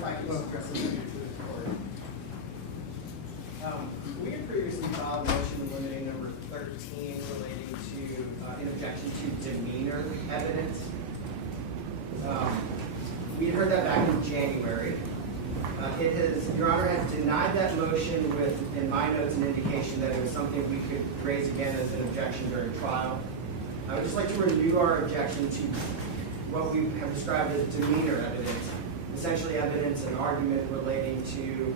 if I can just address something to the court? We had previously filed a motion limiting number 13 relating to an objection to demeanor evidence. We had heard that back in January. Your Honor has denied that motion with, in my notes, an indication that it was something we could raise again as an objection during trial. I would just like to renew our objection to what we have described as demeanor evidence, essentially evidence and argument relating to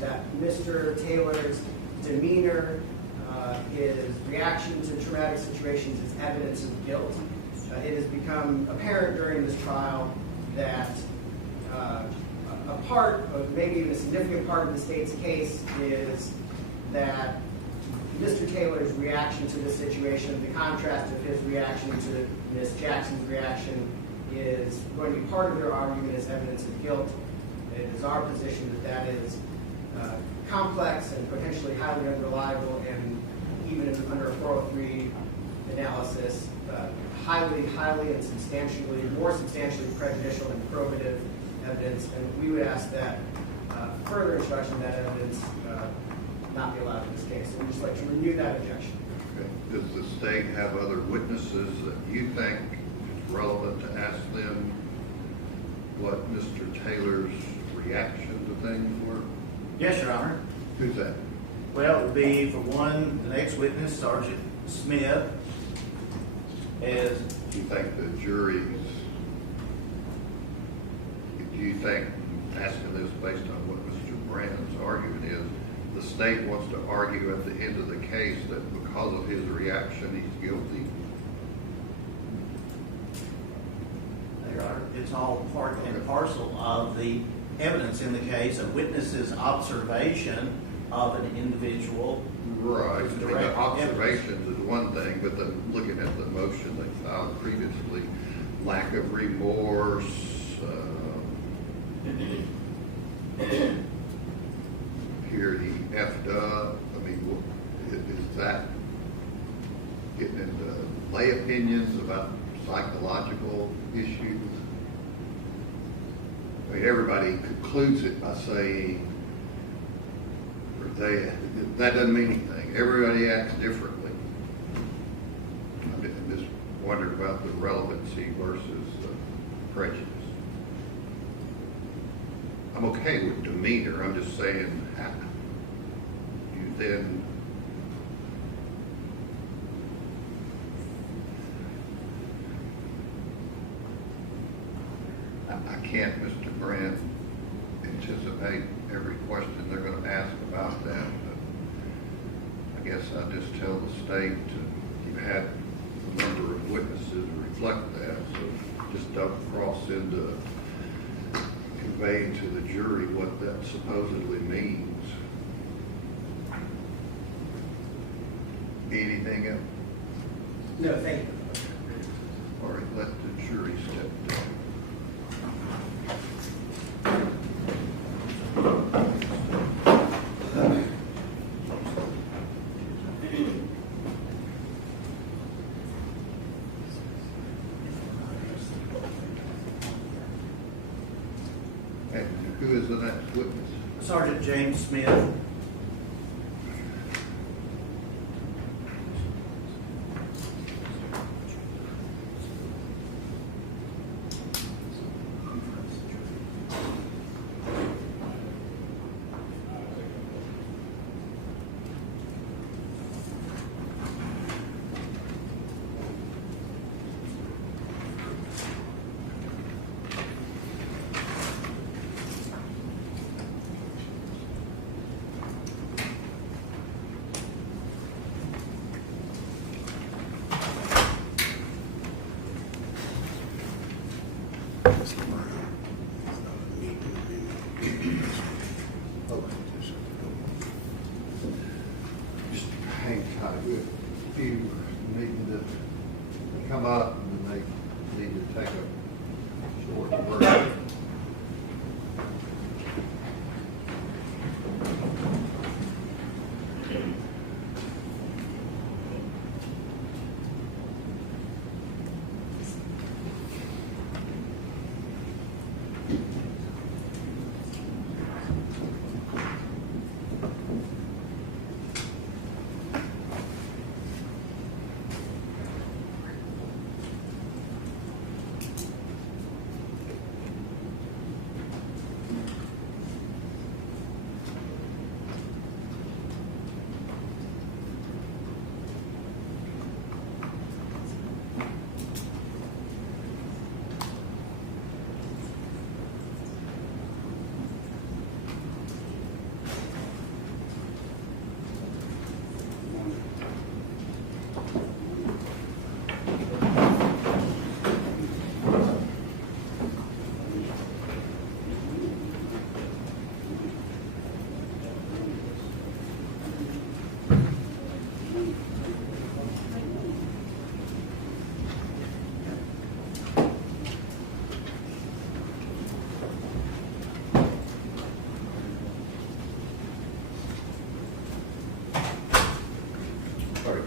that Mr. Taylor's demeanor, his reaction to traumatic situations is evidence of guilt. It has become apparent during this trial that a part, or maybe even a significant part of the state's case is that Mr. Taylor's reaction to this situation, the contrast of his reaction to Ms. Jackson's reaction, is going to be part of their argument as evidence of guilt. It is our position that that is complex and potentially highly unreliable, and even under a 403 analysis, highly and more substantially prejudicial and probative evidence. And we would ask that further instruction of that evidence not be allowed in this case. So we'd just like to renew that objection. Okay. Does the state have other witnesses that you think it's relevant to ask them what Mr. Taylor's reaction to things were? Yes, Your Honor. Who's that? Well, it would be, for one, the next witness, Sergeant Smith, as... Do you think the jury's... Do you think, asking this based on what Mr. Brandon's argument is, the state wants to argue at the end of the case that because of his reaction, he's guilty? Your Honor, it's all part and parcel of the evidence in the case, a witness's observation of an individual. Right. I mean, the observations is one thing, but then looking at the motion they filed previously, lack of remorse, here he effed up. I mean, is that getting into lay opinions about psychological issues? I mean, everybody concludes it by saying, that doesn't mean anything. Everybody acts differently. I'm just wondering about the relevancy versus prejudice. I'm okay with demeanor. I'm just saying, you then I can't, Mr. Brand, anticipate every question they're going to ask about that, but I guess I just tell the state you've had a number of witnesses reflect that, so just don't cross into conveying to the jury what that supposedly means. Anything else? No, thank you. All right, let the jury step down. And who is the next witness? Sergeant James Smith.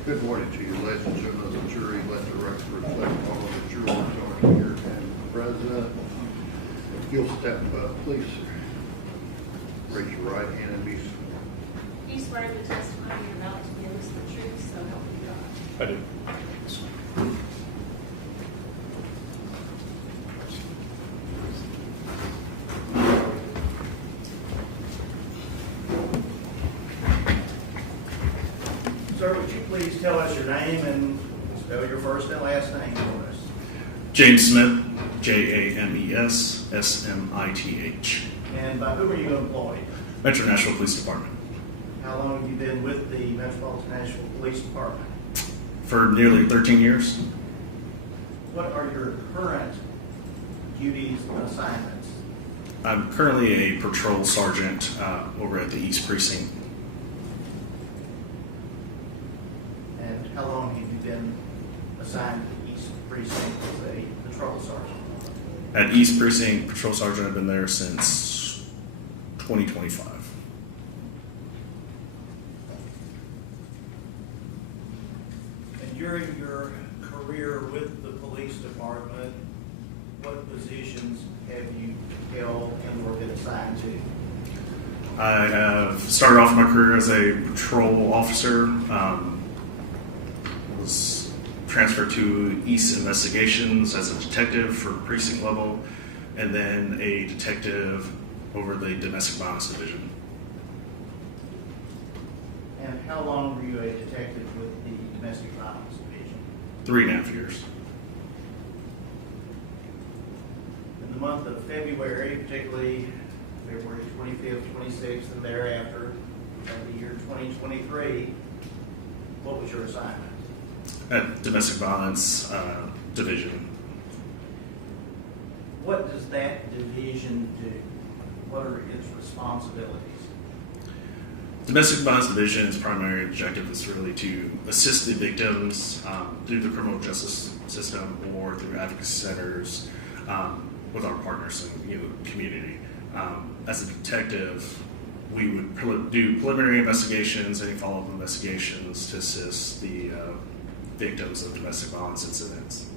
Good morning to you, ladies and gentlemen of the jury. Let the record reflect all of the jurors are here and the president. If you'll step up, please, sir. Raise your right hand and be sworn. Do you swear the testimony you're about to give is the truth, so help you God? I do. Sir, would you please tell us your name and spell your first and last name for us? James Smith, James, Smith. And by whom are you employed? Metro Nashville Police Department. How long have you been with the Metropolitan Nashville Police Department? For nearly 13 years. What are your current duties and assignments? I'm currently a patrol sergeant over at the East Precinct. And how long have you been assigned to the East Precinct as a patrol sergeant? At East Precinct Patrol Sergeant, I've been there since 2025. And during your career with the police department, what positions have you held and or been assigned to? I have started off my career as a patrol officer. Was transferred to East Investigations as a detective for precinct level, and then a detective over the Domestic Violence Division. And how long were you a detective with the Domestic Violence Division? 3.5 years. In the month of February, particularly February 25th, 26th, and thereafter, of the year 2023, what was your assignment? At Domestic Violence Division. What does that division do? What are its responsibilities? Domestic Violence Division's primary objective is really to assist the victims through the criminal justice system or through advocacy centers with our partners in the community. As a detective, we would do preliminary investigations, any follow-up investigations to assist the victims of domestic violence incidents.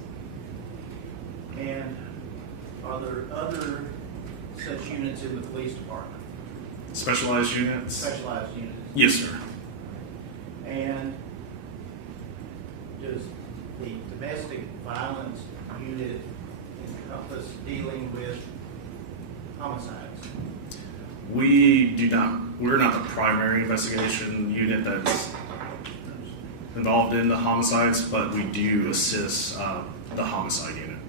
And are there other such units in the police department? Specialized units? Specialized units? Yes, sir. And does the domestic violence unit encompass dealing with homicides? We're not the primary investigation unit that's involved in the homicides, but we do assist the homicide unit.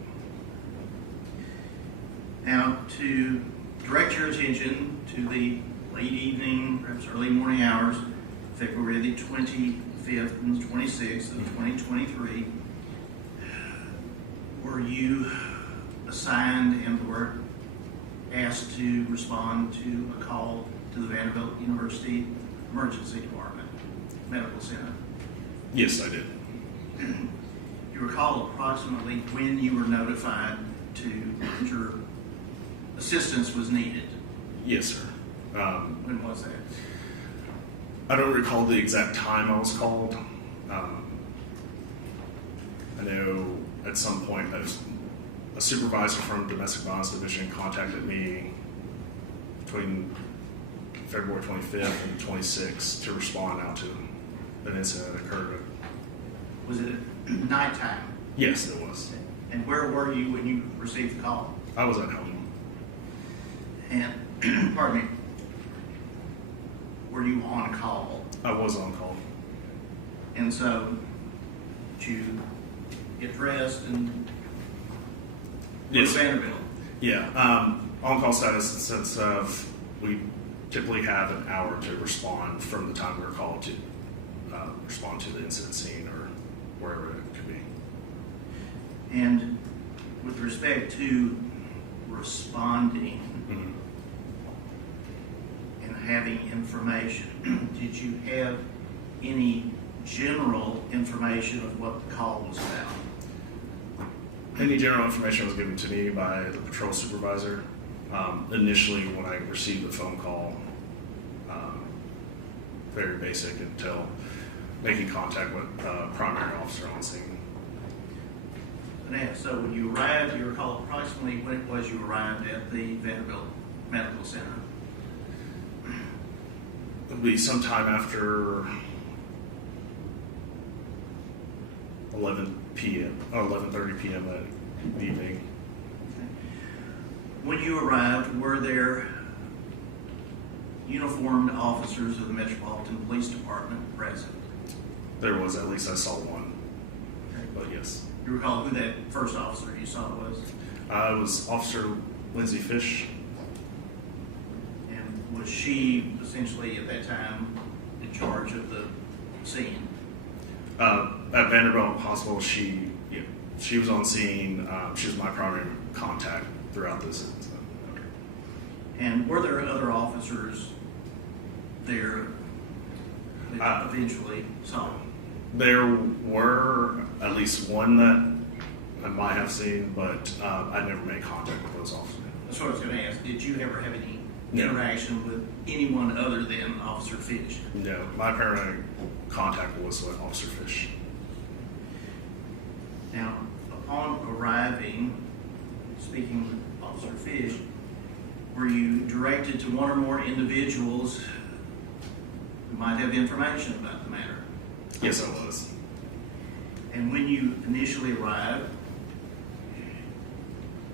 Now, to direct your attention to the late evening, perhaps early morning hours, February the 25th and 26th of 2023, were you assigned and were asked to respond to a call to the Vanderbilt University Emergency Department Medical Center? Yes, I did. You recall approximately when you were notified that your assistance was needed? Yes, sir. When was that? I don't recall the exact time I was called. I know at some point a supervisor from Domestic Violence Division contacted me between February 25th and 26th to respond out to an incident that occurred. Was it at nighttime? Yes, it was. And where were you when you received the call? I was at home. And, pardon me, were you on call? I was on call. And so, did you get dressed and go to Yes. Vanderbilt? Yeah. On-call status in the sense of we typically have an hour to respond from the time we're called to respond to the incident scene or wherever it could be. And with respect to responding and having information, did you have any general information of what the call was about? Any general information was given to me by the patrol supervisor. Initially, when I received the phone call, very basic until making contact with primary officer on scene. Now, so when you arrived, you recall approximately when it was you arrived at the Vanderbilt Medical Center? It would be sometime after 11 p.m. or 11:30 p.m. that evening. When you arrived, were there uniformed officers of the Metropolitan Police Department present? There was, at least I saw one. But yes. You recall who that first officer you saw was? It was Officer Lindsay Fish. And was she essentially at that time in charge of the scene? At Vanderbilt Hospital, she was on scene. She was my primary contact throughout this incident. And were there other officers there that eventually saw him? There were at least one that I might have seen, but I never made contact with those officers. That's what I was going to ask. Did you ever have any No. interaction with anyone other than Officer Fish? No, my primary contact was with Officer Fish. Now, upon arriving, speaking with Officer Fish, were you directed to one or more individuals who might have information about the matter? Yes, I was. And when you initially arrived,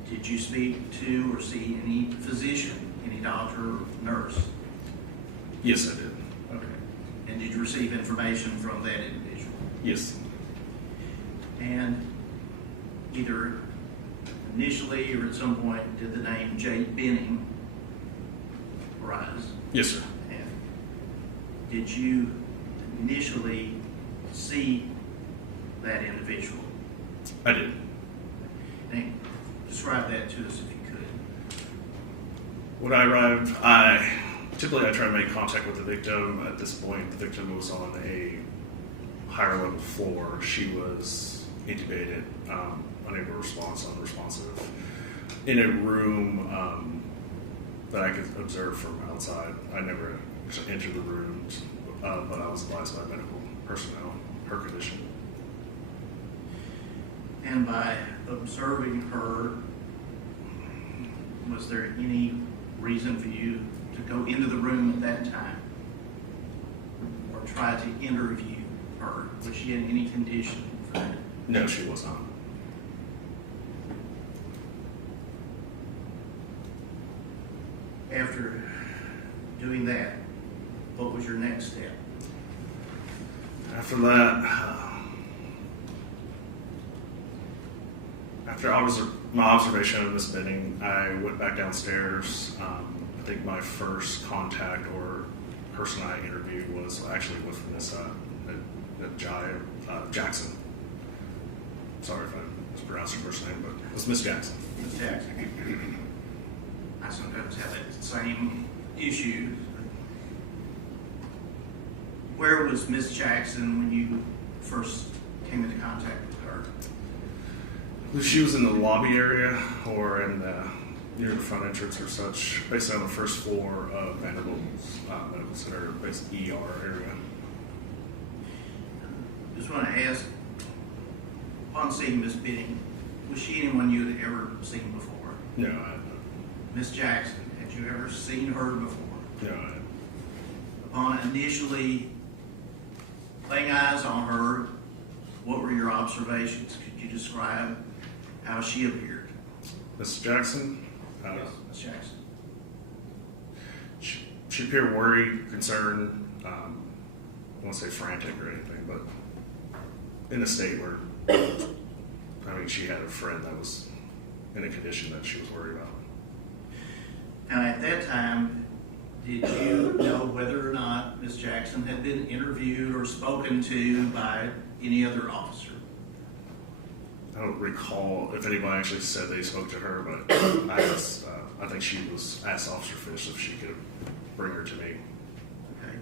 did you speak to or see any physician, any doctor or nurse? Yes, I did. Okay. And did you receive information from that individual? Yes. And either initially or at some point did the name Jade Benning arise? Yes, sir. And did you initially see that individual? I did. And describe that to us if you could. When I arrived, I try to make contact with the victim. At this point, the victim was on a higher level floor. She was intubated, unable to respond, unresponsive, in a room that I could observe from outside. I never entered the room, but I was advised by medical personnel her condition. And by observing her, was there any reason for you to go into the room at that time or try to interview her? Was she in any condition for that? No, she was not. After doing that, what was your next step? After that, after my observation of Miss Benning, I went back downstairs. I think my first contact or person I interviewed was actually with Miss Jackson. Sorry if I mispronounced her first name, but it was Miss Jackson. Ms. Jackson. I sometimes have that same issue. Where was Miss Jackson when you first came into contact with her? She was in the lobby area or in near the front entrance or such, basically on the first floor of Vanderbilt's Medical Center, basically ER area. Just want to ask, upon seeing Miss Benning, was she anyone you had ever seen before? No, I had not. Miss Jackson, had you ever seen her before? No, I had. Upon initially laying eyes on her, what were your observations? Could you describe how she appeared? Miss Jackson? Yes, Miss Jackson. She appeared worried, concerned, I won't say frantic or anything, but in a state where, she had a friend that was in a condition that she was worried about. Now, at that time, did you know whether or not Miss Jackson had been interviewed or spoken to by any other officer? I don't recall if anybody actually said they spoke to her, but I think she was asked Officer Fish if she could bring her to me. Okay.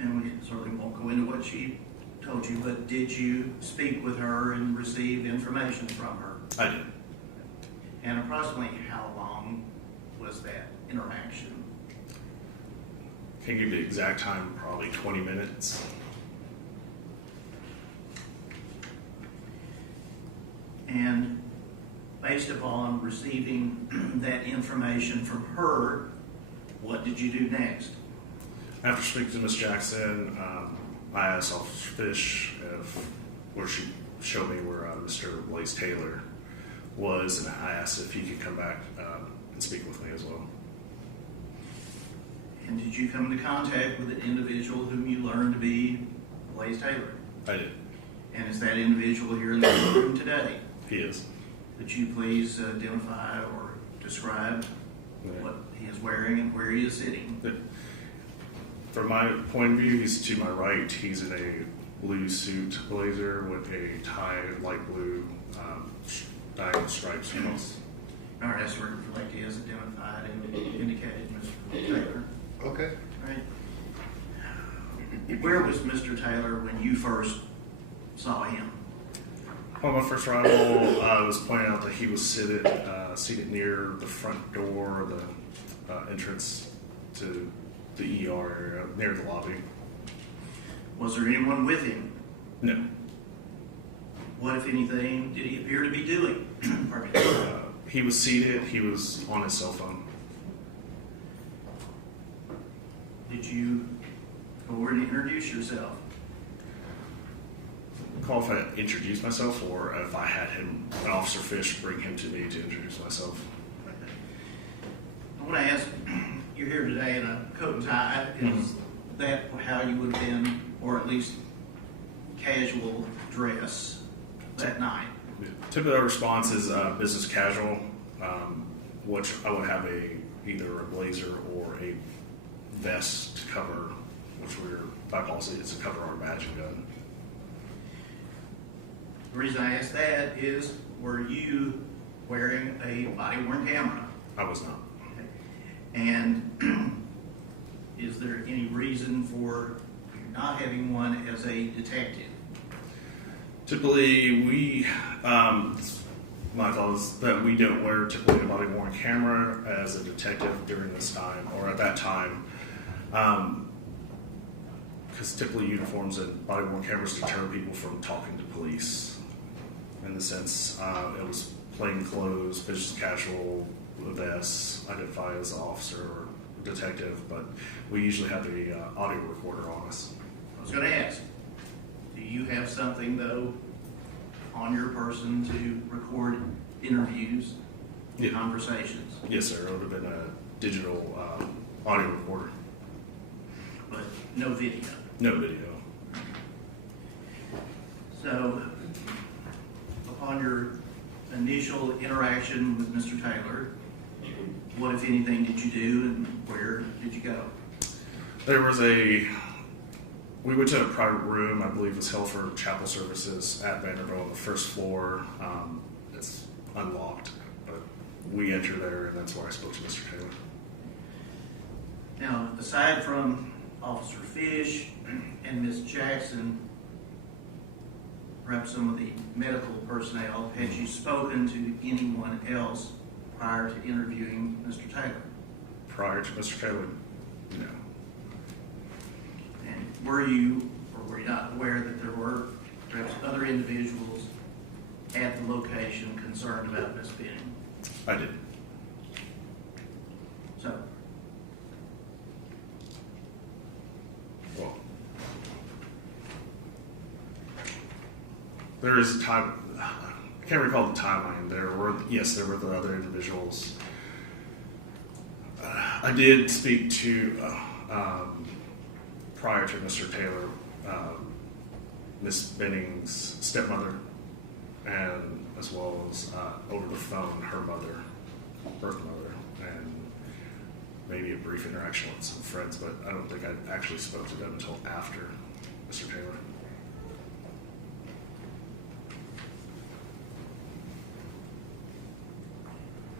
And we certainly won't go into what she told you, but did you speak with her and receive information from her? I did. And approximately how long was that interaction? Can't give you the exact time, probably 20 minutes. And based upon receiving that information from her, what did you do next? After speaking to Ms. Jackson, I asked Officer Fish where she showed me where Mr. Blaise Taylor was, and I asked if he could come back and speak with me as well. And did you come into contact with an individual whom you learned to be Blaise Taylor? I did. And is that individual here in the room today? He is. Would you please identify or describe what he is wearing and where he is sitting? From my point of view, he's to my right. He's in a blue suit blazer with a tie, light blue, diagonal stripes across. All right, that's reflect he has identified and indicated Mr. Taylor. Okay. All right. Where was Mr. Taylor when you first saw him? On my first arrival, I was pointing out that he was seated near the front door, the entrance to the ER area, near the lobby. Was there anyone with him? No. What, if anything, did he appear to be doing? Pardon me. He was seated. He was on his cell phone. Did you go over and introduce yourself? Call if I introduced myself or if I had him, an Officer Fish, bring him to me to introduce myself. I want to ask, you're here today in a coat and tie. Is that how you would have been, or at least casual dress that night? Typical response is business casual, which I would have either a blazer or a vest to cover, which we're by policy is to cover our badge and gun. The reason I ask that is, were you wearing a body-worn camera? I was not. Okay. And is there any reason for you not having one as a detective? Typically, my thought is that we don't wear typically a body-worn camera as a detective during this time or at that time, because typically uniforms and body-worn cameras deter people from talking to police. In the sense, it was plain clothes, business casual, vests, identify as an officer or detective, but we usually have the audio recorder on us. I was going to ask, do you have something, though, on your person to record interviews, Yeah. conversations? Yes, sir. It would have been a digital audio recorder. But no video? No video. So, upon your initial interaction with Mr. Taylor, what, if anything, did you do and where did you go? We went to a private room, I believe it was held for chapel services at Vanderbilt on the first floor. It's unlocked, but we entered there and that's where I spoke to Mr. Taylor. Now, aside from Officer Fish and Ms. Jackson, perhaps some of the medical personnel, had you spoken to anyone else prior to interviewing Mr. Taylor? Prior to Mr. Taylor, no. And were you, or were you not aware that there were perhaps other individuals at the location concerned about Ms. Benning? I did. So, Well, there is a time, I can't recall the timeline. There were the other individuals. I did speak to, prior to Mr. Taylor, Miss Benning's stepmother, and as well as over the phone, her mother, birth mother, and maybe a brief interaction with some friends, but I don't think I actually spoke to them until after Mr. Taylor.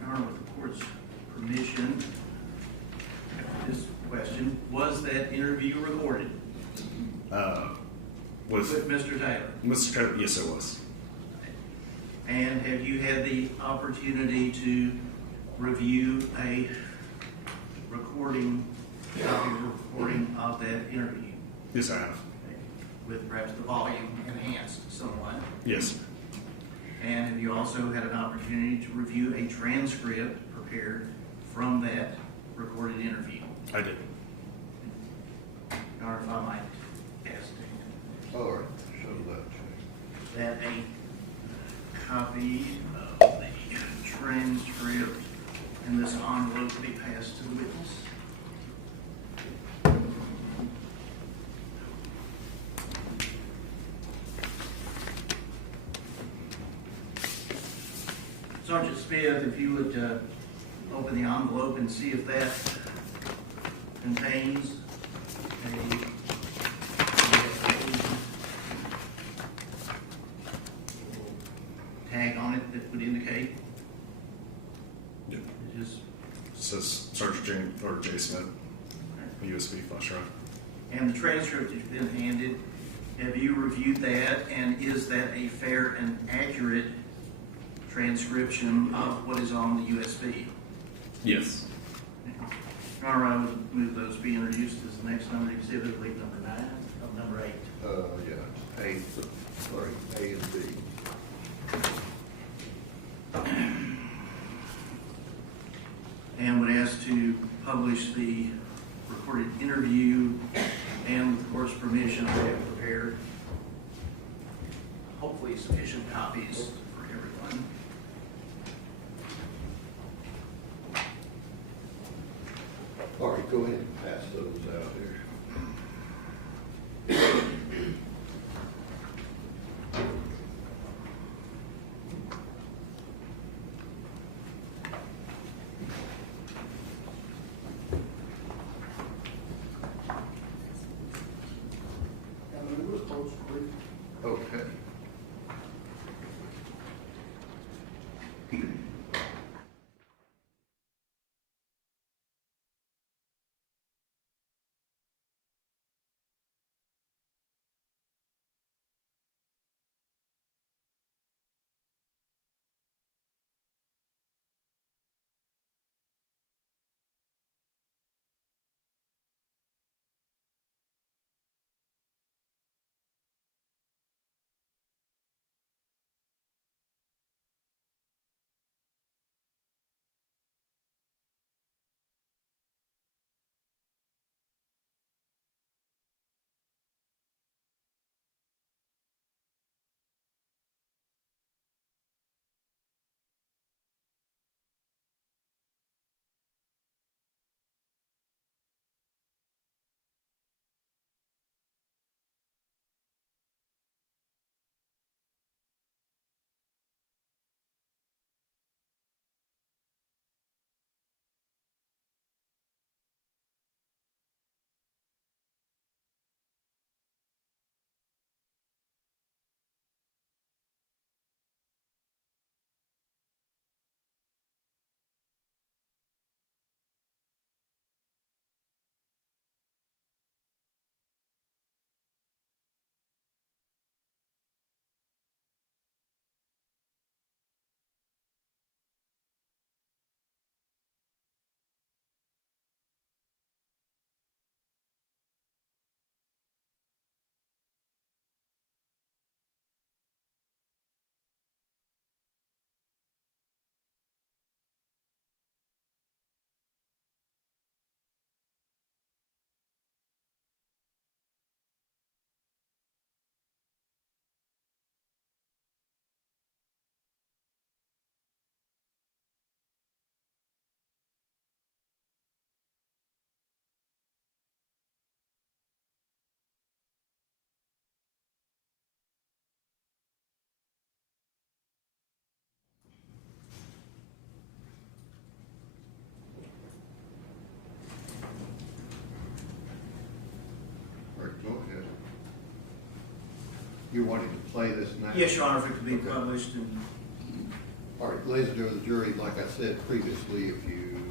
Your Honor, with the court's permission, this question, was that interview recorded with Mr. Taylor? Mr. Taylor, yes, it was. And have you had the opportunity to review a recording of that interview? Yes, I have. With perhaps the volume enhanced somewhat? Yes. And have you also had an opportunity to review a transcript prepared from that recorded interview? I did. Your Honor, if I might ask All right, show that check. that a copy of the transcript in this envelope be passed to the witness. Sergeant Smith, if you would open the envelope and see if that contains a tag on it that would indicate Yep. it is, It says Sergeant James or J. Smith, USB flash drive. and the transcript that's been handed, have you reviewed that, and is that a fair and accurate transcription of what is on the USB? Yes. Your Honor, I would move those be introduced as the next numbered exhibit, I believe number 9 of number 8. Yeah, A, sorry, A and B. And would ask to publish the recorded interview and with the court's permission, I have prepared hopefully sufficient copies for everyone. All right, go ahead and pass those out here. Okay. All right, go ahead. You wanting to play this now? Yes, Your Honor, if it could be Okay. published and All right, ladies and gentlemen of the jury, like I said previously, if you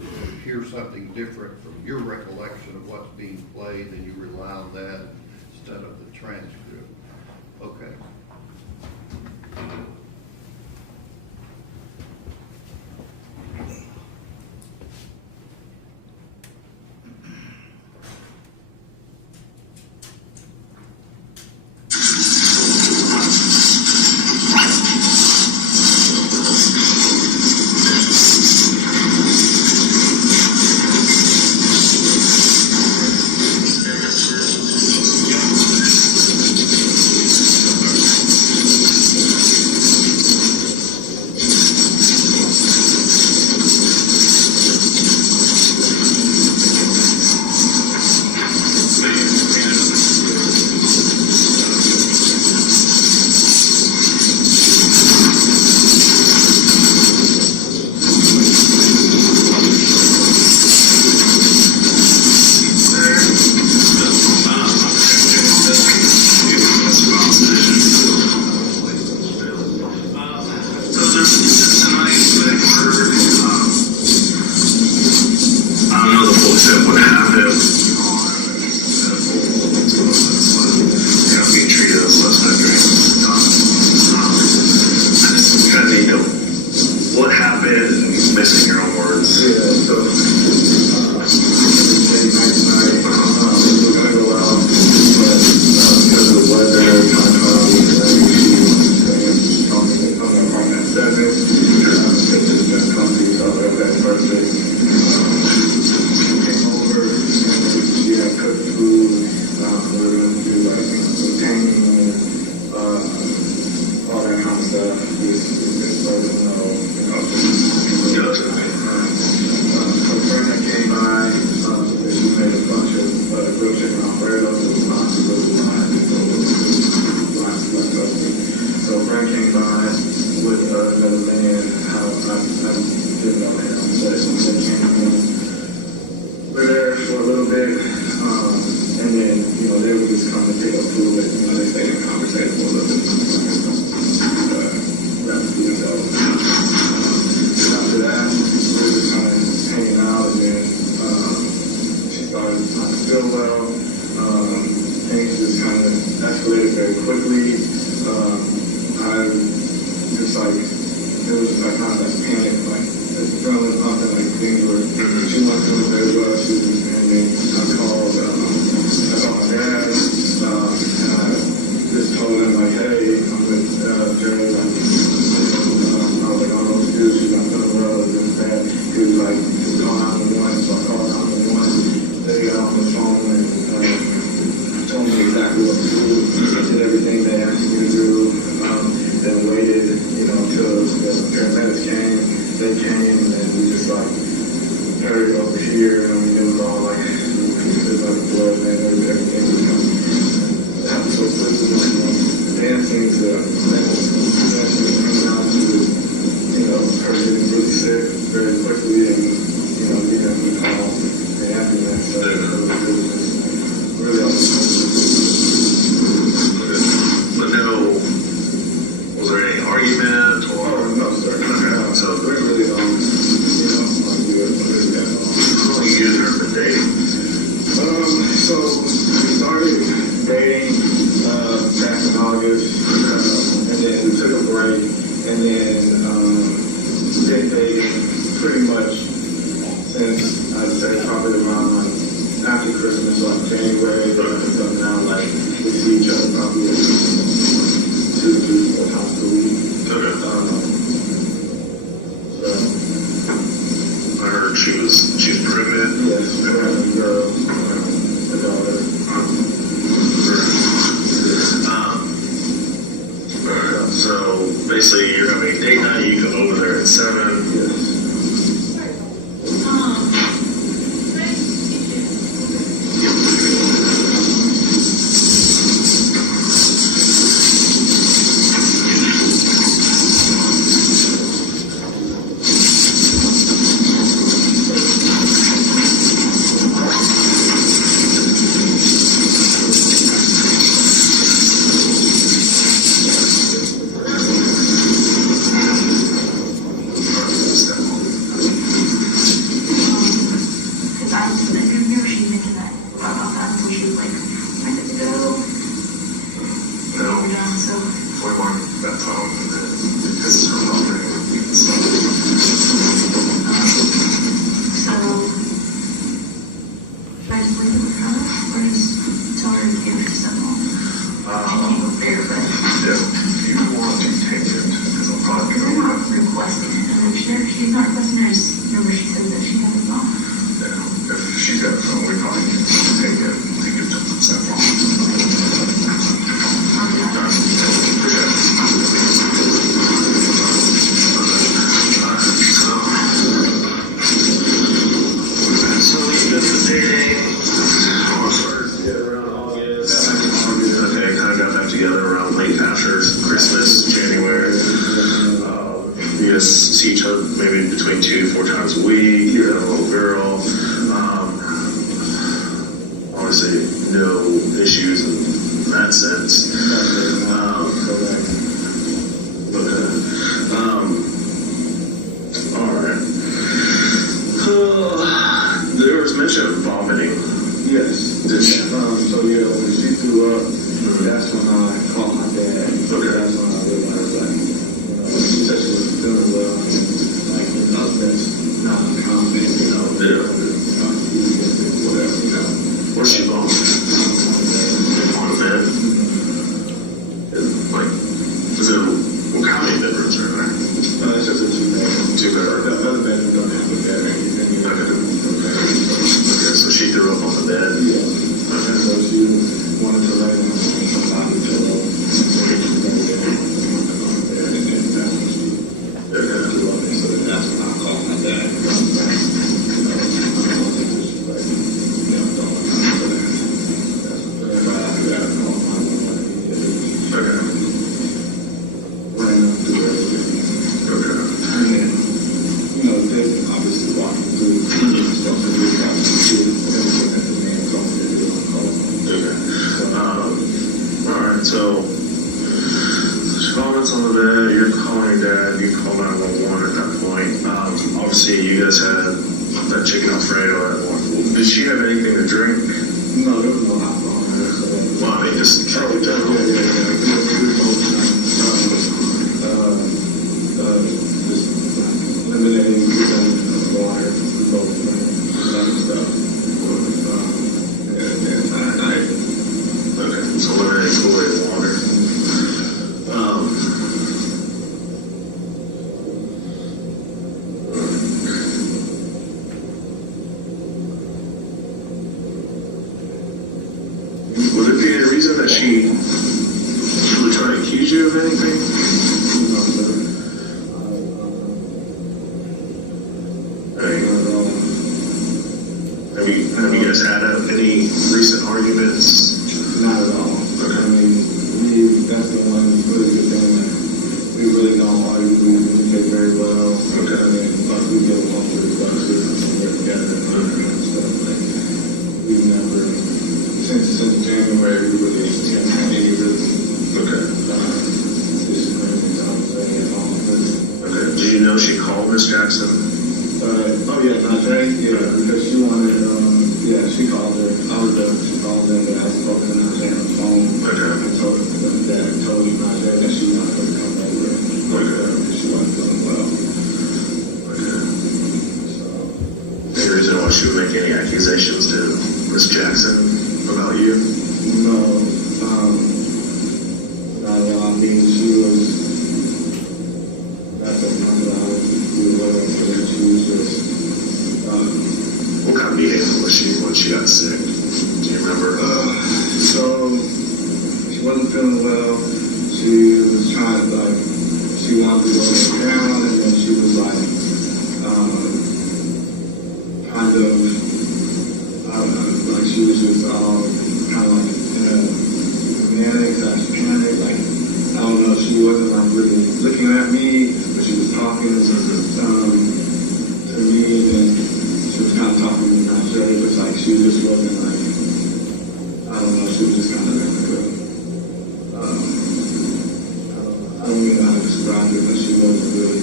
hear something different from your recollection of what's being played, then you rely on that instead of the transcript. Okay. not feel well. Things just kind of escalated very quickly. I just like, it was just like kind of like panic, like adrenaline pumping, like things were, she wasn't doing very well. And then I called my dad, and I just told him like, hey, I'm with Jade, like, I was like, I don't know what to do, she's not feeling well, it's just bad. He was like, call 911, so I called 911. They got off the phone and told me exactly what to do. I did everything they asked me to do. Then waited, until the paramedics came. They came and we just like hurried over here, and it was all like blood and everything was happened so quickly. Dancing to coming out to her getting really sick very quickly, and getting the call and ambulance. So it was just really awesome. But no, was there any argument or? Oh, no, sir. Okay. So we really don't, like we really got along. How long you guys have been dating? So we started dating back in August, and then we took a break, and then been dating pretty much since I'd say probably around like after Christmas, like January, until now, like we see each other probably 2 to 3 4 times a week. Okay. So I heard she was pregnant. yes, we have a girl, a daughter. Alright, so basically you're having date night, you come over there at 7. Yes. She's not requesting her number. She said that she has it wrong. Yeah, if she's got a phone, we probably can take it to get to the cell phone. So you've been dating around August. Okay, kind of got back together around late after Christmas, January. You guys see each other maybe between 2 to 4 times a week. You have a little girl. Obviously, no issues in that sense. All right. There was mention of vomiting. Yes. Did she? So yeah, when she threw up, that's when I called my dad. Okay. That's when I realized that, she said she wasn't feeling well, and that's not uncommon, Yeah. Whatever, Where's she going? On the bed? Like, is it, how many bedrooms are there? It's just a 2-bedroom. 2-bedroom. The other bedroom don't have a bed or anything. Okay, so she threw up on the bed? Yeah. Okay. So she wanted to lay on somebody's pillow. So that's when I called my dad. So, she comments on the bed, you're calling your dad, you call 911 at that point. Obviously, you guys had that chicken Alfredo at one. Did she she have anything to drink? No, there was no alcohol in there, so. Well, I mean, just Yeah. Just eliminating water, both stuff. Okay, so eliminate fluoride water. Would it be a reason that she would try to accuse you of anything? Have you guys had any recent arguments? Not at all. Okay. I mean, that's the one really good thing that we really don't argue. We communicate very well. Okay. And then, we get along pretty well. We work together and all that kind of stuff. Like, we've never, since January, we really haven't had any really disagreements, I would say, at all. Okay. Did you know she called Miss Jackson? Oh yeah, Najee, because she wanted, she called her. I was there, she called her, and I spoke to Najee on the phone. Okay. And told Najee that she wanted her to come over. Because she wasn't feeling well. Okay. So, Any reason why she would make any accusations to Miss Jackson about you? no, not at all. I mean, she was, that's the one that I was looking for. She was just, What kind of behavior was she when she got sick? Do you remember? so she wasn't feeling well. She was trying to she wanted to go down, and then she was kind of, I don't know, she was just kind of in a panic, I don't know, she wasn't really looking at me, but she was talking to me, and then she was kind of talking to me, not sure, but she just wasn't I don't know, she was just kind of I don't even know how to describe it, but she wasn't really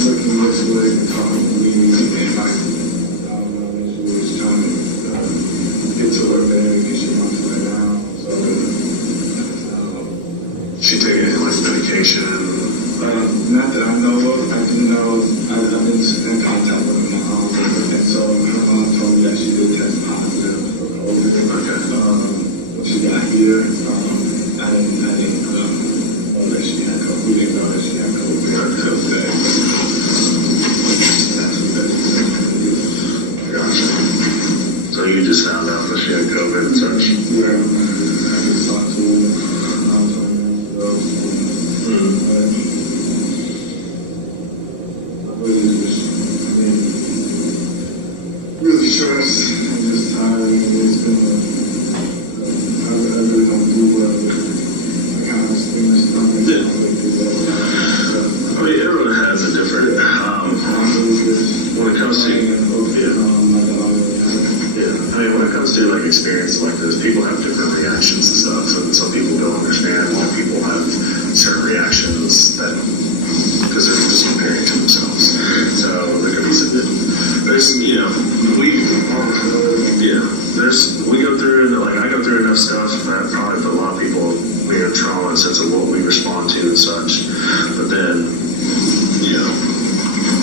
looking this way and talking to me, and I don't know, she was trying to get to her bed because she wants to lay down, so She taking any medication? not that I know of. I do know I've been in contact with my mom, and so her mom told me that she did test positive for COVID. Okay. When she got here, I didn't know that she had COVID. We didn't know that she had COVID until today. That's what that is. Gotcha. So you just found out that she had COVID and such? Yeah, I just talked to her 20 minutes ago. Really stressed and just tired. It's been I really don't do well with it. I kind of experienced something. Yeah. I mean, everyone has a different, when it comes to, I mean, when it comes to experiences like this, people have different reactions and stuff, and some people don't understand why people have certain reactions that, because they're just comparing to themselves. So there could be some, there's, we go through, I go through enough stuff that probably put a lot of people in trauma in the sense of what we respond to and such. But then,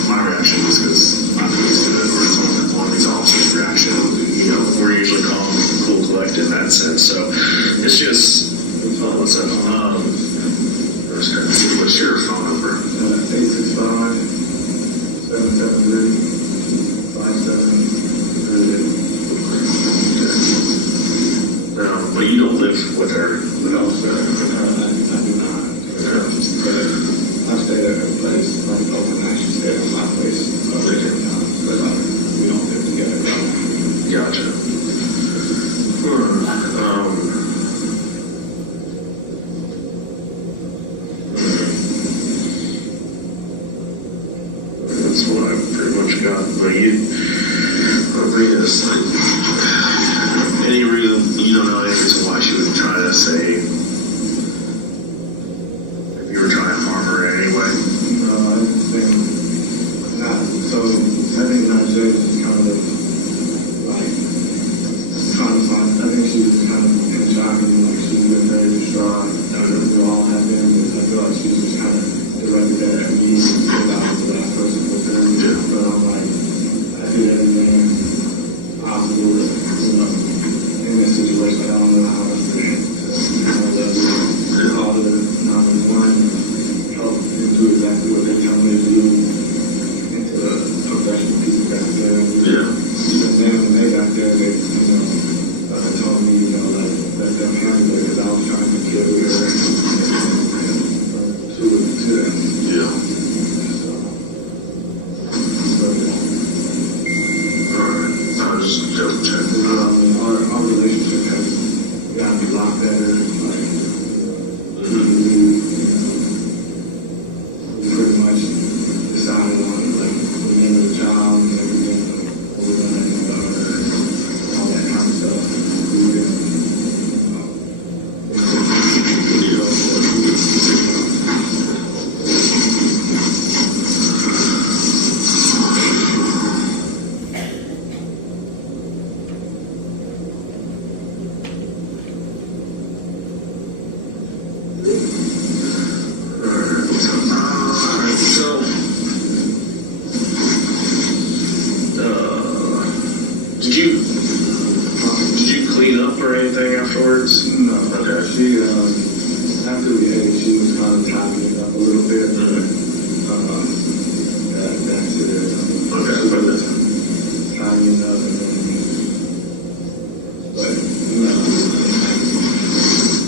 my reaction is because I'm used to it, or it's one of these officers' reaction. We're usually calm, cool, collected in that sense. So it's just, what's that? What's your phone number? 865-773-5738. But you don't live with her? No, sir. I do not. But I stayed at her place overnight. She stayed at my place every time. But we don't live together. Gotcha. That's what I pretty much got. But any reason, you don't know any reason why she would try to say, if you were trying to harm her in any way? No, I just think not. So there, they, told me, let them handle it, because I was trying to get her to them. Yeah. Alright, I was just double checking. Our relationship has gotten a lot better. Like, we pretty much decided on like the name of the job and everything, what we're gonna do about her, all that kind of stuff. We've been, Did you clean up or anything afterwards? no. Okay. She, after we ate, she was kind of tidying it up a little bit. That's it. Okay. Tidying up and then, but,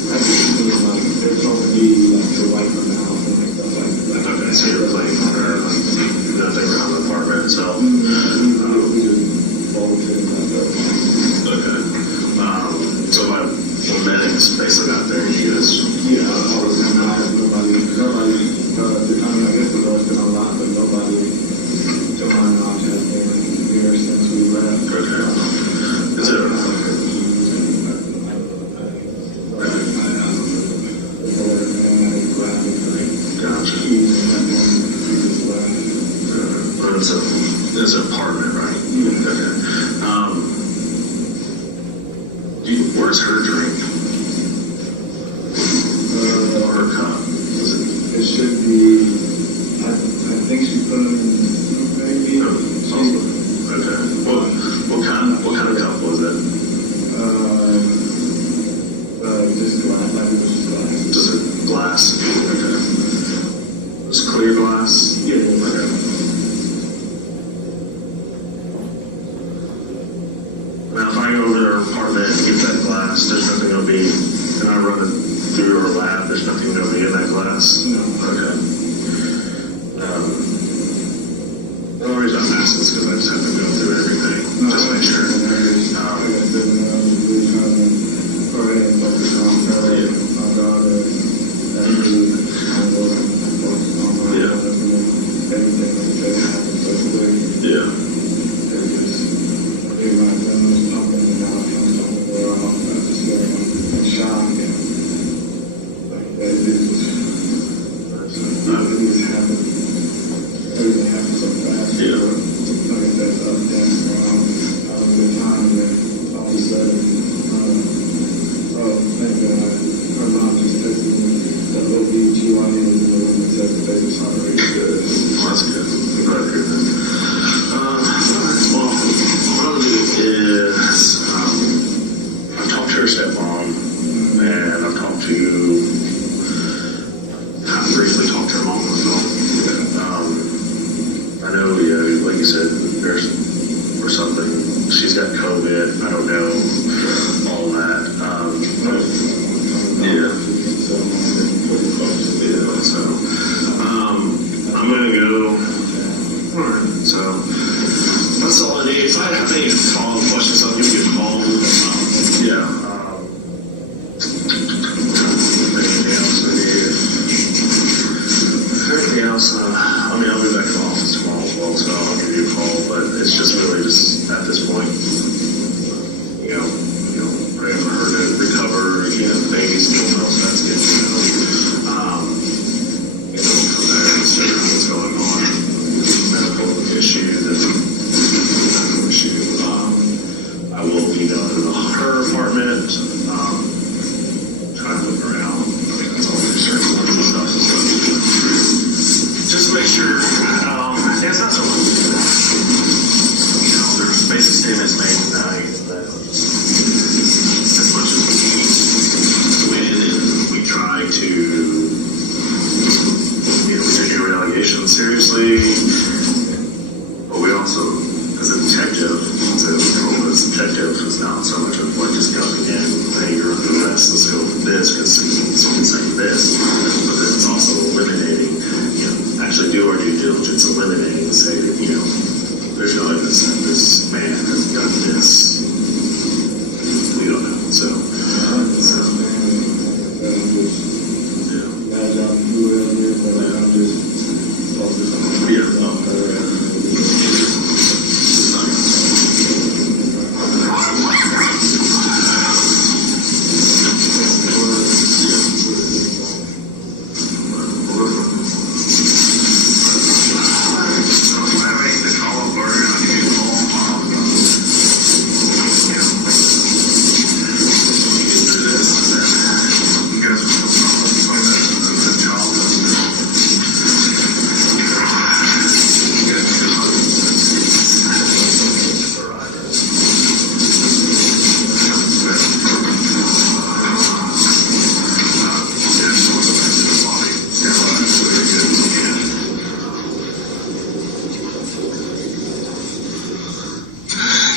I think it was like, they're told me like to wipe them out and like stuff like that. Okay, so you're playing on her, like, nothing around the apartment itself. We just bolted and left her. Okay. So when medics basically got there, you guys, Yeah, I was nobody, I mean, I guess the door's been unlocked, but nobody, to my knowledge, has been here since we left. Okay. Is it? Gotcha. It's an apartment, right? Okay. Where's her drink? Or her cup? It should be, I think she put them maybe. Okay. What kind of cup was it? Just glass, I think it was just glass. Just a glass? Okay. Just clear glass? Yeah. Okay. Now, if I go over to her apartment and get that glass, there's nothing going to be, and I run it through her lab, there's nothing going to be in that glass? No. Okay. The only reason I'm asking is because I just have to go through everything, just make sure. Yeah. That's good. I'm glad to hear that. Well, what I'll do is, I've talked to her stepmom, and I've briefly talked to her mom as well. I know, like you said, there's or something. She's got COVID. I don't know all that. Yeah. So, I'm gonna go. Alright, so that's all I need. If I have any follow-up questions, I'll give you a call. Anything else, I'll be back in the office tomorrow as well, so I'll give you a call, but it's just really just at this point, praying for her to recover, the baby's doing well, so that's good, from there, just figuring what's going on, medical issues and medical issue. I will be down to her apartment, trying to look around. I think that's all for certain ones and stuff. Just to make sure, it's not so much, there's basic statements made tonight that as much as we went in and we try to, we take your allegations seriously, but we also, as a detective, as a detective, this man has done this? We don't know. So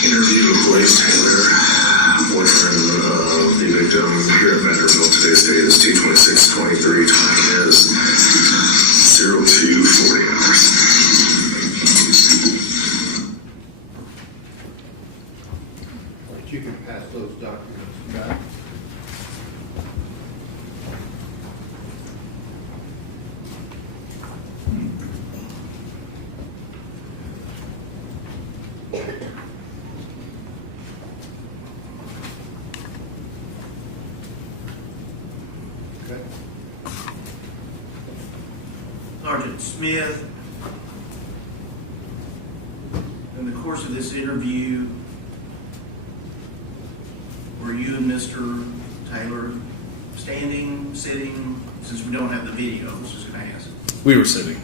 interview with Blaise Taylor, boyfriend of the victim here at Nashville. Today's date is 2/26/23. Time is 02:40 hours. You can pass those documents back. Okay. Sergeant Smith, in the course of this interview, were you and Mr. Taylor standing, sitting, since we don't have the video, I was just going to ask. We were sitting.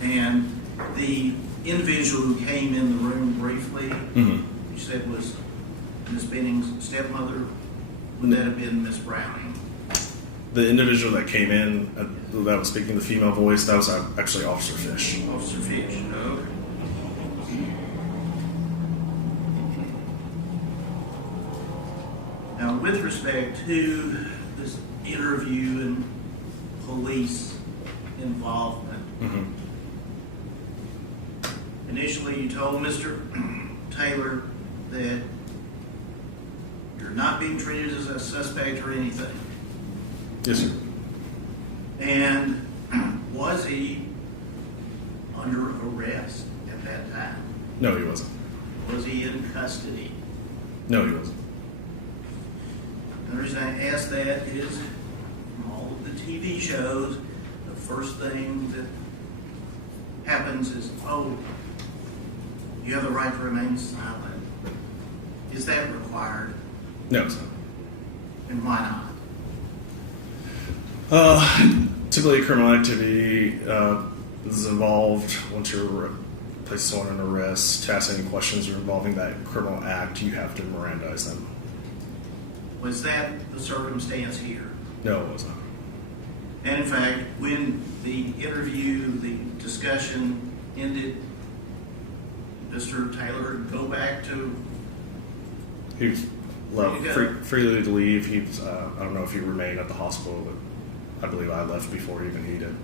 Okay. And the individual who came in the room briefly, Mm-hmm. you said was Ms. Benning's stepmother. Would that have been Ms. Browning? The individual that came in, that was speaking the female voice, that was actually Officer Fish. Officer Fish. Okay. Now, with respect to this interview and police involvement, Mm-hmm. initially you told Mr. Taylor that you're not being treated as a suspect or anything. Yes, sir. And was he under arrest at that time? No, he wasn't. Was he in custody? No, he wasn't. And the reason I ask that is from all of the TV shows, the first thing that happens is, oh, you have the right to remain silent. Is that required? No, it's not. And why not? Typically, criminal activity is involved once you're placed someone in arrest. To ask any questions involving that criminal act, you have to Mirandize them. Was that the circumstance here? No, it was not. And in fact, when the interview, the discussion ended, Mr. Taylor go back to. He was allowed freely to leave. He was, I don't know if he remained at the hospital, but I believe I left before even he did.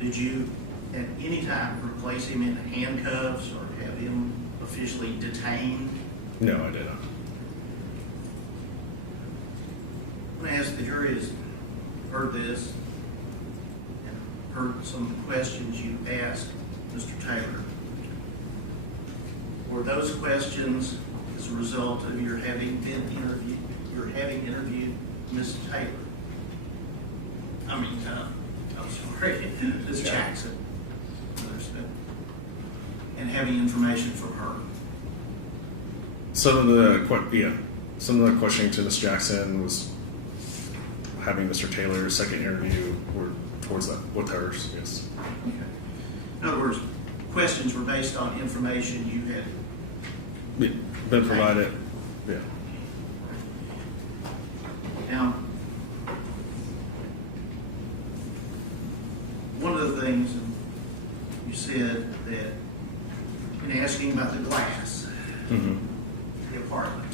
Did you at any time replace him in handcuffs or have him officially detained? No, I did not. I'm going to ask the jury has heard this and heard some of the questions you asked Mr. Taylor. Were those questions as a result of your having interviewed Ms. Taylor? I'm sorry, Ms. Jackson. And having information from her. Some of the questioning to Ms. Jackson was having Mr. Taylor's second interview were towards that with hers. Yes. Okay. In other words, questions were based on information you had Been provided. Yeah. Now, one of the things you said that in asking about the glass Mm-hmm. in the apartment,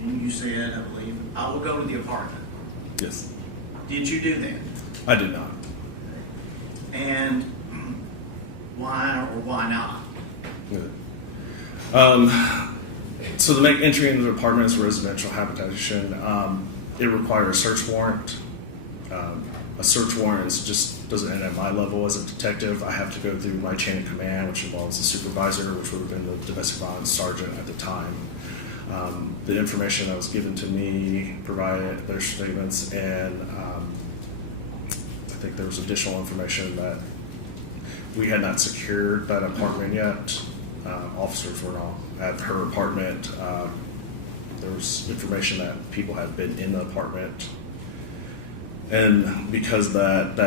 and you said, I believe, I will go to the apartment. Yes. Did you do that? I did not. And why or why not? So to make entry into the apartment as a residential habitation, it requires a search warrant. A search warrant just doesn't end at my level as a detective. I have to go through my chain of command, which involves the supervisor, which would have been the domestic violence sergeant at the time. The information that was given to me provided their statements, and I think there was additional information that we had not secured that apartment yet. Officers were not at her apartment. There was information that people had been in the apartment. And because that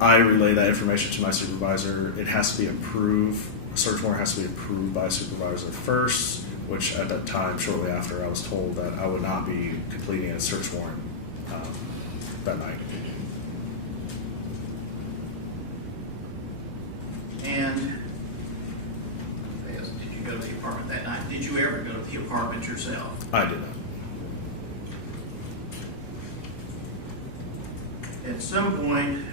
I relay that information to my supervisor, it has to be approved. A search warrant has to be approved by a supervisor first, which at that time, shortly after, I was told that I would not be completing a search warrant that night. And yes, did you go to the apartment that night? Did you ever go to the apartment yourself? I did not. At some point,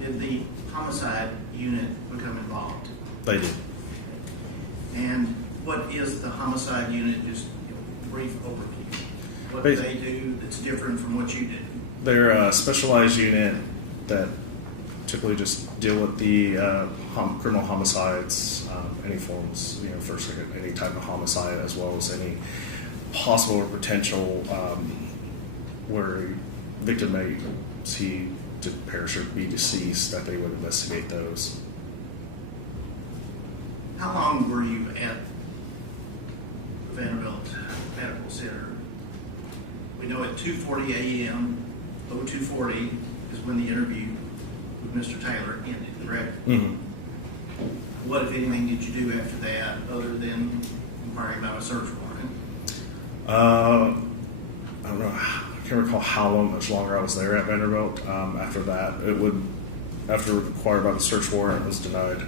did the homicide unit become involved? They did. And what is the homicide unit? Just brief overview. What do they do that's different from what you do? They're a specialized unit that typically just deal with the criminal homicides, any forms, first, second, any type of homicide, as well as any possible or potential where a victim may see to perish or be deceased, that they would investigate those. How long were you at Vanderbilt Medical Center? We know at 2:40 a.m., 02:40 is when the interview with Mr. Taylor ended, correct? Mm-hmm. What, if anything, did you do after that other than inquiring about a search warrant? I don't know. I can't recall how much longer I was there at Vanderbilt. After that, after inquired about the search warrant, it was denied.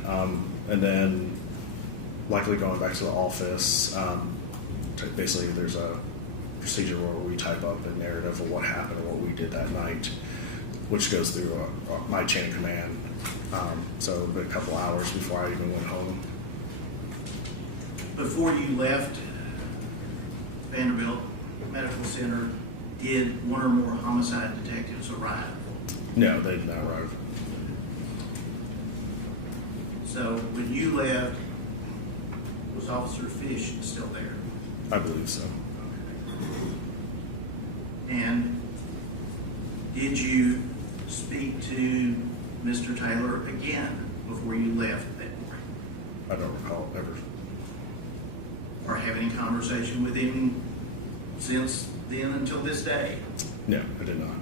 And then likely going back to the office, basically there's a procedure where we type up a narrative of what happened and what we did that night, which goes through my chain of command. So it been a couple hours before I even went home. Before you left Vanderbilt Medical Center, did one or more homicide detectives arrive? No, they did not arrive. So when you left, was Officer Fish still there? I believe so. And did you speak to Mr. Taylor again before you left that morning? I don't recall ever. Or have any conversation with him since then until this day? No, I did not.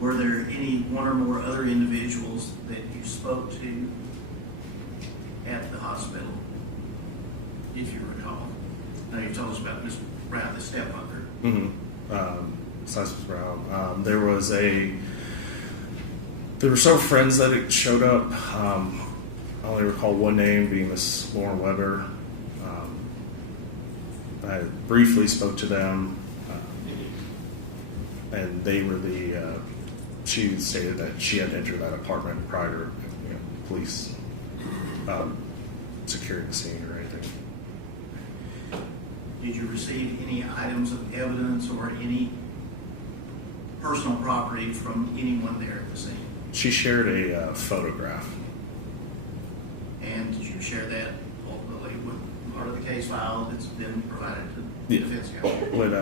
Were there any one or more other individuals that you spoke to at the hospital, if you recall? Now, you told us about Ms. Brown, the stepmother. Mm-hmm. Besides Ms. Brown, there were several friends that showed up. I only recall one name being Miss Lauren Weber. I briefly spoke to them, and they were she stated that she had entered that apartment prior to police securing the scene or anything. Did you receive any items of evidence or any personal property from anyone there at the scene? She shared a photograph. And did you share that ultimately with part of the case file that's been provided to the defense counsel? When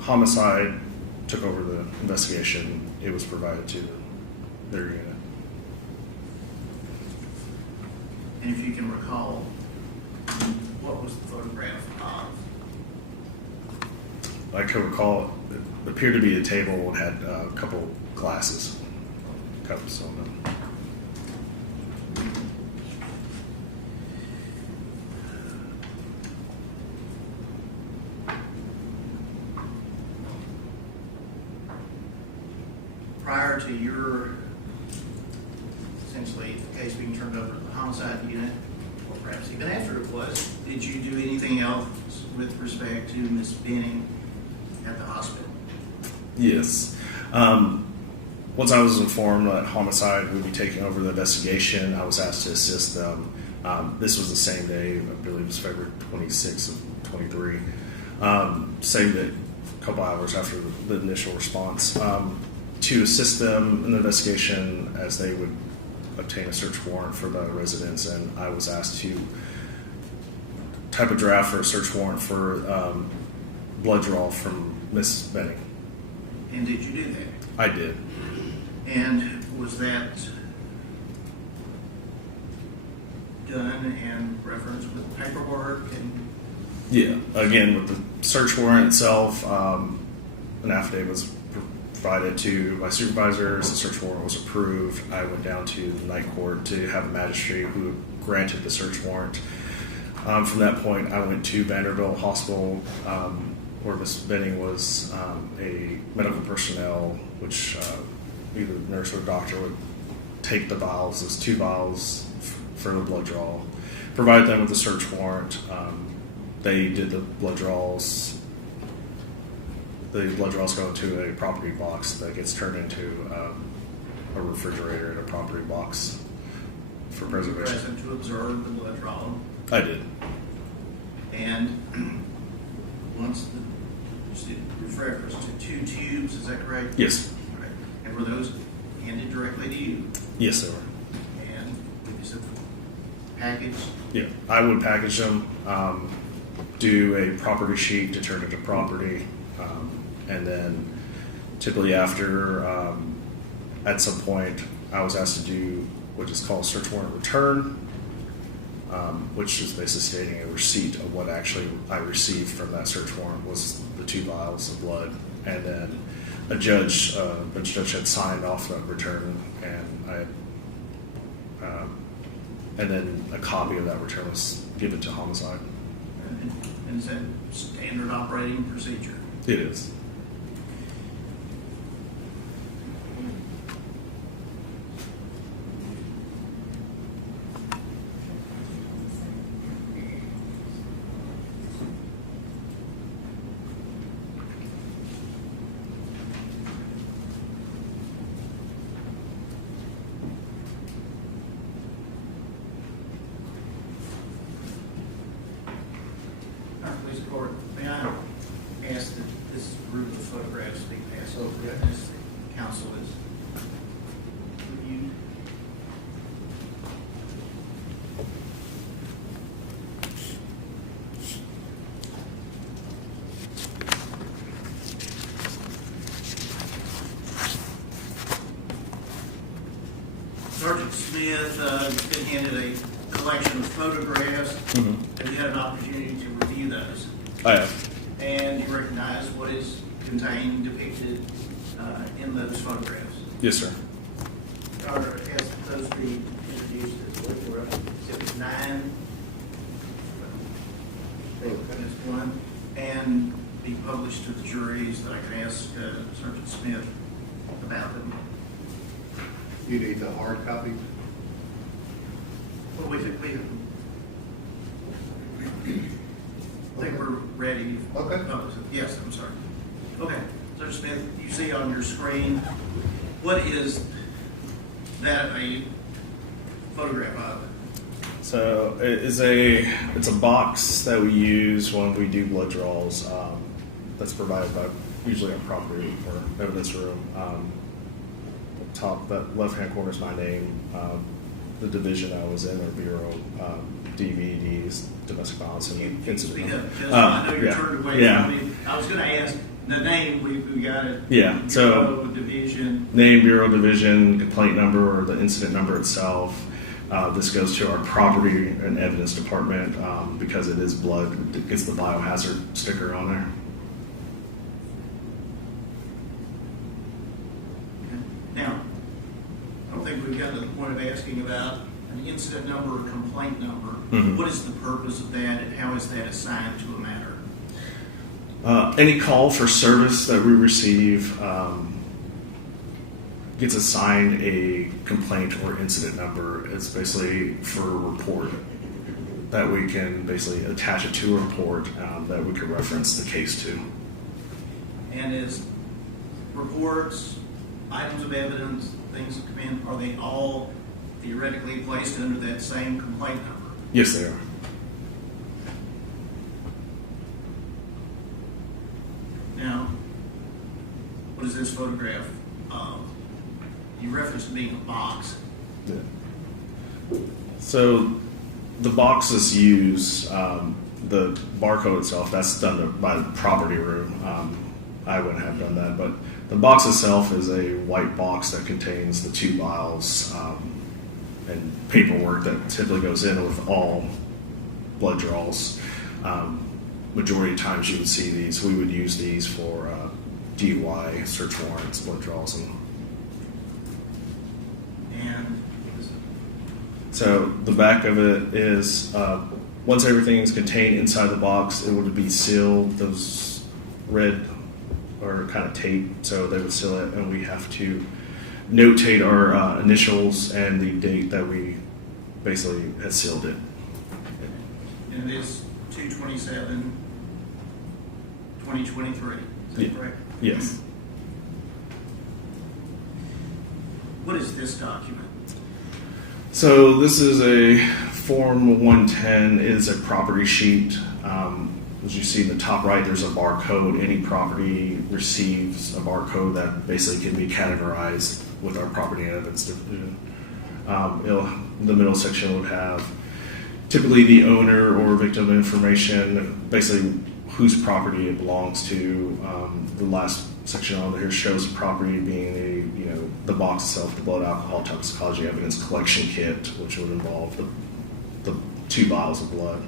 homicide took over the investigation, it was provided to their unit. And if you can recall, what was the photograph of? I can recall it appeared to be a table and had a couple glasses, cups on them. Prior to your, essentially, the case being turned over to the homicide unit, or perhaps even after it was, did you do anything else with respect to Ms. Benning at the hospital? Yes. once I was informed that homicide would be taking over the investigation, I was asked to assist them. This was the same day, I believe it was February 26th of 23, same day, a couple hours after the initial response, to assist them in the investigation as they would obtain a search warrant for the residence, and I was asked to type a draft for a search warrant for blood draw from Miss Benning. And did you do that? I did. And was that done in reference with paperwork and? Yeah, again, with the search warrant itself, an affidavit was provided to my supervisors, the search warrant was approved. I went down to the night court to have a magistrate who granted the search warrant. From that point, I went to Vanderbilt Hospital, where Miss Benning was a medical personnel, which either nurse or doctor would take the vials, those 2 vials for the blood draw, provide them with the search warrant. They did the blood draws. The blood draws go into a property box that gets turned into a refrigerator in a property box for preservation. Present to observe the blood draw. I did. And once the reference to 2 tubes, is that correct? Yes. Right. And were those handed directly to you? Yes, they were. And is it packaged? Yeah, I would package them, do a property sheet to turn into property, and then typically after, at some point, I was asked to do what is called a search warrant return, which is basically stating a receipt of what actually I received from that search warrant was the 2 vials of blood, and then a judge had signed off that return, and and then a copy of that return was given to homicide. And is that standard operating procedure? It is. Police court, may I ask that this group of photographs be passed over as the council is reviewed? Sergeant Smith, you've been handed a collection of photographs. Have you had an opportunity to review those? I have. And you recognize what is contained, depicted in those photographs? Yes, sir. Or ask those be introduced as looking at Exhibit 9, Witness 1, and be published to the juries that I can ask Sergeant Smith about them. You need the hard copies? Well, we think we're ready. Okay. Oh, yes, I'm sorry. Okay, Sergeant Smith, you see on your screen, what is that a photograph of? So it's a box that we use when we do blood draws. That's provided by usually our property or evidence room. Top, that left-hand corner is my name. The division I was in, or bureau, DVDs, domestic violence, and incident. Speak up, just I know you're turned away yeah. from me. I was going to ask the name. We got it. Yeah. So Bureau, division. Name, bureau, division, complaint number, or the incident number itself. This goes to our property and evidence department because it is blood. It gets the biohazard sticker on there. Now, I don't think we've gotten to the point of asking about an incident number or complaint number. Mm-hmm. What is the purpose of that, and how is that assigned to a matter? Any call for service that we receive gets assigned a complaint or incident number. It's basically for a report that we can basically attach it to a report that we can reference the case to. And is reports items of evidence, things that come in, are they all theoretically placed under that same complaint number? Yes, they are. Now, what is this photograph of? You referenced it being a box. Yeah. So the boxes use the barcode itself. That's done by the property room. I wouldn't have done that, but the box itself is a white box that contains the 2 vials and paperwork that typically goes in with all blood draws. Majority of times you would see these. We would use these for DUI, search warrants, blood draws, and so the back of it is once everything is contained inside the box, it would be sealed. Those red or kind of tape, so they would seal it, and we have to notate our initials and the date that we basically had sealed it. And it is 2/27/2023. Is that correct? Yes. What is this document? So this is a Form 110. It is a property sheet. As you see in the top right, there's a barcode. Any property receives a barcode that basically can be categorized with our property and evidence division. The middle section would have typically the owner or victim information, basically whose property it belongs to. The last section on here shows the property being the box itself, the blood alcohol toxicology evidence collection kit, which would involve the 2 vials of blood,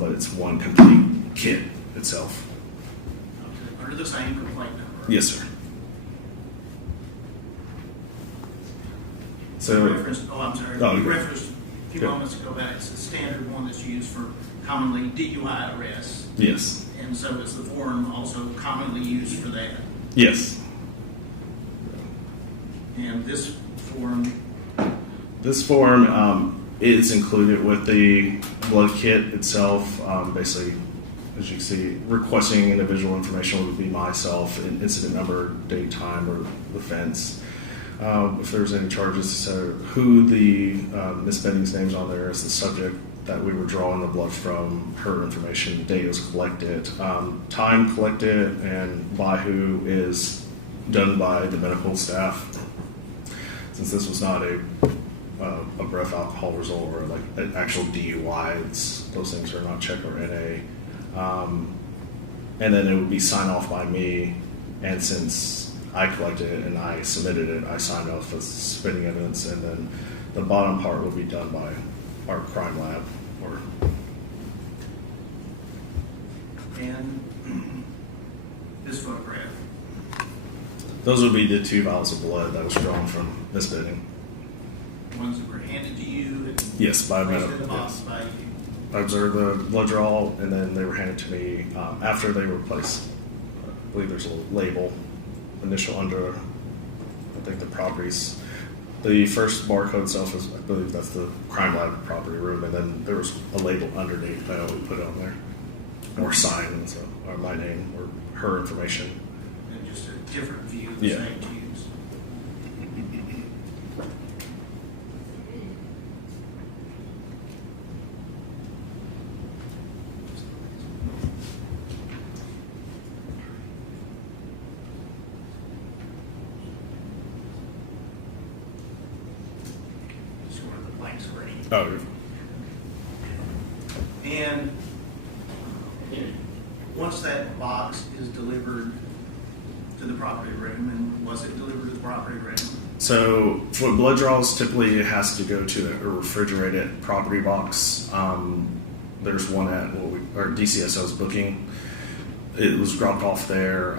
but it's one complete kit itself. Okay. Under the same complaint number? Yes, sir. So, You referenced, I'm sorry. Oh, You okay. referenced a few moments ago that it's a standard one that's used for commonly DUI arrests. yes. And so is the form also commonly used for that? Yes. And this form, This form is included with the blood kit itself. Basically, as you can see, requesting individual information would be myself, an incident number, date, time, or offense. If there's any charges, so who the Miss Benning's name's on there is the subject that we were drawing the blood from, her information, date was collected, time collected, and by who is done by the medical staff. Since this was not a breath alcohol result or like an actual DUI, those things are not checked or NA. And then it would be signed off by me, and since I collected it and I submitted it, I signed off as submitting evidence, and then the bottom part will be done by our crime lab. and this photograph. Those would be the 2 vials of blood that was drawn from Miss Benning. Ones that were handed to you and Yes, by placed medical. in the box Yes. by you. I observed the blood draw, and then they were handed to me after they were placed. I believe there's a label, initial under, I think, the properties. The first barcode itself is, I believe that's the crime lab property room, and then there was a label underneath that I would put on there, or sign, so, or my name, or her information. And just a different view of the Yeah. same cues. Just one of the blank screen. Oh, And once that box is delivered to the property room, and was it delivered to the property room? so for blood draws, typically it has to go to a refrigerated property box. There's one at our DCSO's booking. It was dropped off there.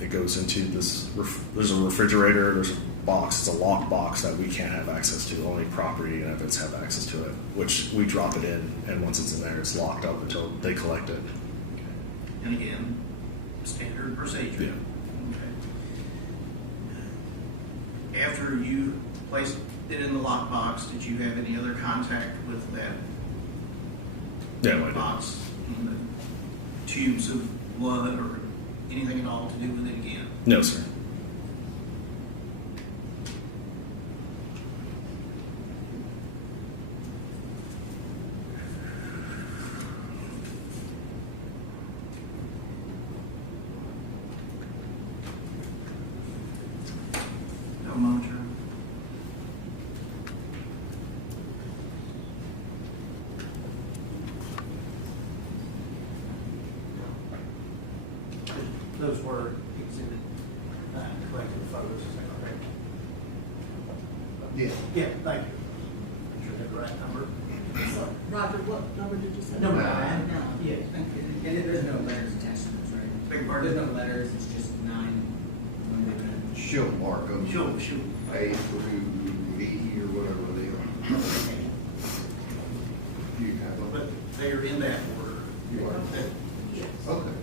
It goes into this. There's a refrigerator. There's a box. It's a locked box that we can't have access to. Only property and evidence have access to it. Which we drop it in, and once it's in there, it's locked up until they collect it. And again, standard procedure. Yeah. Okay. After you placed it in the lockbox, did you have any other contact with that Yeah, I did. box, and the tubes of blood, or anything at all to do with it again? No, sir. Yeah, thank you. Make sure I have the right number. So, Roger, what number did you say? Number No, 9. Yeah, and there's no letters attached to this, right? Beg your pardon? There's no letters, it's just 9. She'll mark them. Sure. A through E or whatever they are. You have them? But they are in that order. You are? Yes. Okay.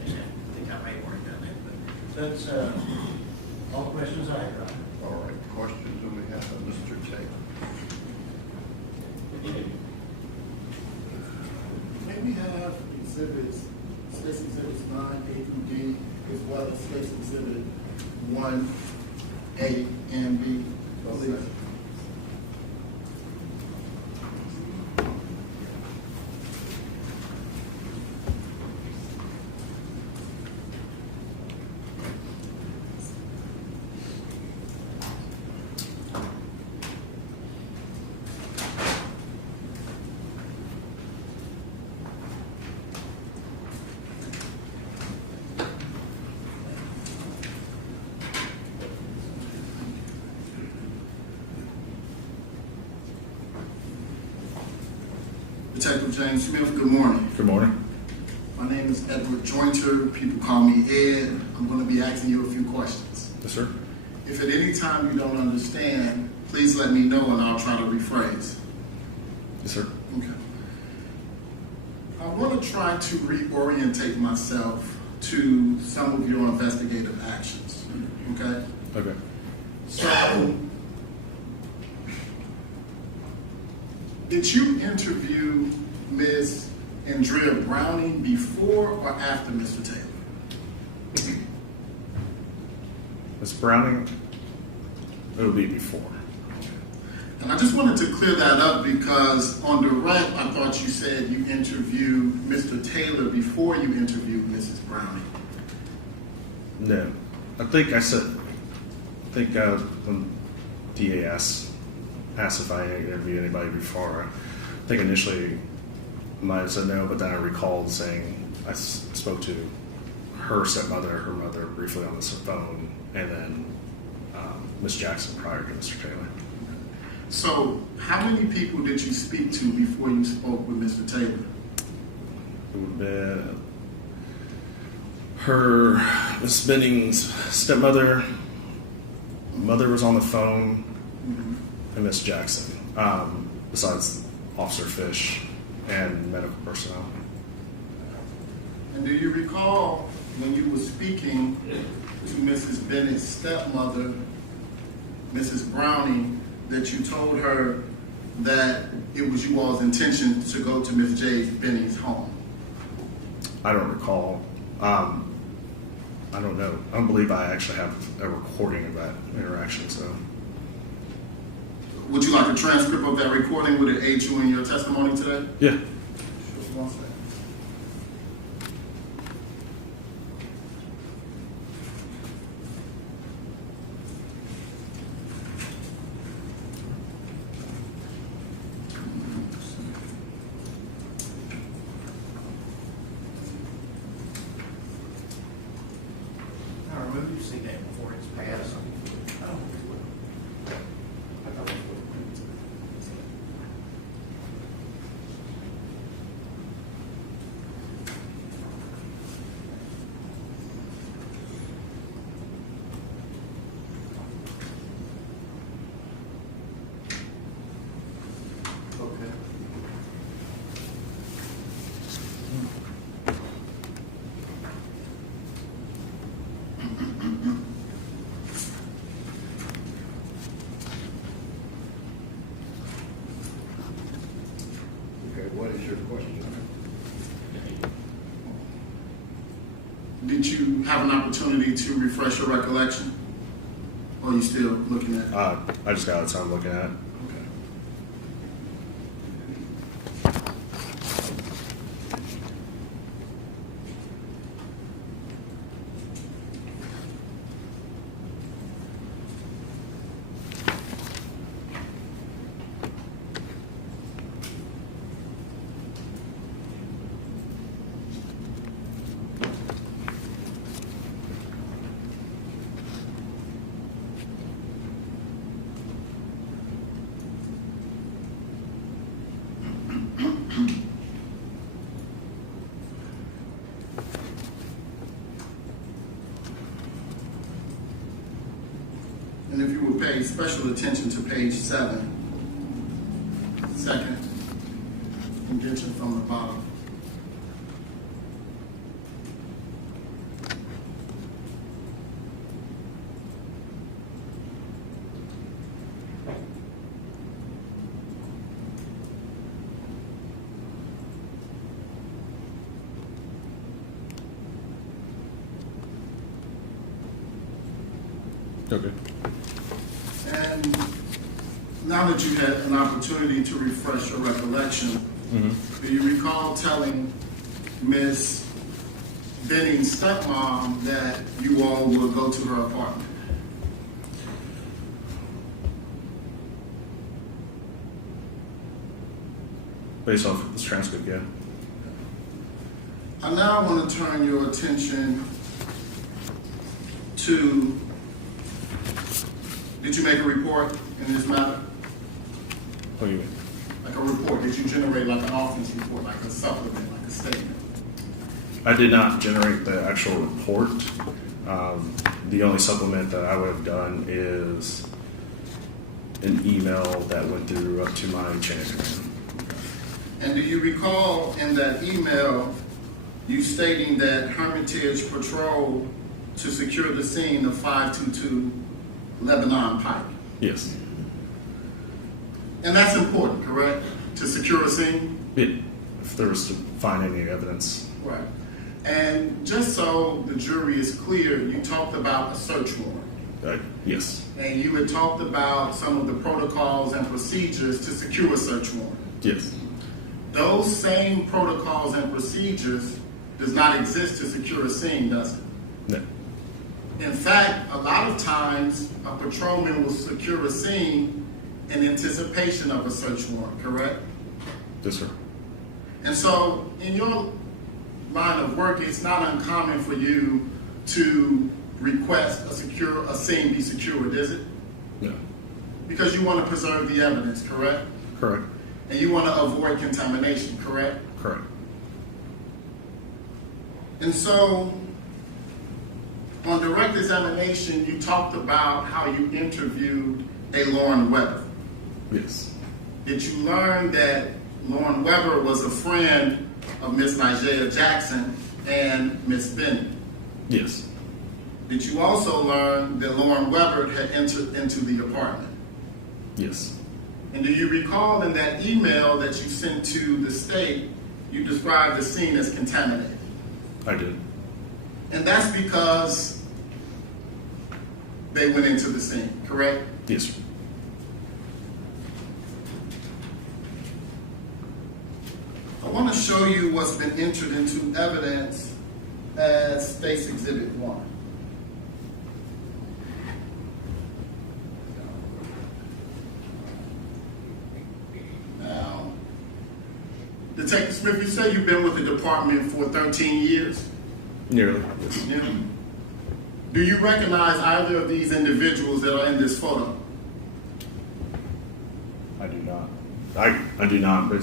I think I may have already done that, but that's, all questions I have, Roger. All right, questions on behalf of Mr. Taylor? May we have exhibits, State's Exhibits 9A through D, as well as State's Exhibit 1A and B, please? Detective James Smith, good morning. Good morning. My name is Edward Jointer. People call me Ed. I'm going to be asking you a few questions. Yes, sir. If at any time you don't understand, please let me know and I'll try to rephrase. Yes, sir. Okay. I want to try to reorientate myself to some of your investigative actions. Okay? Okay. So, did you interview Ms. Andrea Browning before or after Mr. Taylor? Ms. Browning, it would be before. And I just wanted to clear that up because on direct, I thought you said you interviewed Mr. Taylor before you interviewed Mrs. Browning. No. I think when DA asked if I interviewed anybody before, I think initially I might have said no, but then I recalled saying I spoke to her stepmother, her mother briefly on the phone, and then Miss Jackson prior to Mr. Taylor. So, how many people did you speak to before you spoke with Mr. Taylor? It would have been her, Miss Benning's stepmother, mother was on the phone, and Miss Jackson, besides Officer Fish and medical personnel. And do you recall when you were speaking to Mrs. Bennett's stepmother, Mrs. Browning, that you told her that it was you all's intention to go to Miss Jade Benning's home? I don't recall. I don't know. I don't believe I actually have a recording of that interaction, so. Would you like a transcript of that recording? Would it aid you in your testimony today? Yeah. Just one second. Now remove your seat name before it's passed. Okay. Okay, what is your question? Did you have an opportunity to refresh your recollection? Or are you still looking at it? I just got out of time looking at it. Okay. pay special attention to page 7. Second indenture from the bottom. Okay. And now that you had an opportunity to refresh your recollection, do you recall telling Miss Benning's stepmom that you all will go to her apartment? Based off of this transcript, yeah. I now want to turn your attention to, did you make a report in this matter? What do you mean? Like a report, did you generate like an offense report, like a supplement, like a statement? I did not generate the actual report. The only supplement that I would have done is an email that went through up to my chain of command. And do you recall in that email you stating that Hermitage patrol to secure the scene of 522 Lebanon Pike? Yes. And that's important, correct? To secure a scene? If there was to find any evidence. Right. And just so the jury is clear, you talked about a search warrant. Yes. And you had talked about some of the protocols and procedures to secure a search warrant. Yes. Those same protocols and procedures does not exist to secure a scene, does it? No. In fact, a lot of times a patrolman will secure a scene in anticipation of a search warrant, correct? Yes, sir. And so in your line of work, it's not uncommon for you to request a scene be secured, is it? No. Because you want to preserve the evidence, correct? Correct. And you want to avoid contamination, correct? Correct. And so on direct examination, you talked about how you interviewed a Lauren Weber. Yes. Did you learn that Lauren Weber was a friend of Miss Nigella Jackson and Miss Benning? Yes. Did you also learn that Lauren Weber had entered into the apartment? Yes. And do you recall in that email that you sent to the state, you described the scene as contaminated? I did. And that's because they went into the scene, correct? Yes, sir. I want to show you what's been entered into evidence as State's Exhibit 1. Now, Detective Smith, you say you've been with the department for 13 years? Nearly. Yes. Yeah. Do you recognize either of these individuals that are in this photo? I do not. I do not, but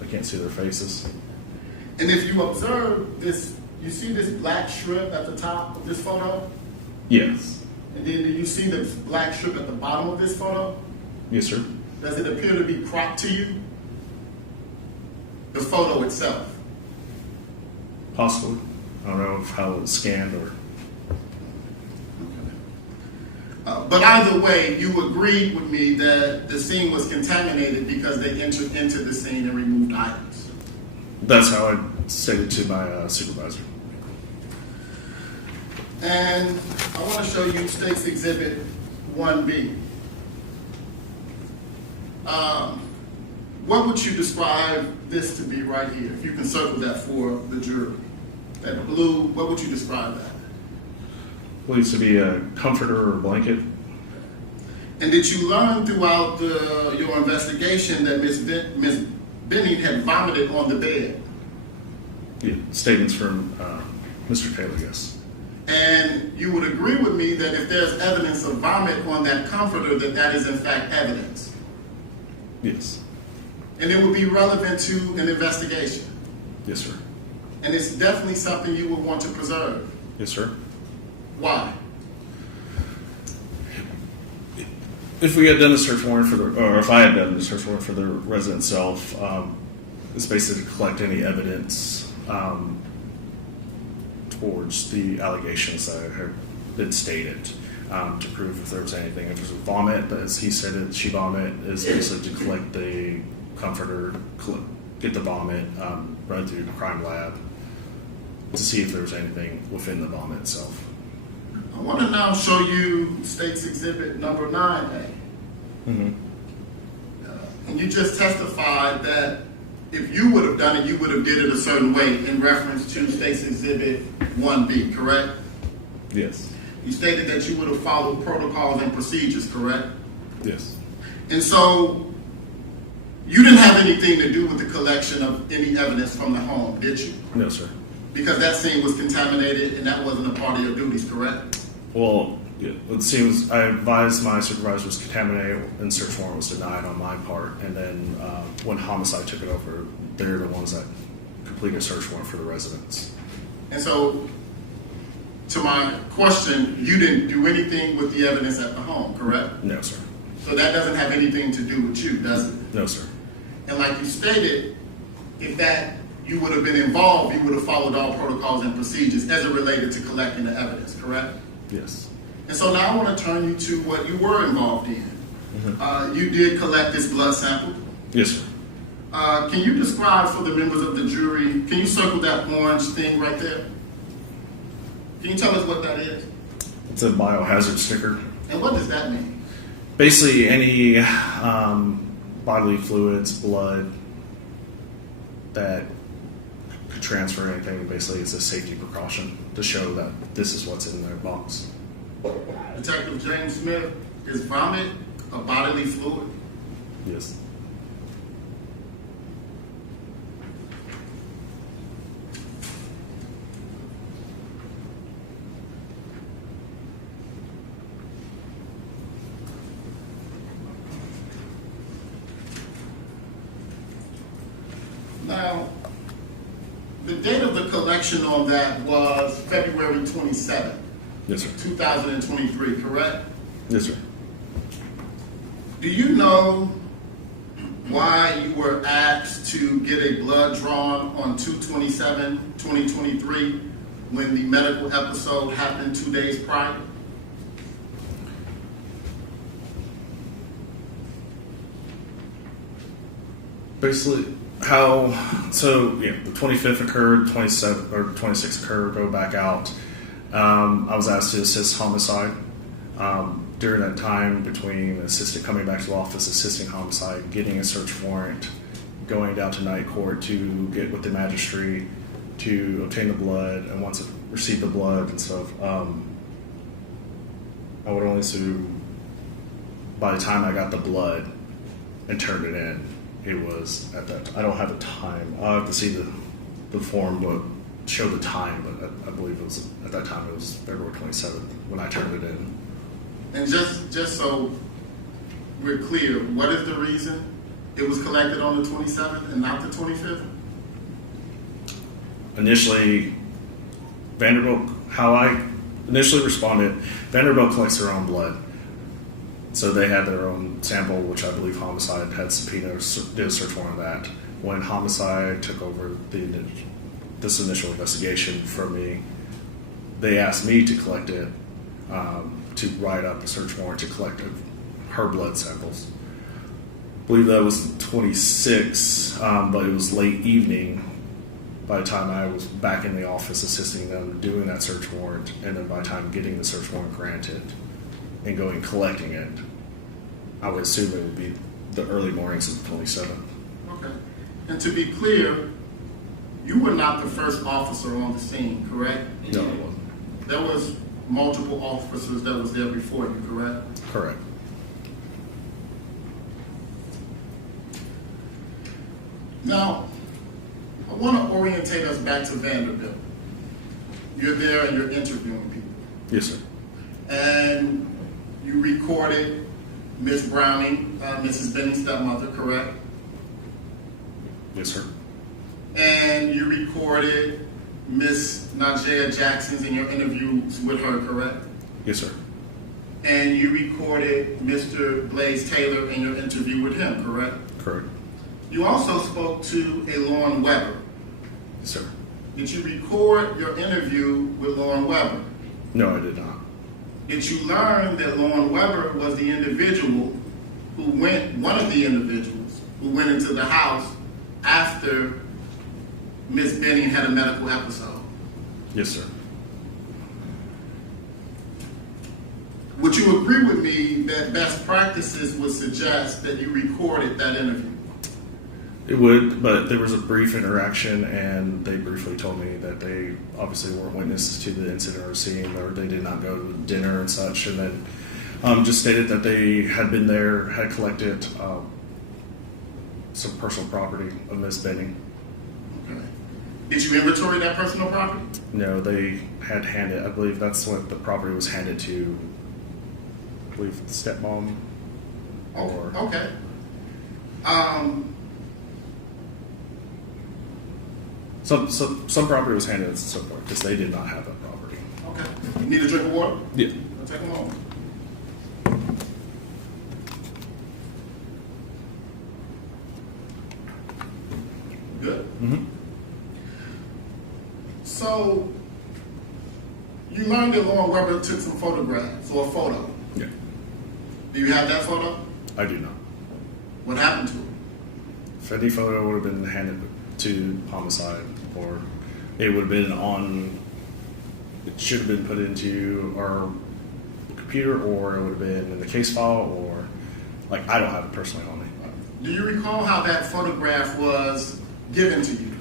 I can't see their faces. And if you observe this, you see this black strip at the top of this photo? Yes. And then do you see the black strip at the bottom of this photo? Yes, sir. Does it appear to be cropped to you? The photo itself? Possibly. I don't know how it was scanned or. But either way, you agreed with me that the scene was contaminated because they entered into the scene and removed items. That's how I stated to my supervisor. And I want to show you State's Exhibit 1B. What would you describe this to be right here? If you can circle that for the jury. That blue, what would you describe that? Believed to be a comforter or blanket. And did you learn throughout your investigation that Miss Benning had vomited on the bed? Yeah, statements from Mr. Taylor, yes. And you would agree with me that if there's evidence of vomit on that comforter, that is in fact evidence. Yes. And it would be relevant to an investigation. Yes, sir. And it's definitely something you would want to preserve. Yes, sir. Why? if we had done a search warrant or if I had done a search warrant for the resident itself, it's basically to collect any evidence towards the allegations that have been stated, to prove if there was anything. If there's a vomit, as he said, she vomit is basically to collect the comforter, get the vomit, run through the crime lab to see if there was anything within the vomit itself. I want to now show you State's Exhibit number 9A. Mm-hmm. And you just testified that if you would have done it, you would have did it a certain way in reference to State's Exhibit 1B, correct? Yes. You stated that you would have followed protocols and procedures, correct? Yes. And so you didn't have anything to do with the collection of any evidence from the home, did you? No, sir. Because that scene was contaminated and that wasn't a part of your duties, correct? Well, yeah, it seems I advised my supervisor was contaminated and search warrant was denied on my part. And then when homicide took it over, they're the ones that completed a search warrant for the residents. And so, to my question, you didn't do anything with the evidence at the home, correct? No, sir. So that doesn't have anything to do with you, does it? No, sir. And like you stated, if that you would have been involved, you would have followed all protocols and procedures as it related to collecting the evidence, correct? Yes. And so now I want to turn you to what you were involved in. Mm-hmm. You did collect this blood sample. Yes, sir. Can you describe for the members of the jury, can you circle that orange thing right there? Can you tell us what that is? It's a biohazard sticker. And what does that mean? Basically, any bodily fluids, blood that could transfer anything, basically it's a safety precaution to show that this is what's in their box. Detective James Smith, is vomit a bodily fluid? Yes. Now, the date of the collection on that was February 27th, Yes, sir. 2023, correct? Yes, sir. Do you know why you were asked to get a blood drawn on 2/27/2023 when the medical episode happened 2 days prior? Basically, the 25th occurred, 27th or 26th occurred, go back out. I was asked to assist homicide. During that time between coming back to the office, assisting homicide, getting a search warrant, going down to night court to get with the magistrate to obtain the blood, and once I received the blood and stuff, I would only assume by the time I got the blood and turned it in, it was at that. I don't have a time. I'll have to see the form, but show the time. But I believe it was at that time. It was February 27th when I turned it in. And just so we're clear, what is the reason it was collected on the 27th and not the 25th? Initially, Vanderbilt. How I initially responded, Vanderbilt collects their own blood. So they had their own sample, which I believe homicide had subpoenaed, did a search warrant on that. When homicide took over this initial investigation from me, they asked me to collect it, to write up a search warrant to collect her blood samples. I believe that was 26, but it was late evening by the time I was back in the office assisting them doing that search warrant, and then by the time getting the search warrant granted and going collecting it, I would assume it would be the early mornings of the 27th. Okay. And to be clear, you were not the first officer on the scene, correct? No, it wasn't. There was multiple officers that was there before you, correct? Correct. Now, I want to orientate us back to Vanderbilt. You're there and you're interviewing people. Yes, sir. And you recorded Miss Browning, Mrs. Benning's stepmother, correct? Yes, sir. And you recorded Miss Najee Jackson's in your interviews with her, correct? Yes, sir. And you recorded Mr. Blaise Taylor in your interview with him, correct? Correct. You also spoke to a Lauren Weber. Yes, sir. Did you record your interview with Lauren Weber? No, I did not. Did you learn that Lauren Weber was the individual one of the individuals who went into the house after Ms. Benning had a medical episode? Yes, sir. Would you agree with me that best practices would suggest that you recorded that interview? It would, but there was a brief interaction, and they briefly told me that they obviously weren't witnesses to the incident or scene, or they did not go to dinner and such, and then just stated that they had been there, had collected some personal property of Ms. Benning. Okay. Did you inventory that personal property? No, they had handed, I believe that's what the property was handed to, I believe, the stepmom. Or Okay. Some property was handed to some point because they did not have that property. Okay. You need a drink of water? Yeah. I'll take a moment. Good. Mm-hmm. So, you learned that Lauren Weber took some photographs or a photo. Yeah. Do you have that photo? I do not. What happened to it? If any photo would have been handed to homicide, or it would have been it should have been put into our computer, or it would have been in the case file, or I don't have it personally on me. Do you recall how that photograph was given to you?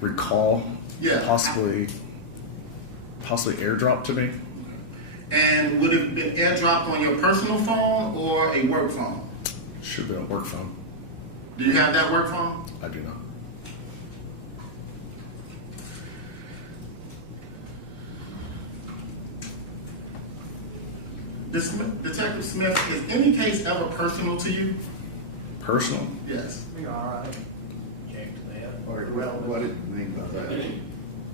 Recall? Yeah. Possibly airdropped to me. And would it have been airdropped on your personal phone or a work phone? Should have been a work phone. Do you have that work phone? I do not. Detective Smith, is any case ever personal to you? Personal? Yes. We are, all right. Check that. Or what do you mean by that?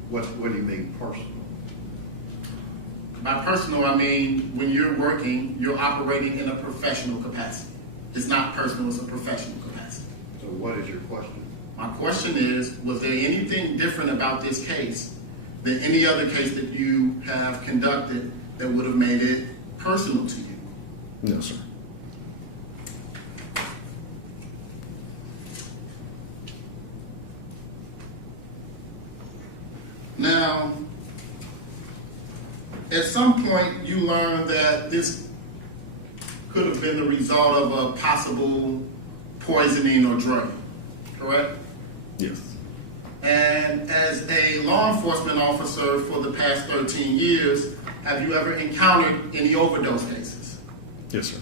What do you mean personal? By personal, I mean when you're working, you're operating in a professional capacity. It's not personal, it's a professional capacity. So what is your question? My question is, was there anything different about this case than any other case that you have conducted that would have made it personal to you? No, sir. Now, at some point you learned that this could have been the result of a possible poisoning or drugging, correct? Yes. And as a law enforcement officer for the past 13 years, have you ever encountered any overdose cases? Yes, sir.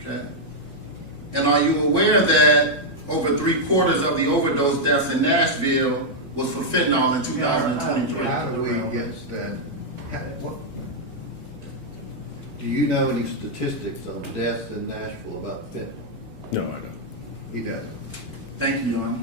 Okay. And are you aware that over 3/4 of the overdose deaths in Nashville was for fentanyl in 2023? How do we get that? Do you know any statistics on deaths in Nashville about fentanyl? No, I don't. He doesn't. Thank you, Your Honor.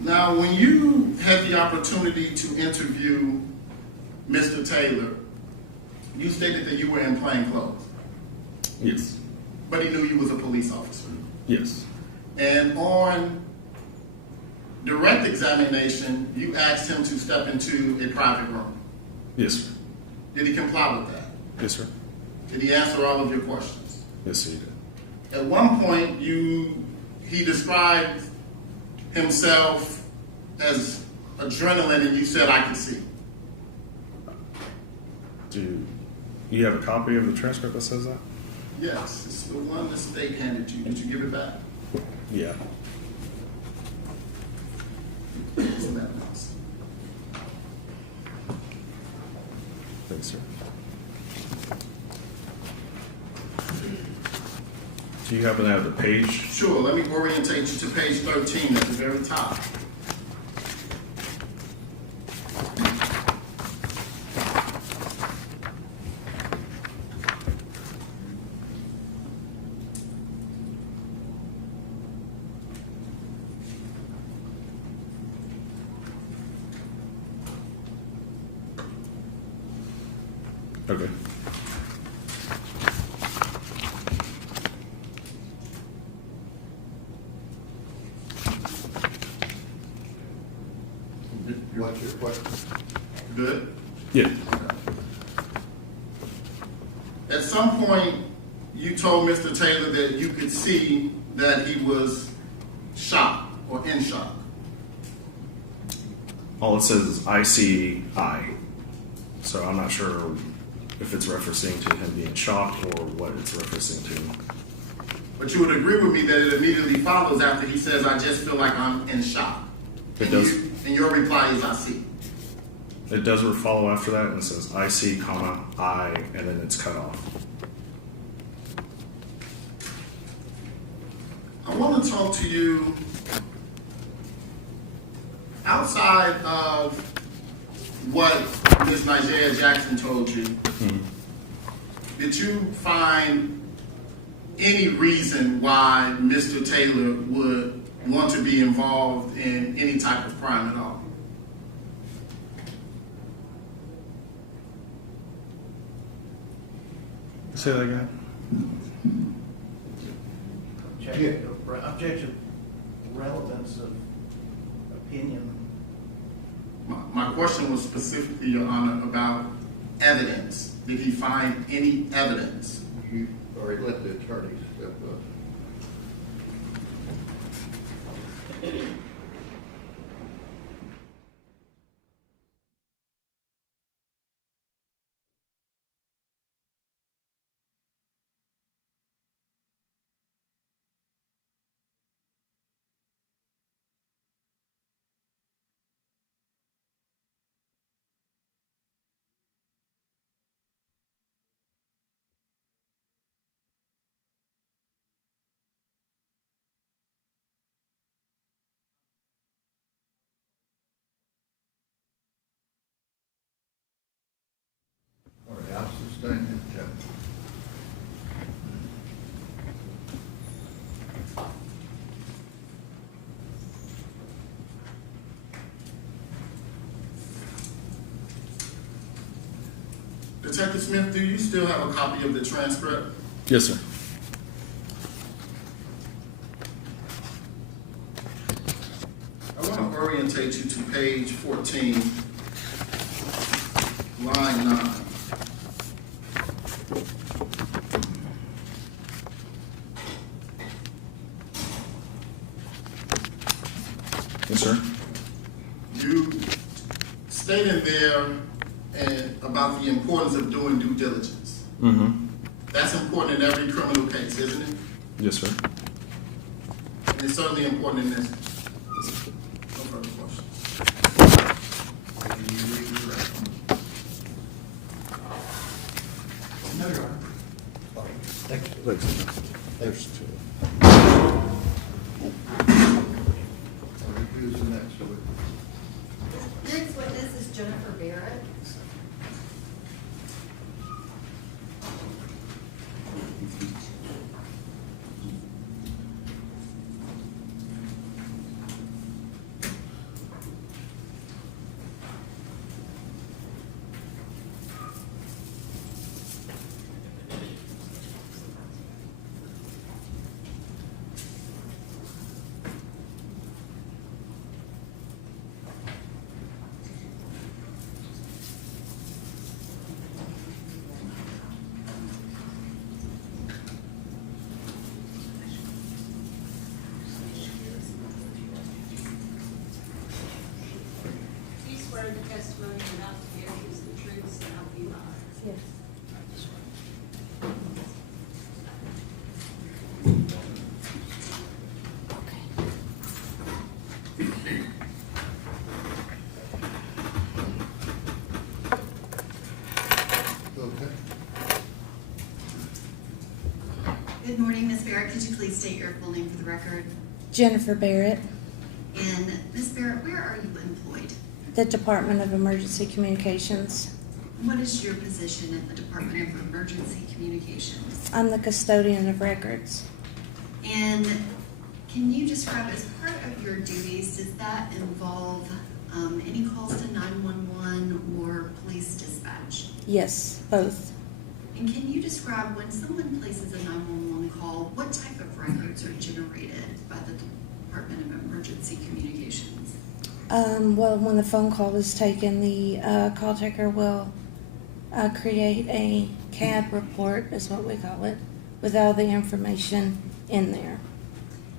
Now, when you had the opportunity to interview Mr. Taylor, you stated that you were in plain clothes, Yes. but he knew you was a police officer. Yes. And on direct examination, you asked him to step into a private room. Yes, sir. Did he comply with that? Yes, sir. Did he answer all of your questions? Yes, he did. At one point, he described himself as adrenaline, and you said, "I can see." Do you have a copy of the transcript that says that? Yes, it's the one the state handed you. Did you give it back? Yeah. It's in that house. Thanks, sir. Do you happen to have the page? Sure, let me orientate you to page 13 at the very top. Okay. What's your question? Good? Yeah. At some point, you told Mr. Taylor that you could see that he was shocked or in shock. All it says is I see I. So I'm not sure if it's referencing to him being shocked or what it's referencing to. But you would agree with me that it immediately follows after he says, I just feel like I'm in shock. It does. And your reply is, I see. It does follow after that, and it says I see, comma, I, and then it's cut off. I want to talk to you outside of what Ms. Nigeria Jackson told you. Did you find any reason why Mr. Taylor would want to be involved in any type of crime at all? Say that again. Objective relevance of opinion. My question was specifically, Your Honor, about evidence. Did he find any evidence? You already let the attorney step up. All right, I'll sustain it, Jeff. Detective Smith, do you still have a copy of the transcript? Yes, sir. I want to orientate you to page 14, line 9. Yes, sir. You stated there about the importance of doing due diligence. Mm-hmm. That's important in every criminal case, isn't it? Yes, sir. And it's certainly important in this. No further questions. Can you read the record? No, Your Honor. There's two. All right, who's the next one? Next witness is Jennifer Barrett. Do you swear the testimony you're about to give is the truth, so help you God? Yes. Okay. Good morning, Ms. Barrett. Could you please state your full name for the record? Jennifer Barrett, And Ms. Barrett, where are you employed? the Department of Emergency Communications. What is your position at the Department of Emergency Communications? I'm the custodian of records. And can you describe, as part of your duties, does that involve any calls to 911 or police dispatch? Yes, both. And can you describe when someone places a 911 call, what type of records are generated by the Department of Emergency Communications? Well, when the phone call is taken, the call taker will create a CAD report, is what we call it, with all the information in there.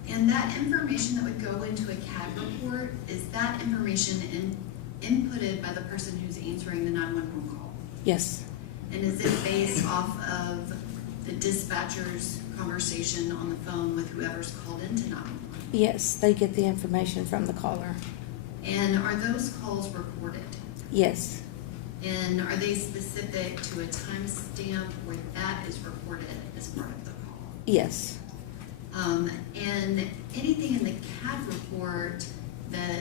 And that information that would go into a CAD report, is that information inputted by the person who's answering the 911 call? Yes, And is it based off of the dispatcher's conversation on the phone with whoever's called into 911? yes, they get the information from the caller. And are those calls recorded? Yes, And are they specific to a timestamp where that is recorded as part of the call? yes, And anything in the CAD report that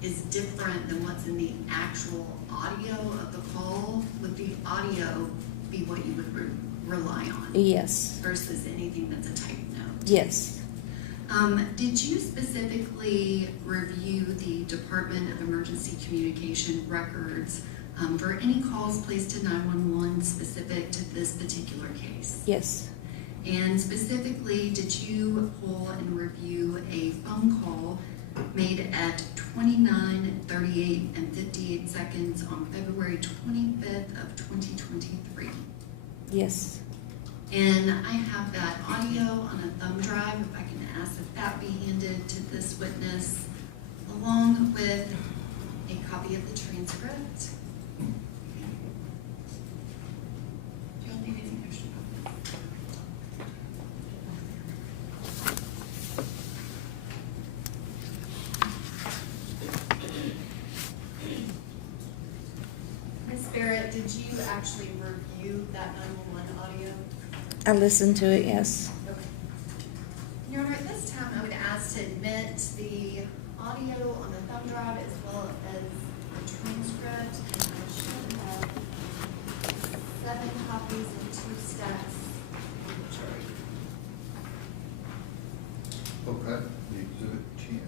is different than what's in the actual audio of the call, would the audio be what you would rely on yes, versus anything that's a type note? yes, Did you specifically review the Department of Emergency Communication records for any calls placed to 911 specific to this particular case? yes, And specifically, did you pull and review a phone call made at 29, 38, and 58 seconds on February 25th of 2023? yes, And I have that audio on a thumb drive, if I can ask that that be handed to this witness, along with a copy of the transcript. Do you need any extra copies? Ms. Barrett, did you actually review that 911 audio? I listened to it, yes, Okay. Your Honor, at this time, I would ask to admit the audio on the thumb drive as well as the transcript. And I should have 7 copies and 2 stacks for the jury. Okay, the exhibit 10.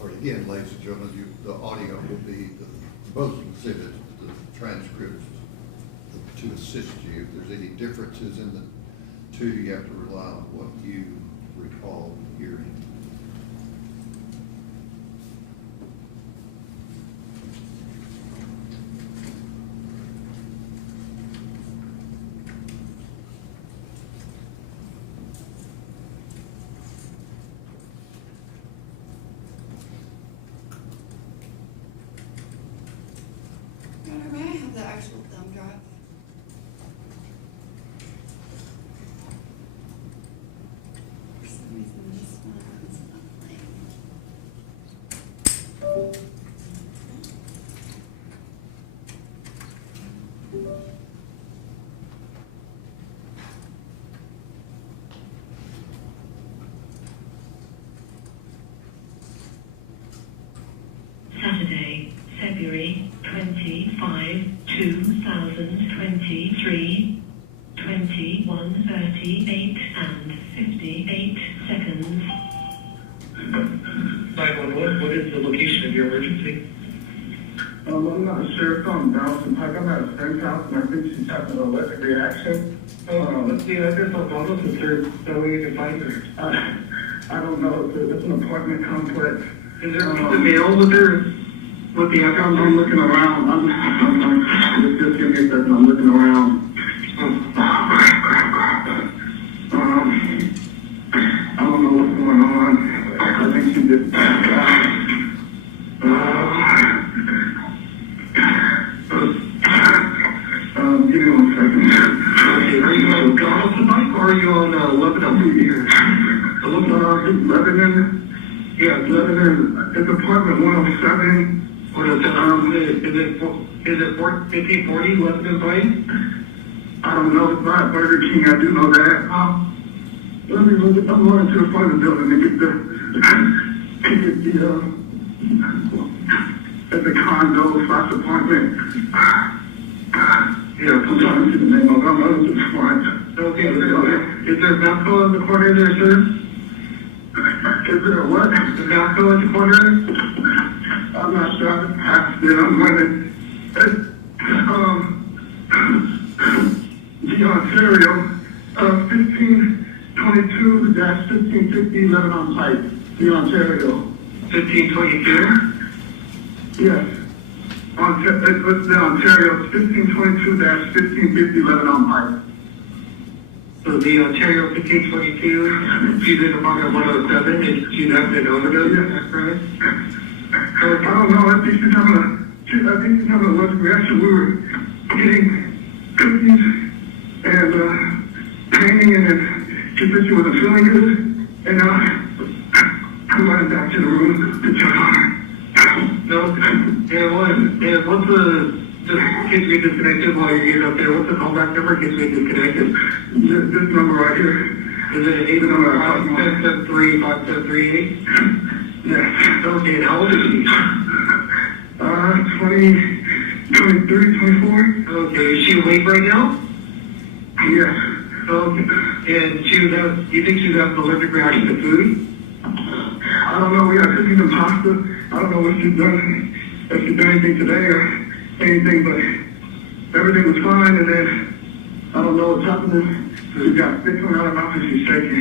All right, again, ladies and gentlemen, the audio will be both exhibits, the transcripts to assist you. If there's any differences in the two, you have to rely on what you recall hearing. Your Honor, may I have the actual thumb drive? For some reason, this one is not playing. Saturday, February 25, 2023, 21:38 and 58 seconds. 911, what is the location of your emergency? I'm not sure if I'm Donaldson Pike. I'm at a friend's house and I think she's having an allergic reaction. What's the address on Donaldson, sir? That way you can find her. I don't know. It's an apartment complex. Is there a piece of mail with her? With the address? I'm looking around. Just give me a second. I'm looking around. I don't know what's going on. I think she just passed out. Yeah, it's apartment 107. What is it? Is it 1540 Lebanon Place? I don't know, it's not Burger King, I do know that. Let me look, I'm going to the front of the building to get at the condo slash apartment. Yeah, I'm trying to see the name of it, I'm going to the front. Okay, is there a Mapco in the corner there, sir? Is there a what? The Mapco in the corner? I'm not sure, I just passed it, I'm running. The Ontario, 1522-1550 Lebanon Pike, the Ontario. 1522? Yes. It's the Ontario, 1522-1550 Lebanon Pike. So the Ontario 1522, she's in apartment 107, and she's having an overdose, is that correct? I don't know, I think she's having a allergic reaction. We were getting cookies and painting, and then she said she wasn't feeling good, and I'm running back to the room to check on her. No, and what's the, just in case we disconnected while you're getting up there, what's the callback number in case we disconnected? This number right here. Is it 875-773-5738? Yes. Okay, and how old is she? 23, 24. Okay, is she awake right now? Yes. Okay, and you think she was having an allergic reaction to food? I don't know, we got cookies and pasta. I don't know what she's done, if she's done anything today or anything, but everything was fine, and then I don't know what's happening. She got spit coming out of her mouth and she's shaking.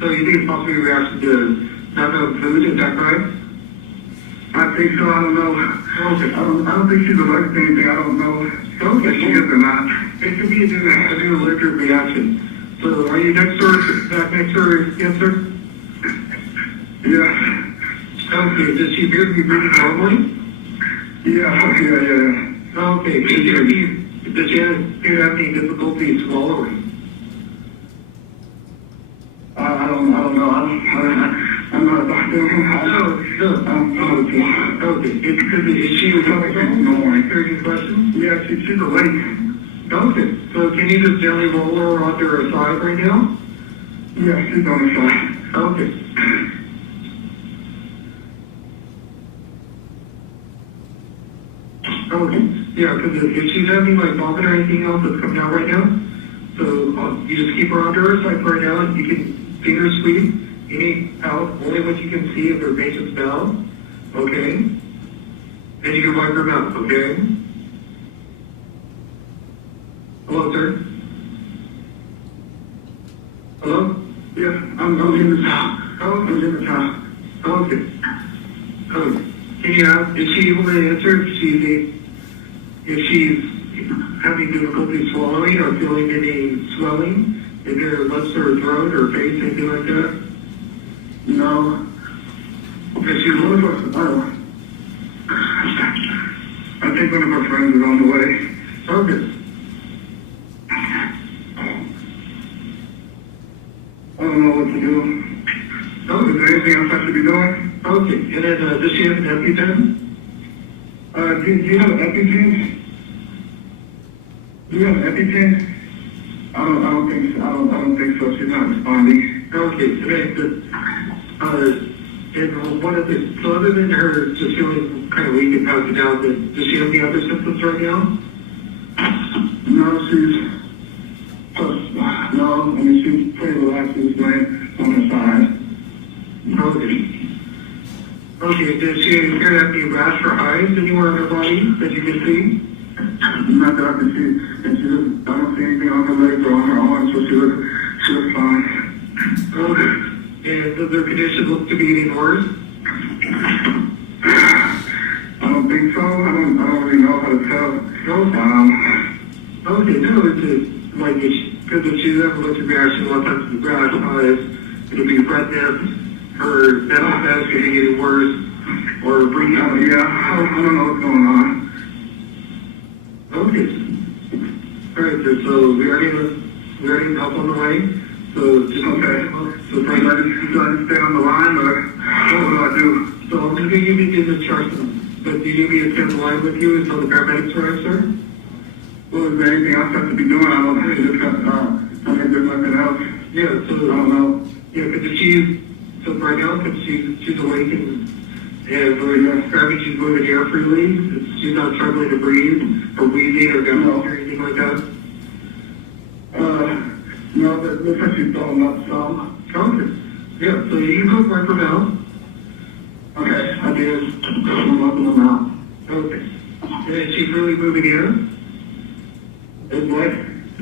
So you think it's possibly a reaction to not knowing food, is that right? I think so, I don't know. Okay. I don't think she's allergic to anything, I don't know if she is or not. It could be a new allergic reaction. So are you back next door again, sir? Yeah. Okay, does she appear to be breathing normally? Yeah. Okay, does she appear to have any difficulty swallowing? I don't know. I'm not a doctor. Okay. Is she normal? Any questions? Yeah, she's awake. Okay. So can you just gently roll her onto her side right now? Yeah, she's on her side. Okay. Okay. Yeah, because if she's having like vomit or anything else that's coming out right now, so you just keep her onto her side for right now, and you can finger sweep out only what you can see of her patient's bowel. Okay. And you can wipe her mouth. Okay. Hello, sir. Hello? Yes, I'm in the house. I'm in the house. Okay. Can you ask, is she able to answer if she's having difficulty swallowing or feeling any swelling in her lips or throat or face, anything like that? No. Okay, she's looking for, I think one of her friends is on the way. Okay. I don't know what to do. Oh, is there anything else I should be doing? Okay, and then does she have an EpiPen? Do you have an EpiPen? Do you have an EpiPen? I don't think so. She's not responding. Okay, and what is it? So other than her just feeling kind of weak and passing out, does she have any other symptoms right now? No, she's pretty relaxed. She's laying on her side. Okay, does she appear to have any rash or hives anywhere on her body that you can see? Not that I can see. And I don't see anything on her legs or on her arms, so she looks fine. Okay. And does her condition look to be getting worse? I don't think so. I don't really know how to tell. Okay, no, it's just like because if she's having allergic reaction, a lot of times the rash, hives, it'll be redness, her mental status is getting worse, or breathing out. Yeah, I don't know what's going on. Okay. All right, so we already have help on the way. So just okay. So do I just stay on the line, or what do I do? So I'm just gonna give you the instructions. But do you need me to stay on the line with you until the paramedics arrive, sir? Well, is there anything else I have to be doing? I don't think just got, I think there's nothing else. Yeah, so I don't know. yeah, because so right now, because she's awake and we're grabbing, she's moving air freely. She's not struggling to breathe or wheezing or gasping or anything like that. No, but looks like she's throwing up some. Okay. Yeah, so you can go right for now. Okay, I did. I'm up in the mouth. Okay. And she's really moving air. It's what?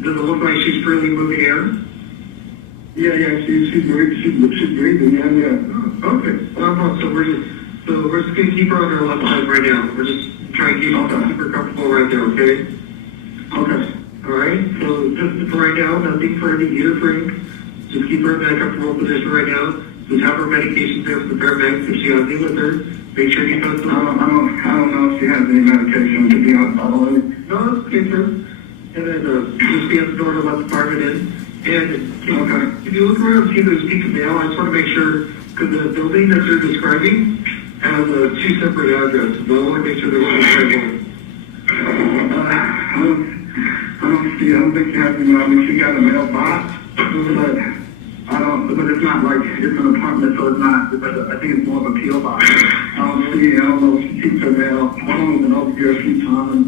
Does it look like she's freely moving air? Yeah, she's breathing, yeah. Oh, okay. So we're just gonna keep her on her left side right now. We're just trying to keep her super comfortable right there, okay? Okay. All right. So just for right now, nothing for any ear frame. Just keep her in that comfortable position right now. Just have her medications there for the paramedics if she has any with her. Make sure you touch them. I don't know if she has any medication, to be honest. I don't know. No, that's okay, sir. And then just be at the door to let the fireman in. And if you look around and see those peaks of mail, I just want to make sure, because the building that they're describing has two separate addresses. I want to make sure they're one and I don't think she has any. I mean, she got a mailbox, but it's not like it's an apartment, so it's not. But I think it's more of a PO box. I don't know if she keeps her mail. I've only been over here a few times.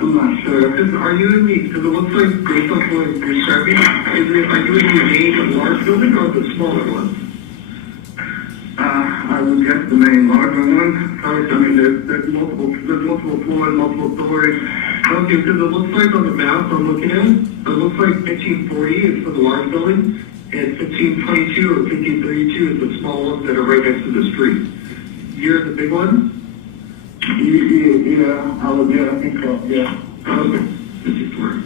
I'm not sure. Are you in the, because it looks like based on what you're describing, are you in the main large building or the smaller one? I would guess the main larger one. I mean, there's multiple floors, multiple stories. Okay, because it looks like on the map I'm looking at, it looks like 1540 is for the large building, and 1522 or 1532 is the small ones that are right next to the street. You're the big one? Yeah, I think so, yeah. Okay, this is where.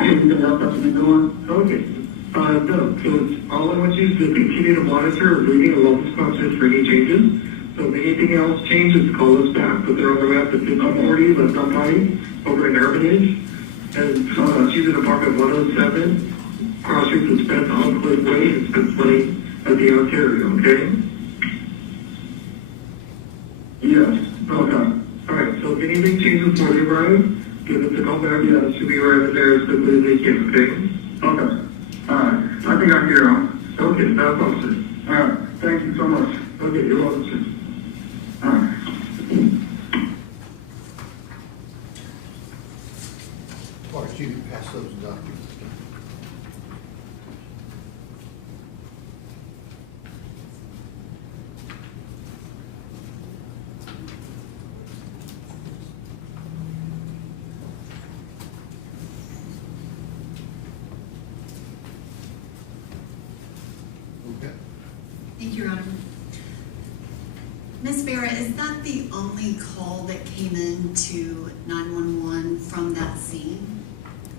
Anything else I should be doing? Okay. No, so it's all I want you to continue to monitor her breathing and levels conscious for any changes. So if anything else changes, call us back. But they're on the route to 1540, left on Pine, over in Urbanage. And she's in apartment 107. Cross street to Spence on Cliff Way and Spence Lane at the Ontario, okay? Yes, okay. Alright, so if anything changes before they arrive, give us a call back. Yeah, she'll be arriving there as quickly as they can, okay? Okay. Alright. I think I hear him. Okay, that's all, sir. Alright. Thank you so much. Okay, you're welcome, sir. Alright. Bart, you can pass those documents. Thank you, Your Honor. Ms. Barrett, is that the only call that came in to 911 from that scene?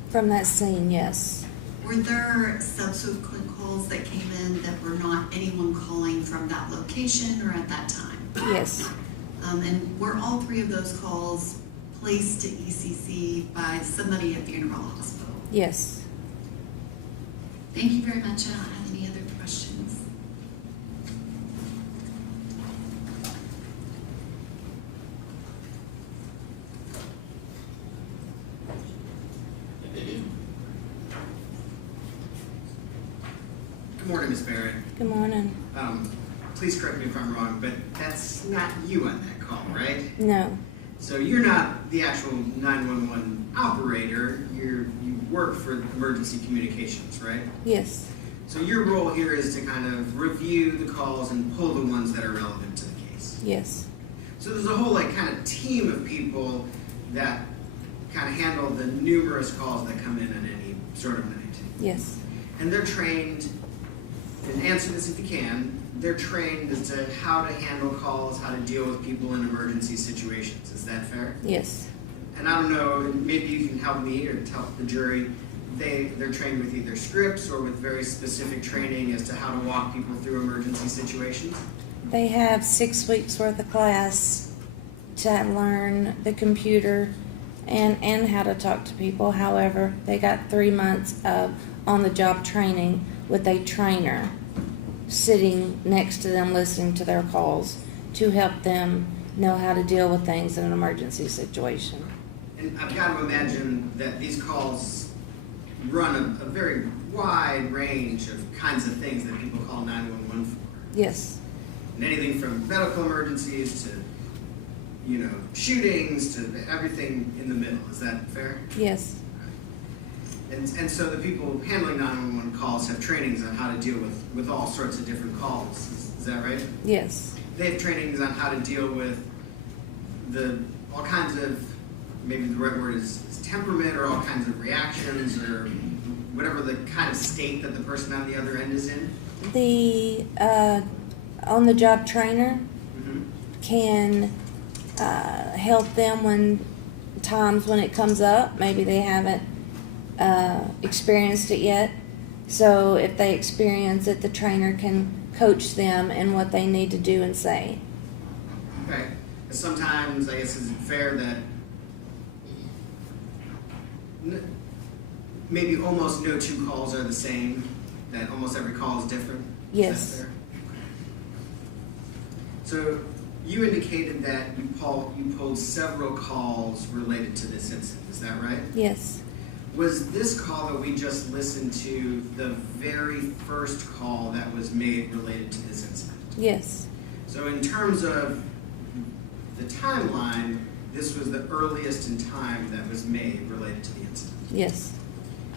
From that scene, yes. Were there subsequent calls that came in that were not anyone calling from that location or at that time? Yes. And were all three of those calls placed to ECC by somebody at Funeral Hospital? Yes. Thank you very much. I don't have any other questions. Good morning, Ms. Barrett. Good morning. Please correct me if I'm wrong, but that's not you on that call, right? No. So you're not the actual 911 operator. You work for emergency communications, right? Yes. So your role here is to kind of review the calls and pull the ones that are relevant to the case. Yes. So there's a whole kind of team of people that kind of handle the numerous calls that come in on any sort of night. Yes. And they're trained, and answer this if you can, they're trained as to how to handle calls, how to deal with people in emergency situations. Is that fair? Yes. And I don't know, maybe you can help me or help the jury. They're trained with either scripts or with very specific training as to how to walk people through emergency situations? They have 6 weeks worth of class to learn the computer and how to talk to people. However, they got 3 months of on-the-job training with a trainer sitting next to them listening to their calls to help them know how to deal with things in an emergency situation. And I've got to imagine that these calls run a very wide range of kinds of things that people call 911 for. Yes. And anything from medical emergencies to, shootings to everything in the middle. Is that fair? Yes. And so the people handling 911 calls have trainings on how to deal with all sorts of different calls. Is that right? Yes. They have trainings on how to deal with all kinds of, maybe the right word is temperament, or all kinds of reactions, or whatever the kind of state that the person on the other end is in. The on-the-job trainer can help them when it comes up. Maybe they haven't experienced it yet. So if they experience it, the trainer can coach them in what they need to do and say. Okay. Sometimes, I guess, is it fair that maybe almost no two calls are the same, that almost every call is different? Yes. Is that fair? So you indicated that you pulled several calls related to this incident. Is that right? Yes. Was this call that we just listened to the very first call that was made related to this incident? Yes. So in terms of the timeline, this was the earliest in time that was made related to the incident? Yes.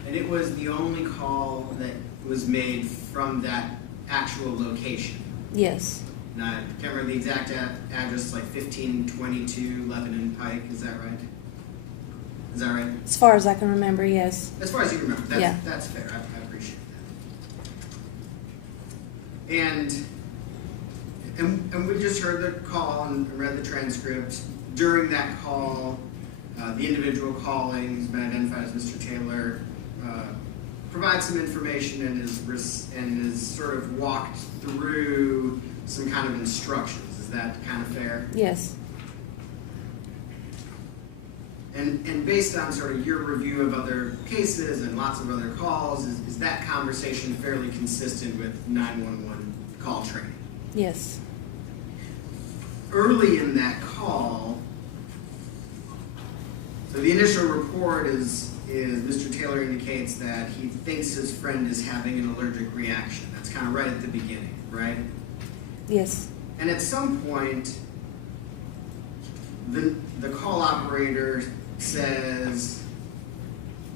And it was the only call that was made from that actual location? Yes. Now, I can't remember the exact address, like 1522 Lebanon Pike, is that right? Is that right? As far as I can remember, yes. As far as you remember, that's fair. I appreciate that. And we just heard the call and read the transcript. During that call, the individual calling has been identified as Mr. Taylor, provides some information and is sort of walked through some kind of instructions. Is that kind of fair? Yes. And based on sort of your review of other cases and lots of other calls, is that conversation fairly consistent with 911 call training? Yes. Early in that call, so the initial report is Mr. Taylor indicates that he thinks his friend is having an allergic reaction. That's kind of right at the beginning, right? Yes. And at some point, the call operator says,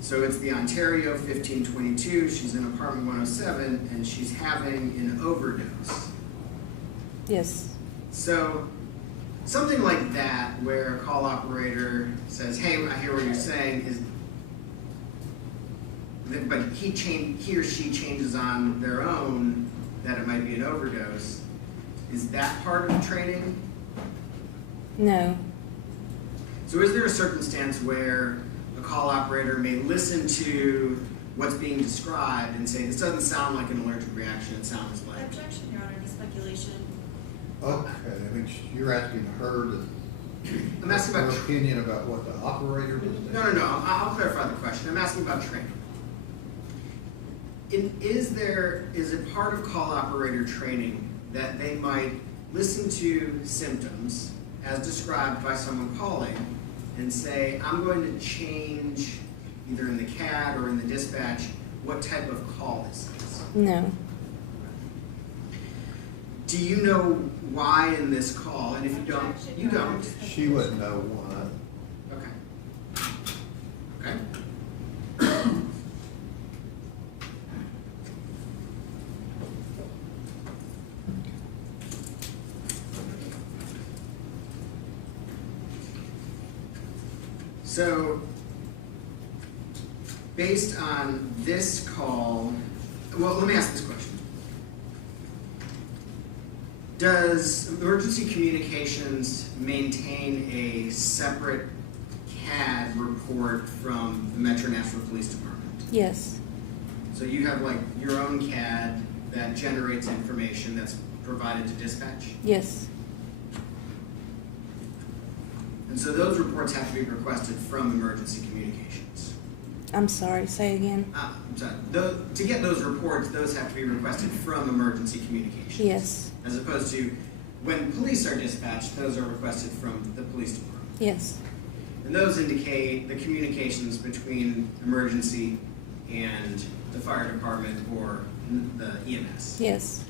so it's the Ontario 1522, she's in apartment 107, and she's having an overdose. Yes. So something like that, where a call operator says, hey, I hear what you're saying, but he or she changes on their own that it might be an overdose. Is that part of training? No. So is there a circumstance where a call operator may listen to what's being described and say, this doesn't sound like an allergic reaction, it sounds like... Objection, Your Honor, any speculation? Okay, I mean, you're asking her to... I'm asking about... her opinion about what the operator was doing? No, I'll clarify the question. I'm asking about training. Is it part of call operator training that they might listen to symptoms as described by someone calling and say, I'm going to change either in the CAD or in the dispatch what type of call this is? No. Do you know why in this call? And if you don't, you don't. She wouldn't know why. Okay. So, based on this call, well, let me ask this question. Does Emergency Communications maintain a separate CAD report from the Metro Nashville Police Department? Yes. So you have like your own CAD that generates information that's provided to dispatch? Yes. And so those reports have to be requested from emergency communications. I'm sorry, say again. I'm sorry. To get those reports, those have to be requested from emergency communications. Yes. As opposed to when police are dispatched, those are requested from the police department. Yes. And those indicate the communications between emergency and the fire department or the EMS. Yes.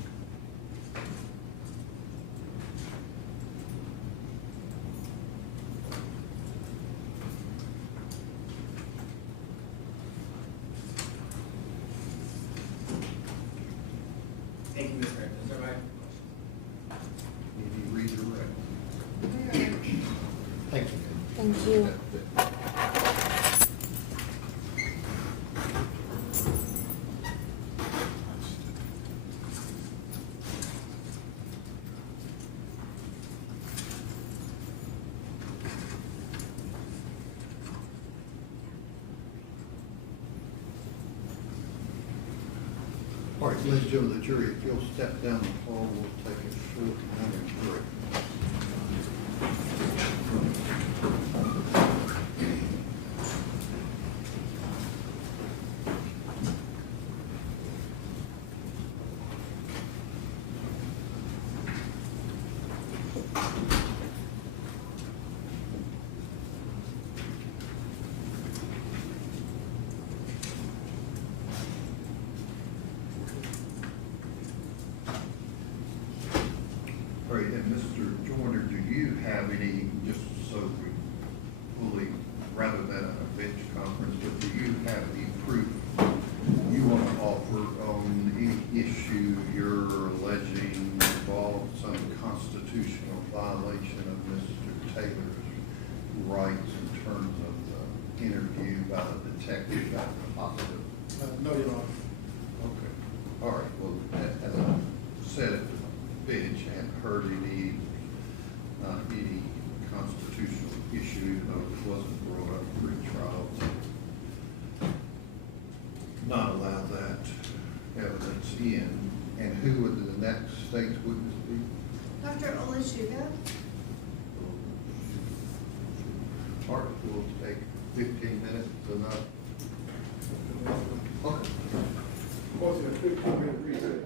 Thank you, Ms. Fair. Those are my Any redirect? Thank you. Thank you. All right, ladies and gentlemen of the jury, if you'll step down the hall, we'll take a short moment break. All right, and Mr. Joyner, do you have any, just so we fully, rather than a bench conference, but do you have any proof you want to offer on any issue you're alleging involved some constitutional violation of Mr. Taylor's rights in terms of the interview by the detective at the hospital? No, Your Honor. Okay, all right, well, as I said at the bench, I haven't heard any constitutional issue, though it wasn't brought up pre-trial. Not allow that evidence in. And who would the next state's witness be? Dr. Olashuga? All right, we'll take 15 minutes, enough. Okay. Motion a 15-minute recess.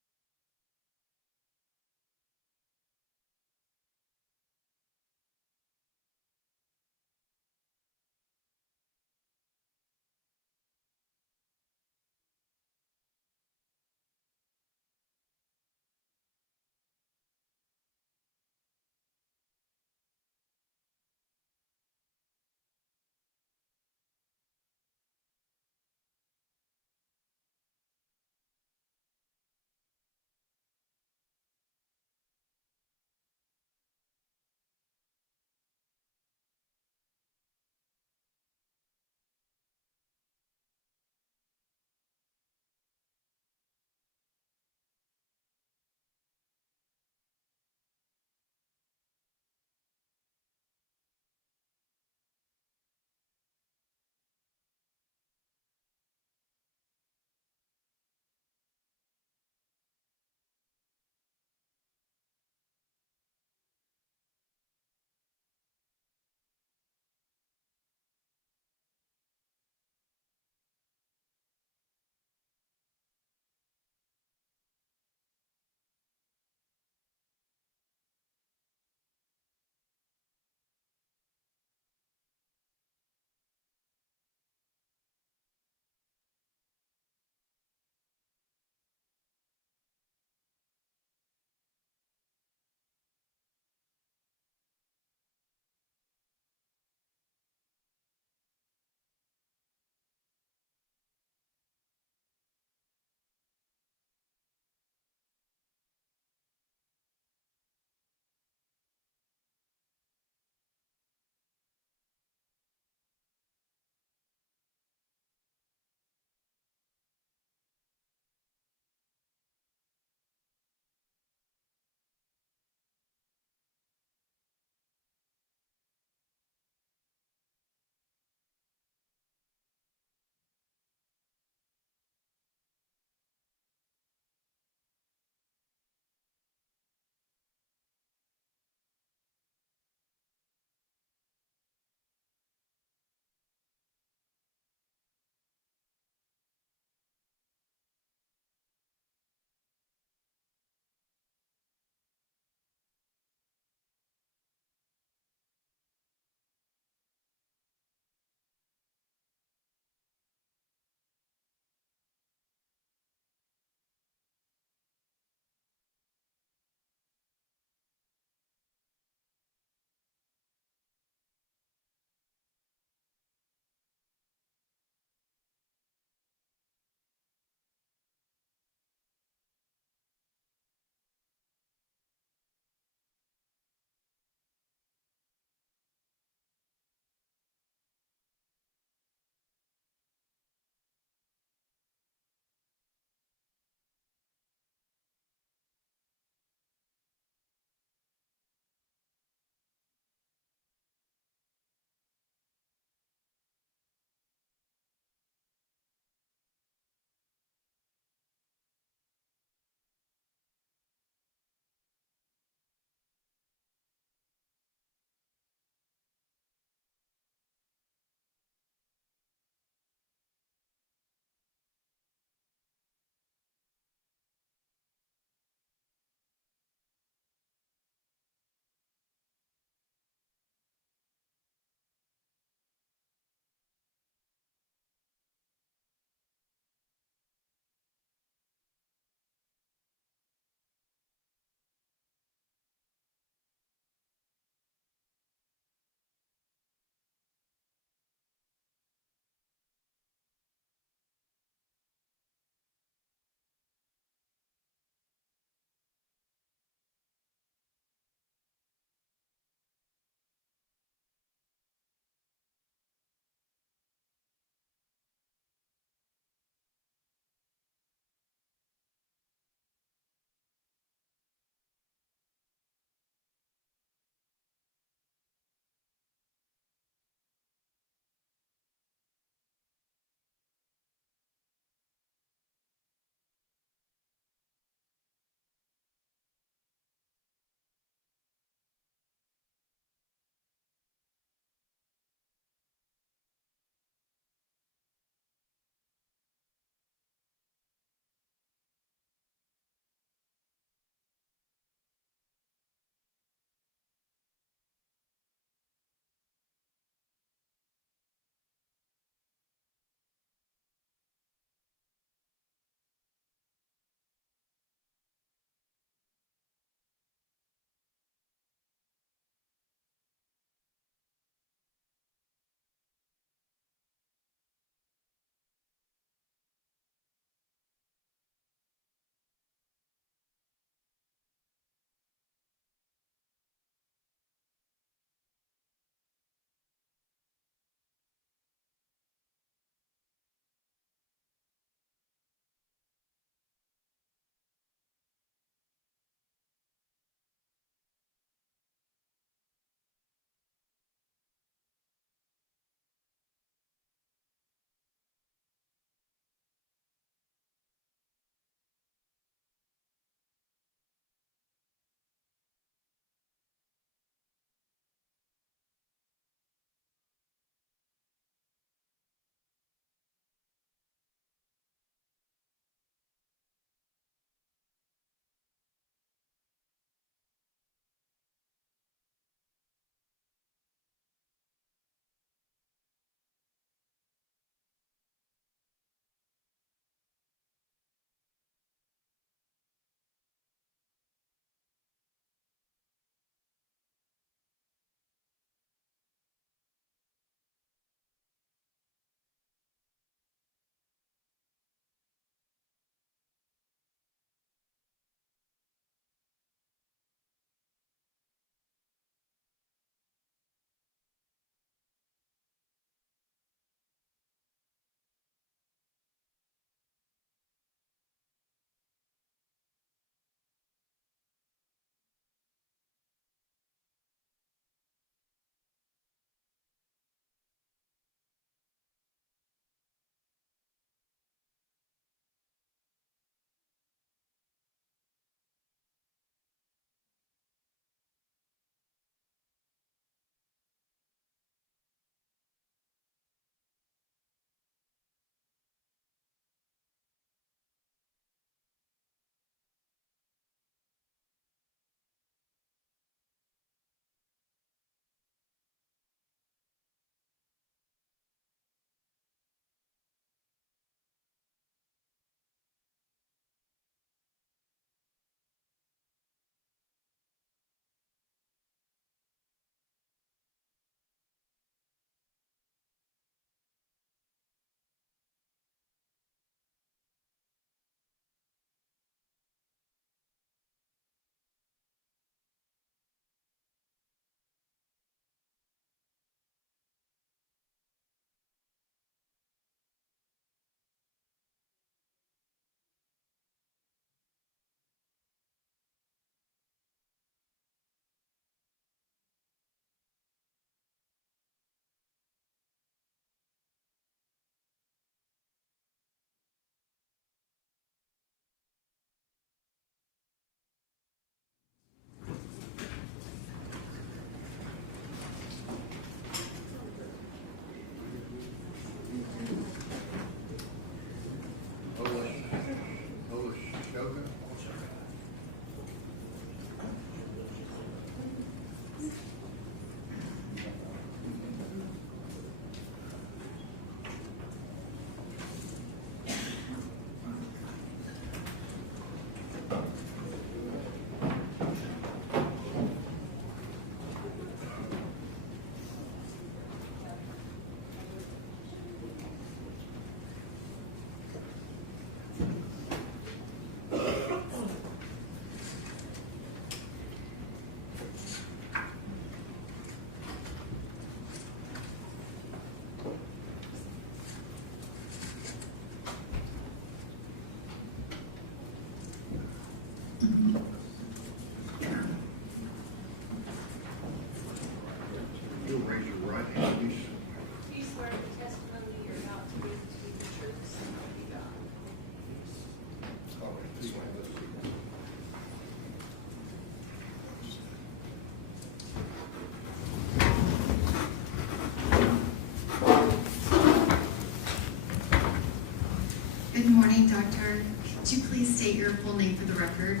state your full name for the record?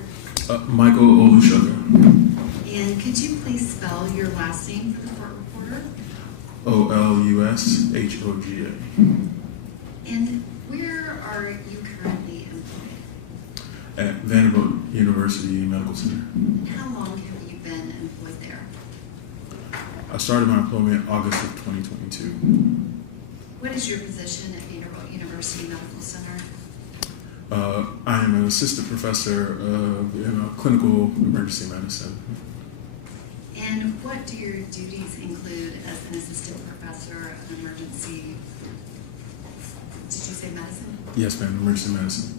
Michael Olushoga. And could you please spell your last name for the court reporter? Olushoga. And where are you currently employed? At Vanderbilt University Medical Center. And how long have you been employed there? I started my employment August of 2022. What is your position at Vanderbilt University Medical Center? I am an assistant professor in clinical emergency medicine. And what do your duties include as an assistant professor of emergency, did you say medicine? Yes, ma'am, emergency medicine.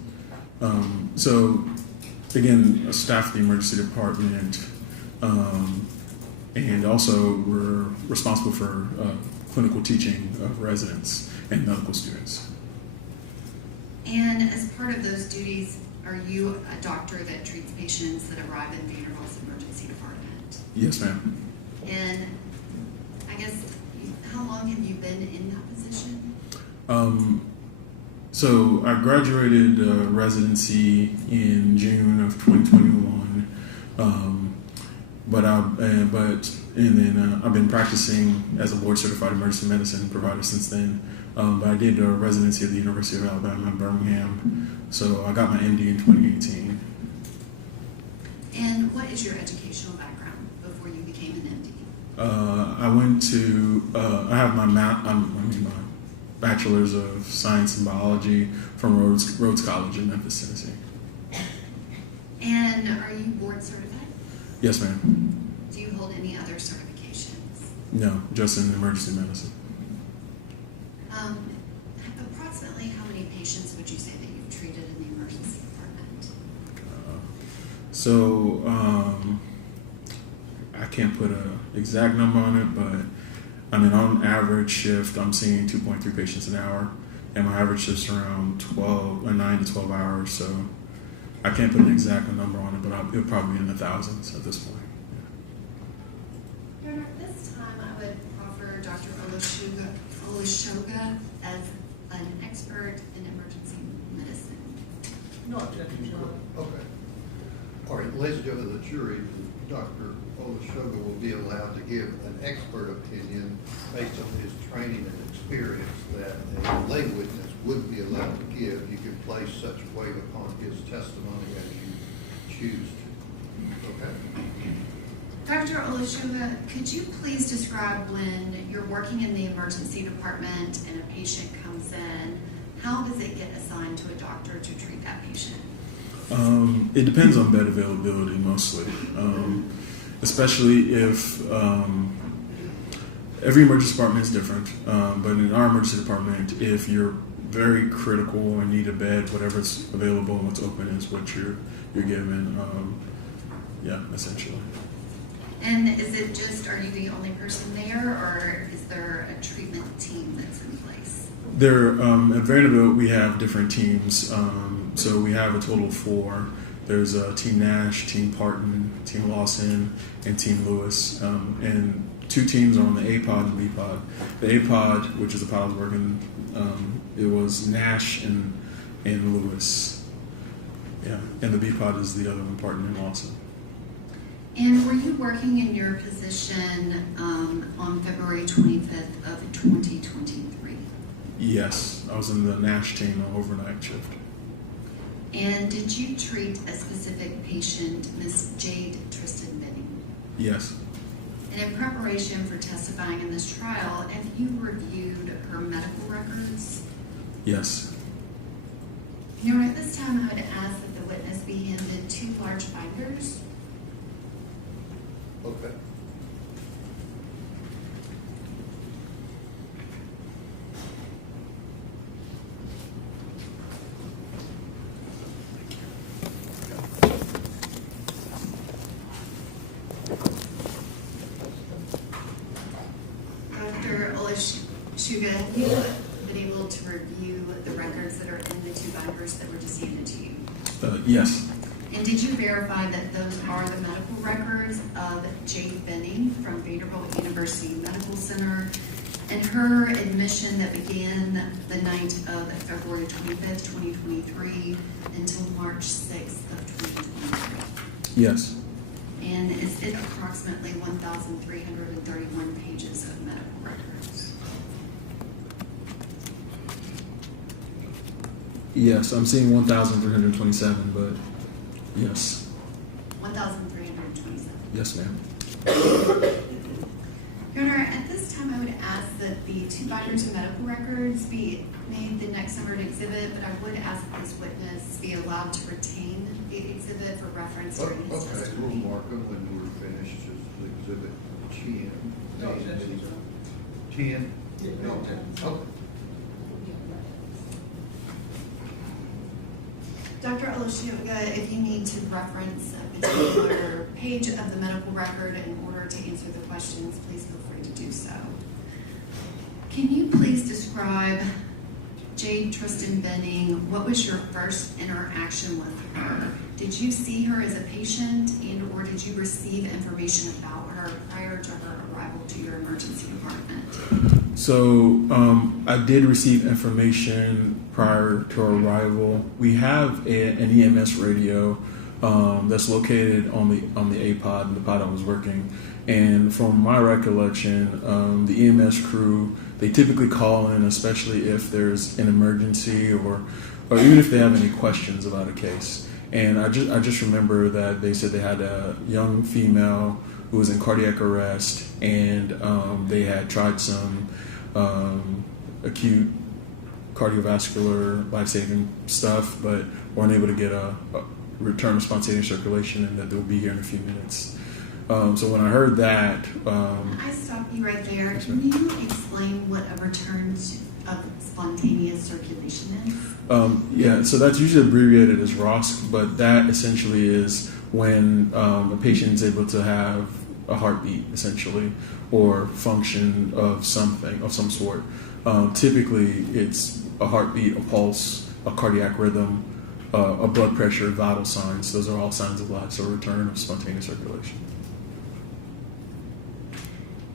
So, again, I staff the emergency department, and also we're responsible for clinical teaching of residents and medical students. And as part of those duties, are you a doctor that treats patients that arrive in Vanderbilt's emergency department? Yes, ma'am. And I guess, how long have you been in that position? So I graduated residency in June of 2021, I've been practicing as a board certified emergency medicine provider since then. But I did a residency at the University of Alabama in Birmingham, so I got my MD in 2018. And what is your educational background before you became an MD? I have my bachelor's of science and biology from Rhodes College in Memphis, Tennessee. And are you board certified? Yes, ma'am. Do you hold any other certifications? No, just in emergency medicine. Approximately how many patients would you say that you've treated in the emergency department? I can't put an exact number on it, but on average shift, I'm seeing 2.3 patients an hour, and my average shift's around 9 to 12 hours, so I can't put an exact number on it, but it'll probably be in the thousands at this point. Your Honor, at this time, I would offer Dr. Olushoga as an expert in emergency medicine. No objection, Your Honor. Okay. All right, ladies and gentlemen of the jury, Dr. Olushoga will be allowed to give an expert opinion based on his training and experience that a lay witness wouldn't be allowed to give. You can place such weight upon his testimony as you choose to. Okay. Dr. Olushoga, could you please describe when you're working in the emergency department and a patient comes in, how does it get assigned to a doctor to treat that patient? It depends on bed availability mostly, especially if every emergency department is different. But in our emergency department, if you're very critical and need a bed, whatever's available and what's open is what you're given. Essentially. And is it just, are you the only person there, or is there a treatment team that's in place? There, at Vanderbilt, we have different teams. So we have a total of 4. There's Team Nash, Team Parton, Team Lawson, and Team Lewis. And 2 teams are on the A pod and B pod. The A pod, which is the pod I was working, it was Nash and Lewis. Yeah, and the B pod is the other one, Parton and Lawson. And were you working in your position on February 25th of 2023? Yes, I was in the Nash team on overnight shift. And did you treat a specific patient, Miss Jade Benning? Yes. And in preparation for testifying in this trial, have you reviewed her medical records? Yes. Your Honor, at this time I would ask that the witness be handed 2 large binders. Okay. Dr. Olushoga, have you been able to review the records that are in the 2 binders that were just handed to you? Yes. And did you verify that those are the medical records of Jade Benning from Vanderbilt University Medical Center, And her admission that began the night of February 25th, 2023 until March 6th of 2023. Yes. And is it approximately 1,331 pages of medical records? Yes, I'm seeing 1,327, but yes. 1,327. Yes, ma'am. Your Honor, at this time I would ask that the 2 binders of medical records be made the next numbered exhibit, but I would ask that this witness be allowed to retain the exhibit for reference during his Okay, we'll testimony. mark them when we're finished, just the exhibit 10. No objection, Your Honor. 10? Yeah, no objection. Okay. Dr. Olashioga, if you need to reference a particular page of the medical record in order to answer the questions, please feel free to do so. Can you please describe Jade Tristan Benning? What was your first interaction with her? Did you see her as a patient and or did you receive information about her prior to her arrival to your emergency department? So I did receive information prior to our arrival. We have an EMS radio that's located on the APOD, the pod I was working. And from my recollection, the EMS crew, they typically call in, especially if there's an emergency or even if they have any questions about a case. And I just remember that they said they had a young female who was in cardiac arrest, and they had tried some acute cardiovascular life-saving stuff, but weren't able to get a return of spontaneous circulation, and that they'll be here in a few minutes. So when I heard that, I stop you right there. Can you explain what a return of spontaneous circulation is? Yeah, so that's usually abbreviated as ROSC, but that essentially is when a patient is able to have a heartbeat, essentially, or function of something, of some sort. Typically, it's a heartbeat, a pulse, a cardiac rhythm, a blood pressure, vital signs. Those are all signs of life, so return of spontaneous circulation.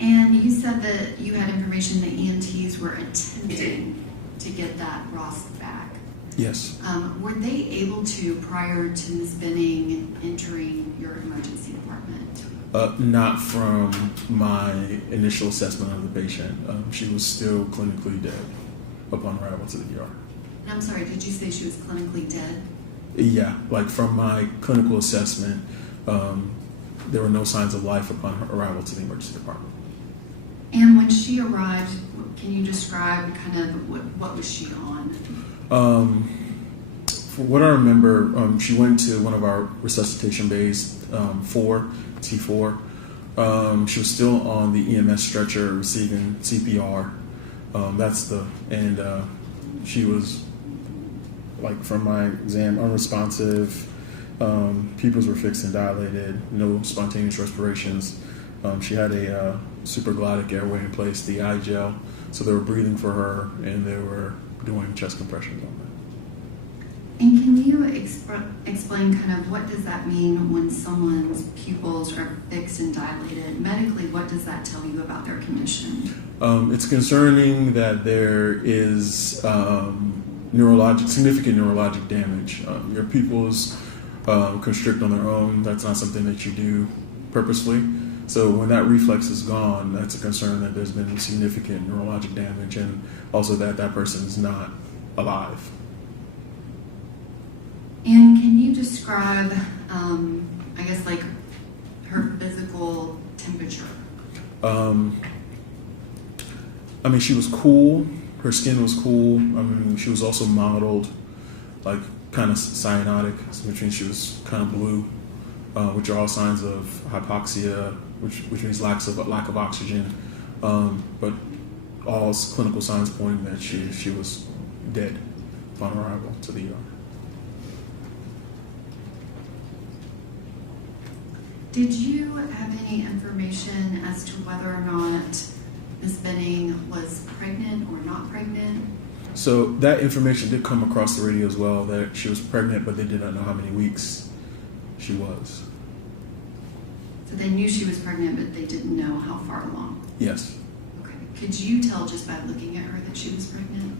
And you said that you had information that EMTs were attempting to get that ROSC back. Yes. Were they able to, prior to Ms. Benning entering your emergency department? Not from my initial assessment of the patient. She was still clinically dead upon arrival to the ER. And I'm sorry, did you say she was clinically dead? Yeah, like from my clinical assessment, there were no signs of life upon her arrival to the emergency department. And when she arrived, can you describe kind of what was she on? For what I remember, she went to one of our resuscitation bays, T4. She was still on the EMS stretcher receiving CPR. She was, like from my exam, unresponsive. Pupils were fixed and dilated, no spontaneous respirations. She had a supraglottic airway in place, the eye gel, so they were breathing for her and they were doing chest compressions on that. And can you explain kind of what does that mean when someone's pupils are fixed and dilated? Medically, what does that tell you about their condition? It's concerning that there is significant neurologic damage. Your pupils constrict on their own. That's not something that you do purposefully. So when that reflex is gone, that's a concern that there's been significant neurologic damage, and also that person is not alive. And can you describe, I guess, like her physical temperature? I mean, she was cool. Her skin was cool. I mean, she was also mottled, like kind of cyanotic, which means she was kind of blue, which are all signs of hypoxia, which means lack of oxygen. But all clinical signs pointing that she was dead upon arrival to the ER. Did you have any information as to whether or not Ms. Benning was pregnant or not pregnant? So that information did come across the radio as well, that she was pregnant, but they did not know how many weeks she was. So they knew she was pregnant, but they didn't know how far along? Yes. Okay. Could you tell just by looking at her that she was pregnant?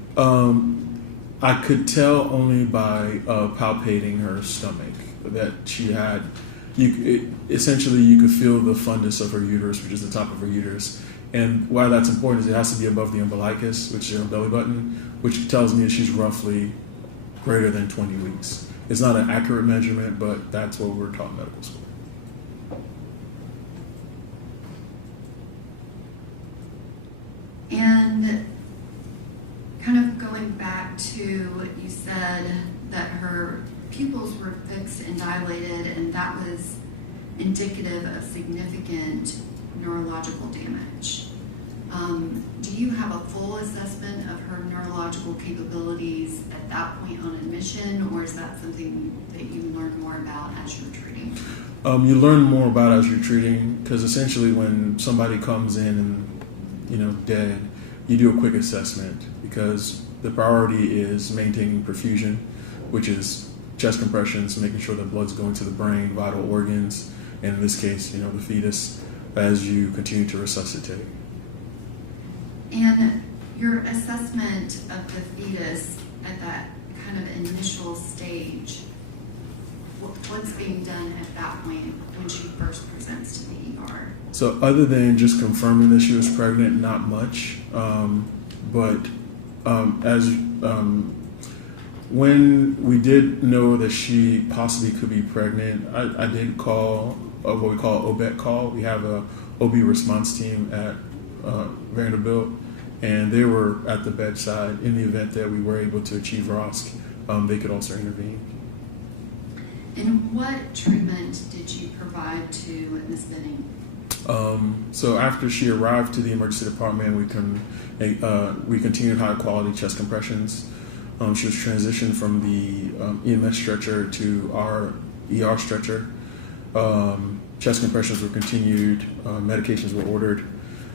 I could tell only by palpating her stomach that she had. Essentially, you could feel the fundus of her uterus, which is the top of her uterus. And why that's important is it has to be above the umbilicus, which is her belly button, which tells me that she's roughly greater than 20 weeks. It's not an accurate measurement, but that's what we're taught in medical school. And kind of going back to, you said that her pupils were fixed and dilated, and that was indicative of significant neurological damage. Do you have a full assessment of her neurological capabilities at that point on admission, or is that something that you learn more about as you're treating? You learn more about as you're treating, because essentially when somebody comes in and dead, you do a quick assessment, because the priority is maintaining perfusion, which is chest compressions, making sure that blood's going to the brain, vital organs, and in this case, the fetus, as you continue to resuscitate. And your assessment of the fetus at that kind of initial stage, what's being done at that point when she first presents to the ER? So other than just confirming that she was pregnant, not much. When we did know that she possibly could be pregnant, I did call what we call OBET call. We have a OB response team at Vanderbilt, and they were at the bedside in the event that we were able to achieve ROSC. They could also intervene. And what treatment did you provide to Ms. Benning? So after she arrived to the emergency department, we continued high quality chest compressions. She was transitioned from the EMS stretcher to our ER stretcher. Chest compressions were continued. Medications were ordered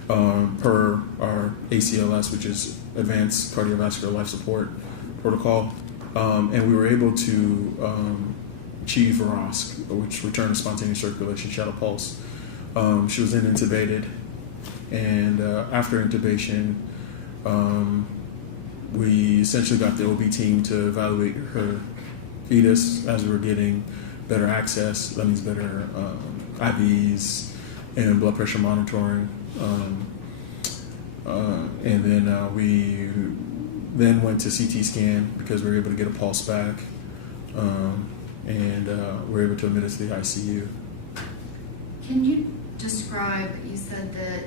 per our ACLS, which is Advanced Cardiovascular Life Support Protocol. And we were able to achieve ROSC, which returned to spontaneous circulation. She had a pulse. She was then intubated, and after intubation, we essentially got the OB team to evaluate her fetus as we were getting better access. That means better IVs and blood pressure monitoring. And then we then went to CT scan because we were able to get a pulse back, and we were able to admit it to the ICU. Can you describe, you said that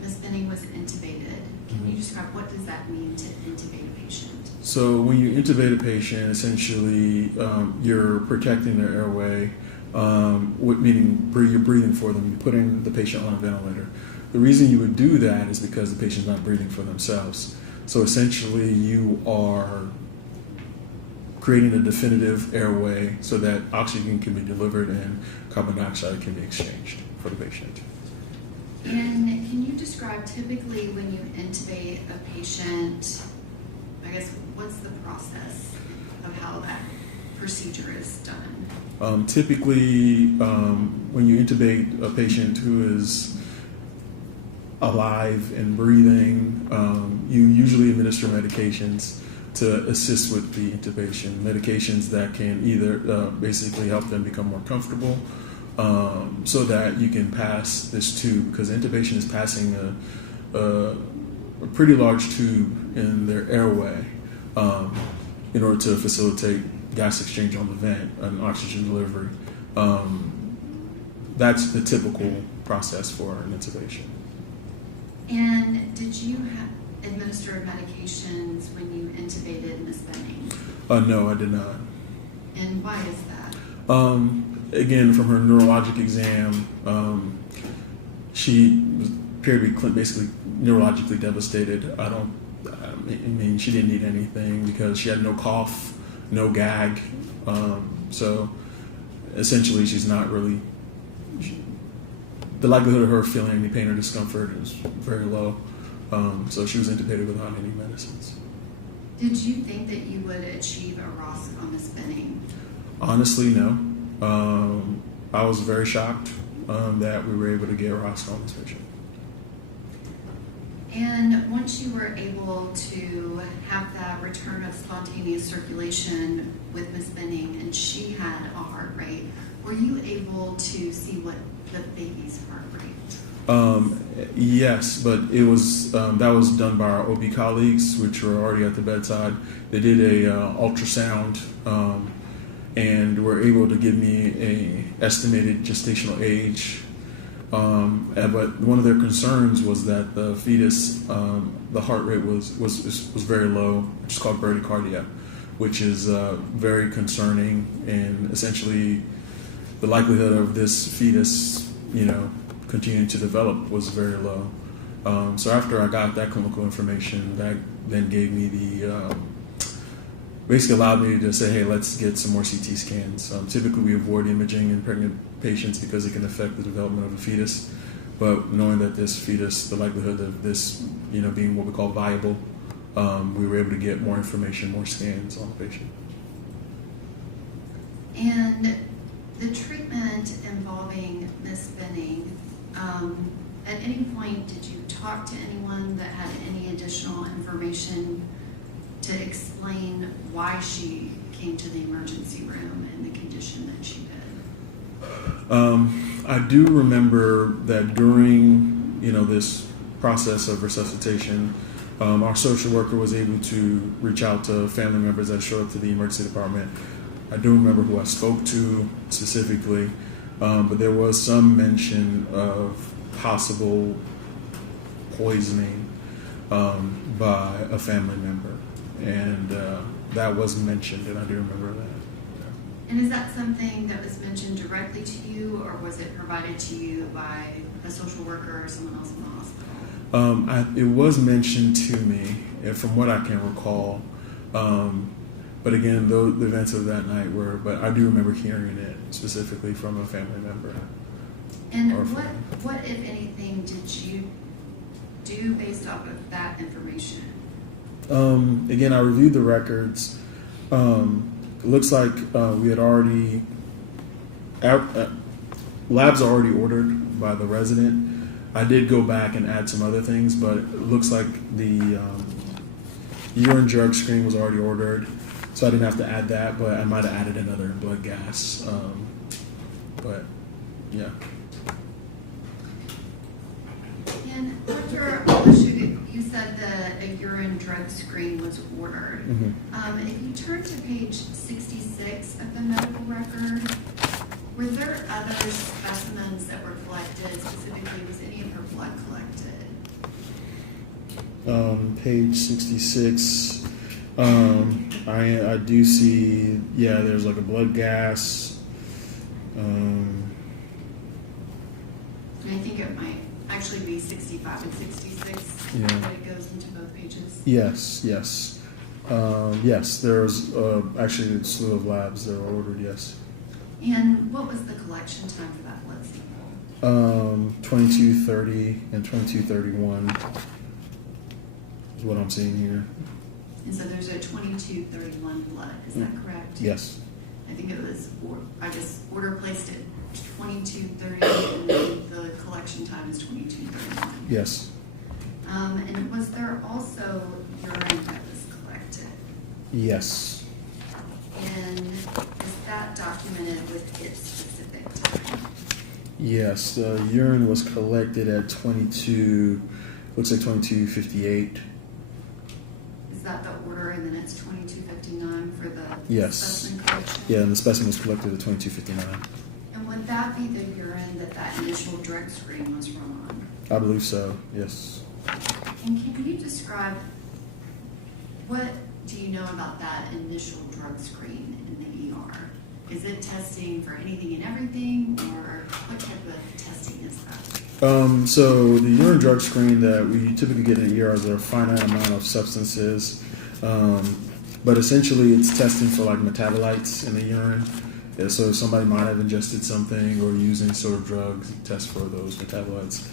Ms. Benning was intubated. Can you describe what does that mean to intubate a patient? So when you intubate a patient, essentially you're protecting their airway, meaning you're breathing for them. You're putting the patient on a ventilator. The reason you would do that is because the patient's not breathing for themselves. So essentially you are creating a definitive airway so that oxygen can be delivered and carbon dioxide can be exchanged for the patient. And can you describe typically when you intubate a patient, I guess, what's the process of how that procedure is done? Typically, when you intubate a patient who is alive and breathing, you usually administer medications to assist with the intubation. Medications that can either basically help them become more comfortable, so that you can pass this tube, because intubation is passing a pretty large tube in their airway in order to facilitate gas exchange on the vent and oxygen delivery. That's the typical process for an intubation. And did you administer medications when you intubated Ms. Benning? No, I did not. And why is that? Again, from her neurologic exam, she appeared to be basically neurologically devastated. I mean, she didn't need anything because she had no cough, no gag. So essentially, she's not really. The likelihood of her feeling any pain or discomfort is very low. So she was intubated without any medicines. Did you think that you would achieve a ROSC on Ms. Benning? Honestly, no. I was very shocked that we were able to get ROSC on this patient. And once you were able to have that return of spontaneous circulation with Ms. Benning and she had a heart rate, were you able to see what the baby's heart rate? Yes, but it was that was done by our OB colleagues, which were already at the bedside. They did a ultrasound and were able to give me a estimated gestational age. But one of their concerns was that the fetus, the heart rate was very low, which is called bradycardia, which is very concerning, and essentially the likelihood of this fetus, continuing to develop was very low. So after I got that clinical information, that then gave me the basically allowed me to say, hey, let's get some more CT scans. Typically, we avoid imaging in pregnant patients because it can affect the development of a fetus. But knowing that this fetus, the likelihood of this, being what we call viable, we were able to get more information, more scans on the patient. And the treatment involving Ms. Benning, at any point did you talk to anyone that had any additional information to explain why she came to the emergency room in the condition that she did? I do remember that during, this process of resuscitation, our social worker was able to reach out to family members that showed up to the emergency department. I do remember who I spoke to specifically, but there was some mention of possible poisoning by a family member, and that was mentioned, and I do remember that. And is that something that was mentioned directly to you, or was it provided to you by a social worker or someone else in the hospital? It was mentioned to me, from what I can recall. But again, the events of that night but I do remember hearing it specifically from a family member. And what, if anything, did you do based off of that information? Again, I reviewed the records. It looks like we had already, labs are already ordered by the resident. I did go back and add some other things, but it looks like the urine drug screen was already ordered, so I didn't have to add that, but I might have added another blood gas. But yeah. And Dr. Aleshu, you said that a urine drug screen was ordered. Mm-hmm. If you turn to page 66 of the medical record, were there other specimens that were collected? Specifically, was any of her blood collected? Page 66. I do see, there's like a blood gas. And I think it might actually be 65 and 66, but it goes into both pages. Yes. Yes, there's actually a slew of labs that were ordered, yes. And what was the collection time for that blood sample? 2230 and 2231 is what I'm seeing here. And so there's a 2231 blood, is that correct? Yes. I think it was, order placed at 2230 and then the collection time is 2231. Yes. And was there also urine that was collected? Yes. And is that documented with its specific time? Yes, the urine was collected at looks like 2258. Is that the order and then it's 2259 for the Yes. specimen collection? Yeah, and the specimen was collected at 2259. And would that be the urine that initial drug screen was run on? I believe so, yes. And can you describe, what do you know about that initial drug screen in the ER? Is it testing for anything and everything, or what type of testing is that? So the urine drug screen that we typically get in ER is a finite amount of substances, but essentially it's testing for like metabolites in the urine. Yeah, so if somebody might have ingested something or using sort of drugs, test for those metabolites.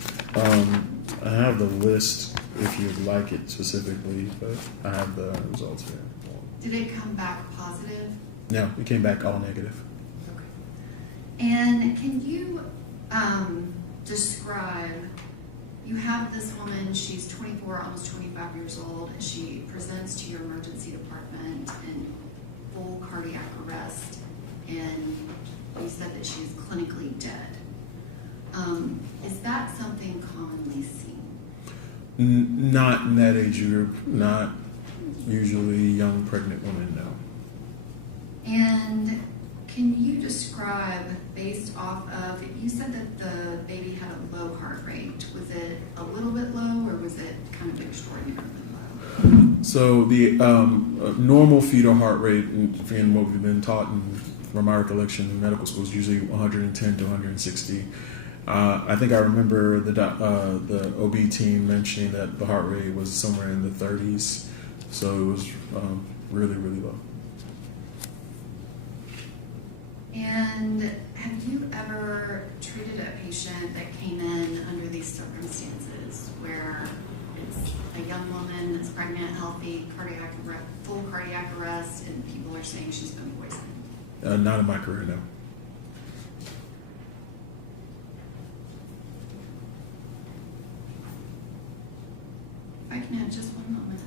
I have the list if you'd like it specifically, but I have the results here. Did it come back positive? No, it came back all negative. Okay. And can you describe, you have this woman, she's 24, almost 25 years old. She presents to your emergency department in full cardiac arrest, and you said that she's clinically dead. Is that something commonly seen? Not in that age group, not usually young pregnant women, no. And can you describe, based off of, you said that the baby had a low heart rate. Was it a little bit low, or was it kind of extraordinarily low? So the normal fetal heart rate, and what we've been taught from my recollection in medical school, is usually 110 to 160. I think I remember the OB team mentioning that the heart rate was somewhere in the 30s, so it was really, really low. And have you ever treated a patient that came in under these circumstances where it's a young woman that's pregnant, healthy, full cardiac arrest, and people are saying she's been poisoned? Not in my career, no. If I can have just one moment.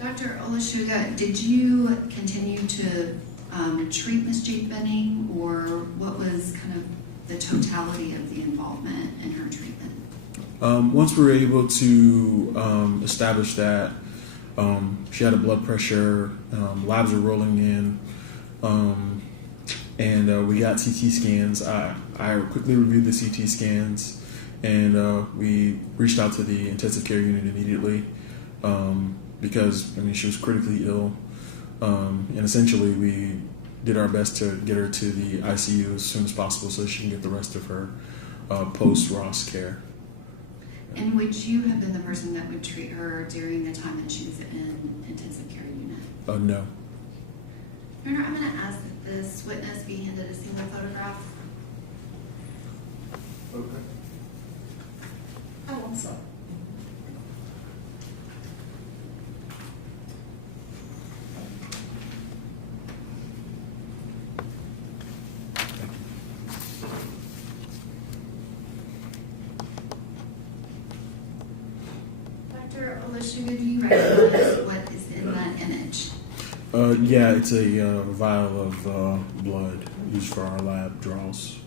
Dr. Olashuga, did you continue to treat Ms. Jade Benning, or what was kind of the totality of the involvement in her treatment? Once we were able to establish that she had a blood pressure, labs were rolling in, and we got CT scans. I quickly reviewed the CT scans, and we reached out to the intensive care unit immediately because, she was critically ill, and essentially we did our best to get her to the ICU as soon as possible so she can get the rest of her post-ROS care. And would you have been the person that would treat her during the time that she was in intensive care unit? No. Your Honor, I'm going to ask that this witness be handed a single photograph. Okay. Oh, I'm sorry. Dr. Olashuga, do you recognize what is in that image? Yeah, it's a vial of blood used for our lab draws.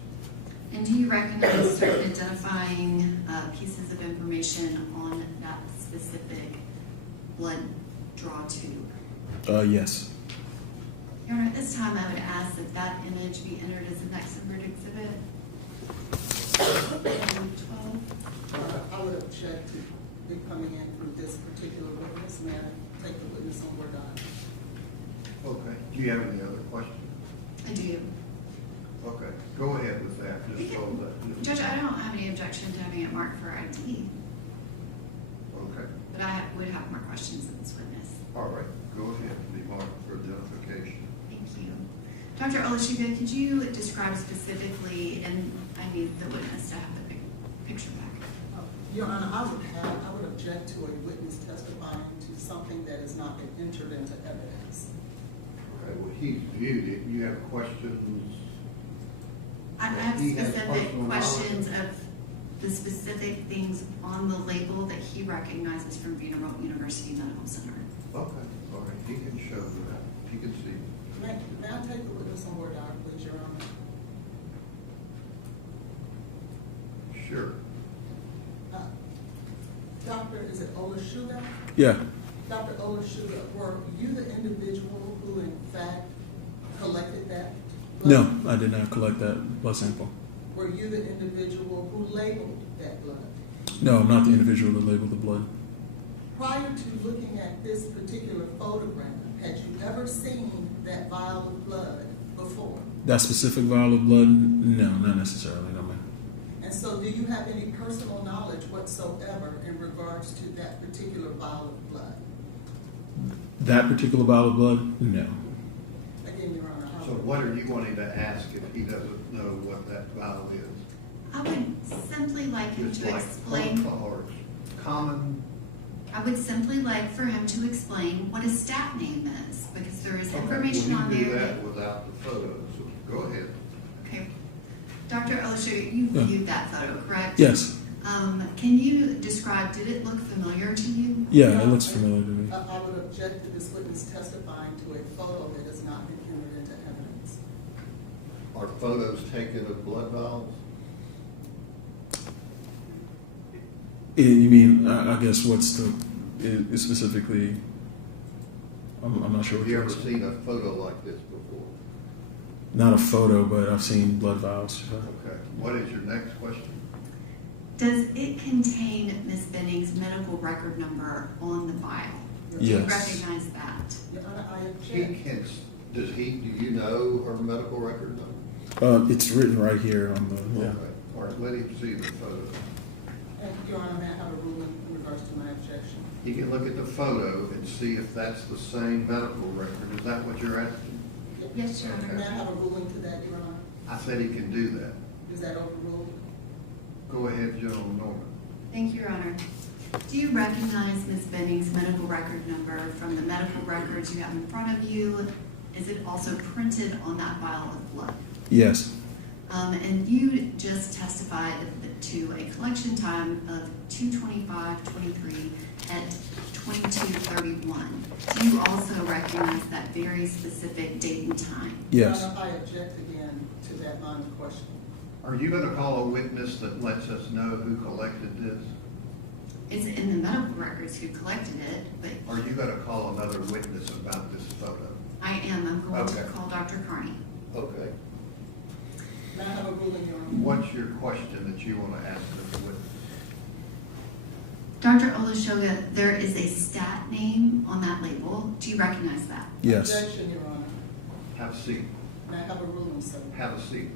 And do you recognize certain identifying pieces of information on that specific blood draw tube? Yes. Your Honor, at this time I would ask that that image be entered as an exhibit exhibit. 12. I would object to it coming in from this particular witness. May I take the witness on board document? Okay. Do you have any other questions? I do. Okay. Go ahead with that, just so that. Judge, I don't have any objection to having it marked for ID, Okay. but I would have more questions of this witness. All right. Go ahead. Be marked for identification. Thank you. Dr. Olashuga, could you describe specifically, and I need the witness to have the picture back. Your Honor, I would object to a witness testifying to something that has not been entered into evidence. Okay. Well, he's viewed it. You have questions? I have He has specific personal questions of the specific things on the label that he recognizes from Vanderbilt University Medical Center. Okay. All right. He can show you that. He can see. May I take the witness on board document, please, Your Honor? Sure. Doctor, is it Olashuga? Yeah. Dr. Olashuga, were you the individual who in fact collected that blood? No, I did not collect that blood sample. Were you the individual who labeled that blood? No, I'm not the individual that labeled the blood. Prior to looking at this particular photograph, had you ever seen that vial of blood before? That specific vial of blood? No, not necessarily, no, ma'am. And so do you have any personal knowledge whatsoever in regards to that particular vial of blood? That particular vial of blood? No. Again, Your Honor. So what are you wanting to ask if he doesn't know what that vial is? I would simply like him Just to like explain. phone calls, common. I would simply like for him to explain what a stat name is, because there is Okay, information on well, you there. do that without the photos, so go ahead. Okay. Dr. Olashuga, you Yeah. viewed that photo, correct? Yes. Can you describe, did it look familiar to you? Yeah, it looks familiar to me. I would object to this witness testifying to a photo that has not been entered into evidence. Are photos taken of blood vials? You mean, I guess, what's the specifically? I'm not sure what Have you you're ever saying. seen a photo like this before? Not a photo, but I've seen blood vials. Okay, what is your next question? Does it contain Ms. Benning's medical record number on the vial? Do you Yes. recognize that? Your Honor, I He object. can, do you know her medical record number? It's written right here on the. Yeah. Okay, all right, let him see the photo. And Your Honor, may I have a ruling in regards to my objection? He can look at the photo and see if that's the same medical record. Is that what you're asking? Yes, Your Honor. May I have a ruling to that, Your Honor? I said he can do that. Is that overruled? Go ahead, General Norman. Thank you, Your Honor. Do you recognize Ms. Benning's medical record number from the medical records you have in front of you? Is it also printed on that vial of blood? Yes. And you just testified to a collection time of 2/25/23 at 22:31. Do you also recognize that very specific date and time? Yes. Your Honor, I object again to that line of questioning. Are you going to call a witness that lets us know who collected this? It's in the medical records who collected it, but Are you going to call another witness about this photo? I am. I'm going to Okay. call Dr. Carney. Okay. May I have a ruling, Your Honor? What's your question that you want to ask of the witness? Dr. Olashoga, there is a stat name on that label. Do you recognize that? Yes. Objection, Your Honor. Have a seat. May I have a ruling, sir? Have a seat.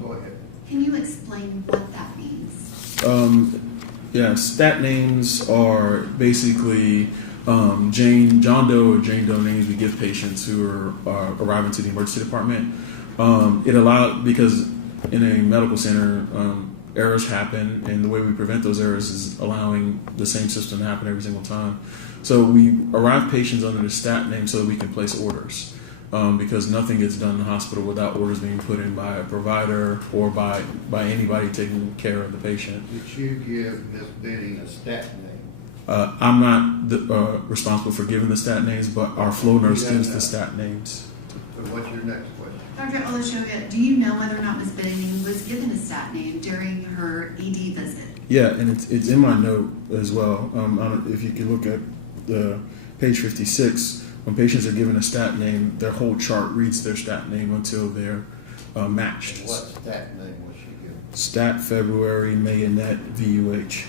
Go ahead. Can you explain what that means? Yeah, stat names are basically John Doe or Jane Doe names we give patients who are arriving to the emergency department. It allowed, because in a medical center, errors happen, and the way we prevent those errors is allowing the same system to happen every single time. So we arrive patients under the stat name so that we can place orders. Because nothing gets done in the hospital without orders being put in by a provider or by anybody taking care of the patient. Did you give Ms. Benning a stat name? I'm not responsible for giving the stat names, but our flow nurse gives the stat names. So what's your next question? Dr. Olashoga, do you know whether or not Ms. Benning was given a stat name during her ED visit? Yeah, and it's in my note as well. If you can look at the page 56, when patients are given a stat name, their whole chart reads their stat name until they're matched. What stat name was she given? Stat February, Mayonet, VUH.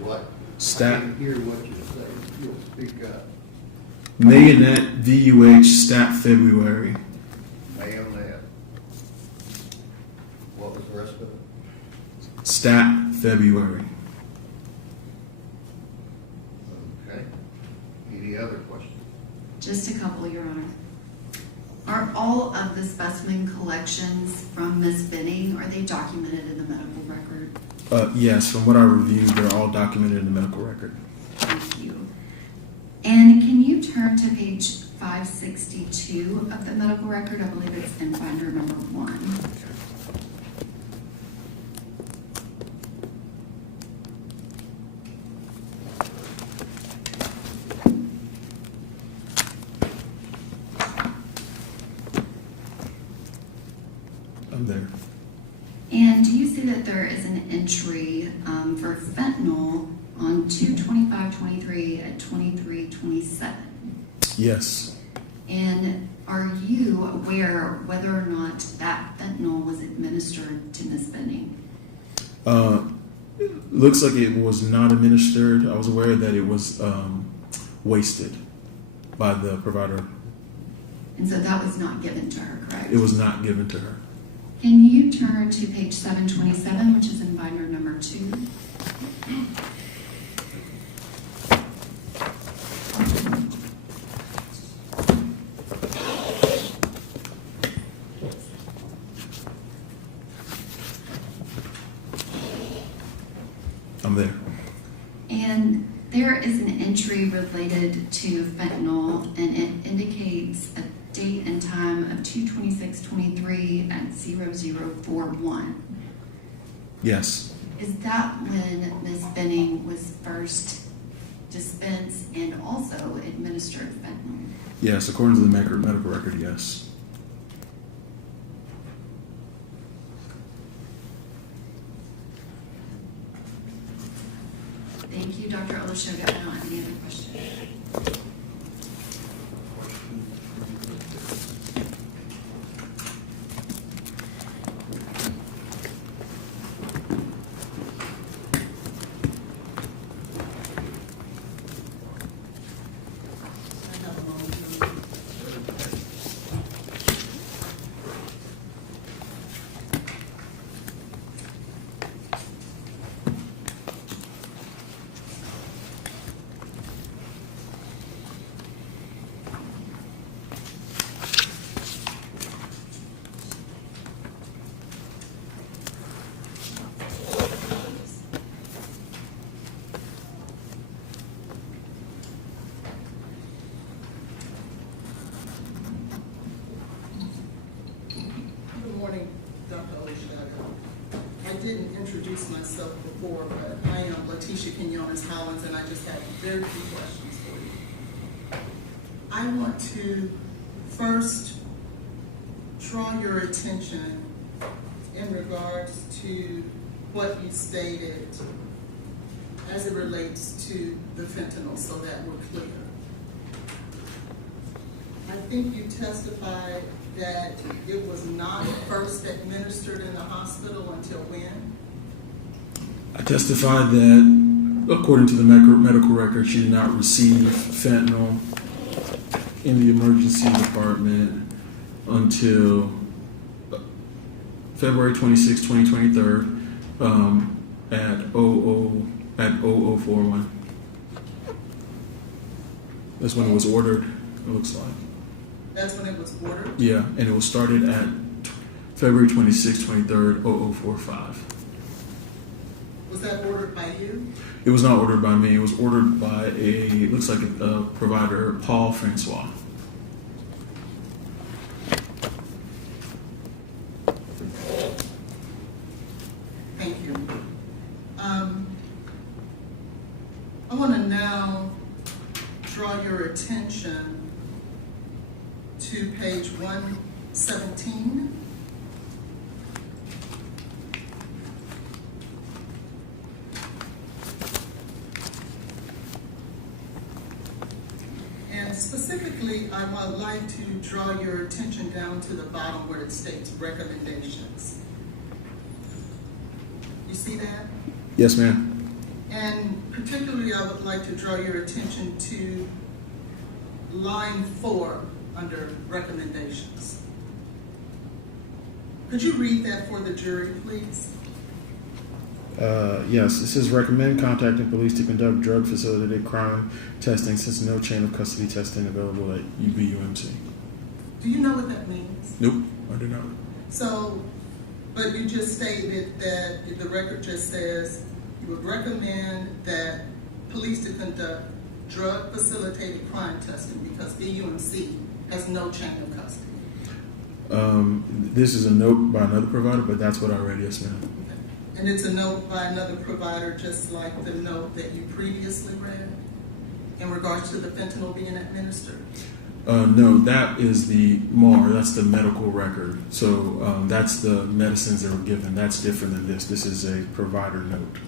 What? Stat. I can't hear what you're saying. You'll speak up. Mayonet, VUH, Stat February. Mayonet. What was the rest of it? Stat February. Okay. Any other questions? Just a couple, Your Honor. Are all of the specimen collections from Ms. Benning, are they documented in the medical record? Yes, from what I reviewed, they're all documented in the medical record. Thank you. And can you turn to page 562 of the medical record? I believe it's in binder number 1. I'm there. And do you see that there is an entry for fentanyl on 2/25/23 at 23:27? Yes. And are you aware whether or not that fentanyl was administered to Ms. Benning? Looks like it was not administered. I was aware that it was wasted by the provider. And so that was not given to her, correct? It was not given to her. Can you turn to page 727, which is in binder number 2? I'm there. And there is an entry related to fentanyl, and it indicates a date and time of 2/26/23 at 0041. Yes. Is that when Ms. Benning was first dispensed and also administered fentanyl? Yes, according to the medical record, yes. Thank you, Dr. Olashoga. I don't have any other questions. Good morning, Dr. Olashoga. I didn't introduce myself before, but I am Letitia Quinones-Hollins, and I just have very few questions for you. I want to first draw your attention in regards to what you stated as it relates to the fentanyl, so that we're clear. I think you testified that it was not first administered in the hospital until when? I testified that, according to the medical record, she did not receive fentanyl in the emergency department until February 26, 2023, at 0041. That's when it was ordered, it looks like. That's when it was ordered? Yeah, and it was started at February 26, 23rd, 0045. Was that ordered by you? It was not ordered by me. It was ordered by it looks like a provider, Paul Francois. Thank you. I want to now draw your attention to page 117. And specifically, I would like to draw your attention down to the bottom where it states recommendations. You see that? Yes, ma'am. And particularly, I would like to draw your attention to line 4 under recommendations. Could you read that for the jury, please? Yes, it says recommend contacting police to conduct drug facilitated crime testing since no chain of custody testing available at UBUMC. Do you know what that means? Nope, I do not. So, but you just stated that the record just says you would recommend that police to conduct drug facilitated crime testing because BUMC has no chain of custody. This is a note by another provider, but that's what I read, yes, ma'am. Okay. And it's a note by another provider, just like the note that you previously read in regards to the fentanyl being administered? No, that is the MAR, that's the medical record. So that's the medicines that were given. That's different than this. This is a provider note.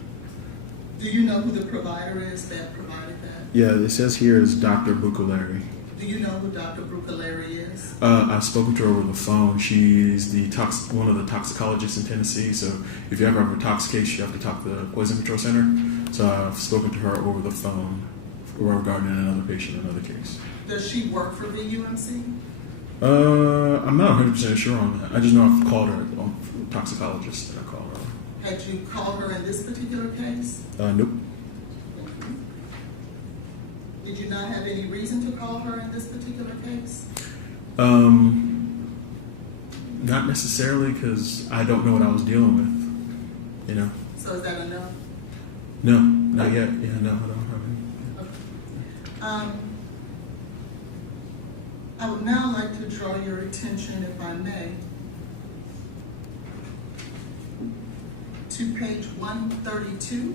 Do you know who the provider is that provided that? Yeah, it says here is Dr. Bucalari. Do you know who Dr. Bucalari is? I've spoken to her over the phone. She's the one of the toxicologists in Tennessee. So if you ever have a tox case, you have to talk to the Poison Control Center. So I've spoken to her over the phone regarding another patient, another case. Does she work for BUMC? I'm not 100% sure on that. I just know I've called her, toxicologist that I called her. Had you called her in this particular case? Nope. Did you not have any reason to call her in this particular case? Not necessarily, because I don't know what I was dealing with, you know. So is that enough? No, not yet. Yeah, no, I don't have any. I would now like to draw your attention, if I may, to page 132.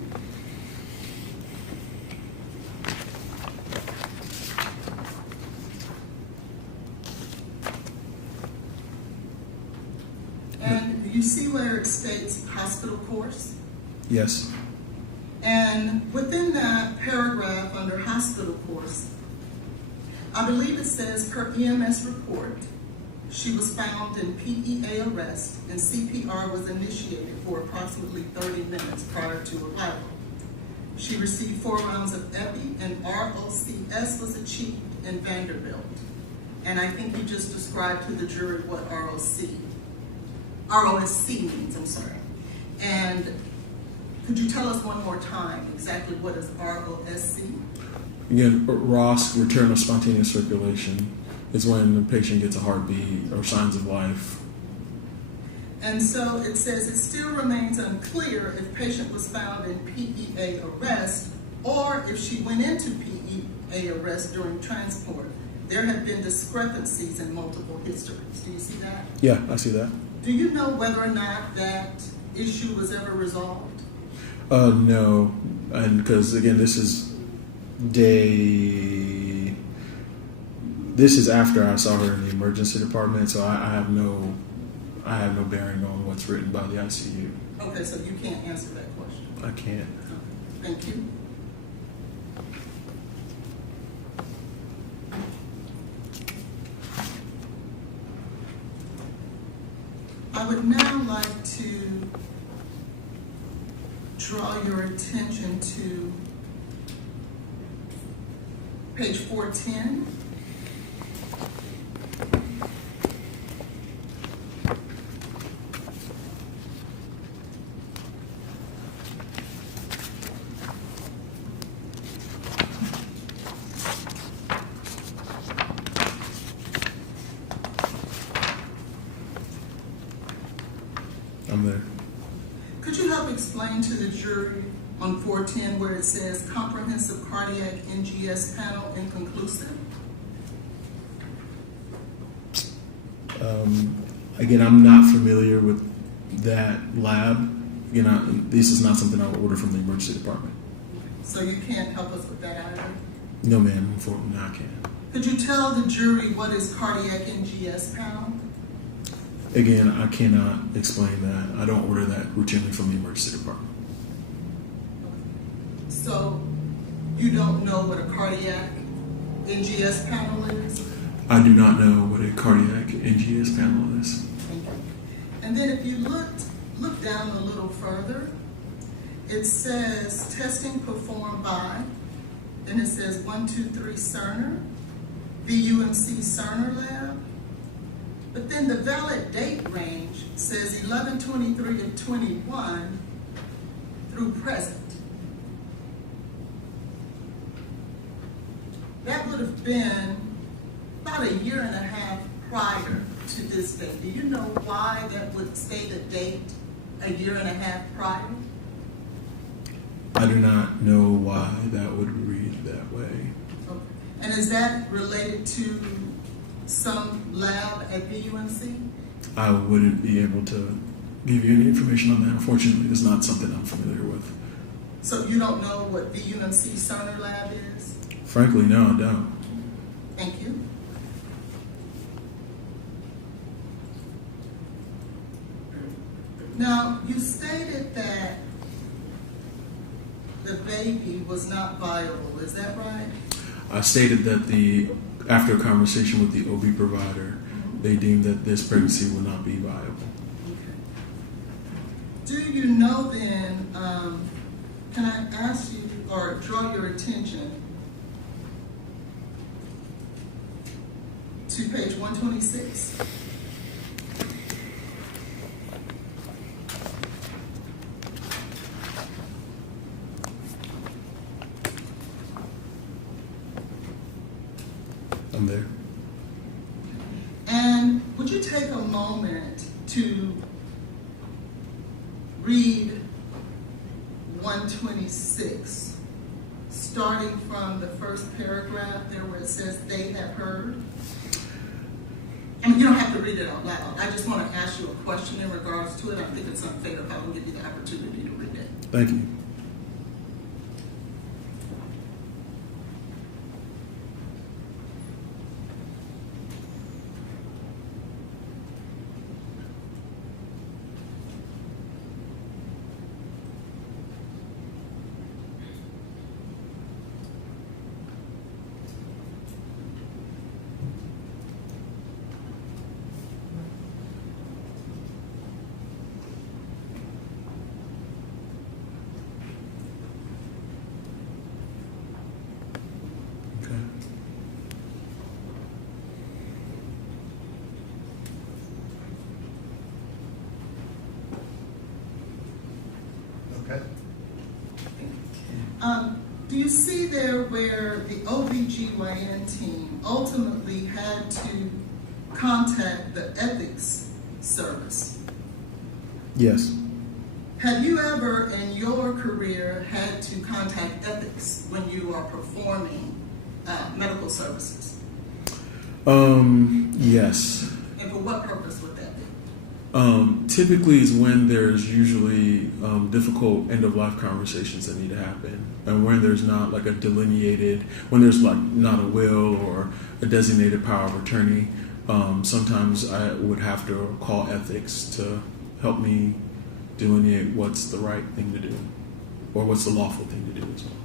And you see where it states hospital course? Yes. And within that paragraph under hospital course, I believe it says per EMS report, she was found in PEA arrest and CPR was initiated for approximately 30 minutes prior to arrival. She received 4 rounds of epi and ROCS was achieved in Vanderbilt. And I think you just described to the jury what ROSC means, I'm sorry. And could you tell us one more time exactly what is ROSC? Again, ROSC, return of spontaneous circulation, is when the patient gets a heartbeat or signs of life. And so it says it still remains unclear if patient was found in PEA arrest or if she went into PEA arrest during transport. There have been discrepancies in multiple histories. Do you see that? Yeah, I see that. Do you know whether or not that issue was ever resolved? No, and because again, this is after I saw her in the emergency department, so I have no bearing on what's written by the ICU. Okay, so you can't answer that question. I can't. Okay, thank you. I would now like to draw your attention to page 410. I'm there. Could you help explain to the jury on 410 where it says comprehensive cardiac NGS panel inconclusive? Again, I'm not familiar with that lab. Again, this is not something I would order from the emergency department. So you can't help us with that either? No, ma'am. Unfortunately, I can't. Could you tell the jury what is cardiac NGS panel? Again, I cannot explain that. I don't order that routinely from the emergency department. So you don't know what a cardiac NGS panel is? I do not know what a cardiac NGS panel is. Thank you. And then if you look down a little further, it says testing performed by, then it says 123 Cerner, VUMC Cerner Lab. But then the valid date range says 11/23 of 21 through present. That would have been about a year and a half prior to this date. Do you know why that would state a date a year and a half prior? I do not know why that would read that way. Okay. And is that related to some lab at VUMC? I wouldn't be able to give you any information on that. Unfortunately, it's not something I'm familiar with. So you don't know what VUMC Cerner Lab is? Frankly, no, I don't. Thank you. Now, you stated that the baby was not viable, is that right? I stated that after a conversation with the OB provider, they deemed that this pregnancy would not be viable. Do you know then, can I ask you or draw your attention to page 126? I'm there. And would you take a moment to read 126, starting from the first paragraph there where it says they have heard. I mean, you don't have to read it out loud. I just want to ask you a question in regards to it. I think it's unfair if I don't give you the opportunity to read it. Thank you. Okay. Do you see there where the OBGYN team ultimately had to contact the ethics service? Yes. Have you ever in your career had to contact ethics when you are performing medical services? Yes. And for what purpose would that be? Typically is when there's usually difficult end-of-life conversations that need to happen, and when there's not like a delineated, when there's like not a will or a designated power of attorney. Sometimes I would have to call ethics to help me delineate what's the right thing to do, or what's the lawful thing to do as well.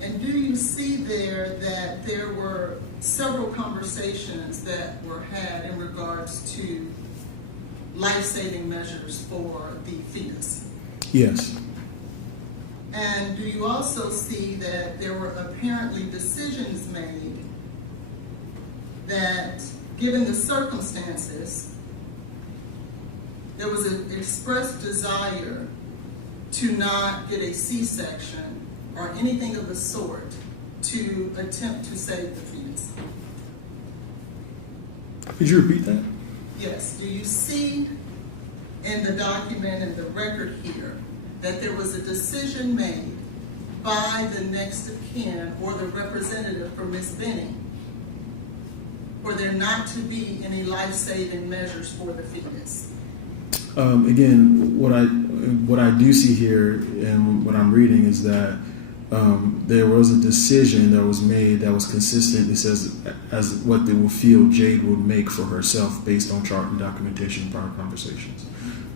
And do you see there that there were several conversations that were had in regards to life-saving measures for the fetus? Yes. And do you also see that there were apparently decisions made that, given the circumstances, there was an expressed desire to not get a C-section or anything of the sort to attempt to save the fetus? Could you repeat that? Yes. Do you see in the document and the record here that there was a decision made by the next of kin or the representative for Ms. Benning for there not to be any life-saving measures for the fetus? Again, what I do see here and what I'm reading is that there was a decision that was made that was consistent. It says as what they will feel Jade would make for herself based on chart and documentation and prior conversations.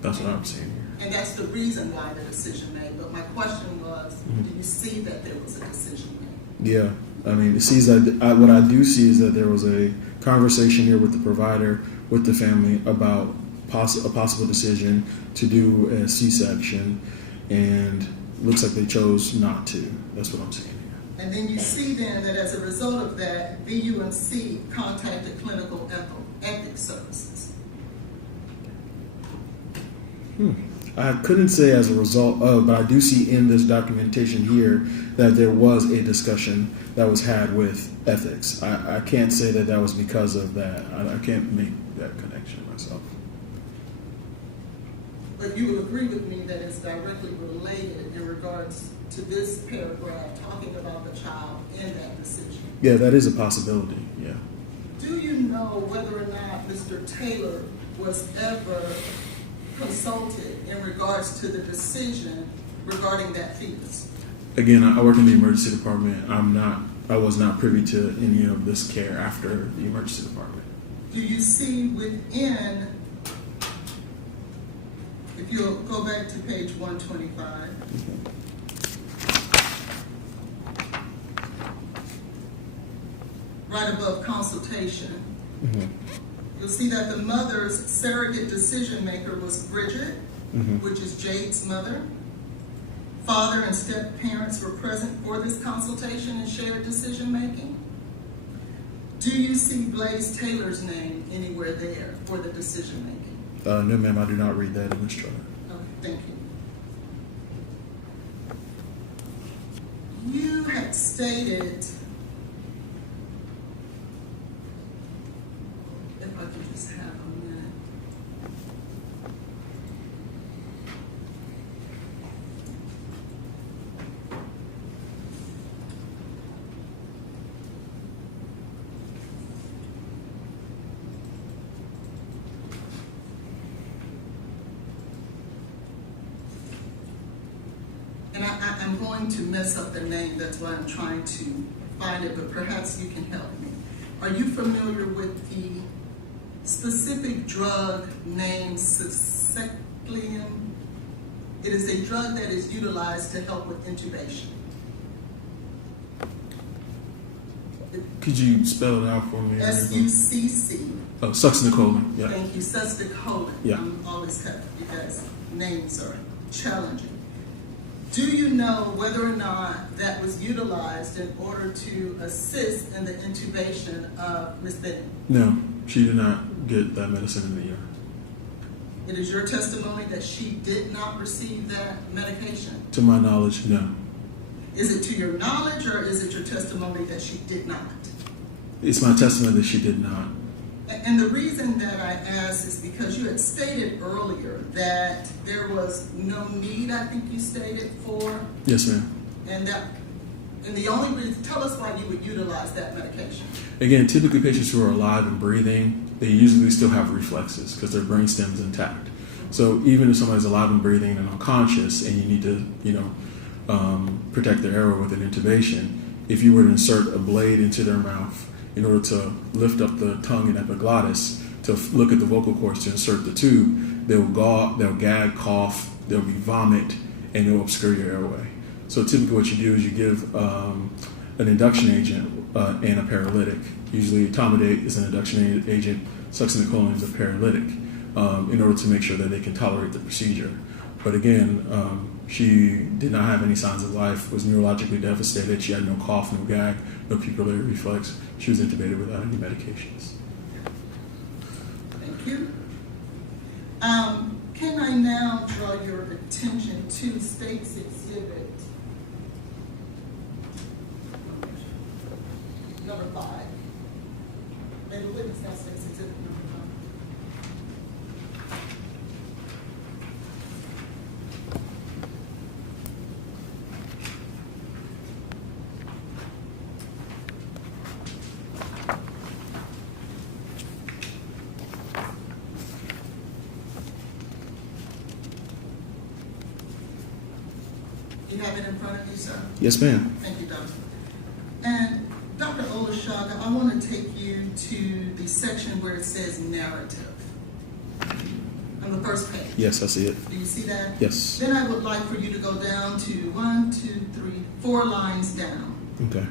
That's what I'm seeing here. And that's the reason why the decision made. But my question was, do you see that there was a decision made? Yeah, I mean, it sees that what I do see is that there was a conversation here with the provider, with the family about a possible decision to do a C-section, and looks like they chose not to. That's what I'm seeing here. And then you see then that as a result of that, VUMC contacted clinical ethics services. I couldn't say as a result of, but I do see in this documentation here that there was a discussion that was had with ethics. I can't say that that was because of that. I can't make that connection myself. But you will agree with me that it's directly related in regards to this paragraph talking about the child in that decision. Yeah, that is a possibility, yeah. Do you know whether or not Mr. Taylor was ever consulted in regards to the decision regarding that fetus? Again, I work in the emergency department. I was not privy to any of this care after the emergency department. Do you see within, if you'll go back to page 125, right above consultation, you'll see that the mother's surrogate decision maker was Bridget, which is Jade's mother. Father and step parents were present for this consultation and shared decision making. Do you see Blaise Taylor's name anywhere there for the decision making? No, ma'am, I do not read that in this chart. Okay, thank you. You had stated, if I could just have a minute. I'm going to mess up the name, that's why I'm trying to find it, but perhaps you can help me. Are you familiar with the specific drug named Succinylcholine? It is a drug that is utilized to help with intubation. Could you spell it out for me? SUCC. Oh, succinylcholine. Yeah. Thank you, succinylcholine. Yeah. I'm always cut because names are challenging. Do you know whether or not that was utilized in order to assist in the intubation of Ms. Benning? No, she did not get that medicine in the ear. It is your testimony that she did not receive that medication? To my knowledge, no. Is it to your knowledge, or is it your testimony that she did not? It's my testimony that she did not. And the reason that I asked is because you had stated earlier that there was no need, I think you stated, for. Yes, ma'am. And the only reason, tell us why you would utilize that medication. Again, typically patients who are alive and breathing, they usually still have reflexes because their brain stem is intact. So even if somebody's alive and breathing and unconscious, and you need to, protect their airway with an intubation, if you were to insert a blade into their mouth in order to lift up the tongue and epiglottis to look at the vocal cords to insert the tube, they'll gag, cough, there'll be vomit, and it'll obscure your airway. So typically what you do is you give an induction agent and a paralytic. Usually etomidate is an induction agent, succinylcholine is a paralytic, in order to make sure that they can tolerate the procedure. But again, she did not have any signs of life, was neurologically devastated, she had no cough, no gag, no pupillary reflex. She was intubated without any medications. Thank you. Can I now draw your attention to State's Exhibit number 5? May the witness have State's Exhibit number 5? You have it in front of you, sir? Yes, ma'am. Thank you, Doctor. And Dr. Olashaga, I want to take you to the section where it says narrative on the first page. Yes, I see it. Do you see that? Yes. Then I would like for you to go down to 1, 2, 3, 4 lines down. Okay.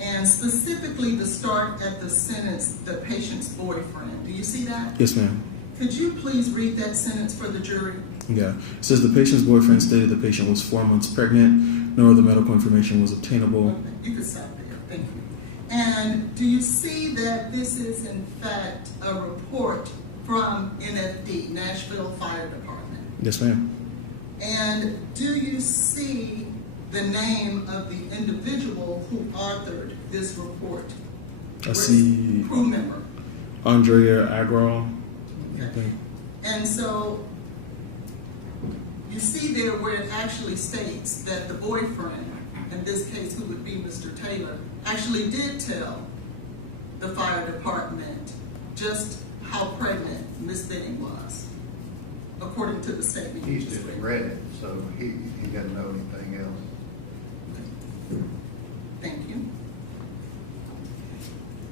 And specifically to start at the sentence, the patient's boyfriend. Do you see that? Yes, ma'am. Could you please read that sentence for the jury? Yeah. It says the patient's boyfriend stated the patient was 4 months pregnant. No other medical information was obtainable. Okay. You can stop there. Thank you. And do you see that this is in fact a report from NFD, Nashville Fire Department? Yes, ma'am. And do you see the name of the individual who authored this report? I see crew member. Andrea Agrawal. Okay. And so you see there where it actually states that the boyfriend, in this case who would be Mr. Taylor, actually did tell the fire department just how pregnant Miss Benning was, according to the statement you He's just just read. read it, so he doesn't know anything else. Thank you.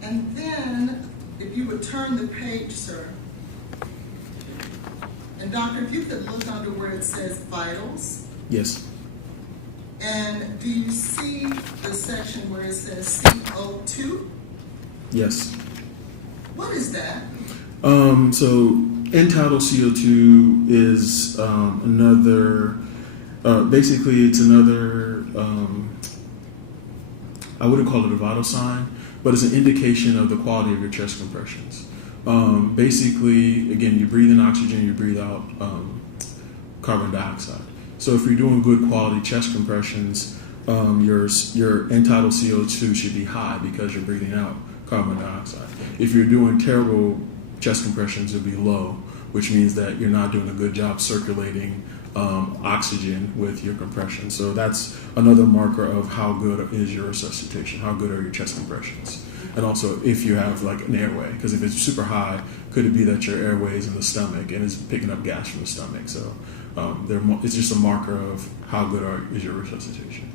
And then, if you would turn the page, sir. And doctor, if you could look under where it says vitals. Yes. And do you see the section where it says CO2? Yes. What is that? So end-tidal CO2 is another, basically it's another, I wouldn't call it a vital sign, but it's an indication of the quality of your chest compressions. Basically, again, you breathe in oxygen, you breathe out carbon dioxide. So if you're doing good quality chest compressions, your end-tidal CO2 should be high because you're breathing out carbon dioxide. If you're doing terrible chest compressions, it'll be low, which means that you're not doing a good job circulating oxygen with your compression. So that's another marker of how good is your resuscitation, how good are your chest compressions. and also if you have like an airway, because if it's super high, could it be that your airway is in the stomach and is picking up gas from the stomach? So it's just a marker of how good is your resuscitation.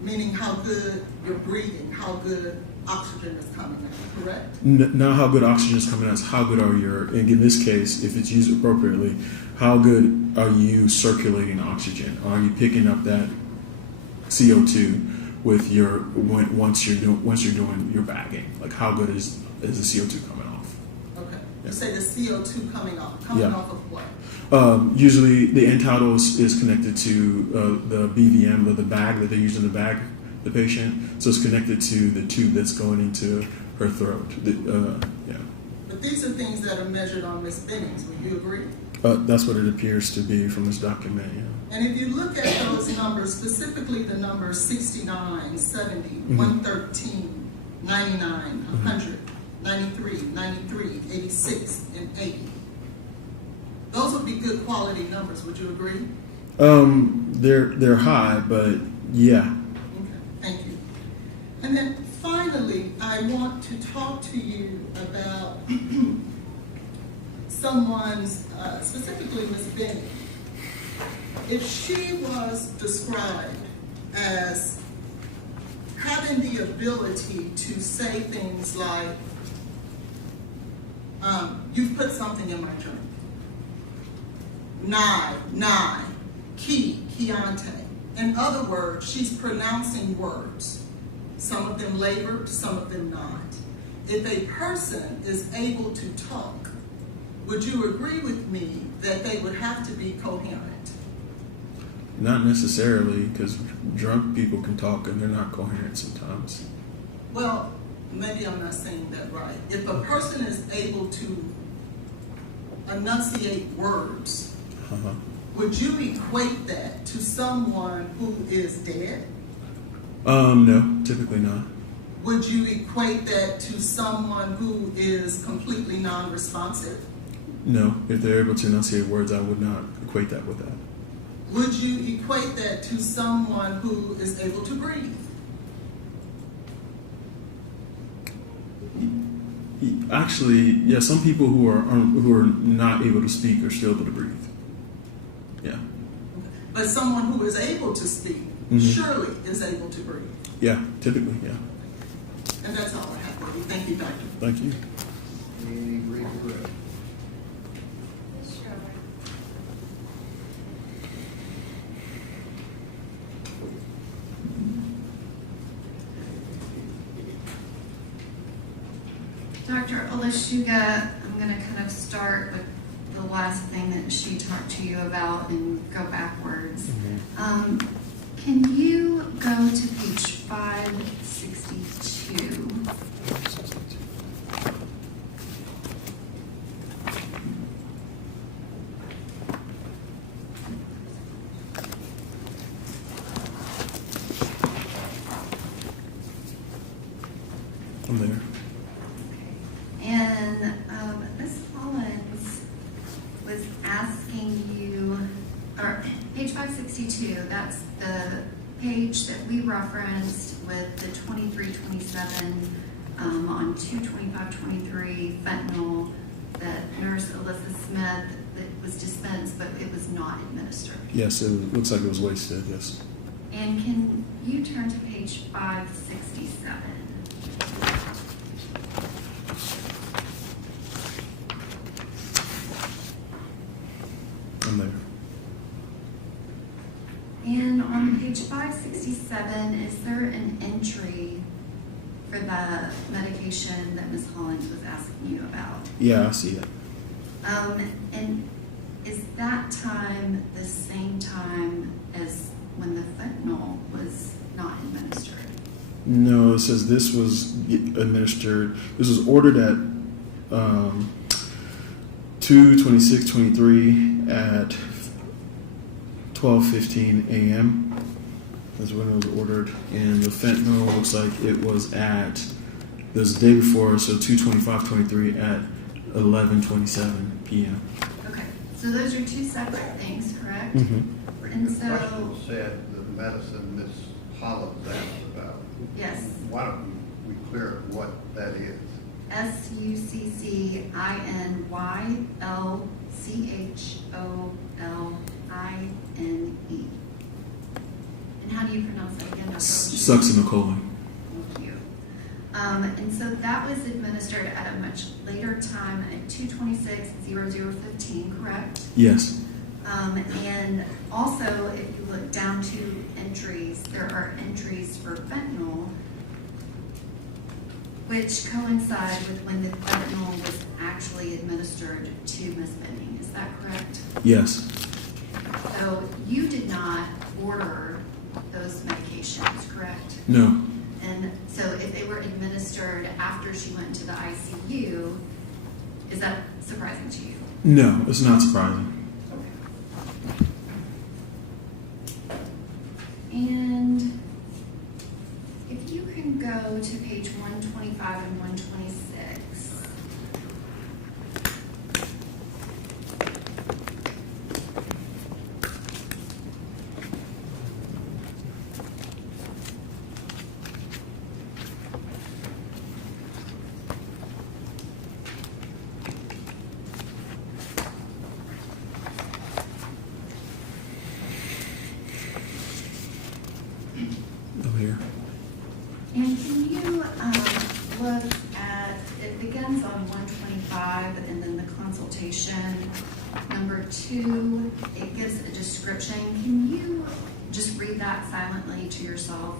Meaning how good you're breathing, how good oxygen is coming out, correct? Not how good oxygen is coming out, it's how good are and in this case, if it's used appropriately, how good are you circulating oxygen? Are you picking up that CO2 with once you're doing your bagging? Like how good is the CO2 coming off? Okay. Yeah. You say the CO2 coming off of what? Usually the end tidal is connected to the BVM, the bag that they use in the bag, the patient. So it's connected to the tube that's going into her throat. Yeah. But these are things that are measured on Ms. Benning's. Would you agree? That's what it appears to be from this document, yeah. And if you look at those numbers, specifically the numbers 69, 70, 113, 99, 100, 93, 93, 86, and 80. Those would be good quality numbers, would you agree? They're high, but yeah. Okay, thank you. And then finally, I want to talk to you about someone's, specifically Ms. Benning. If she was described as having the ability to say things like, you've put something in my drink. Nye, Keontae. In other words, she's pronouncing words. Some of them labored, some of them not. If a person is able to talk, would you agree with me that they would have to be coherent? Not necessarily, because drunk people can talk and they're not coherent sometimes. Well, maybe I'm not saying that right. If a person is able to enunciate words, would you equate that to someone who is dead? No, typically not. Would you equate that to someone who is completely non-responsive? No, if they're able to enunciate words, I would not equate that with that. Would you equate that to someone who is able to breathe? Actually, yeah, some people who are not able to speak are still able to breathe. Yeah. But someone who is able to speak surely is able to breathe. Yeah, typically, yeah. And that's all I have for you. Thank you, Doctor. Thank you. Any regret? Dr. Olashuga, I'm going to kind of start with the last thing that she talked to you about and go backwards. Can you go to page 562? I'm there. And Ms. Collins was asking you, or page 562, that's the page that we referenced with the 2327 on 22523 fentanyl that Nurse Alyssa Smith that was dispensed, but it was not administered. Yes, it looks like it was wasted, yes. And can you turn to page 567? I'm there. And on page 567, is there an entry for the medication that Ms. Hollins was asking you about? Yeah, I see it. And is that time the same time as when the fentanyl was not administered? No, it says this was administered. This was ordered at 2:26:23 at 12:15 a.m. That's when it was ordered, and the fentanyl looks like it was the day before, so 2:25:23 at 11:27 p.m. Okay, so those are two separate things, correct? And The so, question said the medicine Ms. Hollins asked about. yes. Why don't you we clear what that is? SUCCINYLCHOLINE. And how do you pronounce that again, Dr. Succinylcholine. Thank you. And so that was administered at a much later time at 2/26/0015, correct? Yes. And also, if you look down to entries, there are entries for fentanyl, which coincide with when the fentanyl was actually administered to Ms. Benning. Is that correct? Yes. So you did not order those medications, correct? No. And so if they were administered after she went to the ICU, is that surprising to you? No, it's not surprising. And if you can go to page 125 and 126. Over here. And can you look at, it begins on 125 and then the consultation. Number 2, it gives a description. Can you just read that silently to yourself?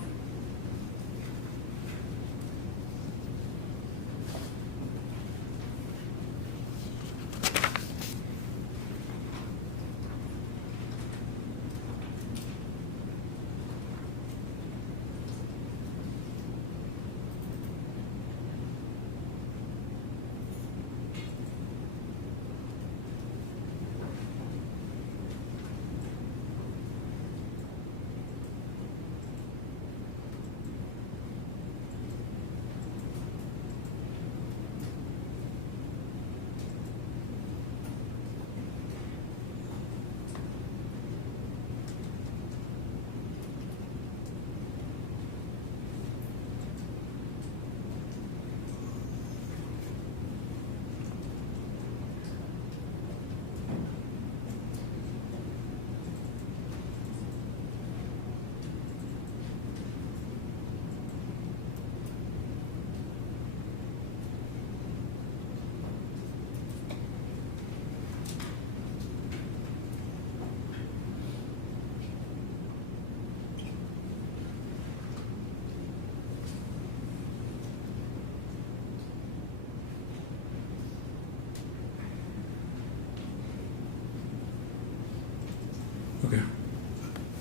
Okay.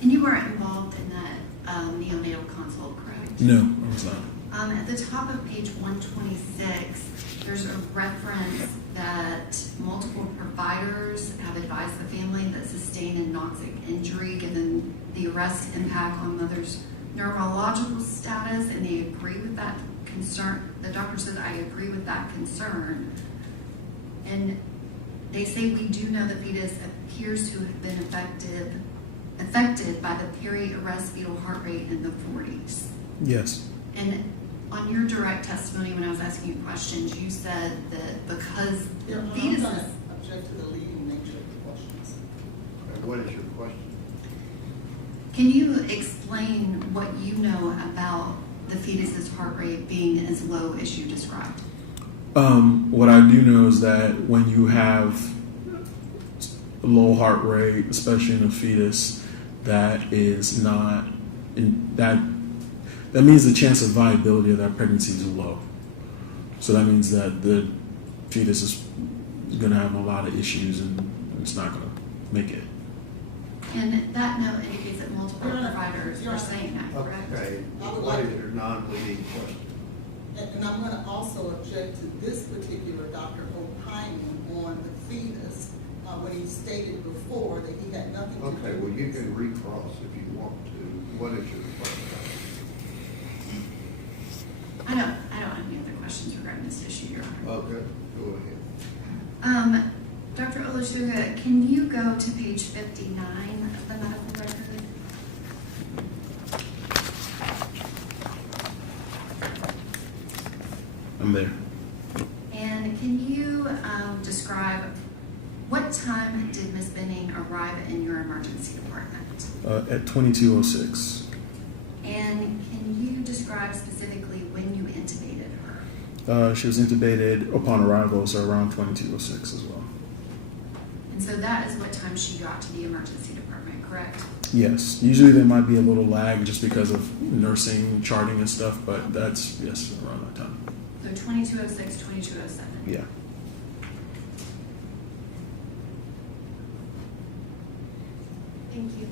And you weren't involved in that neonatal consult, correct? No, I was not. At the top of page 126, there's a reference that multiple providers have advised the family that sustained a anoxic injury given the arrest impact on mother's neurological status, and they agree with that concern. The doctor said, I agree with that concern. And they say we do know the fetus appears to have been affected by the peri-arrest fetal heart rate in the 40s. Yes. And on your direct testimony, when I was asking you questions, you said that because I'm going fetuses. to object to the leading nature of the questions. And what is your question? Can you explain what you know about the fetus's heart rate being as low as you described? What I do know is that when you have a low heart rate, especially in a fetus, that is not that means the chance of viability of that pregnancy is low. So that means that the fetus is going to have a lot of issues and it's not going to make it. And that note indicates that multiple providers are saying that, correct? Okay, what is your non-leading question? And I'm going to also object to this particular doctor opining on the fetus when he stated before that he had nothing to do with Okay, well, you can recross if you want to. What is your question? I don't have any other questions regarding this issue, Your Honor. Okay, go ahead. Dr. Olashuga, can you go to page 59 of the medical record? I'm there. And can you describe what time did Ms. Benning arrive in your emergency department? At 22:06. And can you describe specifically when you intubated her? She was intubated upon arrival, so around 22:06 as well. And so that is what time she got to the emergency department, correct? Yes. Usually there might be a little lag just because of nursing, charting and stuff, but that's, yes, around that time. So 22:06, 22:07. Yeah. Thank you.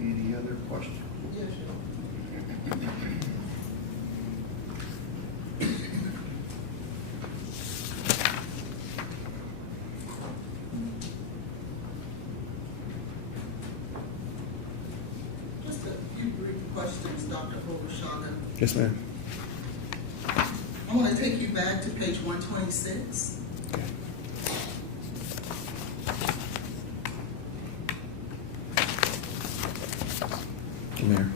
Any other questions? Yes, just a few brief questions, Dr. Overshaga. Yes, ma'am. I want to take you back to page 126. I'm here.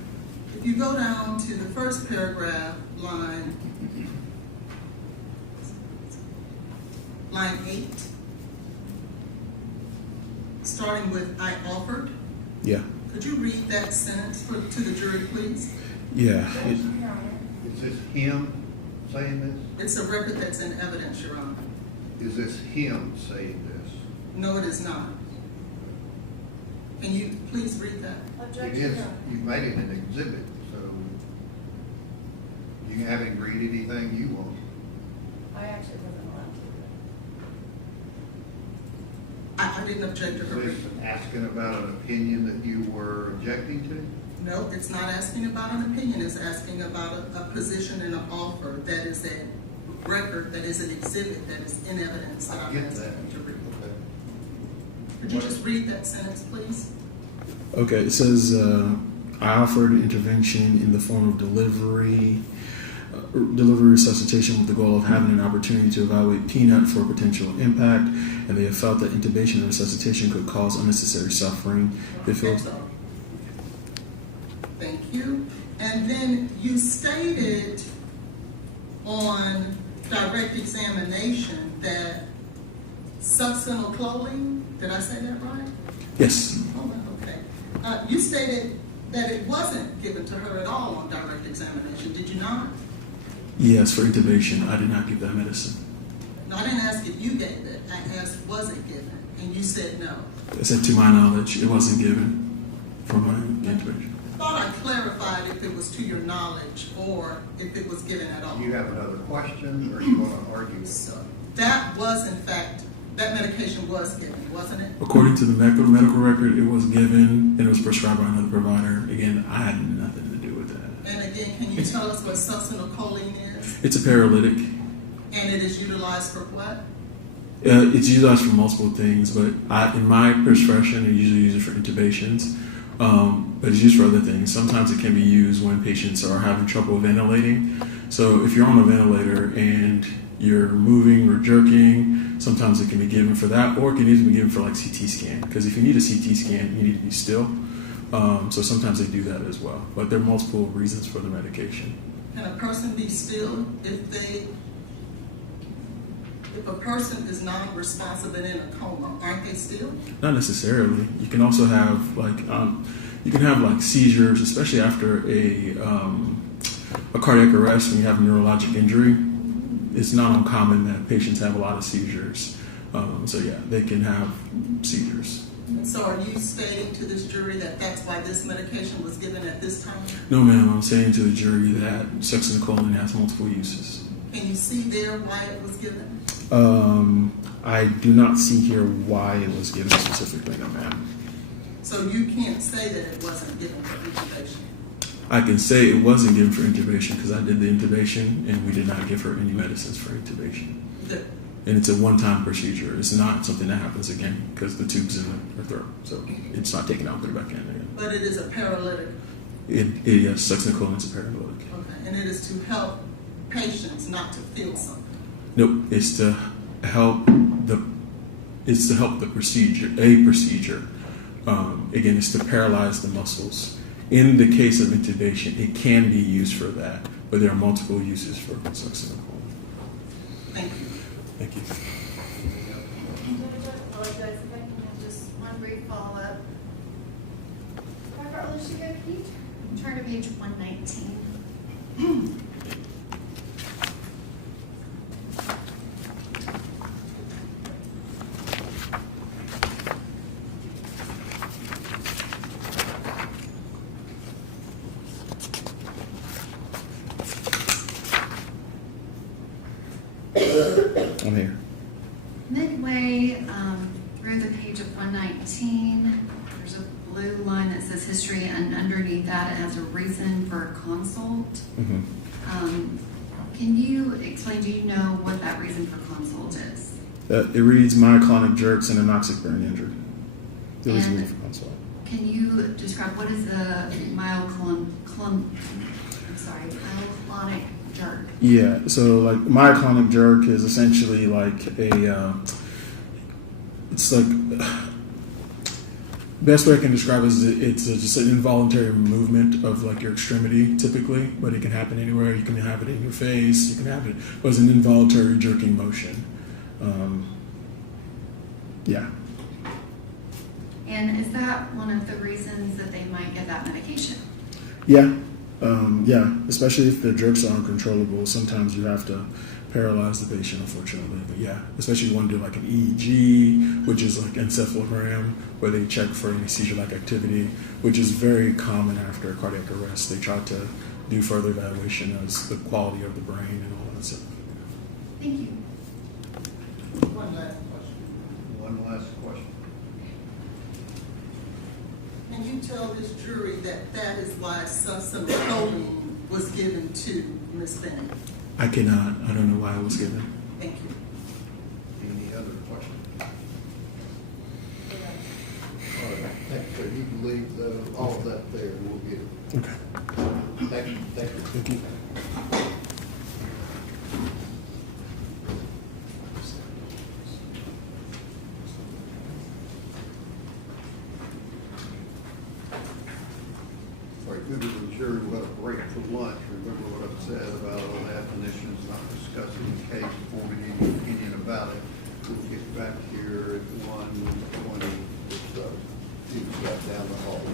If you go down to the first paragraph, line 8, starting with "I offered." Yeah. Could you read that sentence to the jury, please? Yeah. Is this him saying this? It's a record that's in evidence, Your Honor. Is this him saying this? No, it is not. Can you please read that? It is, you made it an exhibit, so you have him read anything you want. I actually wasn't allowed to. I didn't object to her Is reading. this asking about an opinion that you were objecting to? No, it's not asking about an opinion. It's asking about a position and an offer that is a record, that is an exhibit, that is in evidence that I I'm get asking that. you to read. Okay. Could you just read that sentence, please? Okay, it says, I offered intervention in the form of delivery resuscitation with the goal of having an opportunity to evaluate Peanut for potential impact, and they have felt that intubation and resuscitation could cause unnecessary suffering. They feel. Thank you. And then you stated on direct examination that succinylcholine clothing, did I say that right? Yes. Oh, okay. You stated that it wasn't given to her at all on direct examination, did you not? Yes, for intubation. I did not give that medicine. No, I didn't ask if you gave it. I asked, was it given? And you said no. I said, to my knowledge, it wasn't given for my intubation. I thought I clarified if it was to your knowledge or if it was given at all. Do you have another question, or you want to argue? So that was, in fact, that medication was given, wasn't it? According to the medical record, it was given and it was prescribed by another provider. Again, I had nothing to do with that. And again, can you tell us what succinylcholine is? It's a paralytic. And it is utilized for what? It's utilized for multiple things, but in my prescription, I usually use it for intubations. But it's used for other things. Sometimes it can be used when patients are having trouble ventilating. So if you're on a ventilator and you're moving or jerking, sometimes it can be given for that, or it can even be given for like CT scan. Because if you need a CT scan, you need to be still. So sometimes they do that as well. But there are multiple reasons for the medication. Can a person be still if a person is non-responsive and in a coma, aren't they still? Not necessarily. You can also have like seizures, especially after a cardiac arrest when you have a neurologic injury. It's not uncommon that patients have a lot of seizures. So yeah, they can have seizures. And so are you stating to this jury that that's why this medication was given at this time? No, ma'am. I'm saying to the jury that succinylcholine has multiple uses. Can you see there why it was given? I do not see here why it was given specifically, no, ma'am. So you can't say that it wasn't given for intubation? I can say it wasn't given for intubation because I did the intubation and we did not give her any medicines for intubation. Good. And it's a one-time procedure. It's not something that happens again because the tube's in her throat. So it's not taken out and put it back in again. But it is a paralytic? Yes, succinylcholine is a paralytic. Okay, and it is to help patients not to feel something? Nope, it's to help the procedure, a procedure. Again, it's to paralyze the muscles. In the case of intubation, it can be used for that, but there are multiple uses for succinylcholine. Thank you. Thank you. Judge, I apologize if I can have just one brief follow-up. Dr. Olusegun, can you turn to page 119? I'm here. Midway through the page of 119, there's a blue line that says history, and underneath that it has a reason for a consult. Can you explain, do you know what that reason for consult is? It reads myoclonic jerks and anoxic burn injury. There is a reason for consult. Can you describe what is the myoclonic jerk? Yeah, so like myoclonic jerk is essentially like it's like, best way I can describe it is it's just an involuntary movement of like your extremity typically, but it can happen anywhere. You can have it in your face, you can have it, but it's an involuntary jerking motion. Yeah. And is that one of the reasons that they might get that medication? Yeah. Yeah, especially if the jerks are uncontrollable. Sometimes you have to paralyze the patient, unfortunately. But yeah, especially you want to do like an EEG, which is like encephalogram, where they check for any seizure-like activity, which is very common after a cardiac arrest. They try to do further evaluation as the quality of the brain and all that stuff. Thank you. One last question. One last question. Can you tell this jury that that is why some clothing was given to Ms. Benning? I cannot. I don't know why it was given. Thank you. Any other questions? All right, so you can leave all of that there, and we'll get it. Okay. Thank you. Thank you. All right, good to the jury, we'll have a break for lunch. Remember what I've said about all definitions, not discussing the case, forming any opinion about it. We'll get back here at 1:20 or so. He's got down the hall.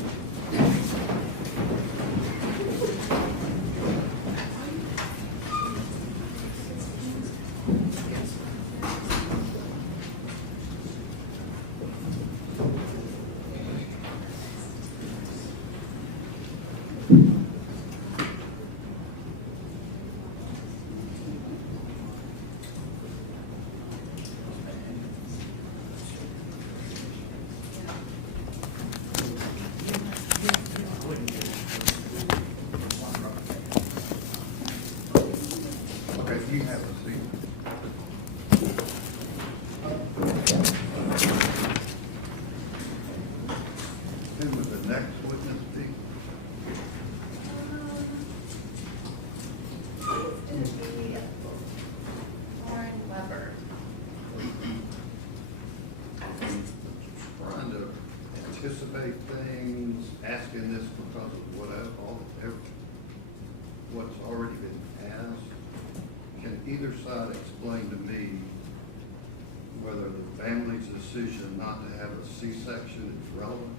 Okay, you have a seat. Who would the next witness be? It's going to be Lauren Weber. Trying to anticipate things, asking this because of what's already been asked. Can either side explain to me whether the family's decision not to have a C-section is relevant?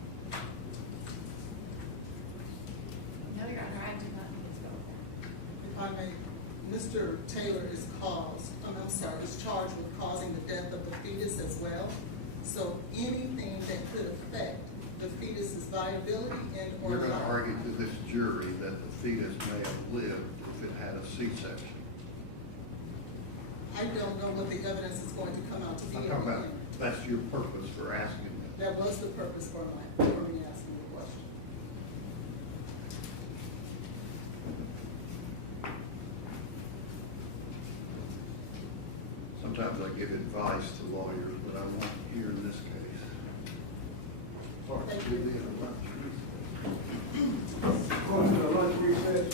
No, Your Honor, I do not think it's relevant. If I may, Mr. Taylor is charged with causing the death of the fetus as well. So anything that could affect the fetus's viability and or You're going to life. argue to this jury that the fetus may have lived if it had a C-section. I don't know what the evidence is going to come out to be. I'm talking about, that's your purpose for asking that. That was the purpose for me asking the question. Sometimes I give advice to lawyers, but I won't here in this case. Sorry, Thank to you. the interruption. Going to the lunch recess.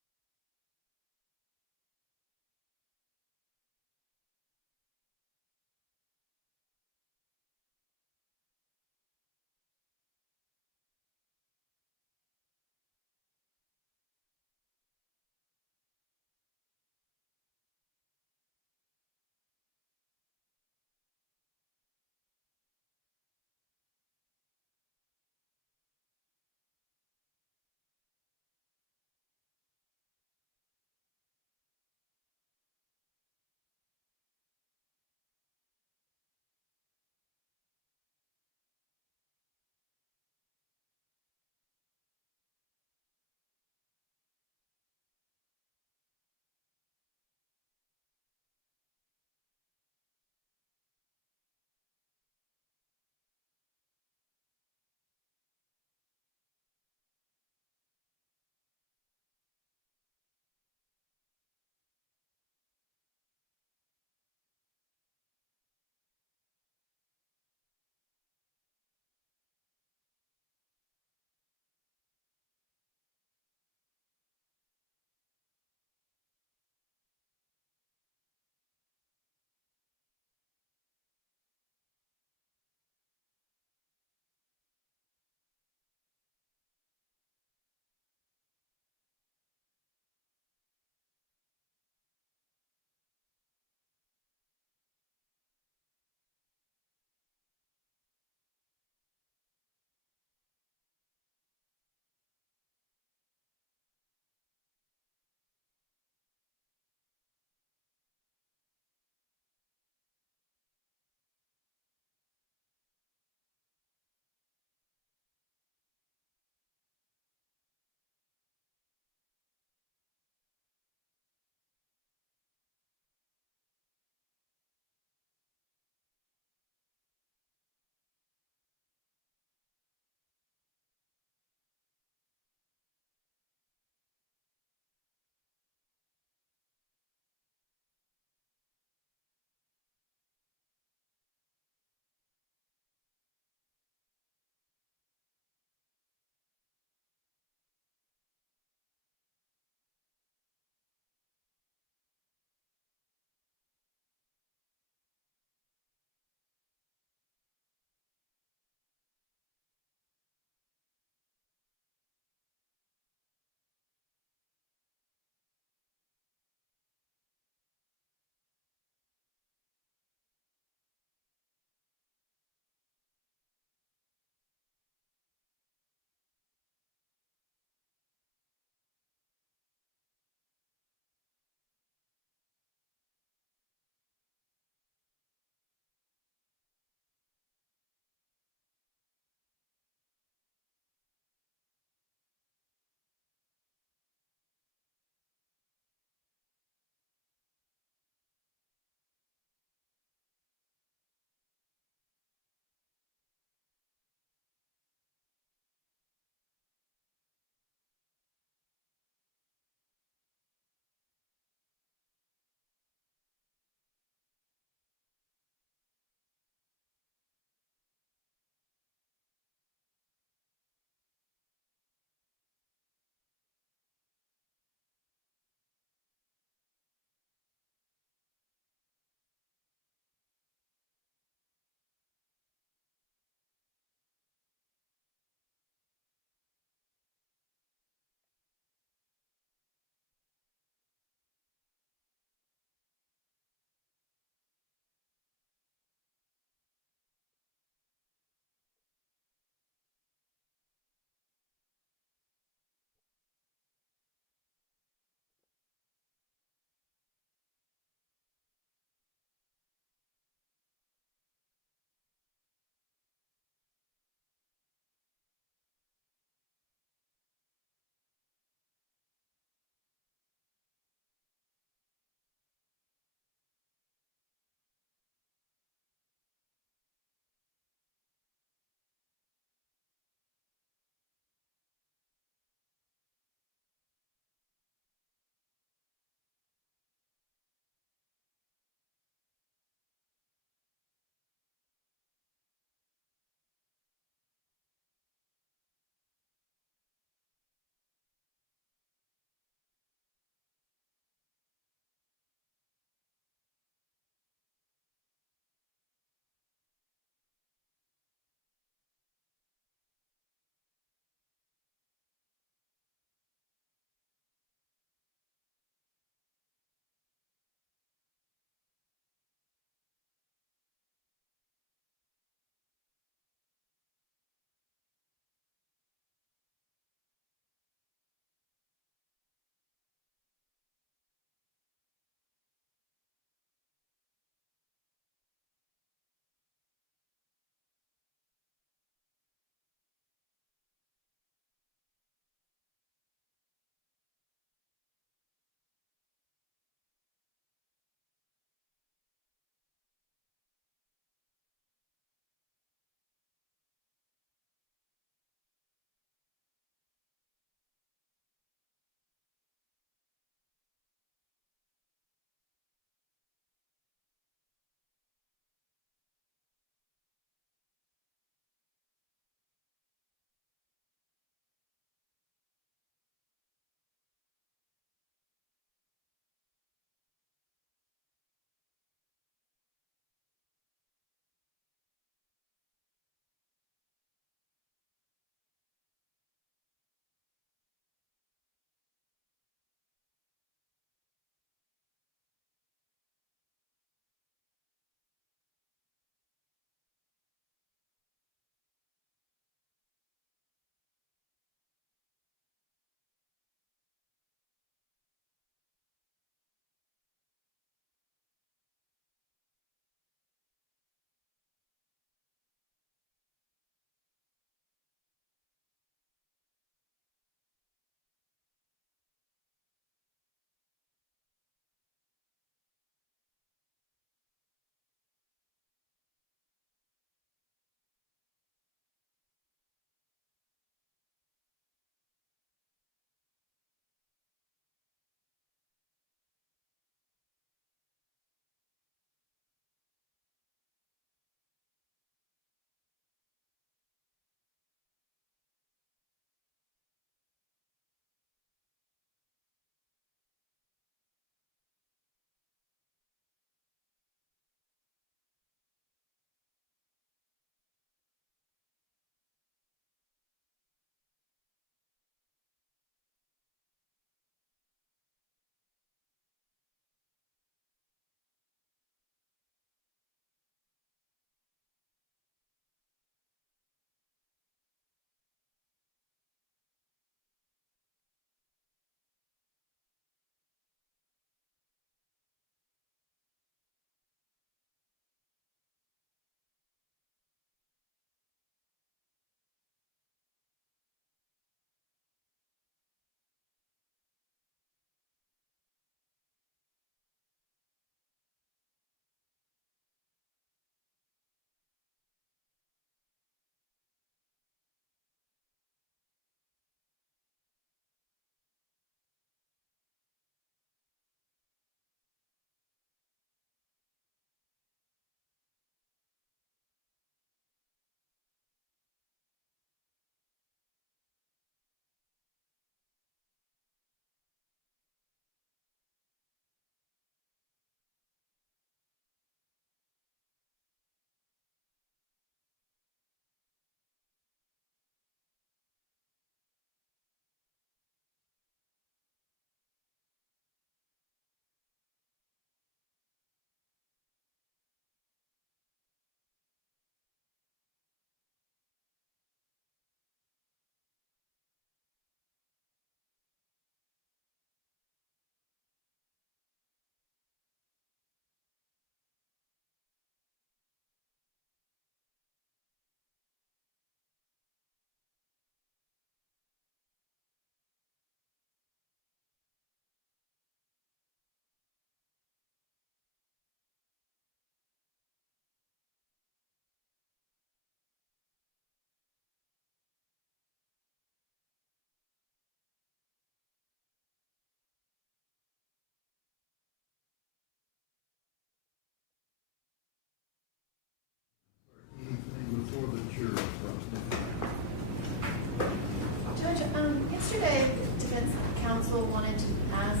counsel wanted to ask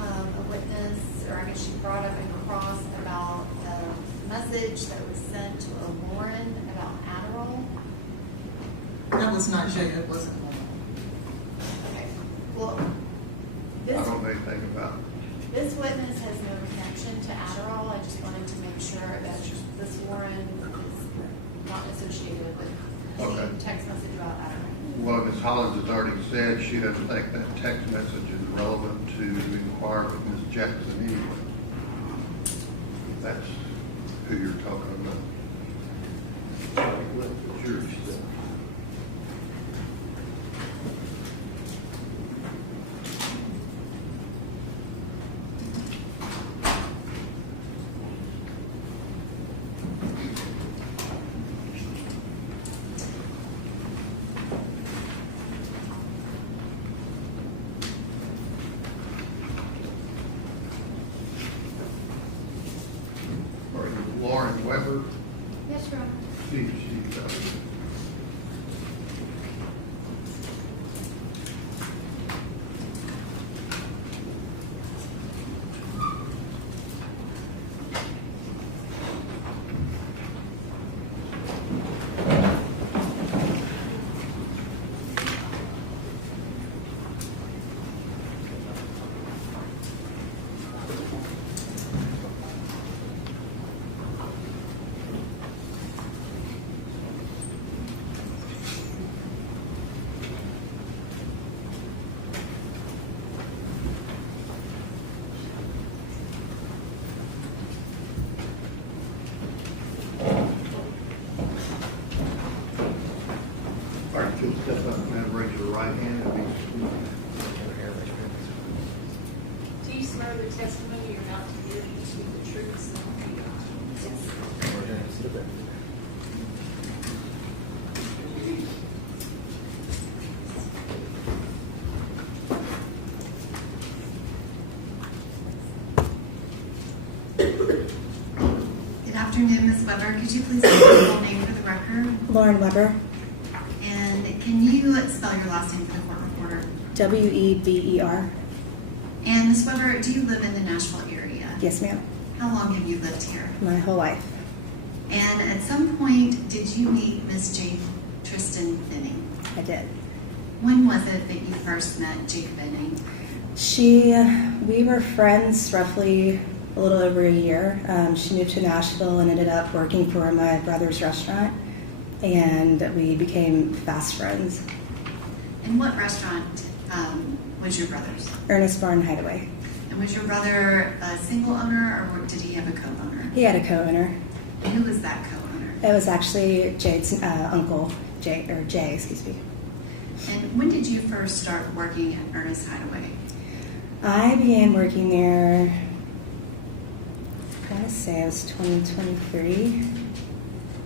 a witness, or I guess she brought up in cross about the message that was sent to a Lauren about Adderall. That was not Jade, it wasn't. Okay, well, I this, don't know anything about it. this witness has no connection to Adderall. I just wanted to make sure that this Lauren is not associated with Okay. any text message about Adderall. Well, Ms. Hollins has already said she doesn't think that text message is relevant to inquire with Ms. Jackson anyway. That's who you're talking about. Sure. Or is it Lauren Weber? Yes, Your Honor. She's All right, you'll step up and raise your right hand and be sworn. Do you swear the testimony you're about to give is the truth, so help you God? Yes. Good afternoon, Ms. Weber. Could you please give your full name for the record? Lauren Weber, And can you spell your last name for the court reporter? Weber. And Ms. Weber, do you live in the Nashville area? Yes, ma'am. How long have you lived here? My whole life. And at some point, did you meet Ms. Jade Benning? I did. When was it that you first met Jade Benning? We were friends roughly a little over a year. She moved to Nashville and ended up working for my brother's restaurant, and we became fast friends. And what restaurant was your brother's? Ernest Barn Hideaway. And was your brother a single owner, or did he have a co-owner? He had a co-owner. And who was that co-owner? It was actually Jade's uncle, Jay, excuse me. And when did you first start working at Ernest Hideaway? I began working there, I want to say it was 2023,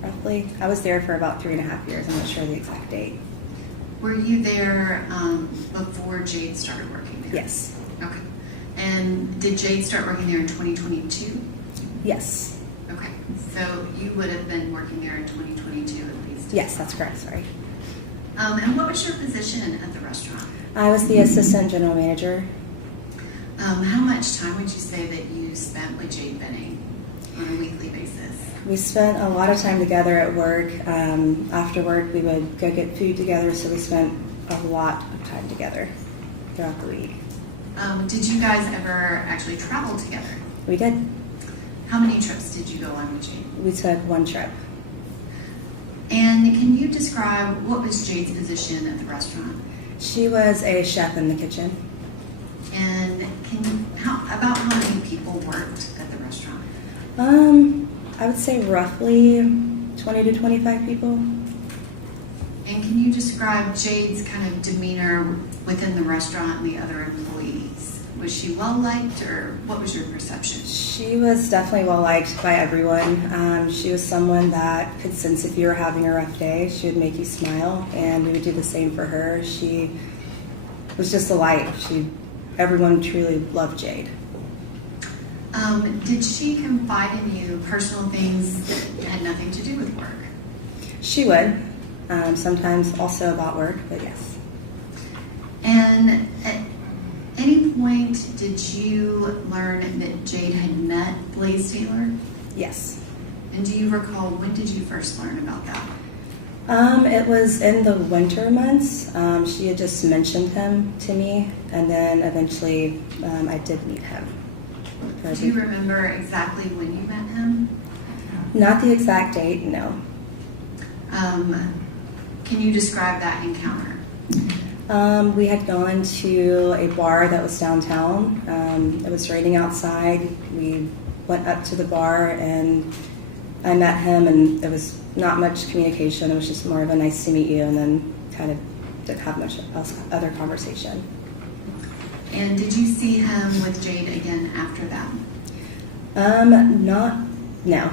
roughly. I was there for about 3.5 years. I'm not sure the exact date. Were you there before Jade started working there? Yes. Okay. And did Jade start working there in 2022? Yes. Okay. So you would have been working there in 2022 at least? Yes, that's correct. Sorry. And what was your position at the restaurant? I was the assistant general manager. How much time would you say that you spent with Jade Benning on a weekly basis? We spent a lot of time together at work. After work, we would go get food together, so we spent a lot of time together throughout the week. Did you guys ever actually travel together? We did. How many trips did you go on with Jade? We took one trip. And can you describe what was Jade's position at the restaurant? She was a chef in the kitchen. And about how many people worked at the restaurant? I would say roughly 20 to 25 people. And can you describe Jade's kind of demeanor within the restaurant and the other employees? Was she well liked, or what was your perception? She was definitely well liked by everyone. She was someone that could sense if you were having a rough day. She would make you smile, and we would do the same for her. She was just a light. Everyone truly loved Jade. Did she confide in you personal things that had nothing to do with work? She would. Sometimes also about work, but yes. And any point did you learn that Jade had met Blaise Taylor? Yes. And do you recall, when did you first learn about that? It was in the winter months. She had just mentioned him to me, and then eventually I did meet him. Do you remember exactly when you met him? Not the exact date, no. Can you describe that encounter? We had gone to a bar that was downtown. It was raining outside. We went up to the bar and I met him, and there was not much communication. It was just more of a nice to meet you, and then kind of didn't have much else, other conversation. And did you see him with Jade again after that? No.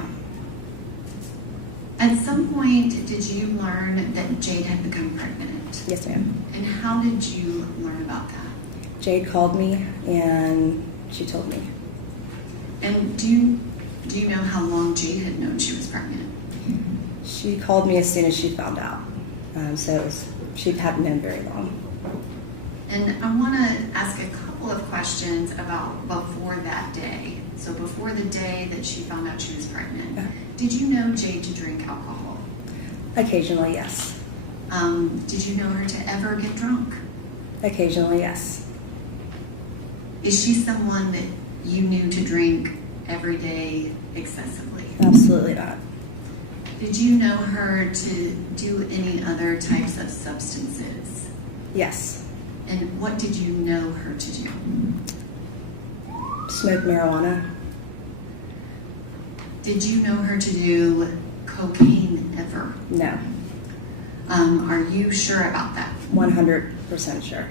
At some point, did you learn that Jade had become pregnant? Yes, ma'am. And how did you learn about that? Jade called me and she told me. And do you know how long Jade had known she was pregnant? She called me as soon as she found out. She hadn't known very long. And I want to ask a couple of questions about before that day. So before the day that she found out she was pregnant, did you know Jade to drink alcohol? Occasionally, yes. Did you know her to ever get drunk? Occasionally, yes. Is she someone that you knew to drink every day excessively? Absolutely not. Did you know her to do any other types of substances? Yes. And what did you know her to do? Smoke marijuana. Did you know her to do cocaine ever? No. Are you sure about that? 100% sure.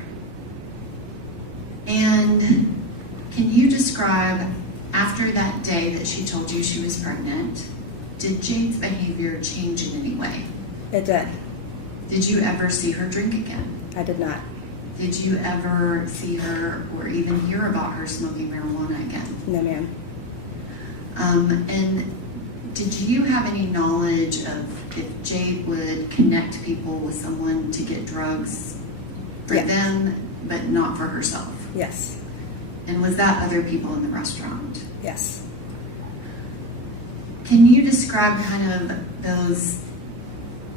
And can you describe, after that day that she told you she was pregnant, did Jade's behavior change in any way? It did. Did you ever see her drink again? I did not. Did you ever see her or even hear about her smoking marijuana again? No, ma'am. And did you have any knowledge of if Jade would connect people with someone to get drugs for them, but not for herself? Yes. And was that other people in the restaurant? Yes. Can you describe kind of those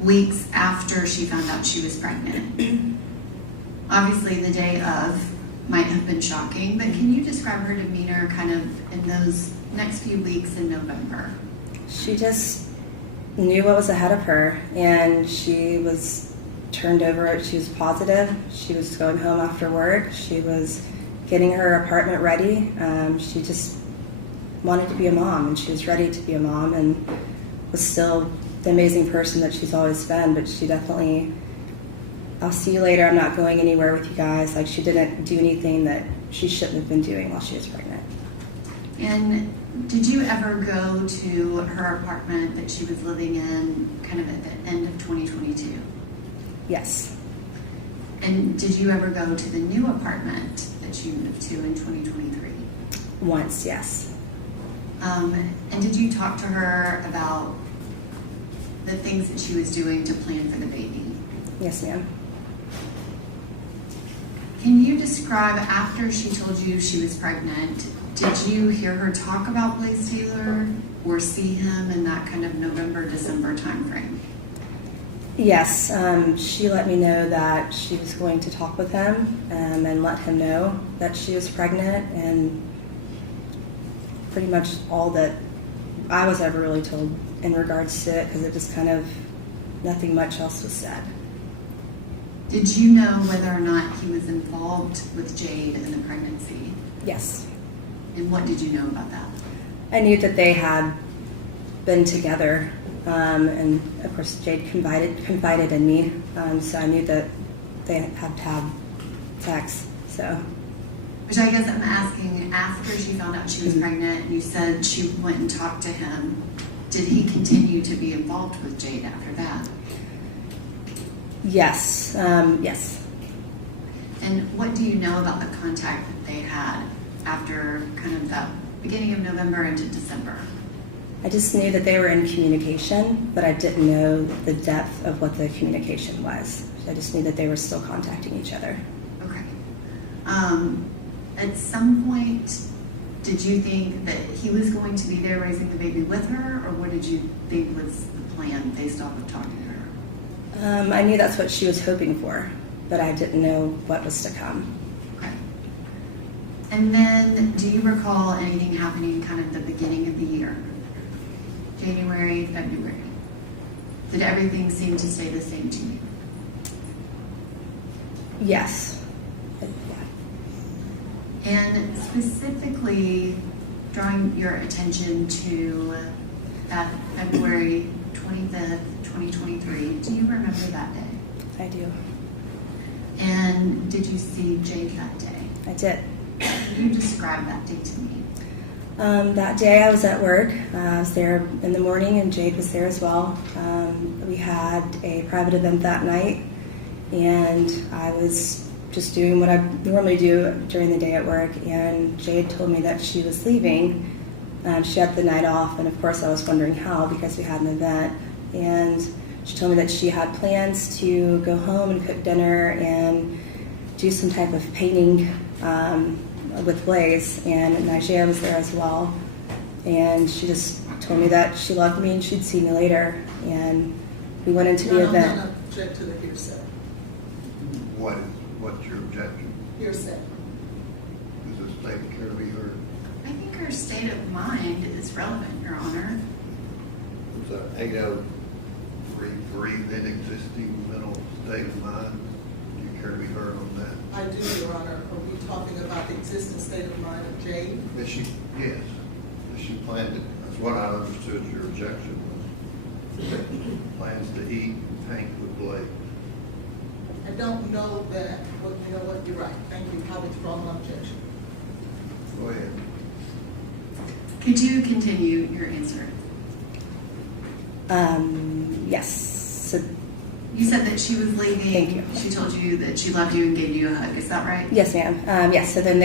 weeks after she found out she was pregnant? Obviously, the day of might have been shocking, but can you describe her demeanor kind of in those next few weeks in November? She just knew what was ahead of her, and she was turned over. She was positive. She was going home after work. She was getting her apartment ready. She just wanted to be a mom, and she was ready to be a mom, and was still the amazing person that she's always been. But she definitely, I'll see you later, I'm not going anywhere with you guys. Like, she didn't do anything that she shouldn't have been doing while she was pregnant. And did you ever go to her apartment that she was living in kind of at the end of 2022? Yes. And did you ever go to the new apartment that you moved to in 2023? Once, yes. And did you talk to her about the things that she was doing to plan for the baby? Yes, ma'am. Can you describe, after she told you she was pregnant, did you hear her talk about Blaise Taylor or see him in that kind of November, December timeframe? Yes, she let me know that she was going to talk with him and let him know that she was pregnant, and pretty much all that I was ever really told in regards to it, because it just kind of, nothing much else was said. Did you know whether or not he was involved with Jade in the pregnancy? Yes. And what did you know about that? I knew that they had been together, and of course Jade confided in me, so I knew that they had to have sex. So, which I guess I'm asking, after she found out she was pregnant, you said she went and talked to him. Did he continue to be involved with Jade after that? Yes. Yes. And what do you know about the contact that they had after kind of that beginning of November into December? I just knew that they were in communication, but I didn't know the depth of what the communication was. I just knew that they were still contacting each other. Okay. At some point, did you think that he was going to be there raising the baby with her, or what did you think was the plan based off of talking to her? I knew that's what she was hoping for, but I didn't know what was to come. Okay. And then, do you recall anything happening kind of the beginning of the year? January, February? Did everything seem to stay the same to you? Yes. And specifically, drawing your attention to that February 25th, 2023, do you remember that day? I do. And did you see Jade that day? I did. Can you describe that day to me? That day I was at work. I was there in the morning and Jade was there as well. We had a private event that night and I was just doing what I normally do during the day at work, and Jade told me that she was leaving. She had the night off, and of course I was wondering how, because we had an event. And she told me that she had plans to go home and cook dinner and do some type of painting with Blaise, and Nigel was there as well. And she just told me that she loved me and she'd see me later. And we went into the event. I'm going to object to the hearsay. What's your objection? Hearsay. Does the state care to be heard? I think her state of mind is relevant, Your Honor. Was that 803 then existing mental state of mind? Do you care to be heard on that? I do, Your Honor. Are we talking about the existing state of mind of Jade? Yes. That she planned it. That's what I understood your objection was. Plans to eat and paint with Blaise. I don't know that, but you know what, you're right. Thank you. I withdraw my objection. Go ahead. Could you continue your answer? Yes. So, you said that she was leaving. Thank you. She told you that she loved you and gave you a hug. Is that right? yes, ma'am. Yes. So then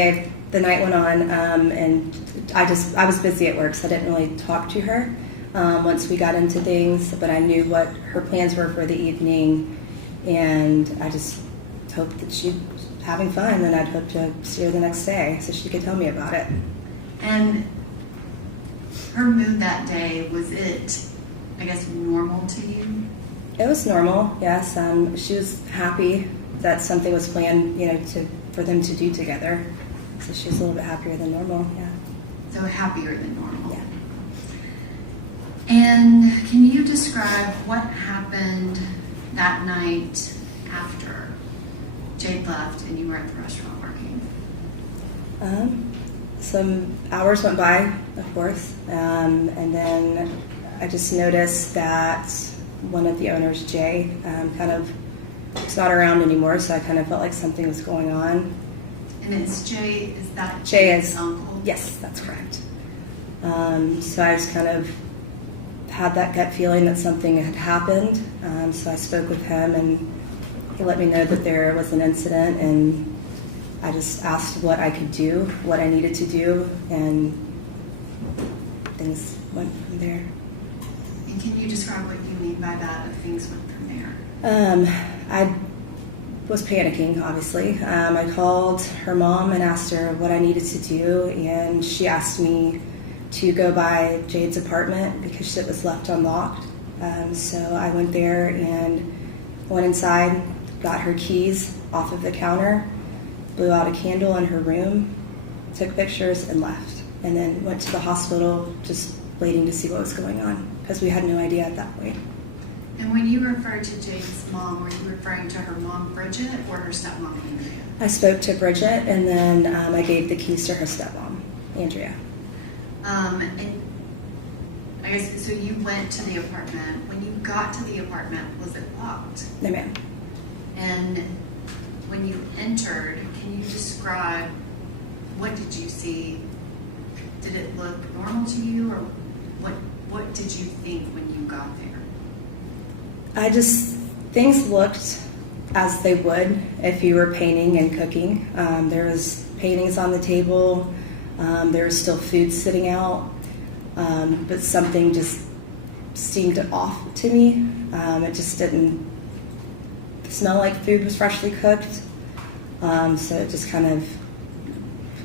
the night went on, and I was busy at work, so I didn't really talk to her once we got into things. But I knew what her plans were for the evening, and I just hoped that she'd having fun, and I'd hope to see her the next day so she could tell me about it. And her mood that day, was it, I guess, normal to you? It was normal, yes. She was happy that something was planned, for them to do together. So she was a little bit happier than normal, yeah. So happier than normal. Yeah. And can you describe what happened that night after Jade left and you were at the restaurant working? Some hours went by, of course, and then I just noticed that one of the owners, Jay, was not around anymore, so I kind of felt like something was going on. And is that Jay Jade's uncle? Yes, that's correct. So I just kind of had that gut feeling that something had happened. So I spoke with him, and he let me know that there was an incident, and I just asked what I could do, what I needed to do, and things went from there. And can you describe what you mean by that, if things went from there? I was panicking, obviously. I called her mom and asked her what I needed to do, and she asked me to go by Jade's apartment because it was left unlocked. So I went there and went inside, got her keys off of the counter, blew out a candle in her room, took pictures, and left. And then went to the hospital just waiting to see what was going on because we had no idea at that point. And when you referred to Jade's mom, were you referring to her mom, Bridget, or her stepmom, Andrea? I spoke to Bridget, and then I gave the keys to her stepmom, Andrea. And I guess, so you went to the apartment. When you got to the apartment, was it locked? No, ma'am. And when you entered, can you describe, what did you see? Did it look normal to you, or what did you think when you got there? Things looked as they would if you were painting and cooking. There was paintings on the table. There was still food sitting out. But something just seemed off to me. It just didn't smell like food was freshly cooked. So it just kind of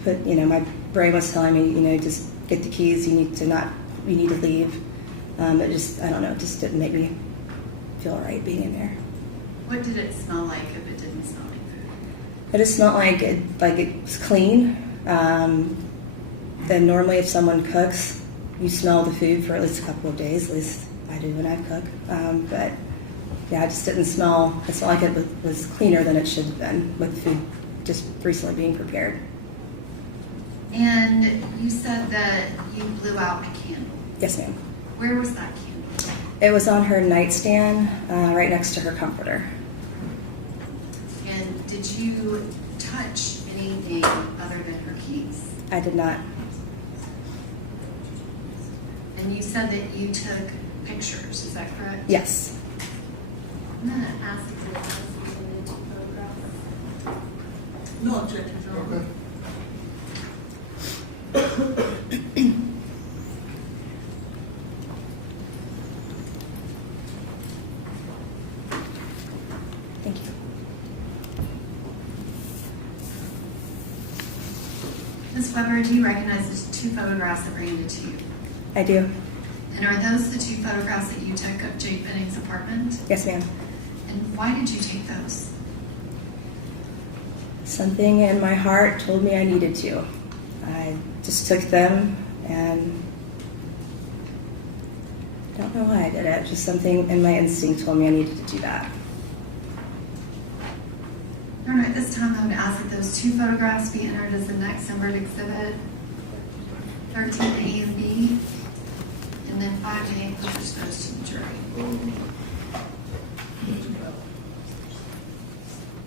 my brain was telling me, just get the keys. You need to leave. It just, I don't know, it just didn't make me feel right being in there. What did it smell like if it didn't smell like food? It just smelled like it was clean. Then normally if someone cooks, you smell the food for at least a couple of days. At least I do when I cook. But yeah, it just didn't smell. It smelled like it was cleaner than it should have been with food just recently being prepared. And you said that you blew out a candle. Yes, ma'am. Where was that candle? It was on her nightstand, right next to her comforter. And did you touch anything other than her keys? I did not. And you said that you took pictures, is that correct? Yes. I'm going to ask if the witness needed to photograph. No objection, Your Honor. Thank you. Ms. Weber, do you recognize the two photographs that were handed to you? I do. And are those the two photographs that you took of Jade Benning's apartment? Yes, ma'am. And why did you take those? Something in my heart told me I needed to. I just took them, and I don't know why I did it. Just something in my instinct told me I needed to do that. All right, at this time I would ask that those two photographs be entered as the next numbered exhibit, 13A and B, and then 5A, which is goes to the jury.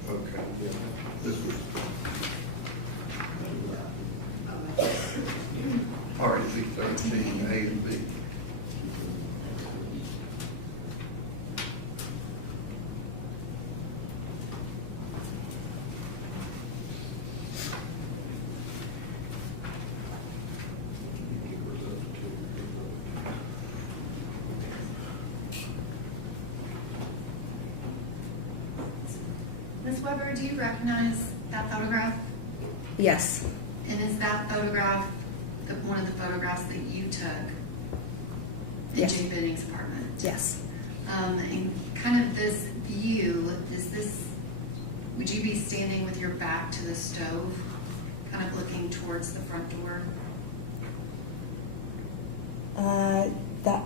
Okay. This was. All right, B 13, A and B. Ms. Weber, do you recognize that photograph? Yes. And is that photograph one of the photographs that you took in Yes. Jade Benning's apartment? Yes. And kind of this view, would you be standing with your back to the stove, kind of looking towards the front door? That.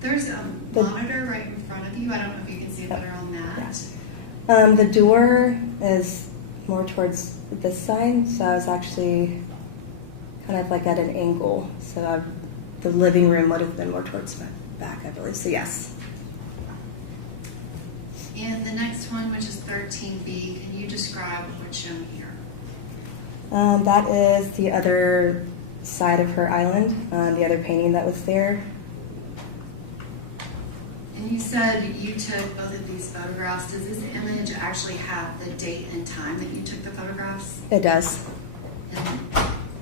There's a monitor right in front of you. I don't know if you can see it better on that. The door is more towards this side, so I was actually kind of like at an angle. So the living room would have been more towards my back, I believe. So yes. And the next one, which is 13B, can you describe what's shown here? That is the other side of her island, the other painting that was there. And you said you took both of these photographs. Does this image actually have the date and time that you took the photographs? It does. And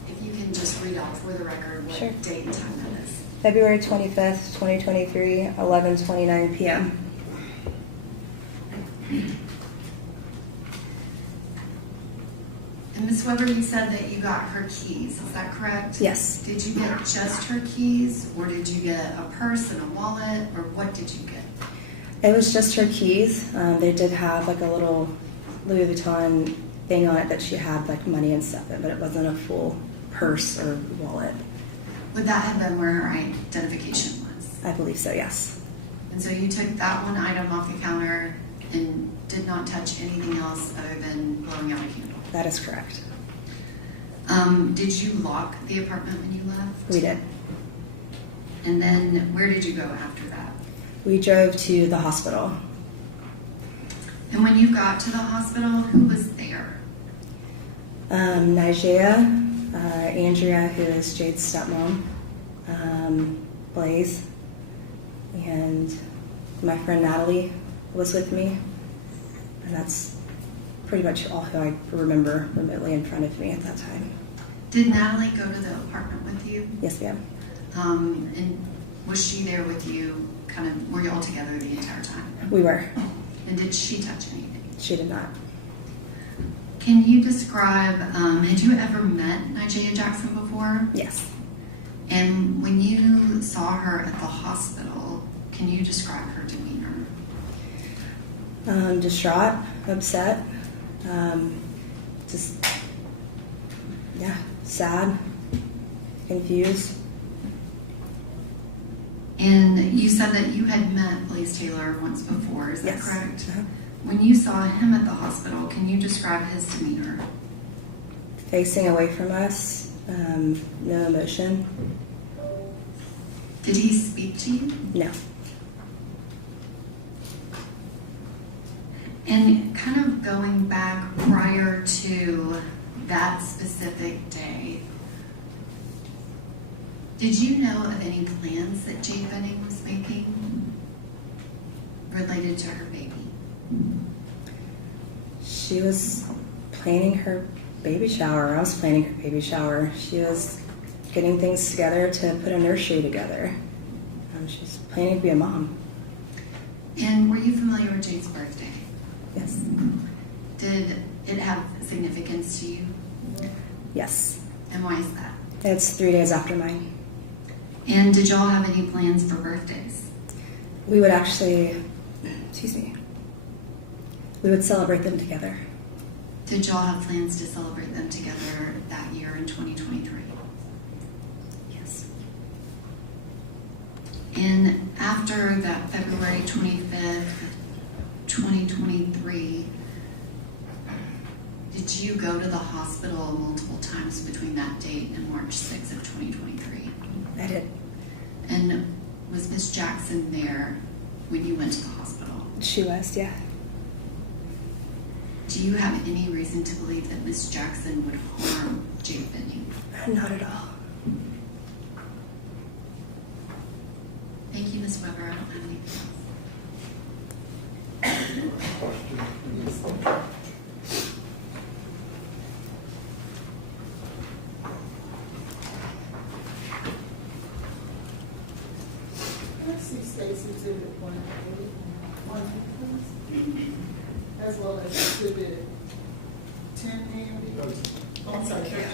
if you can just read out for the record what Sure. date and time that is. February 25th, 2023, 11:29 p.m. And Ms. Weber, you said that you got her keys. Is that correct? Yes. Did you get just her keys, or did you get a purse and a wallet, or what did you get? It was just her keys. They did have like a little Louis Vuitton thing on it that she had like money and stuff in, but it wasn't a full purse or wallet. Would that have been where her identification was? I believe so, yes. And so you took that one item off the counter and did not touch anything else other than blowing out a candle? That is correct. Did you lock the apartment when you left? We did. And then where did you go after that? We drove to the hospital. And when you got to the hospital, who was there? Nigea, Andrea, who is Jade's stepmom, Blaise, and my friend Natalie was with me. And that's pretty much all who I remember remotely in front of me at that time. Did Natalie go to the apartment with you? Yes, ma'am. And was she there with you? Kind of, were you all together the entire time? We were. And did she touch anything? She did not. Can you describe, had you ever met Nigella Jackson before? Yes. And when you saw her at the hospital, can you describe her demeanor? Distraught, upset, sad, confused. And you said that you had met Blaise Taylor once before, is that Yes. correct? Uh-huh. When you saw him at the hospital, can you describe his demeanor? Facing away from us, no emotion. Did he speak to you? No. And kind of going back prior to that specific day, did you know of any plans that Jade Benning was making related to her baby? She was planning her baby shower. I was planning her baby shower. She was getting things together to put a nursery together. She's planning to be a mom. And were you familiar with Jade's birthday? Yes. Did it have significance to you? Yes. And why is that? It's 3 days after mine. And did y'all have any plans for birthdays? We would actually, we would celebrate them together. Did y'all have plans to celebrate them together that year in 2023? Yes. And after that February 25th, 2023, did you go to the hospital multiple times between that date and March 6th of 2023? I did. And was Miss Jackson there when you went to the hospital? She was, yeah. Do you have any reason to believe that Miss Jackson would harm Jade Benning? Not at all. Thank you, Ms. Weber. I don't have anything else. Let's see State's Exhibit 1, as well as Exhibit 10, Andy. Oh, I'm sorry, 13.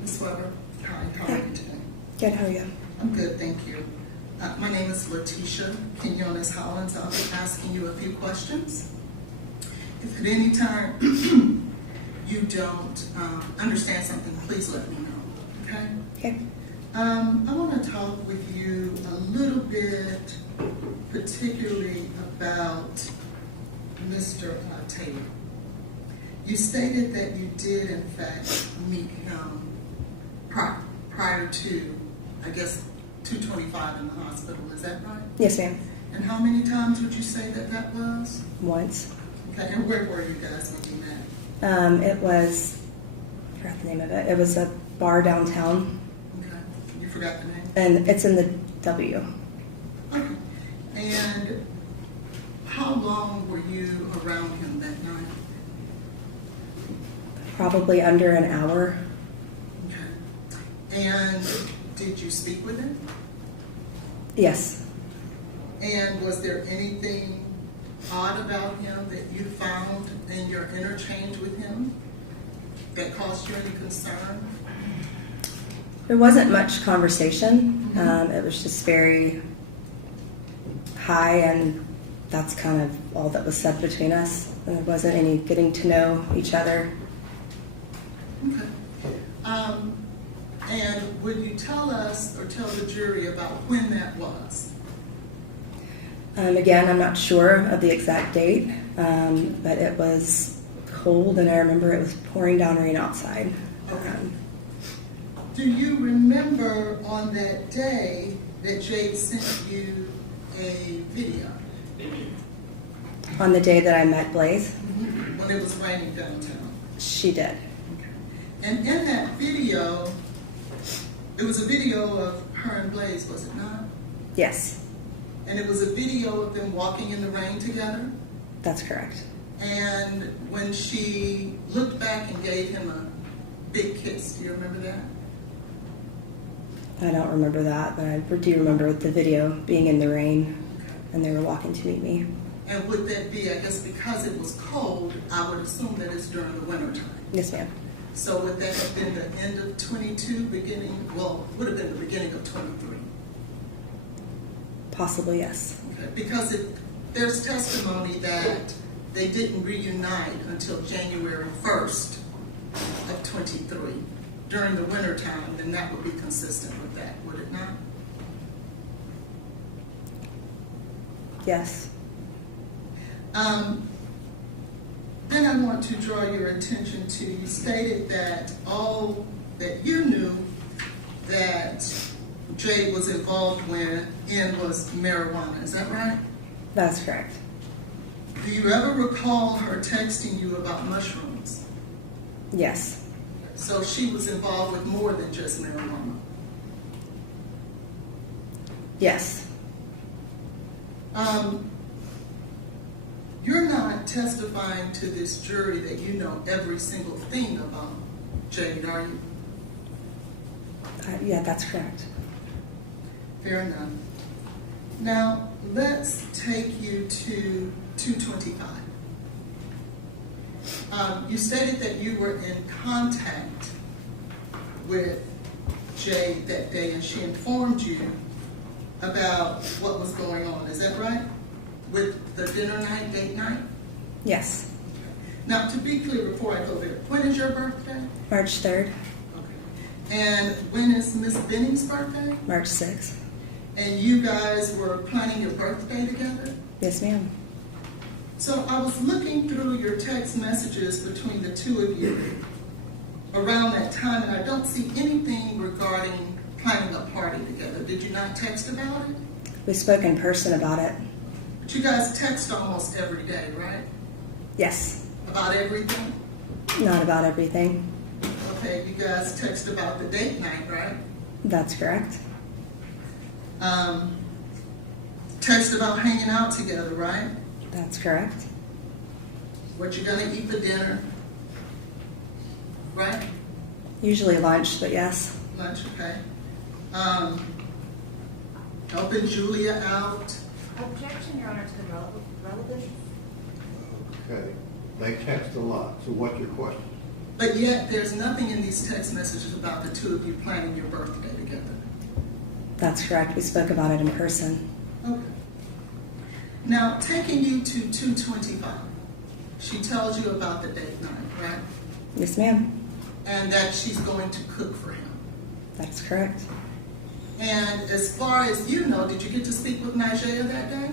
Ms. Weber, hi, how are you today? Good, how are you? I'm good, thank you. My name is Letitia Quinones Hollins. I'll be asking you a few questions. If at any time you don't understand something, please let me know, okay? Okay. I want to talk with you a little bit, particularly about Mr. Taylor. You stated that you did, in fact, meet him prior to, I guess, 225 in the hospital. Is that right? Yes, ma'am. And how many times would you say that that was? Once. Okay, and where were you guys when you met? It was, I forgot the name of it. It was a bar downtown. Okay, you forgot the name? And it's in the W. Okay. And how long were you around him that night? Probably under an hour. Okay. And did you speak with him? Yes. And was there anything odd about him that you found in your interchange with him that caused you any concern? There wasn't much conversation. It was just very high, and that's kind of all that was said between us. There wasn't any getting to know each other. Okay. And would you tell us or tell the jury about when that was? Again, I'm not sure of the exact date, but it was cold, and I remember it was pouring down rain outside. Okay. Do you remember on that day that Jade sent you a video? On the day that I met Blaise? When it was raining downtown? She did. And in that video, it was a video of her and Blaise, was it not? Yes. And it was a video of them walking in the rain together? That's correct. And when she looked back and gave him a big kiss, do you remember that? I don't remember that, but I do remember the video being in the rain and they were walking to meet me. And would that be, I guess because it was cold, I would assume that it's during the winter time? Yes, ma'am. So would that have been the end of 22, would have been the beginning of 23? Possibly, yes. Okay, because there's testimony that they didn't reunite until January 1st of 23 during the winter time, then that would be consistent with that, would it not? Yes. Then I want to draw your attention to, you stated that all that you knew that Jade was involved in was marijuana, is that right? That's correct. Do you ever recall her texting you about mushrooms? Yes. So she was involved with more than just marijuana? Yes. You're not testifying to this jury that you know every single thing about Jade, are you? Yeah, that's correct. Fair enough. Now, let's take you to 225. You stated that you were in contact with Jade that day and she informed you about what was going on. Is that right? With the dinner night, date night? Yes. Now, to be clear before I go there, when is your birthday? March 3rd. And when is Miss Benning's birthday? March 6th. And you guys were planning your birthday together? Yes, ma'am. So I was looking through your text messages between the two of you around that time, and I don't see anything regarding planning a party together. Did you not text about it? We spoke in person about it. But you guys text almost every day, right? Yes. About everything? Not about everything. Okay, you guys text about the date night, right? That's correct. Text about hanging out together, right? That's correct. What you're gonna eat for dinner, right? Usually lunch, but yes. Lunch, okay. Helping Julia out. Objection, Your Honor, to the relevance. Okay, they text a lot, so what's your question? But yet, there's nothing in these text messages about the two of you planning your birthday together. That's correct. We spoke about it in person. Okay. Now, taking you to 225, she tells you about the date night, right? Yes, ma'am. And that she's going to cook for him. That's correct. And as far as you know, did you get to speak with Nigella that day?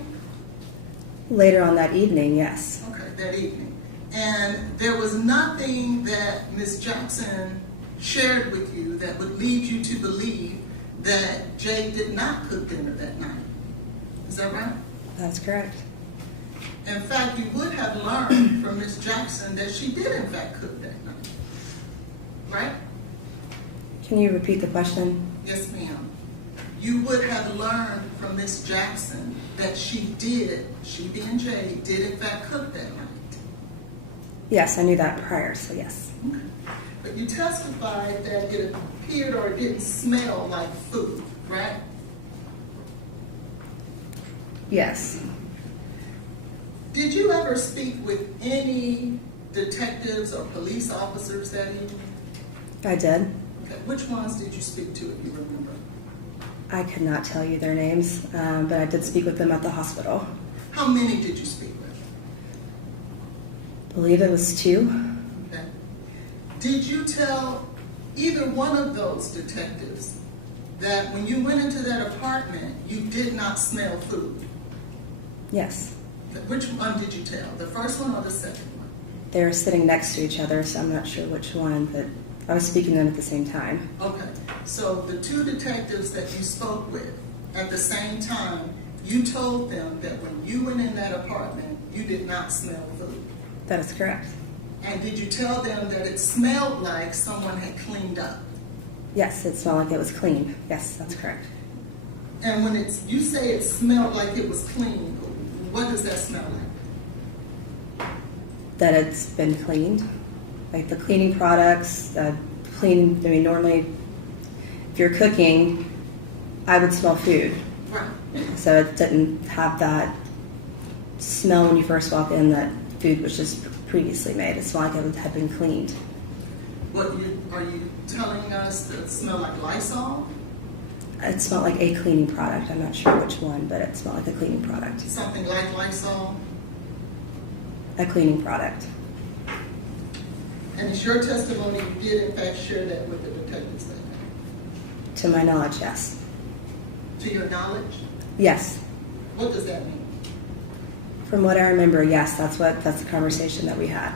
Later on that evening, yes. Okay, that evening. And there was nothing that Ms. Jackson shared with you that would lead you to believe that Jade did not cook dinner that night. Is that right? That's correct. In fact, you would have learned from Ms. Jackson that she did in fact cook that night. Right? Can you repeat the question? Yes, ma'am. You would have learned from Ms. Jackson that she being Jade, did in fact cook that night. Yes, I knew that prior, so yes. Okay. But you testified that it appeared or it didn't smell like food, right? Yes. Did you ever speak with any detectives or police officers that evening? I did. Okay. Which ones did you speak to, if you remember? I could not tell you their names, but I did speak with them at the hospital. How many did you speak with? I believe it was 2. Okay. Did you tell either one of those detectives that when you went into that apartment, you did not smell food? Yes. Which one did you tell? The first one or the second one? They were sitting next to each other, so I'm not sure which one, but I was speaking to them at the same time. Okay. So the 2 detectives that you spoke with at the same time, you told them that when you went in that apartment, you did not smell food. That is correct. And did you tell them that it smelled like someone had cleaned up? Yes, it smelled like it was clean. Yes, that's correct. And when you say it smelled like it was clean, what does that smell like? That it's been cleaned. Like the cleaning products, normally if you're cooking, I would smell food. Right. So it didn't have that smell when you first walk in that food was just previously made. It smelled like it had been cleaned. Are you telling us that it smelled like Lysol? It smelled like a cleaning product. I'm not sure which one, but it smelled like a cleaning product. Something like Lysol? A cleaning product. And it's your testimony you did in fact share that with the detectives that day? To my knowledge, yes. To your knowledge? Yes. What does that mean? From what I remember, yes, that's the conversation that we had.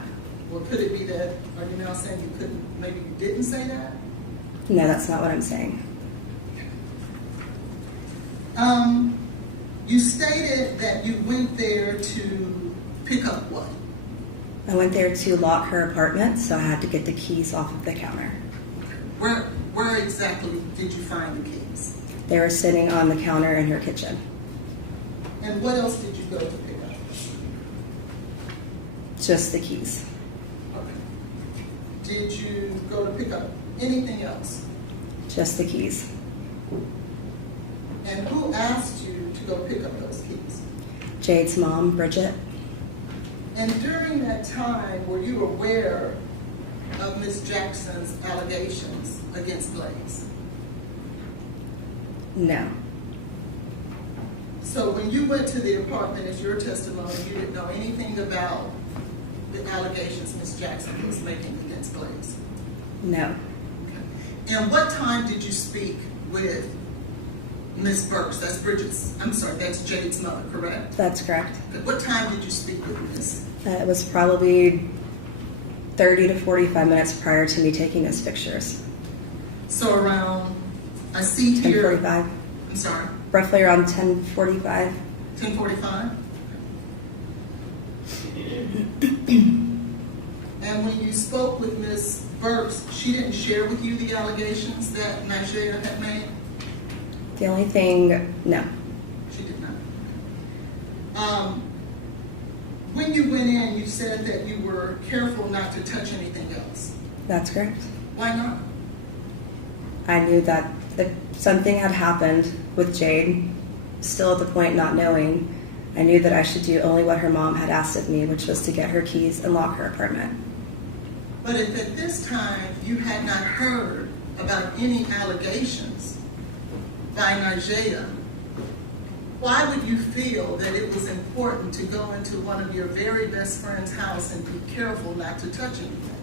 Well, could it be that, are you now saying you couldn't, maybe you didn't say that? No, that's not what I'm saying. You stated that you went there to pick up what? I went there to lock her apartment, so I had to get the keys off of the counter. Where exactly did you find the keys? They were sitting on the counter in her kitchen. And what else did you go to pick up? Just the keys. Okay. Did you go to pick up anything else? Just the keys. And who asked you to go pick up those keys? Jade's mom, Bridget. And during that time, were you aware of Ms. Jackson's allegations against Blaise? No. So when you went to the apartment as your testimony, you didn't know anything about the allegations Ms. Jackson was making against Blaise? No. Okay. And what time did you speak with Ms. Burks? That's that's Jade's mother, correct? That's correct. Okay. What time did you speak with Ms.? It was probably 30 to 45 minutes prior to me taking those pictures. So around, I see here. 10:45. I'm sorry. Roughly around 10:45. 10:45. And when you spoke with Ms. Burks, she didn't share with you the allegations that Najeda had made? The only thing, no. She did not. When you went in, you said that you were careful not to touch anything else. That's correct. Why not? I knew that if something had happened with Jade, still at the point not knowing, I knew that I should do only what her mom had asked of me, which was to get her keys and lock her apartment. But if at this time you had not heard about any allegations by Najeda, why would you feel that it was important to go into one of your very best friend's house and be careful not to touch anything?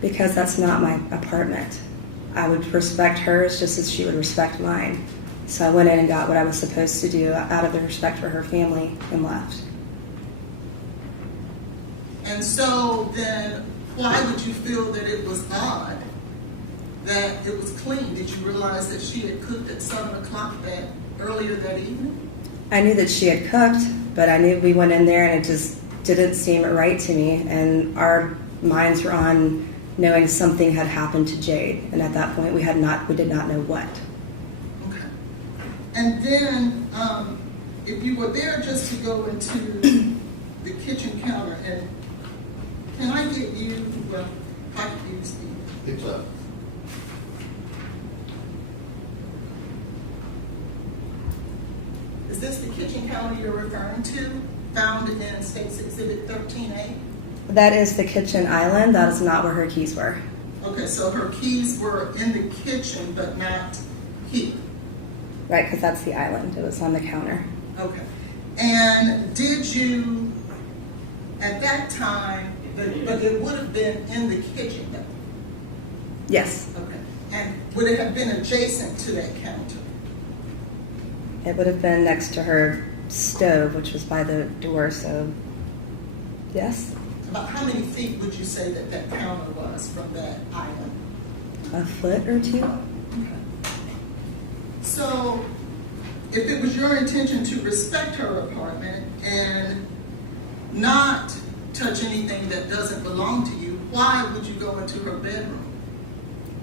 Because that's not my apartment. I would respect hers just as she would respect mine. So I went in and got what I was supposed to do out of the respect for her family and left. And so then why would you feel that it was odd that it was clean? Did you realize that she had cooked at 7 o'clock earlier that evening? I knew that she had cooked, but I knew we went in there and it just didn't seem right to me. And our minds were on knowing something had happened to Jade. And at that point, we did not know what. Okay. And then if you were there just to go into the kitchen counter, and can I get you, well, I could use the... It's up. Is this the kitchen counter you're referring to, found in State's Exhibit 13A? That is the kitchen island. That is not where her keys were. Okay, so her keys were in the kitchen, but not here. Right, because that's the island. It was on the counter. Okay. And did you, at that time, but it would have been in the kitchen, though? Yes. Okay. And would it have been adjacent to that counter? It would have been next to her stove, which was by the door, so yes. About how many feet would you say that that counter was from that island? A foot or two. Okay. So, if it was your intention to respect her apartment and not touch anything that doesn't belong to you, why would you go into her bedroom?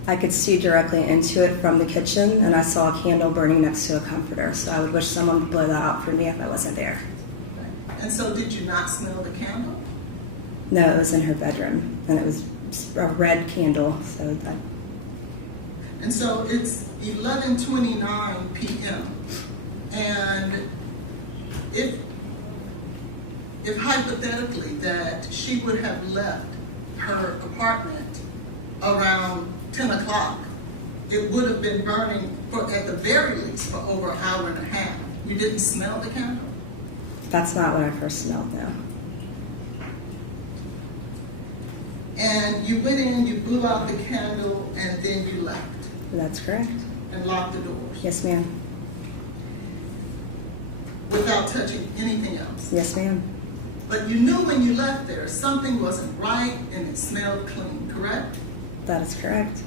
I could see directly into it from the kitchen, and I saw a candle burning next to a comforter. So I would wish someone would blow that out for me if I wasn't there. And so did you not smell the candle? No, it was in her bedroom, and it was a red candle. So that. And so it's 11:29 p.m. And if hypothetically that she would have left her apartment around 10 o'clock, it would have been burning at the very least for over an hour and a half. You didn't smell the candle? That's not what I first smelled, no. And you went in, you blew out the candle, and then you left. That's correct. And locked the doors. Yes, ma'am. Without touching anything else. Yes, ma'am. But you knew when you left there something wasn't right and it smelled clean, correct? That is correct.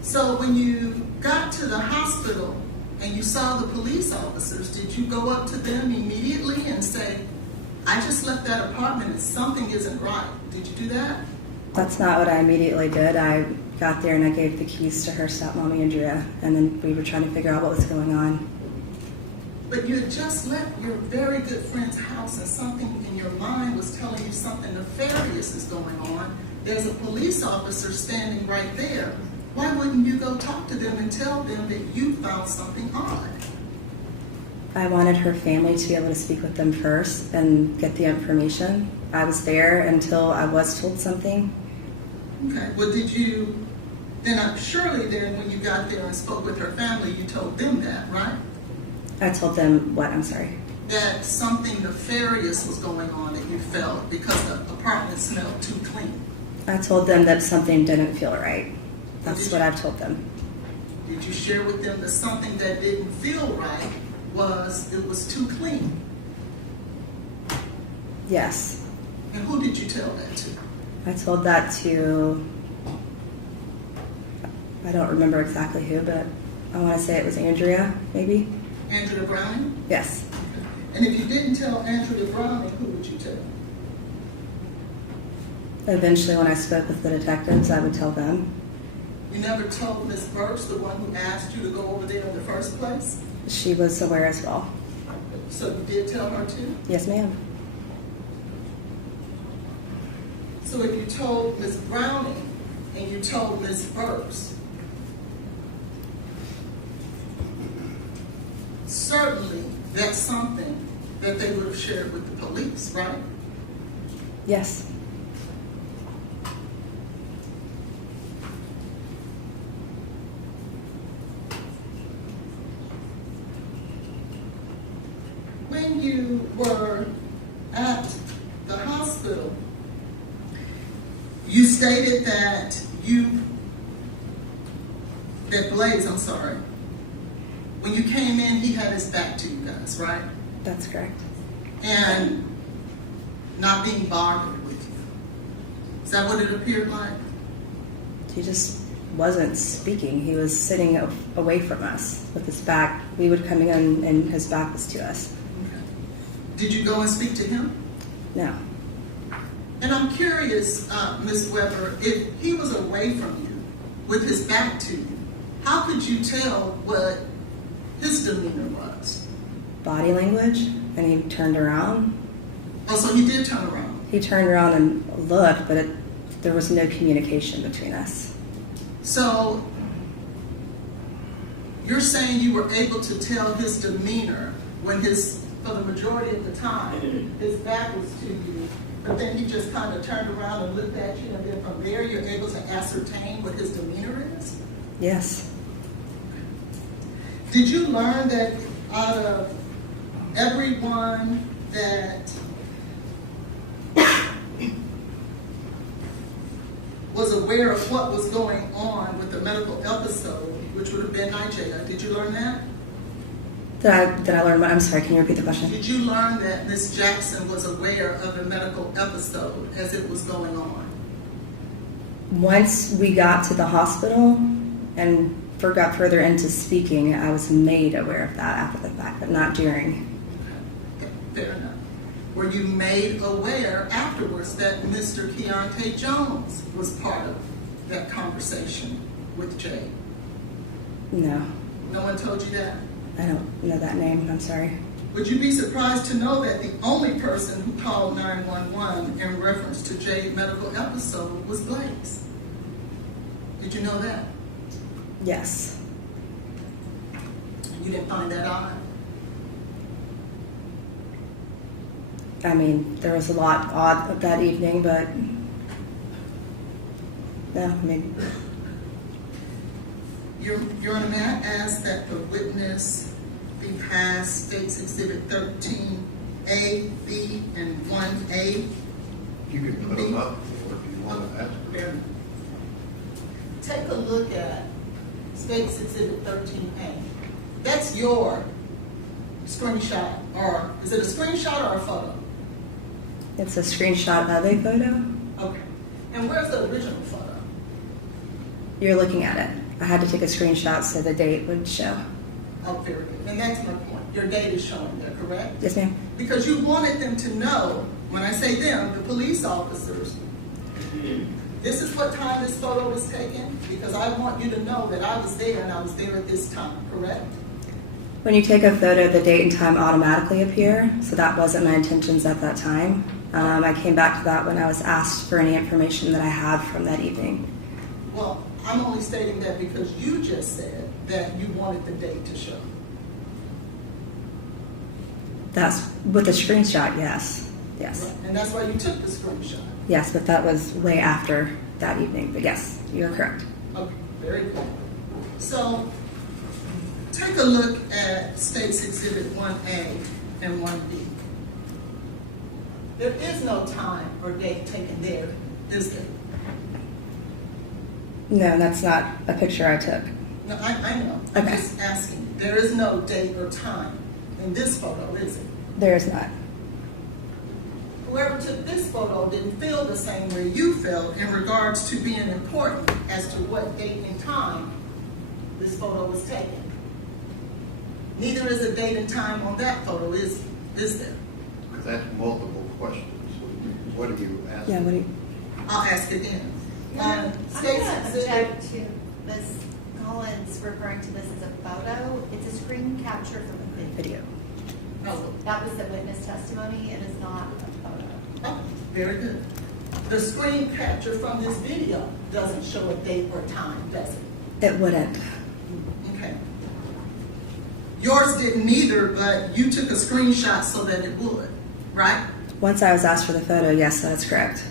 So when you got to the hospital and you saw the police officers, did you go up to them immediately and say, I just left that apartment and something isn't right? Did you do that? That's not what I immediately did. I got there and I gave the keys to her stepmommy, Andrea, and then we were trying to figure out what was going on. But you had just left your very good friend's house and something in your mind was telling you something nefarious is going on. There's a police officer standing right there. Why wouldn't you go talk to them and tell them that you found something odd? I wanted her family to be able to speak with them first and get the information. I was there until I was told something. Okay, well surely then when you got there and spoke with her family, you told them that, right? I told them what, I'm sorry? That something nefarious was going on that you felt because the apartment smelled too clean. I told them that something didn't feel right. That's what I've told them. Did you share with them that something that didn't feel right was it was too clean? Yes. And who did you tell that to? I told that to, I don't remember exactly who, but I want to say it was Andrea, maybe? Andrea Browning? Yes. And if you didn't tell Andrea Browning, who would you tell? Eventually, when I spoke with the detectives, I would tell them. You never told Ms. Burks, the one who asked you to go over there in the first place? She was aware as well. So you did tell her too? Yes, ma'am. So if you told Ms. Browning and you told Ms. Burks, certainly that's something that they would have shared with the police, right? Yes. When you were at the hospital, you stated that Blaise, when you came in, he had his back to you guys, right? That's correct. And not being bothered with you. Is that what it appeared like? He just wasn't speaking. He was sitting away from us with his back. We would come in and his back was to us. Okay. Did you go and speak to him? No. And I'm curious, Ms. Weber, if he was away from you with his back to you, how could you tell what his demeanor was? Body language, and he turned around. Oh, so he did turn around? He turned around and looked, but there was no communication between us. So you're saying you were able to tell his demeanor when for the majority of the time, his back was to you, but then he just kind of turned around and looked at you, and then from there you're able to ascertain what his demeanor is? Yes. Did you learn that out of everyone that was aware of what was going on with the medical episode, which would have been Nigeria, did you learn that? Did I learn what? I'm sorry, can you repeat the question? Did you learn that Ms. Jackson was aware of the medical episode as it was going on? Once we got to the hospital and got further into speaking, I was made aware of that after the fact, but not during. Okay, fair enough. Were you made aware afterwards that Mr. Keontae Jones was part of that conversation with Jade? No, No one told you that? I don't know that name. I'm sorry. Would you be surprised to know that the only person who called 911 in reference to Jade's medical episode was Blaise? Did you know that? Yes. You didn't find that odd? I mean, there was a lot odd that evening, but no, I mean, Your Honor, may I ask that the witness be passed State's Exhibit 13A, B, and 1A? You can put them up if you want to ask. Mayor, take a look at State's Exhibit 13A. That's your screenshot, or is it a screenshot or a photo? it's a screenshot of a photo. Okay. And where's the original photo? You're looking at it. I had to take a screenshot so the date would show. Oh, very good. And that's my point. Your date is showing there, correct? Yes, ma'am. Because you wanted them to know, when I say them, the police officers, this is what time this photo was taken, because I want you to know that I was there and I was there at this time, correct? When you take a photo, the date and time automatically appear, so that wasn't my intentions at that time. I came back to that when I was asked for any information that I had from that evening. Well, I'm only stating that because you just said that you wanted the date to show. That's with the screenshot, yes. Yes. Right. And that's why you took the screenshot. Yes, but that was way after that evening. But yes, you're correct. Okay, very good. So, take a look at State's Exhibit 1A and 1B. There is no time or date taken there, is there? No, that's not a picture I took. No, I know. I'm Okay. just asking. There is no date or time in this photo, is it? There is not. Whoever took this photo didn't feel the same way you felt in regards to being important as to what date and time this photo was taken. Neither is a date and time on that photo, is there? That's multiple questions. What are you asking? Yeah, what do you? I'll ask again. I'm State's going to Exhibit. object to Ms. Collins referring to this as a photo. It's a screen capture from a video. Oh, That was the witness testimony. It is not a photo. oh, very good. The screen capture from this video doesn't show a date or time, does it? It wouldn't. Okay. Yours didn't either, but you took a screenshot so that it would, right? Once I was asked for the photo, yes, that's correct.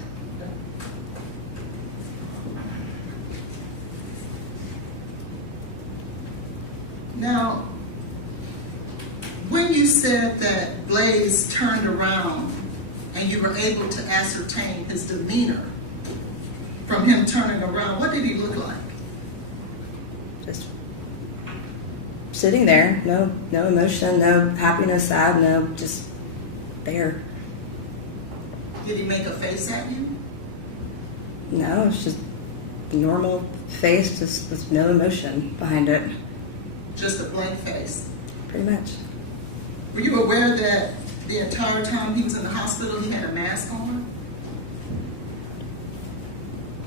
Now, when you said that Blaise turned around and you were able to ascertain his demeanor from him turning around, what did he look like? Just sitting there, no emotion, no happy, no sad, no, just there. Did he make a face at you? No, it's just a normal face, just with no emotion behind it. Just a blank face? Pretty much. Were you aware that the entire time he was in the hospital he had a mask on?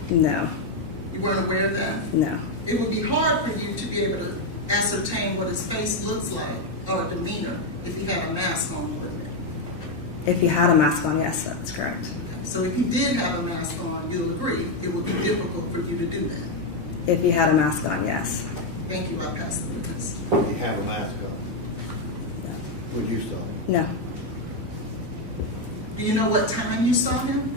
No. You weren't aware of that? No. It would be hard for you to be able to ascertain what his face looks like or demeanor if he had a mask on, wouldn't it? If you had a mask on, yes, that's correct. So if you did have a mask on, you'll agree it would be difficult for you to do that. If you had a mask on, yes. Thank you, I pass the witness. You have a mask on? No. When you saw him? No. Do you know what time you saw him?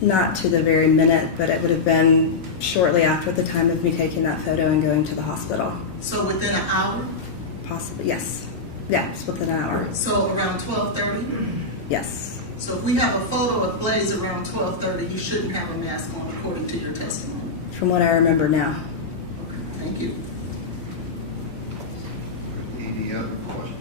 Not to the very minute, but it would have been shortly after the time of me taking that photo and going to the hospital. So within an hour? Possibly, yes. Yeah, it's within an hour. So around 12:30? Yes. So if we have a photo of Blaise around 12:30, you shouldn't have a mask on according to your testimony. From what I remember now. Okay, thank you. Any other questions?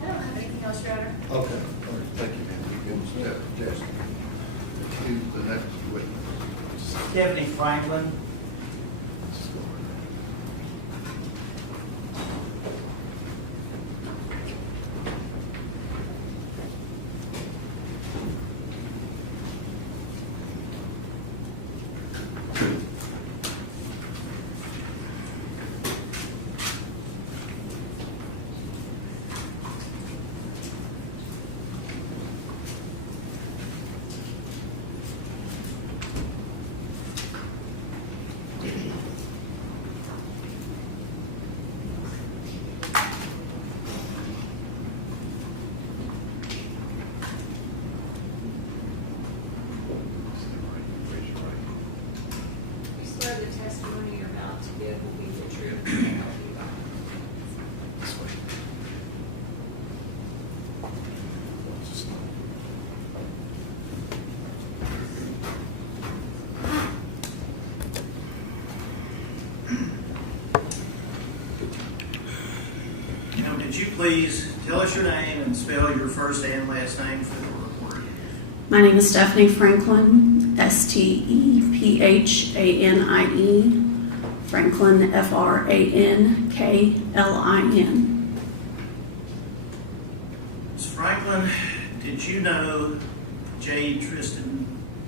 I don't have anything else, Your Honor. Okay, all right, thank you, ma'am. You can step, Jesse. Who's the next witness? Stephanie Franklin. the testimony you're about to give will be the truth and help you God. Now, could you please tell us your name and spell your first and last name for the report? My name is Stephanie Franklin, Stephanie, Franklin, Franklin. Ms. Franklin, did you know Jade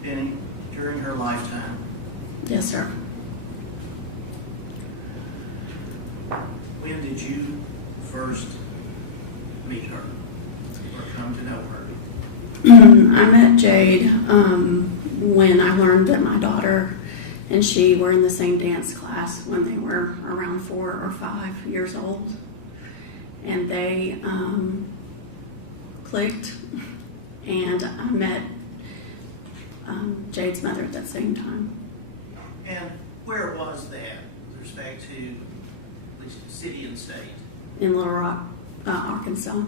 Benning during her lifetime? Yes, sir. When did you first meet her or come to know her? I met Jade when I learned that my daughter and she were in the same dance class when they were around 4 or 5 years old. And they clicked, and I met Jade's mother at that same time. And where was that with respect to at least city and state? In Little Rock, Arkansas.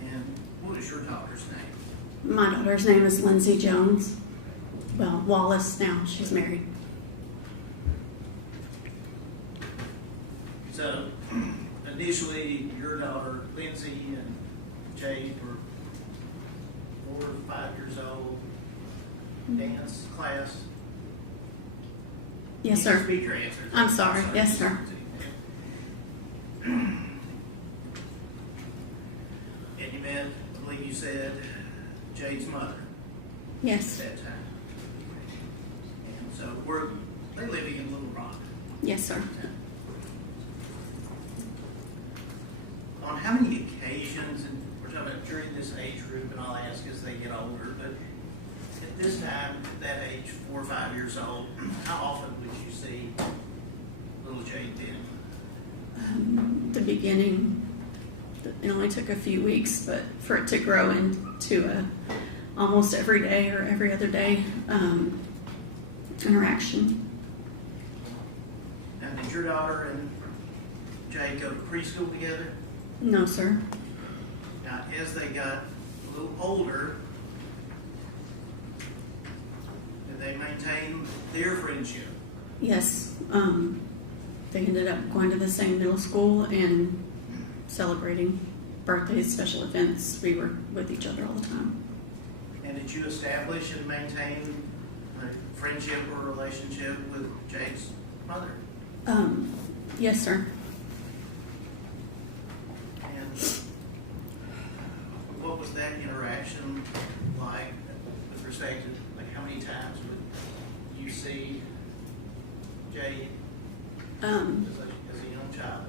And what is your daughter's name? My daughter's name is Lindsay Jones. Well, Wallace now. She's married. So, initially, your daughter, Lindsay, and Jade were 4 or 5 years old, dance class. Yes, You sir. can speak your answer. I'm sorry. Yes, sir. And you met, I believe you said, Jade's mother. Yes. At that time. And so, were they living in Little Rock? Yes, sir. On how many occasions, and we're talking about during this age group, and I'll ask as they get older, but at this time, at that age, 4 or 5 years old, how often would you see little Jade Benning? The beginning, it only took a few weeks, but for it to grow into a almost every day or every other day interaction. Now, did your daughter and Jade go to preschool together? No, sir. Now, as they got a little older, did they maintain their friendship? Yes. They ended up going to the same middle school and celebrating birthdays, special events. We were with each other all the time. And did you establish and maintain a friendship or relationship with Jade's mother? Yes, sir. And what was that interaction like with respect to, like, how many times would you see Jade as a young child?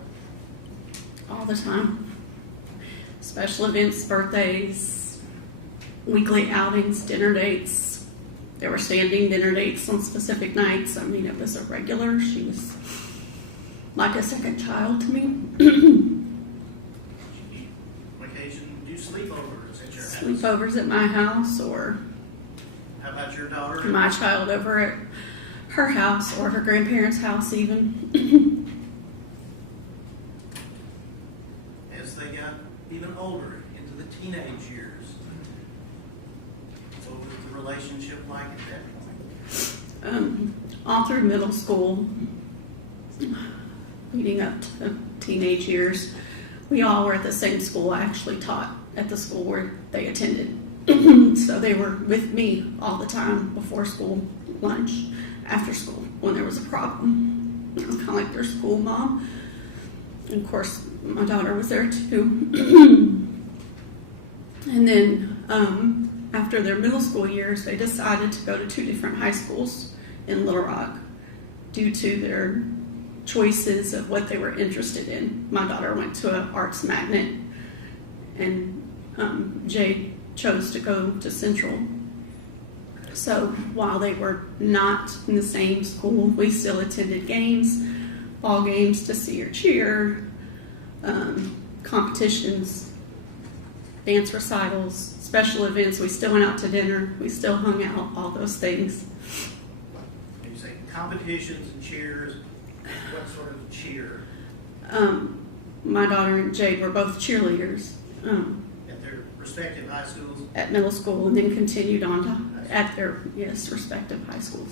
All the time. Special events, birthdays, weekly outings, dinner dates. There were standing dinner dates on specific nights. I mean, it was a regular. She was like a second child to me. On occasion, do sleepovers at your house? Sleepovers at my house, or How about your daughter? my child over at her house or her grandparents' house even. As they got even older, into the teenage years, what was the relationship like at that point? All through middle school, leading up to teenage years, we all were at the same school. I actually taught at the school where they attended. So they were with me all the time, before school, lunch, after school, when there was a problem. I was kind of like their school mom. And of course, my daughter was there too. And then after their middle school years, they decided to go to 2 different high schools in Little Rock due to their choices of what they were interested in. My daughter went to an arts magnet, and Jade chose to go to Central. So while they were not in the same school, we still attended games, ball games to see or cheer, competitions. dance recitals, special events. We still went out to dinner. We still hung out, all those things. You say competitions and cheers. What sort of cheer? My daughter and Jade were both cheerleaders At their respective high schools? at middle school, and then continued on to at their respective high schools.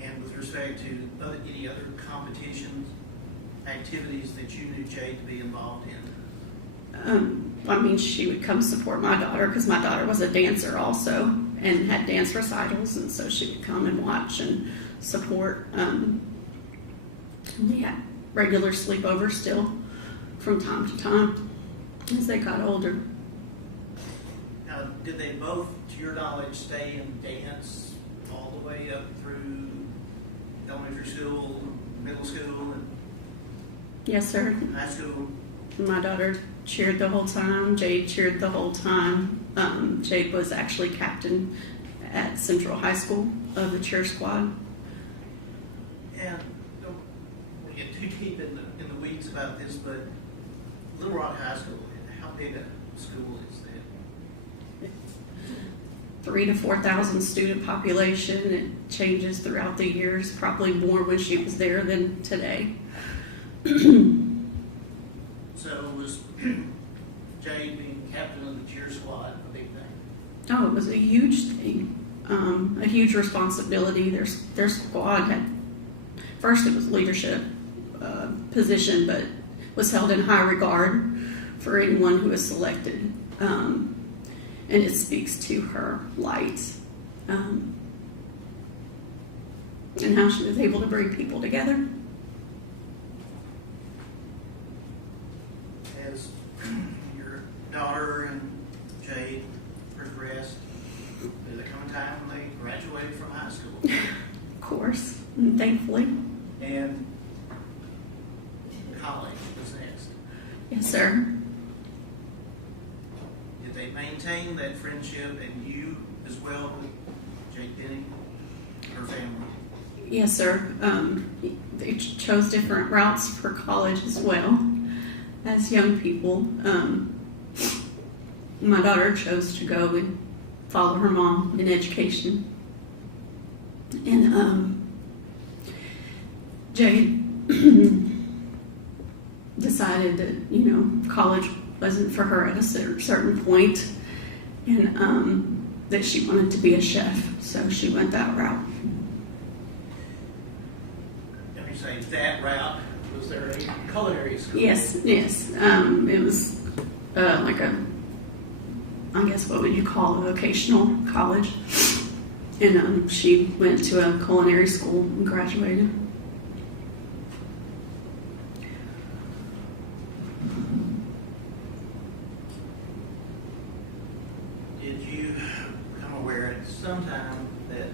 And with respect to any other competitions, activities that you knew Jade to be involved in? I mean, she would come support my daughter because my daughter was a dancer also and had dance recitals, and so she would come and watch and support. We had regular sleepovers still from time to time as they got older. Now, did they both, to your knowledge, stay in dance all the way up through elementary school, middle school, and Yes, sir. high school? My daughter cheered the whole time. Jade cheered the whole time. Jade was actually captain at Central High School of the cheer squad. And don't want to get too deep in the weeds about this, but Little Rock High School, how big a school is that? 3,000 to 4,000 student population. It changes throughout the years, probably more when she was there than today. So was Jade being captain of the cheer squad a big thing? Oh, it was a huge thing, a huge responsibility. Their squad had, first it was leadership position, but was held in high regard for anyone who was selected. And it speaks to her light and how she was able to bring people together. As your daughter and Jade progressed, did there come a time when they graduated from high school? Of course, and thankfully. And college was next. Yes, sir. Did they maintain that friendship and you as well with Jade Benning, her family? Yes, sir. They chose different routes for college as well as young people. My daughter chose to go and follow her mom in education. And Jade decided that, college wasn't for her at a certain point, and that she wanted to be a chef, so she went that route. Let me say that route. Was there a culinary school? Yes. It was like I guess what would you call a vocational college, and she went to a culinary school and graduated. Did you become aware at some time that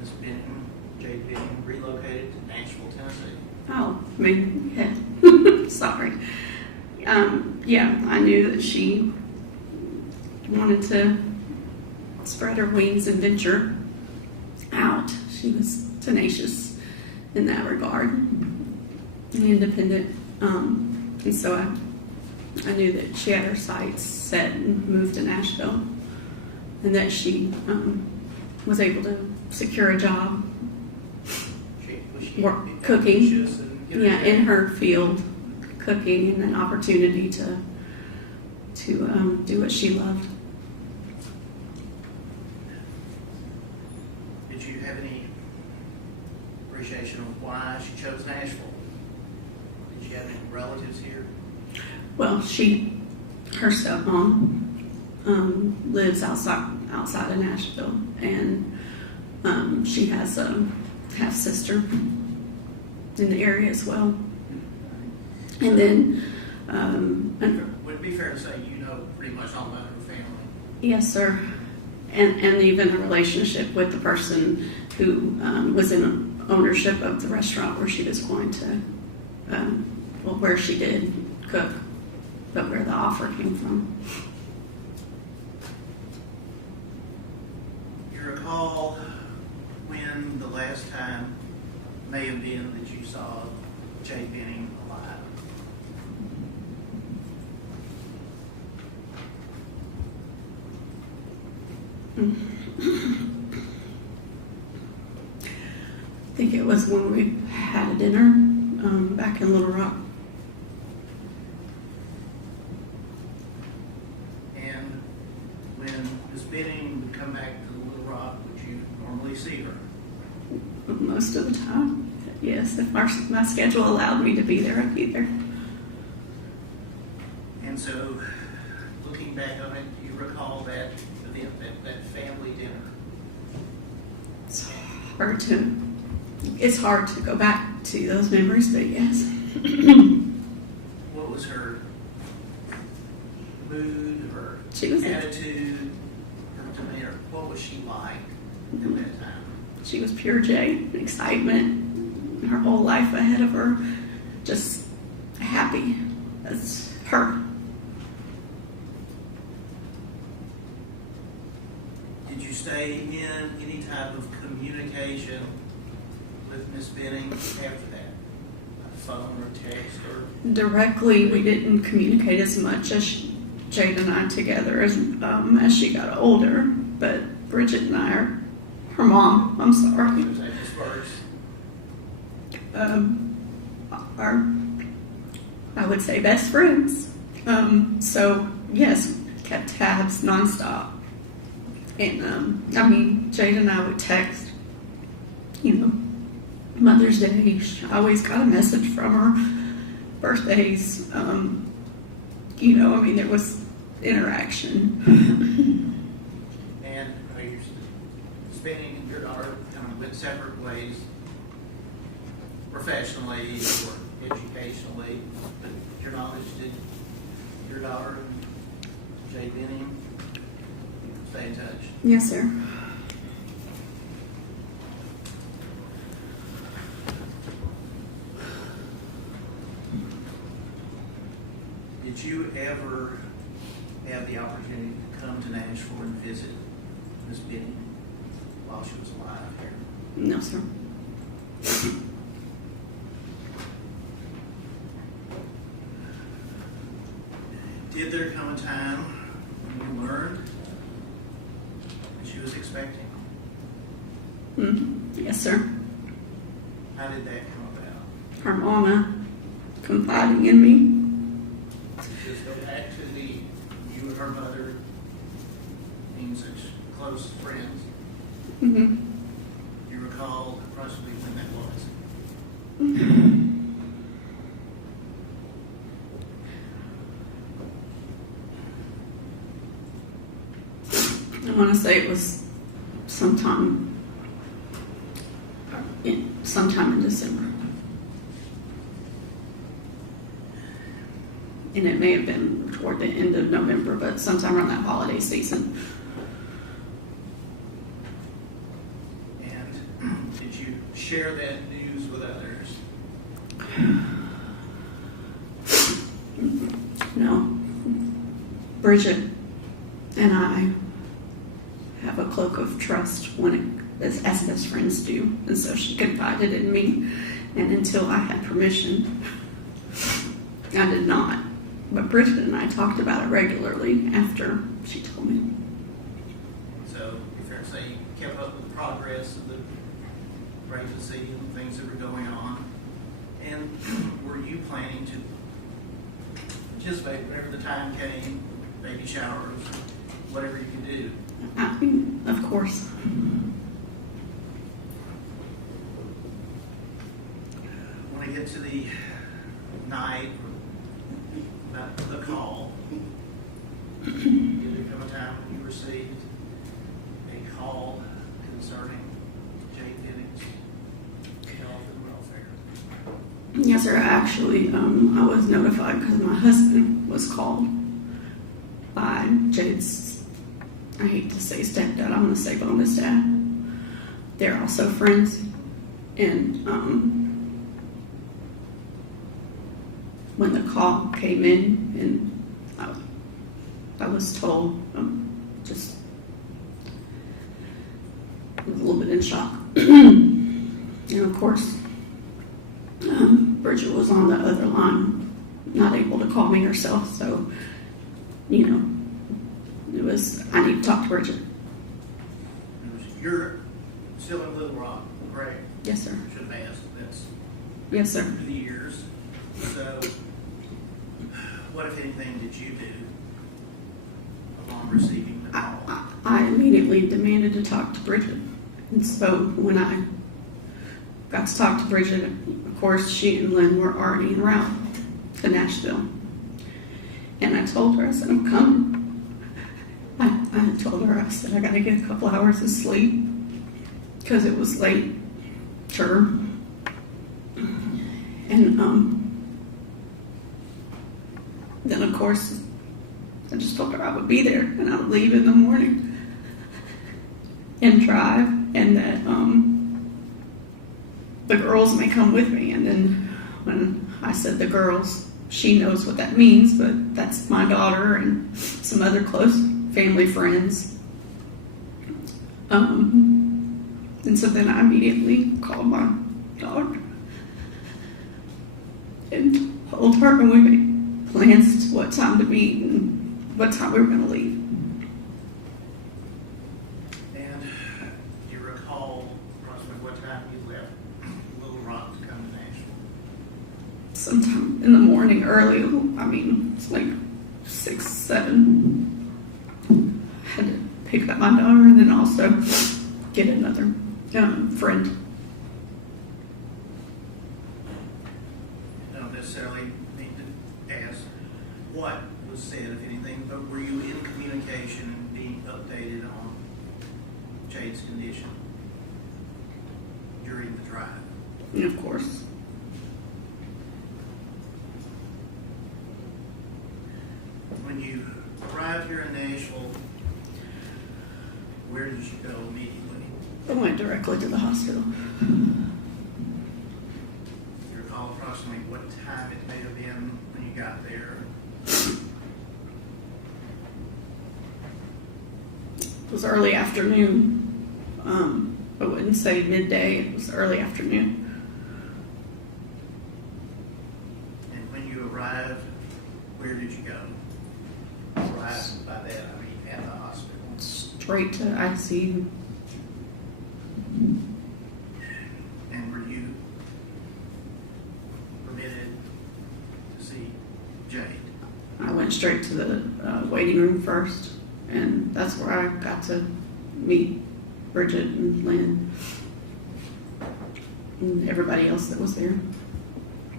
Ms. Benning, Jade Benning, relocated to Nashville, Tennessee? Oh, yeah. Sorry. Yeah, I knew that she wanted to spread her wings and venture out. She was tenacious in that regard, and independent. And so I knew that she had her sights set and moved to Nashville, and that she was able to secure a job cooking, in her field, cooking, and an opportunity to do what she loved. Did you have any appreciation of why she chose Nashville? Did she have any relatives here? Well, her stepmom lives outside of Nashville, and she has a half sister in the area as well. And then, would it be fair to say you know pretty much all about her family? yes, sir, and even a relationship with the person who was in ownership of the restaurant where she was going to, where she did cook, but where the offer came from. You recall when the last time may have been that you saw Jade Benning alive? I think it was when we had a dinner back in Little Rock. And when Ms. Benning would come back to Little Rock, would you normally see her? Most of the time, yes. If my schedule allowed me to be there, I'd be there. And so, looking back on it, do you recall that event, that family dinner? It's hard to go back to those memories, but yes. What was her mood, her She was attitude, her demeanor? What was she like at that time? She was pure Jade, excitement, her whole life ahead of her, just happy. That's her. Did you stay in any type of communication with Ms. Benning after that? A phone or text or? Directly, we didn't communicate as much as Jade and I together as she got older, but Bridget and I are her mom. I'm sorry. Was that dispersed? I would say best friends. So yes, kept tabs nonstop. And I mean, Jade and I would text, Mother's Day. She always got a message from her. Birthdays, I mean, there was interaction. And you're spending your daughter kind of went separate ways, professionally or educationally, but your knowledge, did your daughter and Jade Benning stay in touch? Yes, sir. Did you ever have the opportunity to come to Nashville and visit Ms. Benning while she was alive here? No, sir. Did there come a time when you learned that she was expecting? Yes, sir. How did that come about? Her mama confiding in me. Just go back to you and her mother being such close friends. Mm-hmm. You recall approximately when that was? I want to say it was sometime in December. And it may have been toward the end of November, but sometime around that holiday season. And did you share that news with others? No. Bridget and I have a cloak of trust as best friends do. And so she confided in me. And until I had permission, I did not. But Bridget and I talked about it regularly after she told me. So, if you're saying you kept up with the progress of the pregnancy and things that were going on, and were you planning to participate whenever the time came, baby showers, whatever you could do? I mean, of course. When I get to the night about the call, did there come a time when you received a call concerning Jade Benning's health and welfare? Yes, sir. Actually, I was notified because my husband was called by Jade's, I hate to say stepdad, I'm going to say bonus dad. They're also friends. And when the call came in, and I was told, just was a little bit in shock. And of course, Bridget was on the other line, not able to call me herself, so, it was, I need to talk to Bridget. You're still in Little Rock, correct? Yes, sir. Should have asked. That's Yes, sir. through the years. So, what, if anything, did you do upon receiving the call? I immediately demanded to talk to Bridget. And so when I got to talk to Bridget, of course, she and Lynn were already en route to Nashville. And I told her, I said, I'm coming. I told her, I said, I got to get a couple hours of sleep because it was late term. And then, of course, I just told her I would be there and I would leave in the morning and drive, and that the girls may come with me. And then when I said the girls, she knows what that means, but that's my daughter and some other close family friends. And so then I immediately called my daughter and told her, and we made plans what time to meet and what time we were going to leave. And do you recall approximately what time you left Little Rock to come to Nashville? Sometime in the morning, early. I mean, it's like 6, 7. I had to pick up my daughter and then also get another friend. I don't necessarily need to ask what was said, if anything, but were you in communication and being updated on Jade's condition during the drive? And of course. When you arrived here in Nashville, where did you go immediately? I went directly to the hospital. Do you recall approximately what time it may have been when you got there? It was early afternoon. I wouldn't say midday, it was early afternoon. And when you arrived, where did you go? Arrived by that, I mean, at the hospital. Straight to ICU. And were you permitted to see Jade? I went straight to the waiting room first, and that's where I got to meet Bridget and Lynn and everybody else that was there.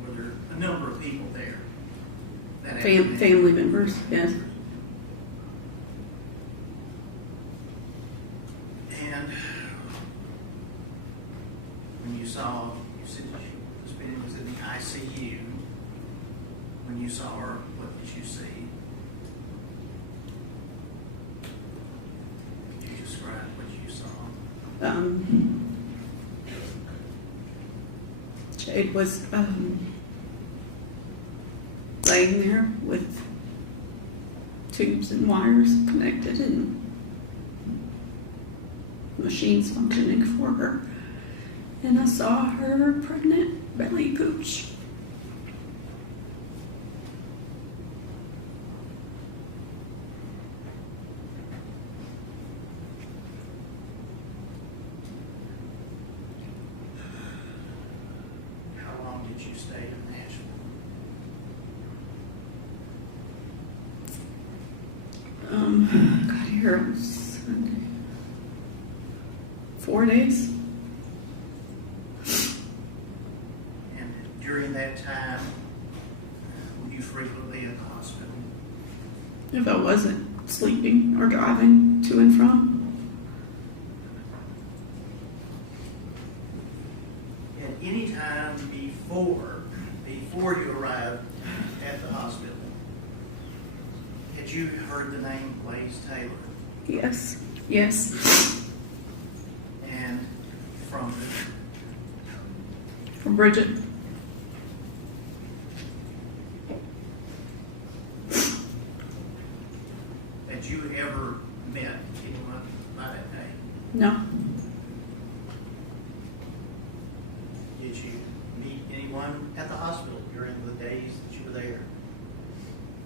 Were there a number of people there? That Family members, yes. And when you saw, you said Ms. Benning was in the ICU. When you saw her, what did you see? Could you describe what you saw? Jade was laying there with tubes and wires connected and machines functioning for her. And I saw her pregnant belly pooch. How long did you stay in Nashville? Got here on Sunday. 4 days. And during that time, were you frequently at the hospital? If I wasn't sleeping or driving to and from. At any time before you arrived at the hospital, had you heard the name Blaise Taylor? Yes. Yes. And from Bridget. had you ever met anyone by that name? No. Did you meet anyone at the hospital during the days that you were there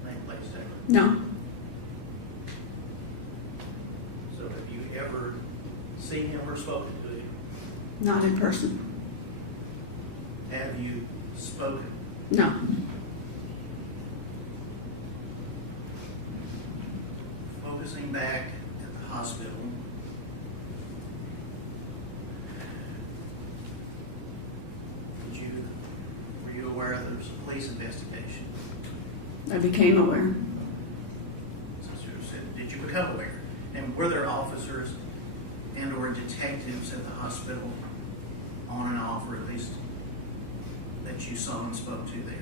named Blaise Taylor? No. So have you ever seen him or spoken to him? Not in person. Have you spoken? No. Focusing back at the hospital, were you aware there was a police investigation? I became aware. Did you become aware? And were there officers and or detectives at the hospital on and off, or at least that you saw and spoke to there?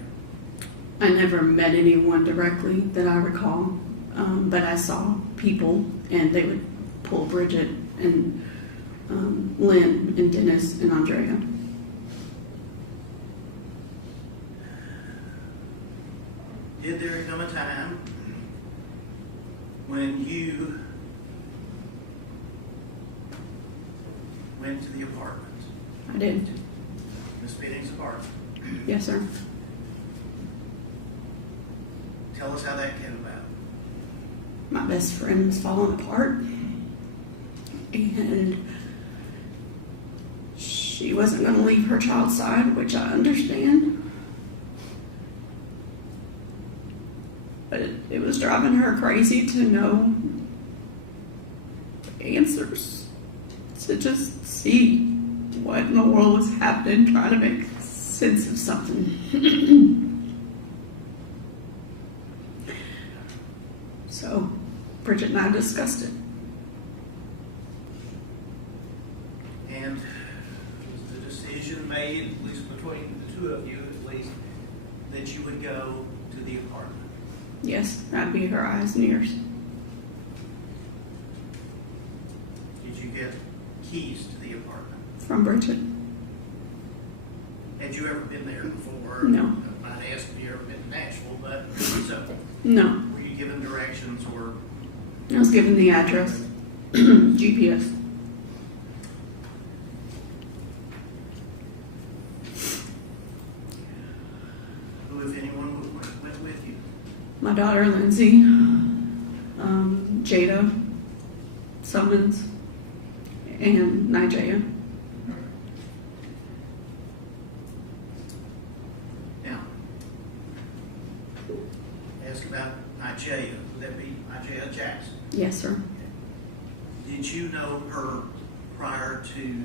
I never met anyone directly that I recall, but I saw people, and they would pull Bridget and Lynn and Dennis and Andrea. Did there come a time when you went to the apartment? I did. Miss Benning's apartment? Yes, sir. Tell us how that came about. My best friend was falling apart, and she wasn't going to leave her child's side, which I understand. But it was driving her crazy to know answers, to just see what in the world was happening, trying to make sense of something. So Bridget and I discussed it. And was the decision made, at least between the two of you at least, that you would go to the apartment? Yes, I'd be her eyes and ears. Did you get keys to the apartment? From Bridget. Had you ever been there before? No. I might ask if you ever been to Nashville, but so. No. Were you given directions or? I was given the address. GPS. Who, if anyone, went with you? My daughter Lindsay, Jada, Summons, and Nigella. Now, ask about Nigella. Would that be Nigella Jackson? Yes, sir. Did you know her prior to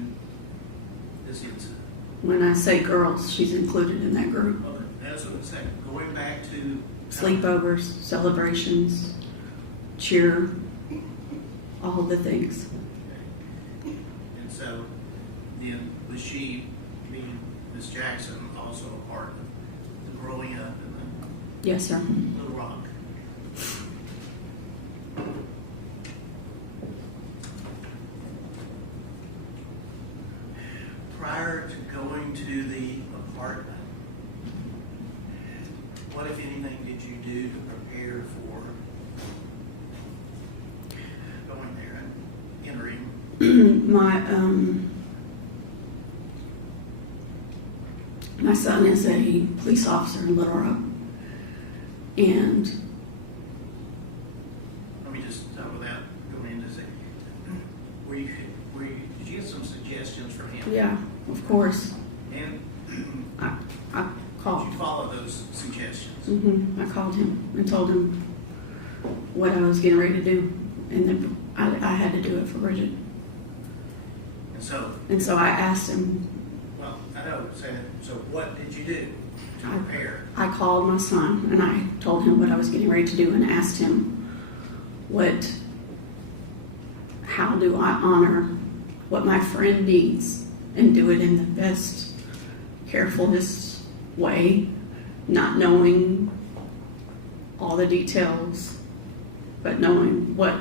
this incident? When I say girls, she's included in that group. Okay, that's what I'm saying. Going back to Sleepovers, celebrations, cheer, all the things. And so, then, was she, being Miss Jackson, also a part of the growing up in Yes, sir. the Little Rock? Prior to going to the apartment, what, if anything, did you do to prepare for going there and entering? My son is a police officer in Little Rock, and Let me just, without going into it, did you get some suggestions from him? yeah, of course, And I called. did you follow those suggestions? I called him and told him what I was getting ready to do, and then I had to do it for Bridget. And so I asked him. Well, I know, so what did you do to prepare? I called my son and I told him what I was getting ready to do and asked him how do I honor what my friend needs and do it in the best, carefulest way, not knowing all the details, but knowing what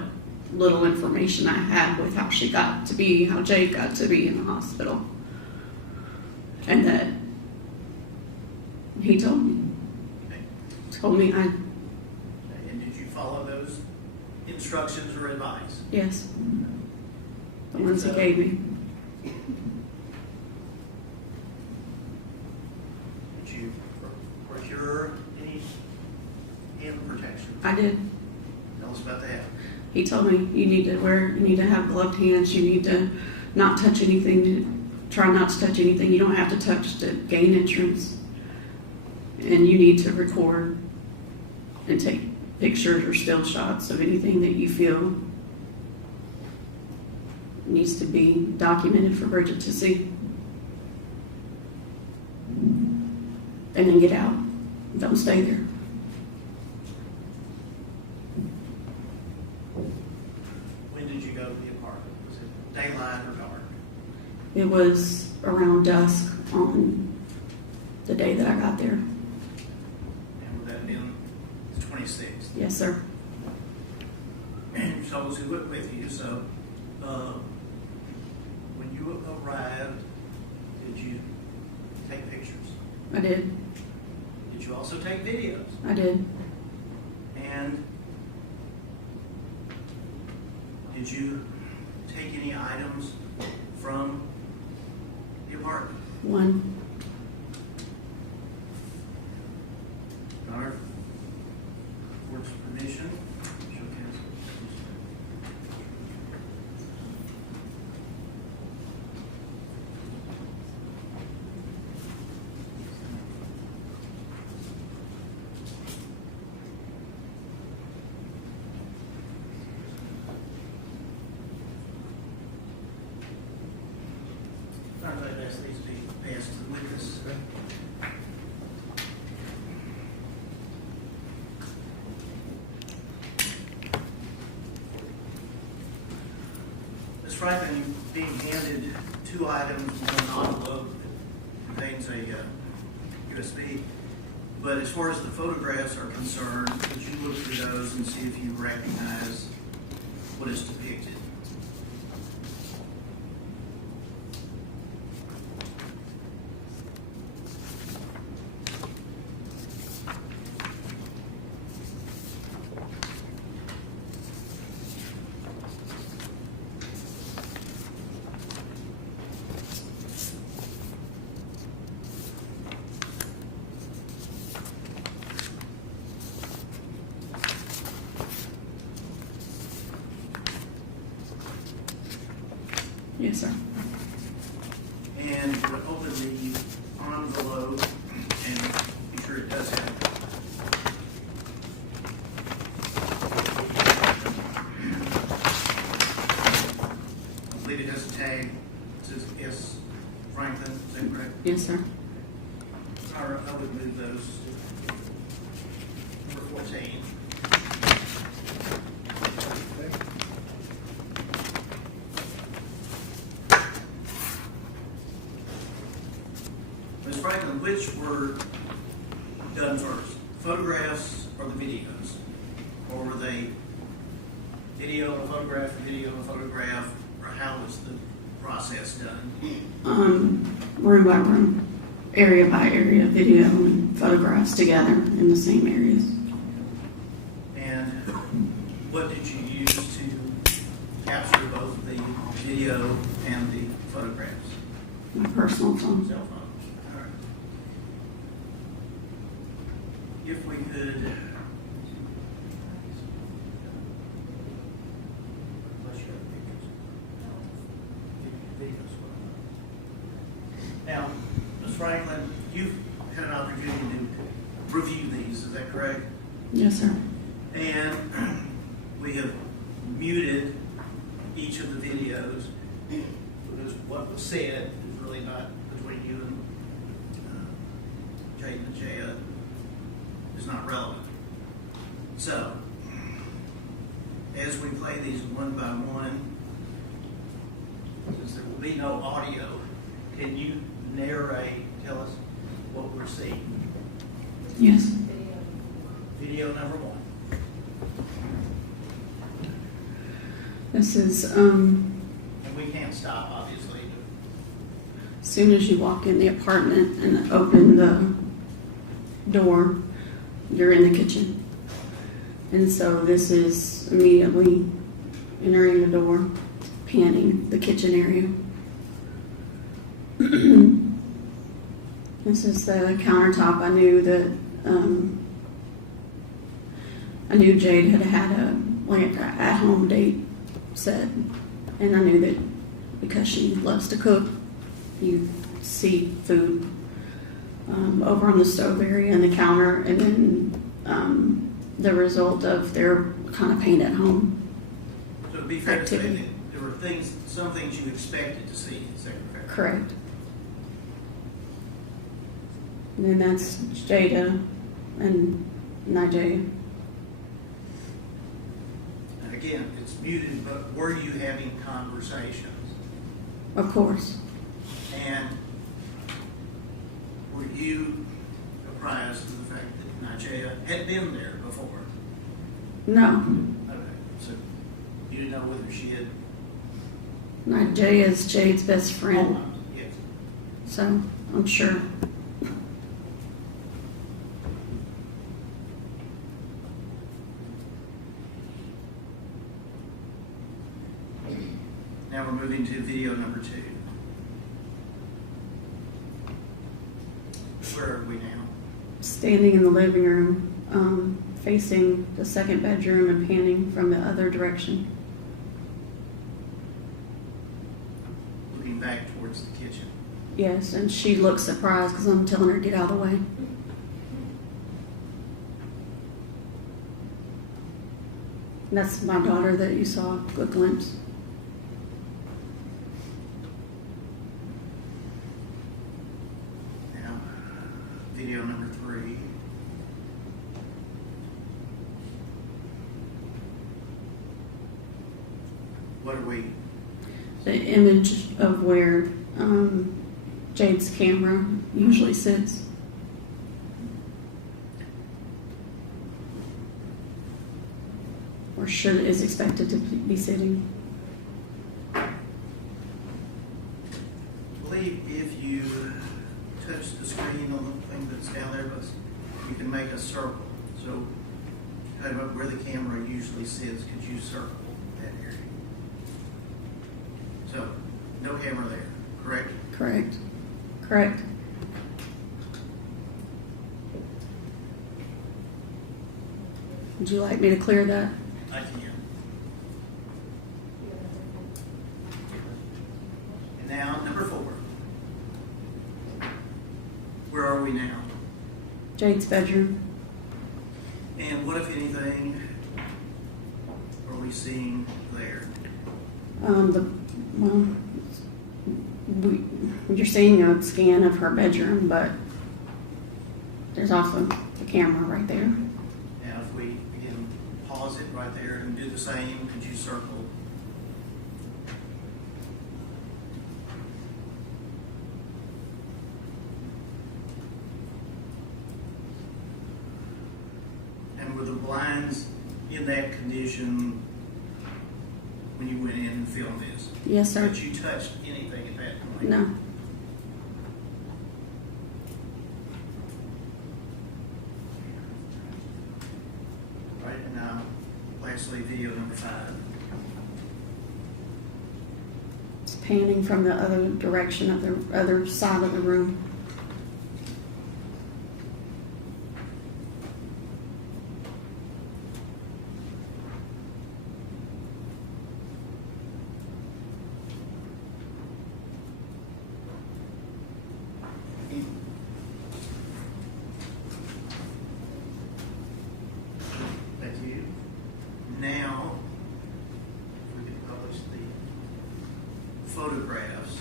little information I had with how she got to be, how Jade got to be in the hospital. And that he told me. And did you follow those instructions or advice? Yes. The ones he gave me. Did you procure any hand protection? I did. Tell us about that. He told me you need to have gloved hands. You need to not touch anything. Try not to touch anything you don't have to touch to gain entrance. And you need to record and take pictures or still shots of anything that you feel needs to be documented for Bridget to see. And then get out. Don't stay there. When did you go to the apartment? Was it daylight or dark? It was around dusk on the day that I got there. And would that have been the 26th? Yes, sir. And you told us who went with you, so when you arrived, did you take pictures? I did. Did you also take videos? I did. And did you take any items from the apartment? One. Our court's permission. I'd ask these to be passed to the witness. Ms. Franklin, being handed two items, one envelope that contains a USB, but as far as the photographs are concerned, would you look through those and see if you recognize what is depicted? Yes, sir. And we'll open the envelope and be sure it does have I believe it has a tag. It says S. Franklin. Is that correct? Yes, sir. All right, I would move those to number 14. Ms. Franklin, which were done first? Photographs or the videos? Or were they video and a photograph, video and a photograph, or how was the process done? Room by room, area by area, video and photographs together in the same areas. And what did you use to capture both the video and the photographs? My personal phone. Cell phone. All right. If we could. Now, Ms. Franklin, you've had an opportunity to review these, is that correct? Yes, sir. And we have muted each of the videos because what was said is really not between you and Jade and Jaya is not relevant. So, as we play these one by one, since there will be no audio, can you narrate, tell us what we're seeing? Yes. Video number one. This is, And we can't stop, obviously. as soon as you walk in the apartment and open the door, you're in the kitchen. And so this is immediately entering the door, panning the kitchen area. This is the countertop. I knew that I knew Jade had like an at-home date set, and I knew that because she loves to cook, you see food over on the stove area and the counter, and then the result of their kind of paint at home. So it'd be fair to say Activity. that there were things, some things you expected to see in Secretary. Correct. And then that's Jada and Nijaya. And again, it's muted, but were you having conversations? Of course. And were you apprised of the fact that Nijaya had been there before? No. Okay, so you didn't know whether she had. Nijaya is Jade's best friend, Yes. so I'm sure. Now we're moving to video number 2. Where are we now? Standing in the living room, facing the second bedroom and panning from the other direction. Looking back towards the kitchen. Yes, and she looks surprised because I'm telling her to get out of the way. And that's my daughter that you saw a glimpse. Now, video number 3. What are we? The image of where Jade's camera usually sits. Or is expected to be sitting. I believe if you touch the screen on the thing that's down there, you can make a circle. So, kind of where the camera usually sits, could you circle that area? So, no camera there, correct? Correct. Correct. Would you like me to clear that? I can. And now, number 4. Where are we now? Jade's bedroom. And what, if anything, are we seeing there? You're seeing a scan of her bedroom, but there's also the camera right there. Now, if we, again, pause it right there and do the same, could you circle? And were the blinds in that condition when you went in and filmed this? Yes, sir. But you touched anything at that point? No. Right, and now, lastly, video number 5. It's panning from the other direction of the other side of the room. Thank you. Now, we can publish the photographs.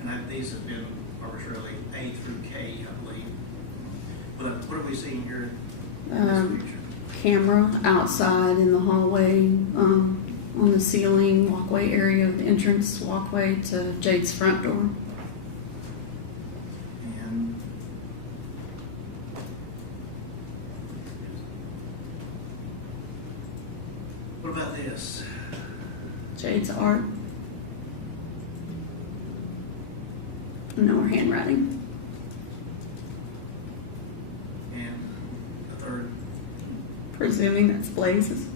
And these have been arbitrarily A through K, I believe. But what are we seeing here in this picture? Camera outside in the hallway, on the ceiling, walkway area of the entrance walkway to Jade's front door. And what about this? Jade's art. No, her handwriting. And the third. Presuming that's Blaise's.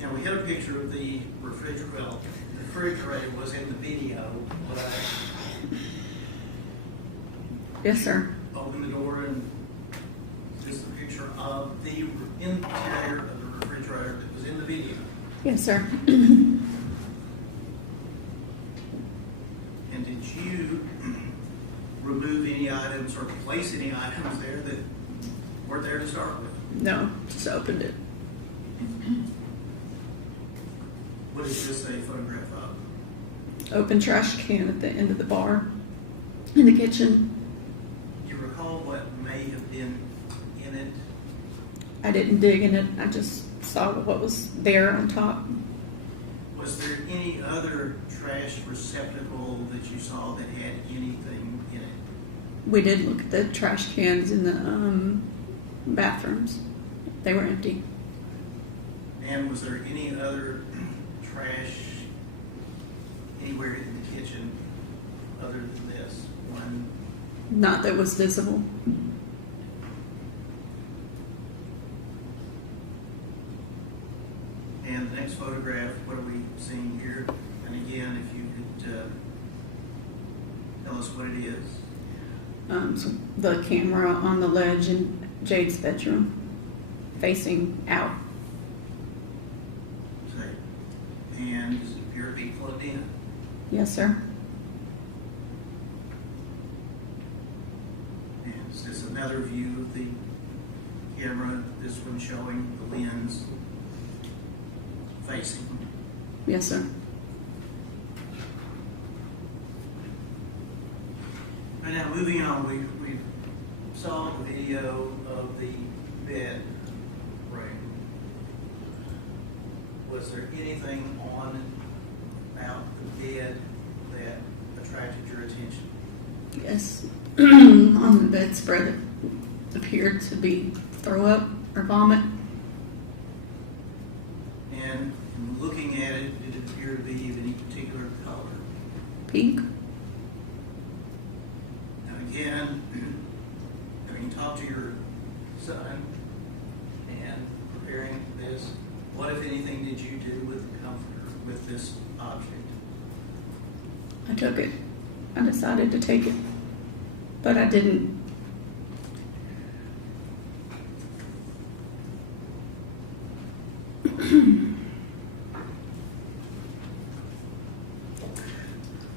Now, we had a picture of the refrigerator. Well, the refrigerator was in the video, but Yes, sir. Open the door and this is the picture of the interior of the refrigerator that was in the video. Yes, sir. And did you remove any items or place any items there that weren't there to start with? No, just opened it. What is this a photograph of? Open trash can at the end of the bar in the kitchen. Do you recall what may have been in it? I didn't dig in it. I just saw what was there on top. Was there any other trash receptacle that you saw that had anything in it? We did look at the trash cans in the bathrooms. They were empty. And was there any other trash anywhere in the kitchen other than this one? Not that was visible. And the next photograph, what are we seeing here? And again, if you could tell us what it is. So the camera on the ledge in Jade's bedroom, facing out. Okay. And does it appear to be plugged in? Yes, sir. And is this another view of the camera? This one showing the lens facing? Yes, sir. Right now, moving on, we saw the video of the bed room. Was there anything on about the bed that attracted your attention? Yes. On the bedspread, it appeared to be throw up or vomit. And in looking at it, did it appear to be of any particular color? Pink. Now again, having talked to your son and preparing this, what, if anything, did you do with the comforter, with this object? I took it. I decided to take it, but I didn't.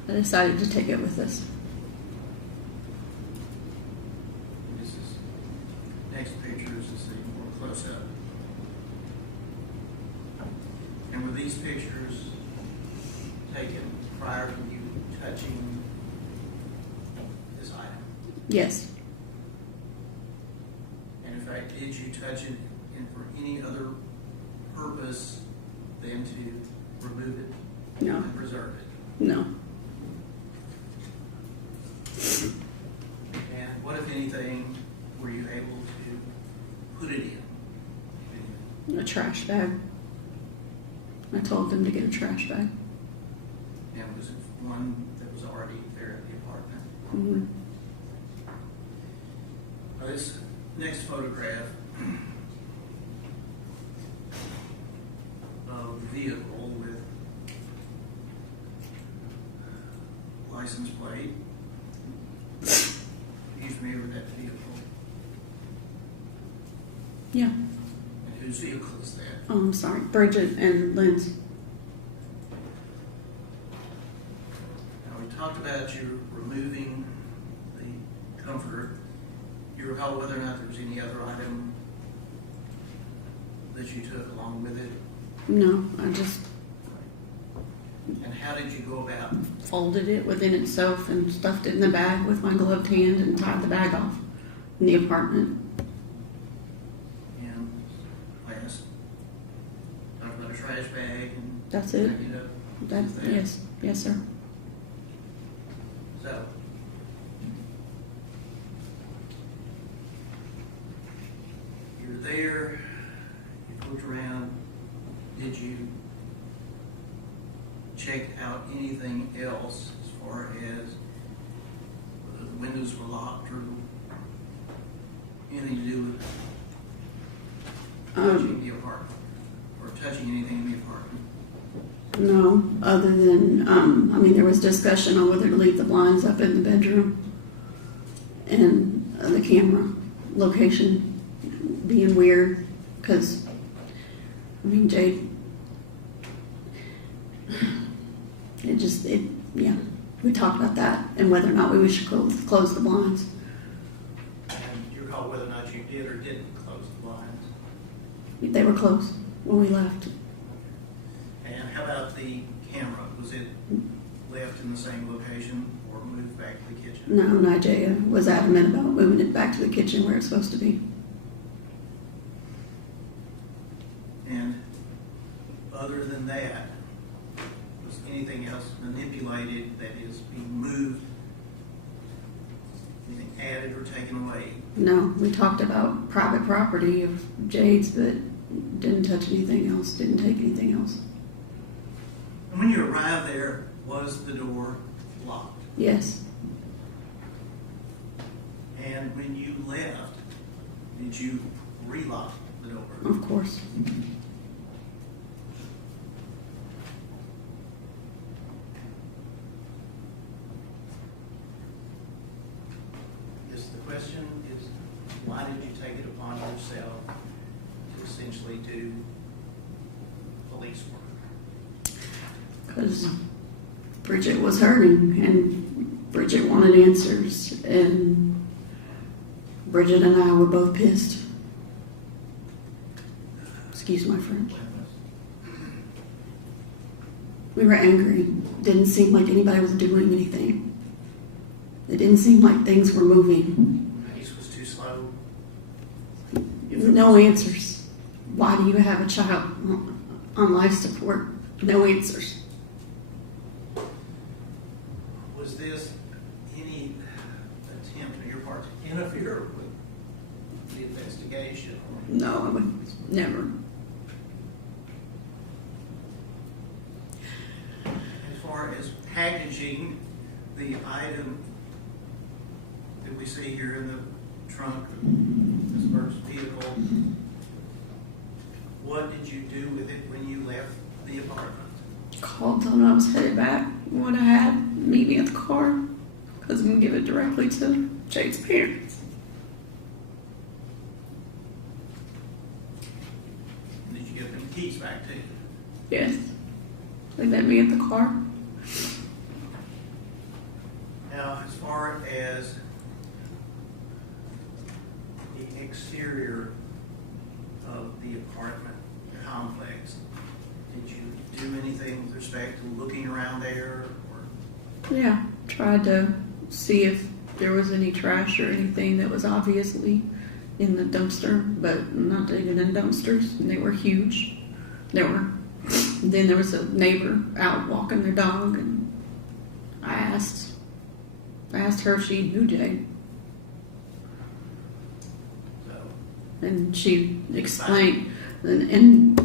I decided to take it with us. This is, next picture is to see more close up. And were these pictures taken prior to you touching this item? Yes. And in fact, did you touch it and for any other purpose than to remove it? No. And preserve it? No. And what, if anything, were you able to put it in? A trash bag. I told them to get a trash bag. And was it one that was already there at the apartment? Mm-hmm. Now this next photograph of the vehicle with license plate. Are you familiar with that vehicle? Yeah. And whose vehicle is that? Oh, I'm sorry. Bridget and Lynn's. Now we talked about you removing the comforter. You recall whether or not there was any other item that you took along with it? No, I just And how did you go about? folded it within itself and stuffed it in the bag with my gloved hand and tied the bag off in the apartment. And last, talked about a trash bag and That's it. backing up. That's there. yes, yes, sir. So, you're there, you looked around, did you check out anything else as far as whether the windows were locked or anything to do with touching the apartment or touching anything in the apartment? No, other than, I mean, there was discussion on whether to leave the blinds up in the bedroom. and the camera location being weird, because, I mean, Jade, yeah, we talked about that and whether or not we should close the blinds. And do you recall whether or not you did or didn't close the blinds? They were closed when we left. And how about the camera? Was it left in the same location or moved back to the kitchen? No, Nigella was adamant about moving it back to the kitchen where it's supposed to be. And other than that, was anything else manipulated, that is, being moved, anything added or taken away? No, we talked about private property of Jade's, but didn't touch anything else, didn't take anything else. And when you arrived there, was the door locked? Yes. And when you left, did you relock the door? Of course. Yes, the question is, why did you take it upon yourself to essentially do police work? Because Bridget was hurting and Bridget wanted answers, and Bridget and I were both pissed. Excuse my French. We were angry. Didn't seem like anybody was doing anything. It didn't seem like things were moving. The pace was too slow. No answers. Why do you have a child on life support? No answers. Was this any attempt on your part to interfere with the investigation? No, I would never. As far as packaging the item that we see here in the trunk of this first vehicle, what did you do with it when you left the apartment? Called them I was headed back. What I had, meet me at the car, because I'm going to give it directly to Jade's parents. Did you give them keys back to you? Yes. They met me at the car. Now, as far as the exterior of the apartment complex, did you do anything with respect to looking around there? Or? Yeah, tried to see if there was any trash or anything that was obviously in the dumpster, but I'm not digging in dumpsters, and they were huge. Then there was a neighbor out walking their dog, and I asked her if she knew Jade. And she explained, and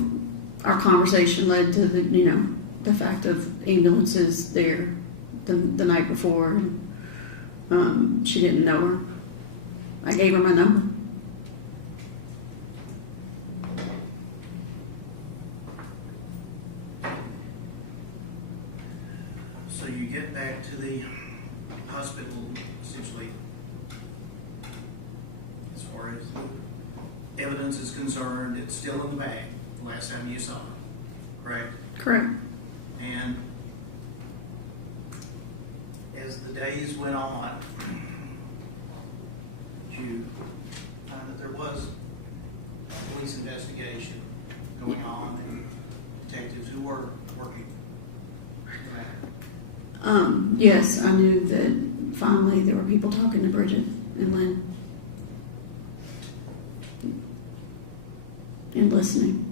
our conversation led to the fact of ambulances there the night before, and she didn't know her. I gave her my number. So you get back to the hospital, essentially, as far as the evidence is concerned, it's still in the bag the last time you saw it, correct? Correct. And as the days went on, did you find that there was a police investigation going on and detectives who were working? Yes, I knew that finally there were people talking to Bridget and Lynn and listening.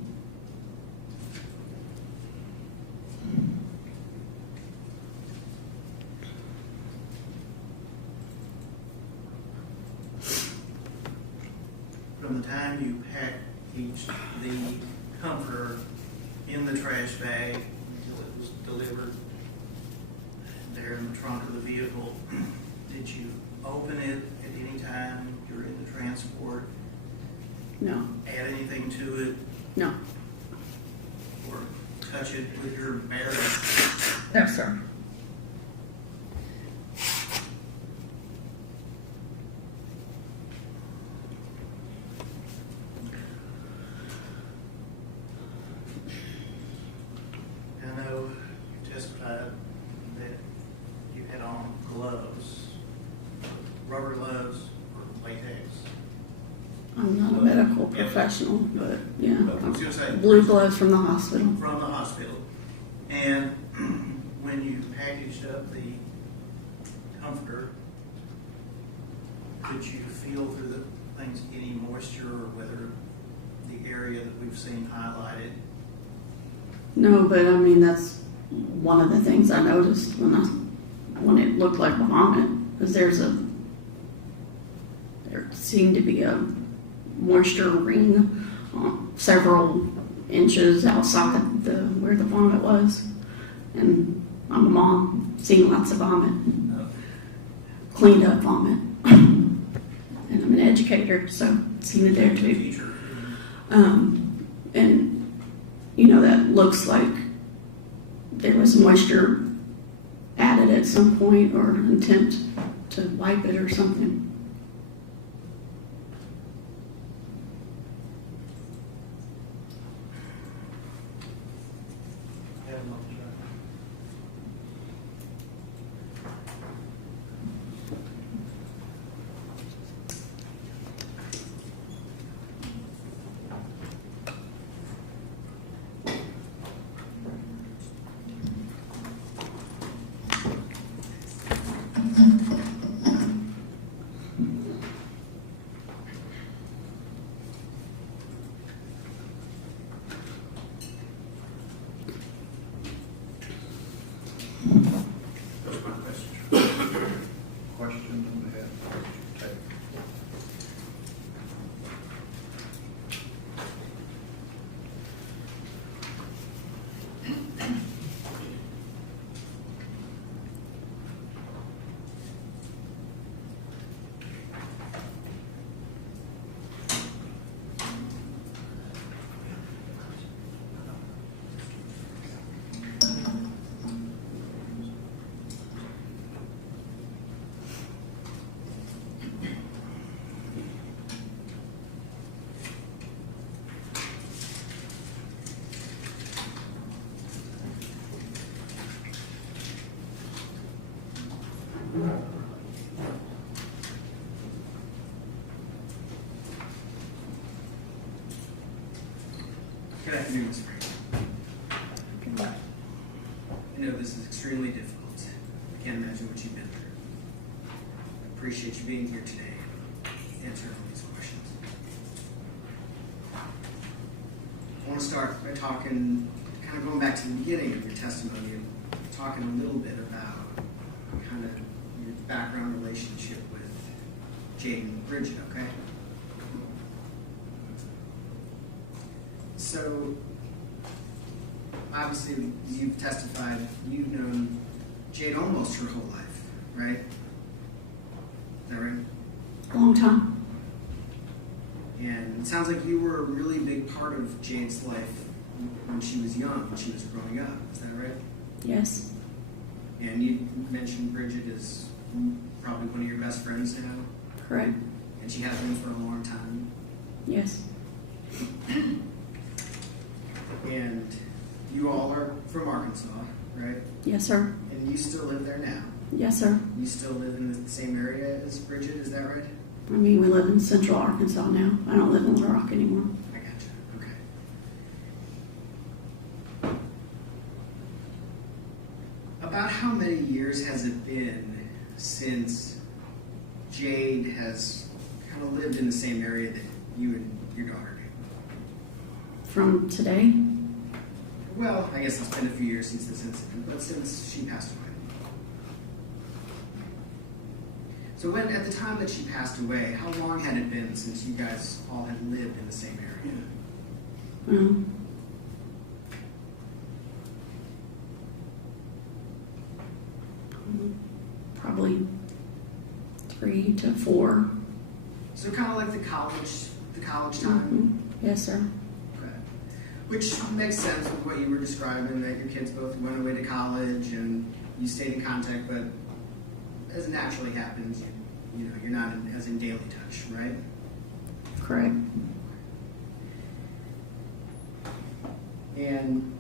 From the time you packaged the comforter in the trash bag until it was delivered there in the trunk of the vehicle, did you open it at any time during the transport? No. Add anything to it? No. Or touch it with your bare hands? No, sir. professional, but yeah. I was gonna say- Blue gloves from the hospital. From the hospital. And when you packaged up the comforter, could you feel through the things any moisture or whether the area that we've seen highlighted? No, but I mean, that's one of the things I noticed when it looked like vomit, because there seemed to be a moisture ring several inches outside where the vomit was. And I'm a mom, seen lots of vomit, cleaned up vomit. And I'm an educator, so I've seen it there too. And you know, that looks like there was moisture added at some point or an attempt to wipe it or something. Those are my questions. Questions on that? Okay. Good afternoon, Ms. Frank. I know this is extremely difficult. I can't imagine what you've been through. I appreciate you being here today and answering all these questions. I want to start by talking, kind of going back to the beginning of your testimony, and talking a little bit about kind of your background relationship with Jade and Bridget, okay? So, obviously, you've testified, you've known Jade almost her whole life, right? Is that right? Long time. And it sounds like you were a really big part of Jade's life when she was young, when she was growing up. Is that right? Yes. And you mentioned Bridget is probably one of your best friends now? Correct. And she has been for a long time? Yes. And you all are from Arkansas, right? Yes, sir. And you still live there now? Yes, sir. You still live in the same area as Bridget, is that right? I mean, we live in central Arkansas now. I don't live in Little Rock anymore. I gotcha. Okay. About how many years has it been since Jade has kind of lived in the same area that you and your daughter do? From today? Well, I guess it's been a few years since this incident, but since she passed away. So when, at the time that she passed away, how long had it been since you guys all had lived in the same area? Probably 3 to 4. So kind of like the college time? Yes, sir. Okay. Which makes sense with what you were describing, that your kids both went away to college and you stayed in contact, but as naturally happens, you know, you're not as in daily touch, right? Correct. And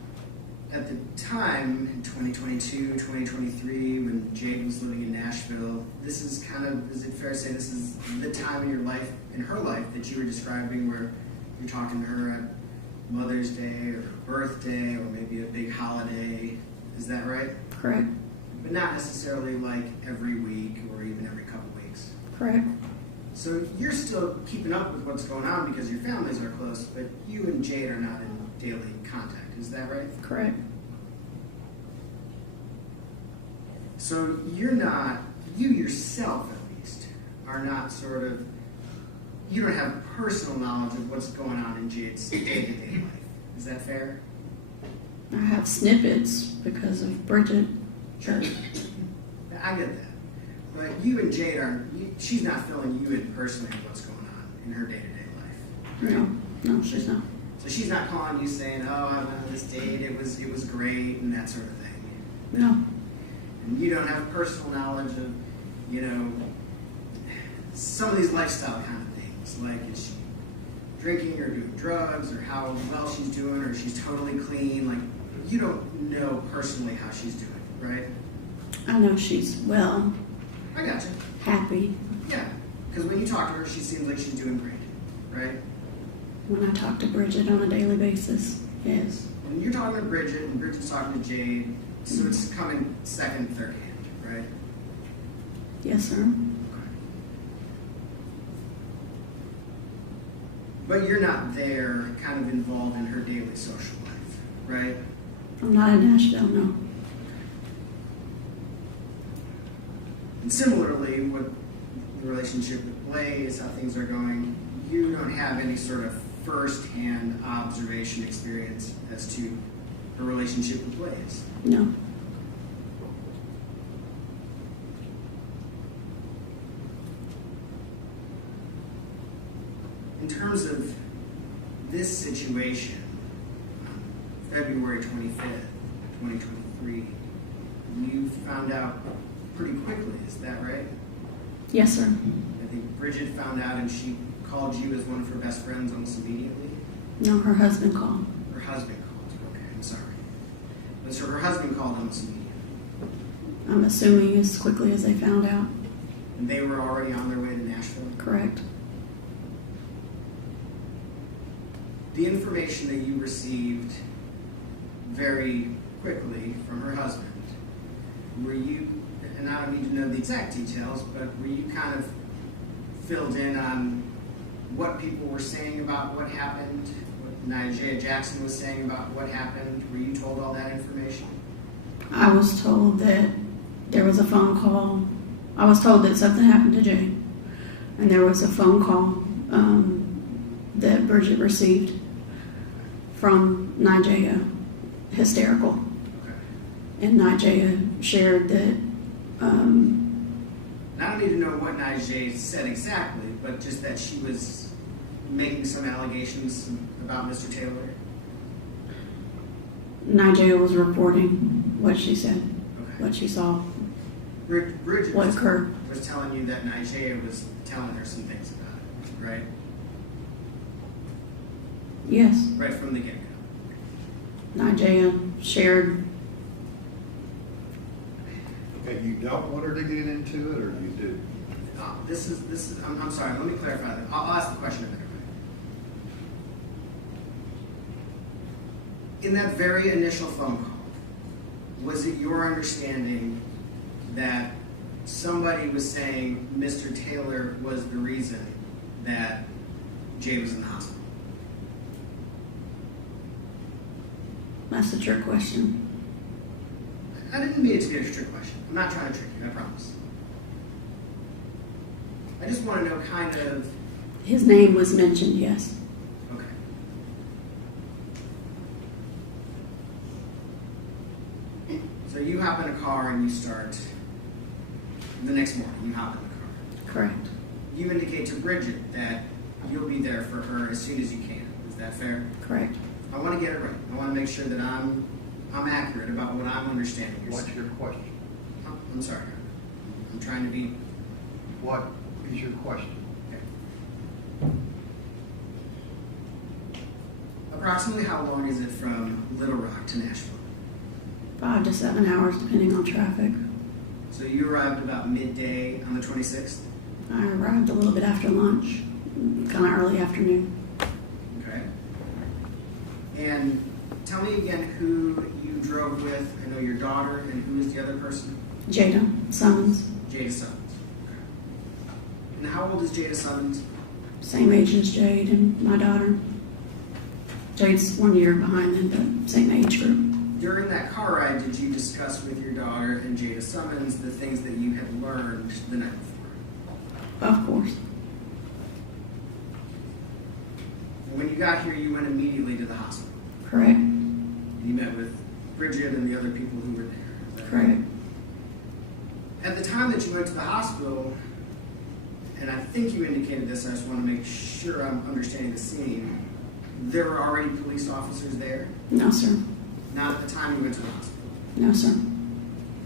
at the time, in 2022, 2023, when Jade was living in Nashville, this is kind of, is it fair to say this is the time in your life, in her life, that you were describing where you're talking to her at Mother's Day or her birthday or maybe a big holiday. Is that right? Correct. But not necessarily like every week or even every couple weeks. Correct. So you're still keeping up with what's going on because your families are close, but you and Jade are not in daily contact. Is that right? Correct. So you're not, you yourself at least, are not sort of, you don't have personal knowledge of what's going on in Jade's day-to-day life. Is that fair? I have snippets because of Bridget. Sure. I get that. But you and Jade aren't, she's not filling you in personally on what's going on in her day-to-day life. Right? No, she's not. So she's not calling you saying, oh, I went on this date, it was great, and that sort of thing. No. And you don't have personal knowledge of, you know, some of these lifestyle kind of things, like is she drinking or doing drugs, or how well she's doing, or she's totally clean. Like, you don't know personally how she's doing, right? I know she's well. I got you. Happy. Yeah, because when you talk to her, she seems like she's doing great, right? When I talk to Bridget on a daily basis, yes. When you're talking to Bridget, and Bridget's talking to Jade, so it's coming second, third hand, right? Yes, sir. But you're not there kind of involved in her daily social life, right? I'm not in Nashville, no. And similarly, with the relationship with Blaise, how things are going, you don't have any sort of first-hand observation experience as to her relationship with Blaise. No. In terms of this situation, February 25th, 2023, you found out pretty quickly, is that right? Yes, sir. I think Bridget found out and she called you as one of her best friends almost immediately? No, her husband called. Her husband called, okay, I'm sorry. But so her husband called almost immediately. I'm assuming as quickly as they found out. And they were already on their way to Nashville? Correct. The information that you received very quickly from her husband, were you, and I don't need to know the exact details, but were you kind of filled in on what people were saying about what happened, what Nigel Jackson was saying about what happened? Were you told all that information? I was told that there was a phone call. I was told that something happened to Jay. And there was a phone call that Bridget received from Nigel, hysterical. Okay. And Nigel shared that. I don't need to know what Nigel said exactly, but just that she was making some allegations about Mr. Taylor. Nigel was reporting what she said, Okay. what she saw, Bridget what occurred. was telling you that Nigel was telling her some things about it, right? Yes. Right from the get-go. Nigel shared. Okay, you don't want her to get into it, or you do? This is. I'm sorry. Let me clarify that. I'll ask the question a better way. In that very initial phone call, was it your understanding that somebody was saying Mr. Taylor was the reason that Jay was in the hospital? That's a trick question. I didn't mean it to be a trick question. I'm not trying to trick you, I promise. I just want to know kind of... His name was mentioned, yes. Okay. So you hop in a car and you start... The next morning, you hop in the car. Correct. You indicate to Bridget that you'll be there for her as soon as you can. Is that fair? Correct. I want to get it right. I want to make sure that I'm accurate about what I'm understanding. What's your question? I'm sorry. I'm trying to be... What is your question? Okay. Approximately how long is it from Little Rock to Nashville? 5 to 7 hours, depending on traffic. So you arrived about midday on the 26th? I arrived a little bit after lunch, kind of early afternoon. Okay. Tell me again who you drove with. I know your daughter, and who is the other person? Jada Summons, Jada Summons. And how old is Jada Summons? same age as Jade and my daughter. Jade's 1 year behind them, but same age group. During that car ride, did you discuss with your daughter and Jada Summons the things that you had learned the night before? Of course. When you got here, you went immediately to the hospital. Correct. You met with Bridget and the other people who were there. Is that Correct. right? At the time that you went to the hospital, and I think you indicated this, I just want to make sure I'm understanding the scene, there were already police officers there? No, sir. Not at the time you went to the hospital? No, sir.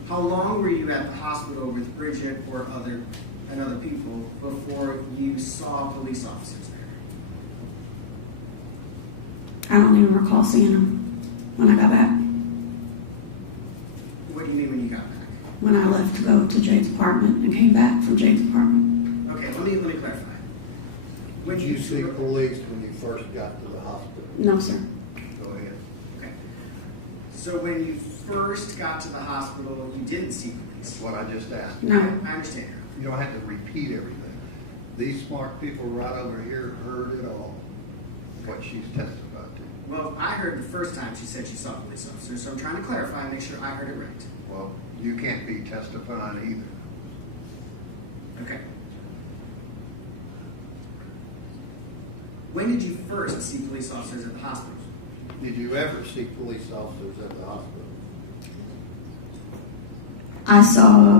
How long were you at the hospital with Bridget or other people before you saw police officers there? I don't even recall seeing them when I got back. What do you mean when you got back? When I left to go to Jade's apartment and came back from Jade's apartment. Okay, let me clarify. When Did you see police when you first got to the hospital? No, sir. Go ahead. Okay. So when you first got to the hospital, you didn't see police? That's what I just asked. No. I understand. You don't have to repeat everything. These smart people right over here heard it all, what she's testified to. Well, I heard the first time she said she saw police officers, so I'm trying to clarify and make sure I heard it right. Well, you can't be testifying either. Okay. When did you first see police officers at the hospital? Did you ever see police officers at the hospital? I saw,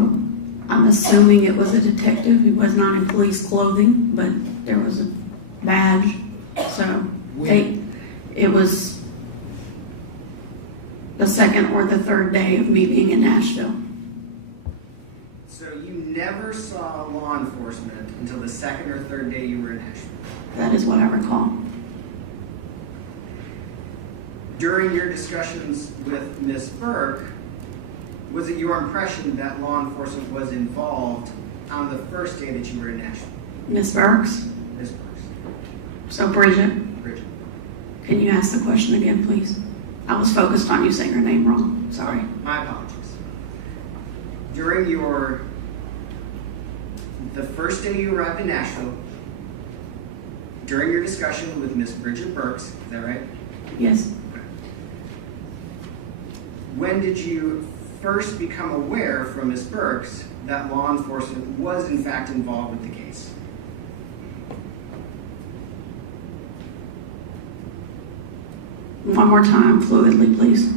I'm assuming it was a detective. He was not in police clothing, but there was a badge. So it was the second or the third day of me being in Nashville. So you never saw law enforcement until the second or third day you were in Nashville? That is what I recall. During your discussions with Ms. Burke, was it your impression that law enforcement was involved on the first day that you were in Nashville? Miss Burks? Ms. Burks. So Bridget, Bridget. can you ask the question again, please? I was focused on you saying her name wrong. Sorry. My apologies. During the first day you arrived in Nashville, during your discussion with Miss Bridget Burks, is that right? Yes. When did you first become aware from Ms. Burks that law enforcement was in fact involved with the case? One more time, fluidly, please.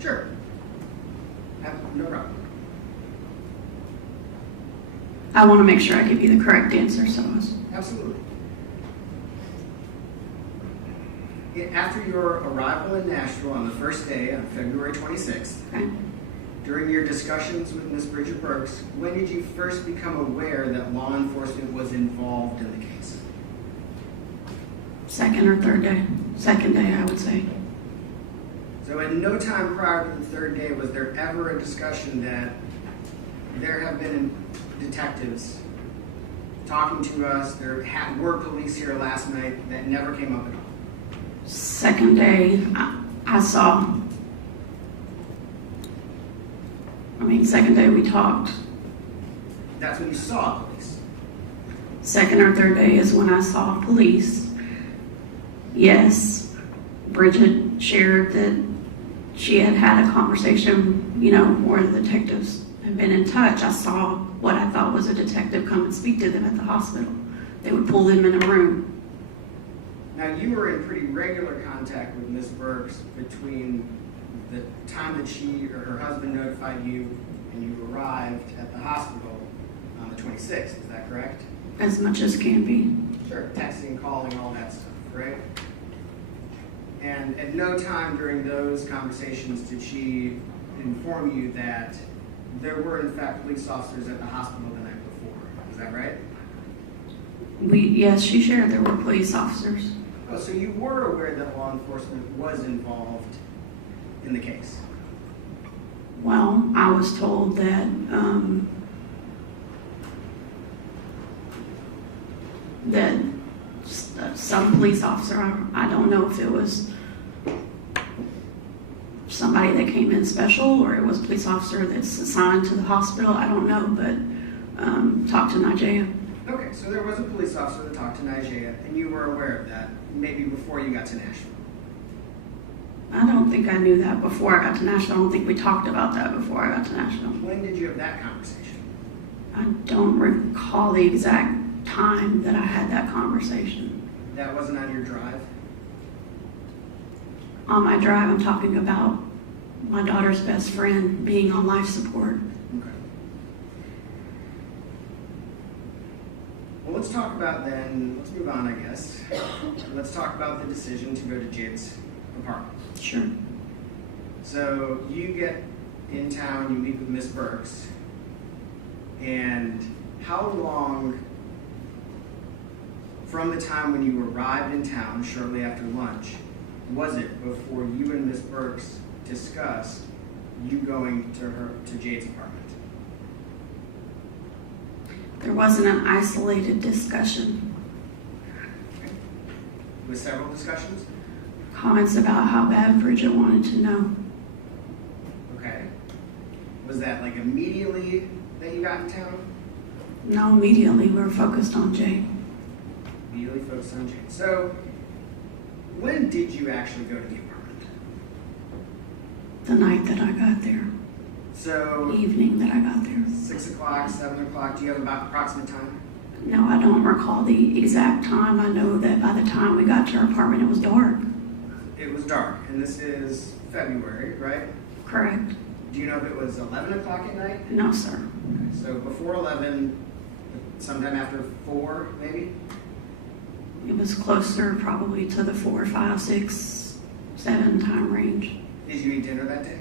Sure. No problem. I want to make sure I give you the correct answer, so I was... Absolutely. After your arrival in Nashville on the first day, on February 26th, Okay. during your discussions with Ms. Bridget Burks, when did you first become aware that law enforcement was involved in the case? Second or third day? Second day, I would say. So at no time prior to the third day was there ever a discussion that there have been detectives talking to us, there were police here last night, that never came up at all? Second day, I saw. Second day we talked. That's when you saw police? Second or third day is when I saw police. Yes, Bridget shared that she had had a conversation, where the detectives had been in touch. I saw what I thought was a detective come and speak to them at the hospital. They would pull them in a room. Now, you were in pretty regular contact with Ms. Burks between the time that she or her husband notified you and you arrived at the hospital on the 26th, is that correct? As much as can be. Sure, texting, calling, all that stuff, right? And at no time during those conversations did she inform you that there were in fact police officers at the hospital the night before, is that right? Yes, she shared there were police officers. Oh, so you were aware that law enforcement was involved in the case? Well, I was told that some police officer, I don't know if it was somebody that came in special, or it was a police officer that's assigned to the hospital. I don't know, but talked to Nigea. Okay, so there was a police officer that talked to Nigea, and you were aware of that, maybe before you got to Nashville. I don't think I knew that before I got to Nashville. I don't think we talked about that before I got to Nashville. When did you have that conversation? I don't recall the exact time that I had that conversation. That wasn't on your drive? On my drive, I'm talking about my daughter's best friend being on life support. Okay. Well, let's talk about then, let's move on, I guess. Let's talk about the decision to go to Jade's apartment. Sure. So you get in town, you meet with Miss Burks, and how long from the time when you arrived in town, shortly after lunch, was it before you and Miss Burks discussed you going to Jade's apartment? There wasn't an isolated discussion. Okay. With several discussions? Comments about how bad Bridget wanted to know. Okay. Was that like immediately that you got in town? No, immediately we were focused on Jade. Immediately focused on Jade. So, when did you actually go to the apartment? The night that I got there. So, The evening that I got there. 6 o'clock, 7 o'clock, do you have about approximate time? No, I don't recall the exact time. I know that by the time we got to her apartment, it was dark. It was dark, and this is February, right? Correct. Do you know if it was 11 o'clock at night? No, sir. Okay, so before 11, sometime after 4, maybe? It was closer probably to the 4, 5, 6, 7 time range. Did you eat dinner that day?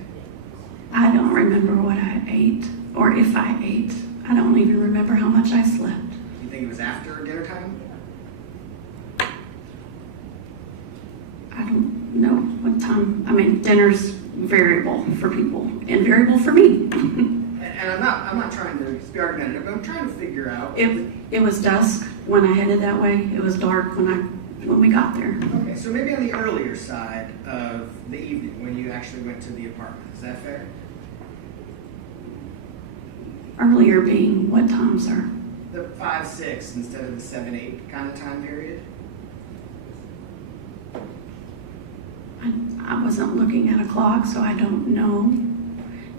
I don't remember what I ate, or if I ate. I don't even remember how much I slept. Do you think it was after dinner time? I don't know what time. I mean, dinner's variable for people and variable for me. And I'm not trying to be argumentative, but I'm trying to figure out. It was dusk when I headed that way. It was dark when we got there. Okay, so maybe on the earlier side of the evening when you actually went to the apartment. Is that fair? Earlier being what time, sir? The 5, 6 instead of the 7, 8 kind of time period? I wasn't looking at a clock, so I don't know.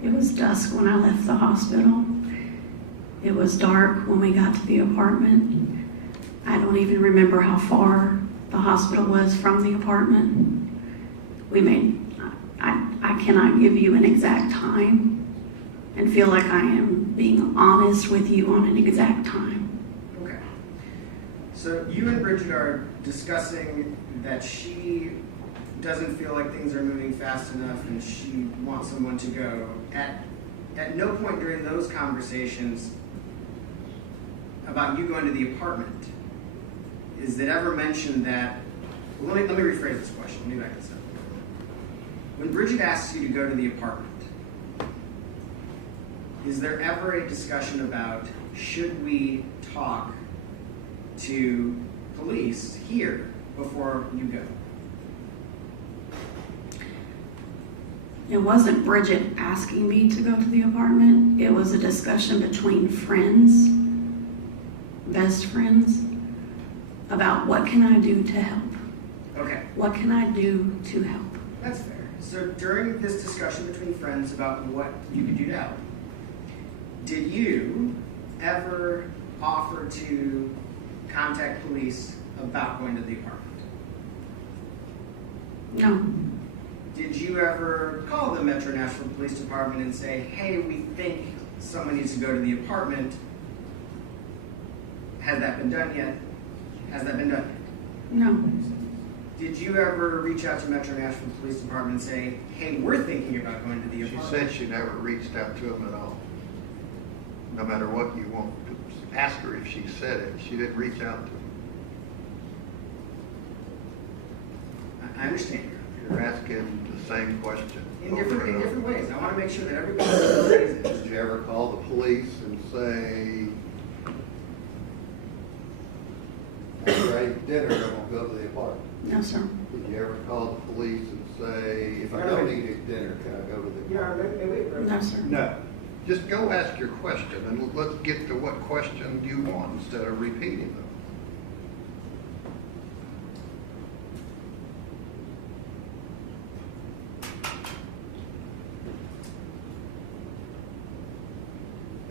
It was dusk when I left the hospital. It was dark when we got to the apartment. I don't even remember how far the hospital was from the apartment. I cannot give you an exact time and feel like I am being honest with you on an exact time. Okay. So you and Bridget are discussing that she doesn't feel like things are moving fast enough and she wants someone to go. At no point during those conversations about you going to the apartment is it ever mentioned that, well, let me rephrase this question, let me back this up. When Bridget asks you to go to the apartment, is there ever a discussion about should we talk to police here before you go? It wasn't Bridget asking me to go to the apartment. It was a discussion between friends, best friends, about what can I do to help. Okay. What can I do to help? That's fair. So during this discussion between friends about what you could do to help, did you ever offer to contact police about going to the apartment? No. Did you ever call the Metro Nashville Police Department and say, hey, we think someone needs to go to the apartment? Has that been done yet? Has that been done yet? No. Did you ever reach out to Metro Nashville Police Department and say, hey, we're thinking about going to the She apartment? said she never reached out to them at all. No matter what you want to ask her if she said it, she didn't reach out to them. I understand. You're asking the same question. In different ways. I want to make sure that everybody understands it. Did you ever call the police and say, after I eat dinner, I'm going to go to the apartment? No, sir. Did you ever call the police and say, if I don't eat dinner, can I go to the? No, sir. No. Just go ask your question, and let's get to what question you want instead of repeating them.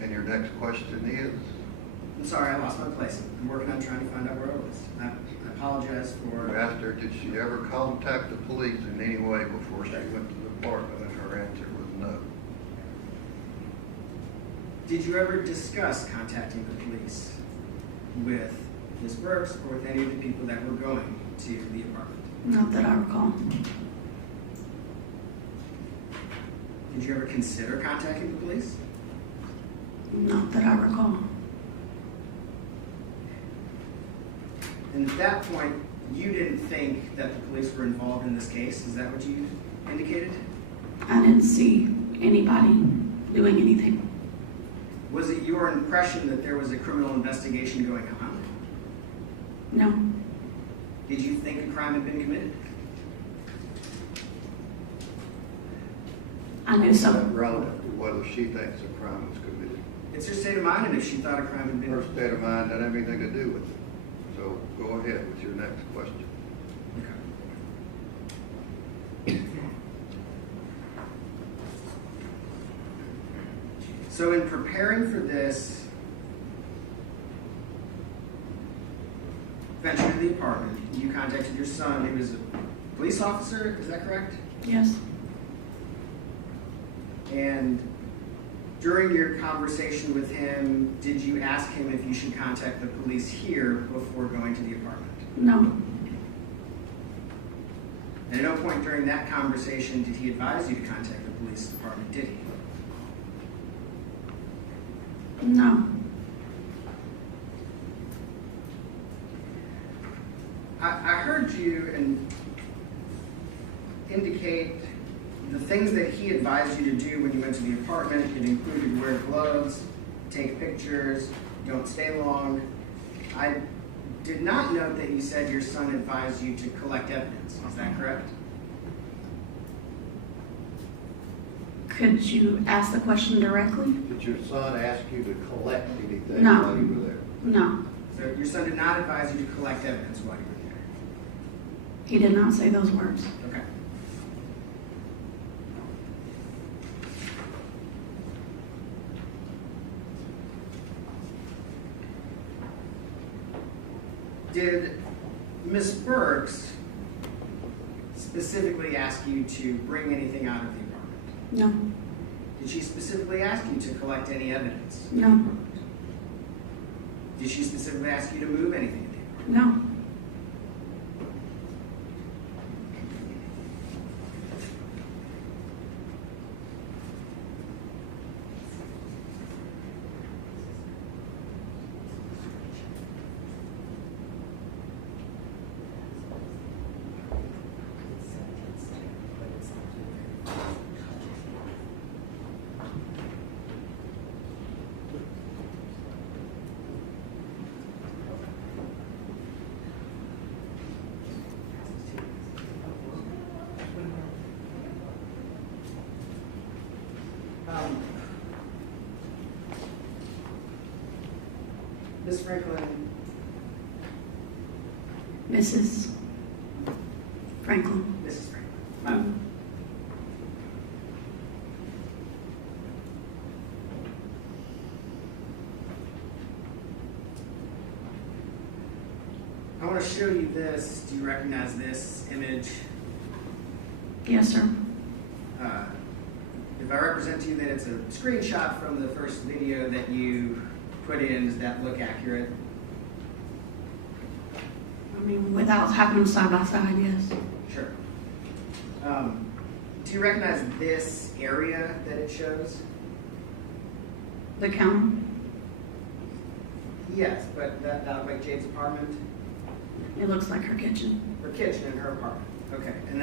And your next question is? I'm sorry, I lost my place. I'm working on trying to find out where I was. I apologize for... You asked her, did she ever contact the police in any way before she went to the department, and her answer was no. Did you ever discuss contacting the police with Ms. Burks or with any of the people that were going to the apartment? Not that I recall. Did you ever consider contacting the police? Not that I recall. And at that point, you didn't think that the police were involved in this case? Is that what you indicated? I didn't see anybody doing anything. Was it your impression that there was a criminal investigation going on? No. Did you think a crime had been committed? I knew something. Relevant to whether she thinks a crime was committed. It's her state of mind, and if she thought a crime had been... Her state of mind doesn't have anything to do with it. So go ahead with your next question. Okay. So in preparing for this venture to the apartment, you contacted your son, who is a police officer, is that correct? Yes. And during your conversation with him, did you ask him if you should contact the police here before going to the apartment? No. And at no point during that conversation did he advise you to contact the police department, did he? No. I heard you indicate the things that he advised you to do when you went to the apartment. It included wear gloves, take pictures, don't stay long. I did not note that you said your son advised you to collect evidence. Is that correct? Could you ask the question directly? Did your son ask you to collect anything No. while you were there? No. So your son did not advise you to collect evidence while you were there? He did not say those words. Okay. Did Ms. Burks specifically ask you to bring anything out of the apartment? No. Did she specifically ask you to collect any evidence? No. Did she specifically ask you to move anything in the apartment? No. Ms. Franklin, Mrs. Franklin. Mrs. Franklin. I want to show you this. Do you recognize this image? Yes, sir. If I represent to you that it's a screenshot from the first video that you put in, does that look accurate? I mean, without having them side by side, yes. Sure. Do you recognize this area that it shows? The counter? Yes, but that look like Jade's apartment? It looks like her kitchen. Her kitchen in her apartment. Okay, and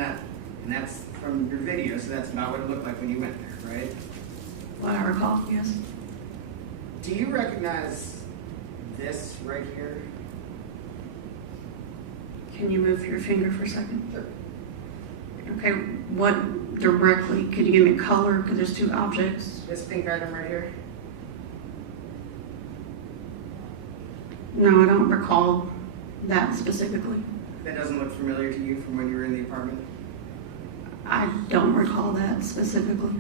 that's from your video, so that's about what it looked like when you went there, right? What I recall, yes. Do you recognize this right here? Can you move your finger for a second? Sure. Okay, what directly? Could you give me a color? Because there's two objects. This pink item right here? No, I don't recall that specifically. That doesn't look familiar to you from when you were in the apartment? I don't recall that specifically.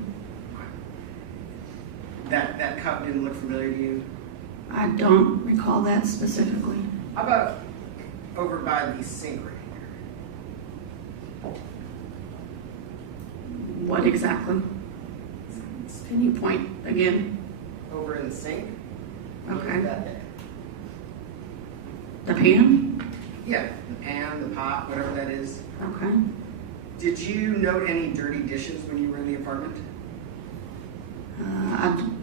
That cup didn't look familiar to you? I don't recall that specifically. How about over by the sink right here? What exactly? Can you point again? Over in the sink? Okay. That there. The pan? Yeah, the pan, the pot, whatever that is. Okay. Did you note any dirty dishes when you were in the apartment?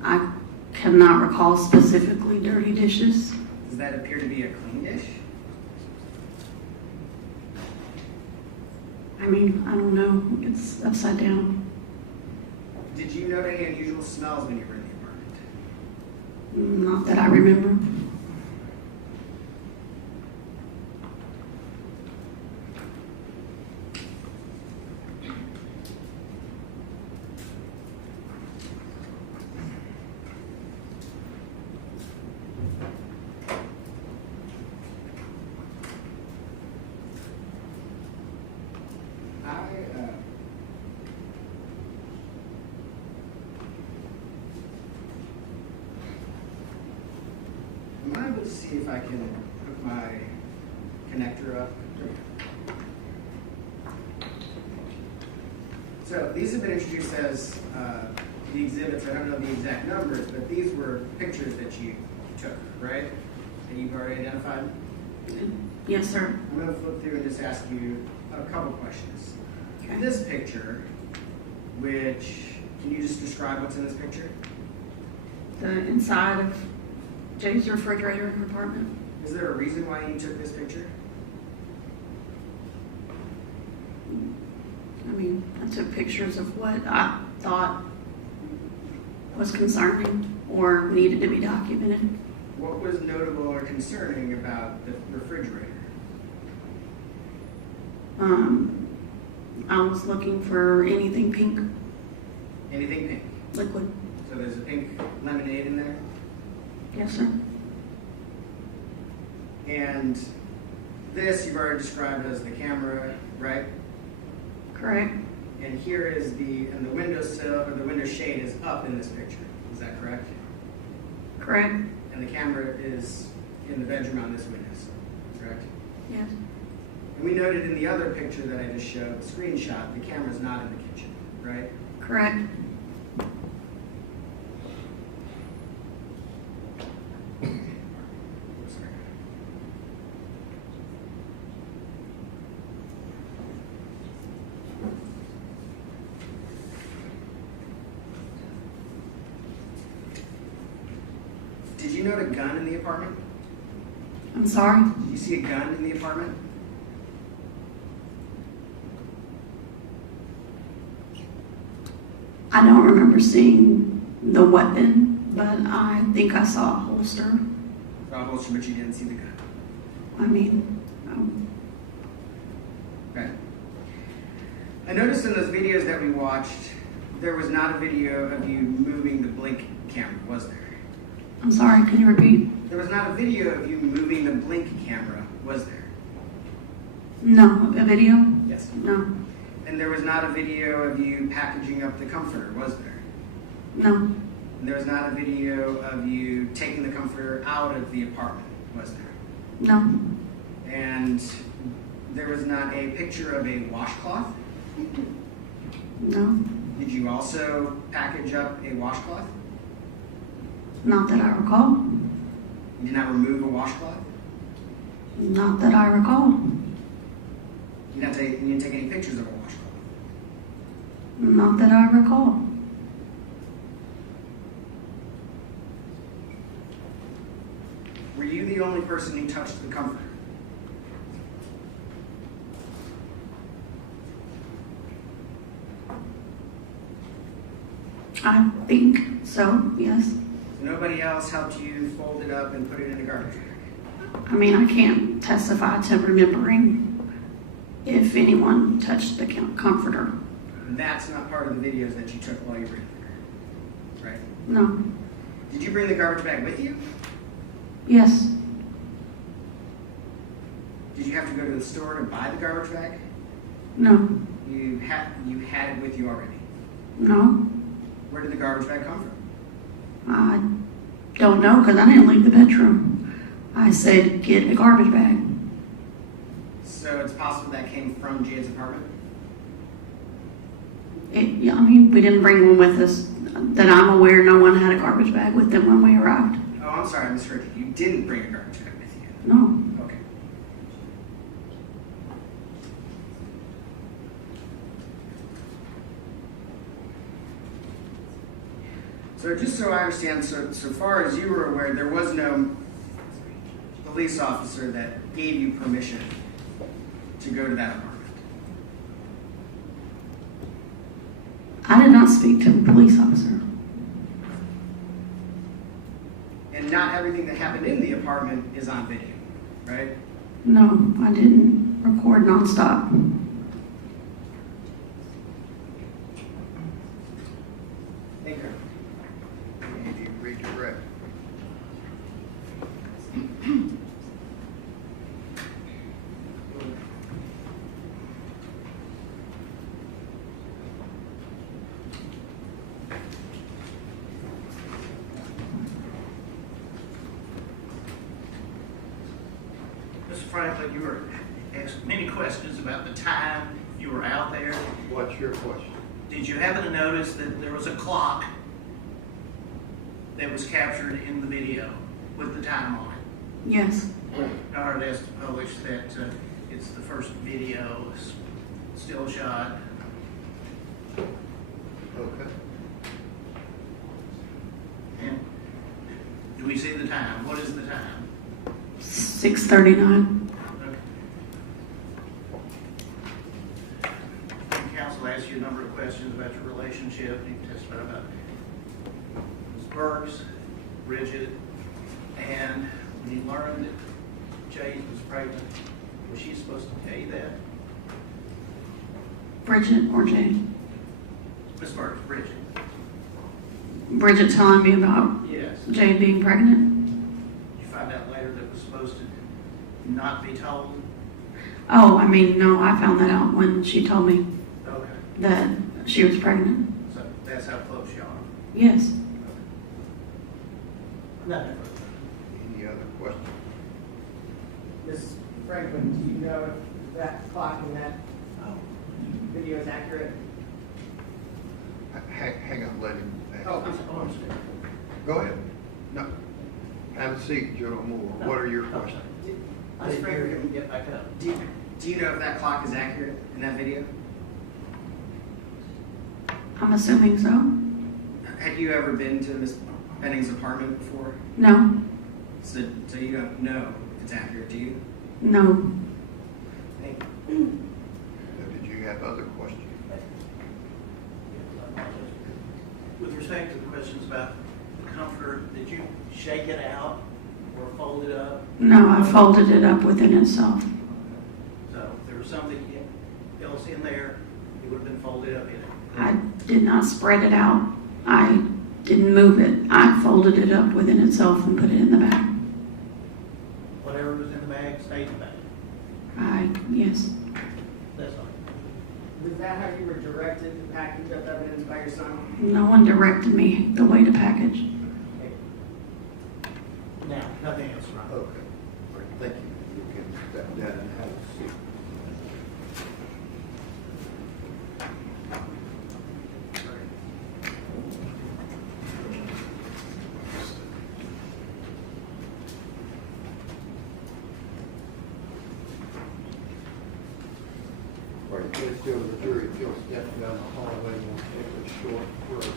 I cannot recall specifically dirty dishes. Does that appear to be a clean dish? I mean, I don't know. It's upside down. Did you note any unusual smells when you were in the apartment? Not that I remember. Am I able to see if I can hook my connector up? So these have been introduced as the exhibits. I don't know the exact numbers, but these were pictures that you took, right? And you've already identified? Yes, sir. I'm going to flip through and just ask you a couple questions. Okay. This picture, can you just describe what's in this picture? The inside of Jade's refrigerator in her apartment. Is there a reason why you took this picture? I mean, I took pictures of what I thought was concerning or needed to be documented. What was notable or concerning about the refrigerator? I was looking for anything pink. Anything pink? Liquid. So there's a pink lemonade in there? Yes, sir. And this you've already described as the camera, right? Correct. And here is the windowsill, or the window shade is up in this picture. Is that correct? Correct. And the camera is in the bedroom on this windowsill, correct? Yes. And we noted in the other picture that I just showed, the screenshot, the camera's not in the kitchen, right? Correct. Did you note a gun in the apartment? I'm sorry? Did you see a gun in the apartment? I don't remember seeing the weapon, but I think I saw a holster. A holster, but you didn't see the gun. I mean, Okay. I noticed in those videos that we watched, there was not a video of you moving the blink camera, was there? I'm sorry, can you repeat? There was not a video of you moving the blink camera, was there? No. A video? Yes. No. And there was not a video of you packaging up the comforter, was there? No. And there was not a video of you taking the comforter out of the apartment, was there? No. And there was not a picture of a washcloth? No. Did you also package up a washcloth? Not that I recall. You did not remove a washcloth? Not that I recall. You didn't take any pictures of a washcloth? Not that I recall. Were you the only person who touched the comforter? I think so, yes. So nobody else helped you fold it up and put it in a garbage bag? I mean, I can't testify to remembering if anyone touched the comforter. And that's not part of the videos that you took while you were in there, right? No. Did you bring the garbage bag with you? Yes. Did you have to go to the store to buy the garbage bag? No. You had it with you already. No. Where did the garbage bag come from? I don't know because I didn't leave the bedroom. I said, get a garbage bag. So it's possible that came from Jade's apartment? Yeah, I mean, we didn't bring one with us. That I'm aware, no one had a garbage bag with them when we arrived. Oh, I'm sorry, I misheard you. You didn't bring a garbage bag with you? No. Okay. So just so I understand, so far as you were aware, there was no police officer that gave you permission to go to that apartment? I did not speak to a police officer. And not everything that happened in the apartment is on video, right? No, I didn't record nonstop. Thank you. Need you redirect. Mr. Franklin, you were asked many questions about the time you were out there. What's your question? Did you happen to notice that there was a clock that was captured in the video with the time on it? Yes. I heard asked to publish that it's the first video, still shot. Okay. And do we see the time? What is the time? 6:39. Counsel asked you a number of questions about your relationship. You testified about Ms. Burks, Bridget, and when you learned that Jade was pregnant, was she supposed to tell you that? Bridget or Jade? Ms. Burks, Bridget. Bridget telling me about Yes. Jade being pregnant? You find out later that it was supposed to not be told? Oh, I mean, no, I found that out when she told me Okay. that she was pregnant. So that's how close you are. Yes. Nothing. Any other questions? Ms. Franklin, do you know if that clock in that video is accurate? Hang on, let him ask. Oh, I'm sorry. Go ahead. No. Have a seat, General Moore. What are your questions? Ms. Franklin, get back up. Do you know if that clock is accurate in that video? I'm assuming so. Had you ever been to Ms. Benning's apartment before? No. So you don't know if it's accurate, do you? No. Thank you. Did you have other questions? With respect to the questions about the comforter, did you shake it out or fold it up? No, I folded it up within itself. So if there was something else in there, it would have been folded up in it. I did not spread it out. I didn't move it. I folded it up within itself and put it in the bag. Whatever was in the bag stayed in the bag. Yes. That's all. Was that how you were directed to package up evidence by your son? No one directed me the way to package. Now, nothing else, right? Okay. Great. Thank you. You can step down and have a seat. All right, let's go to the jury. If you'll step down the hallway, we'll take a short break.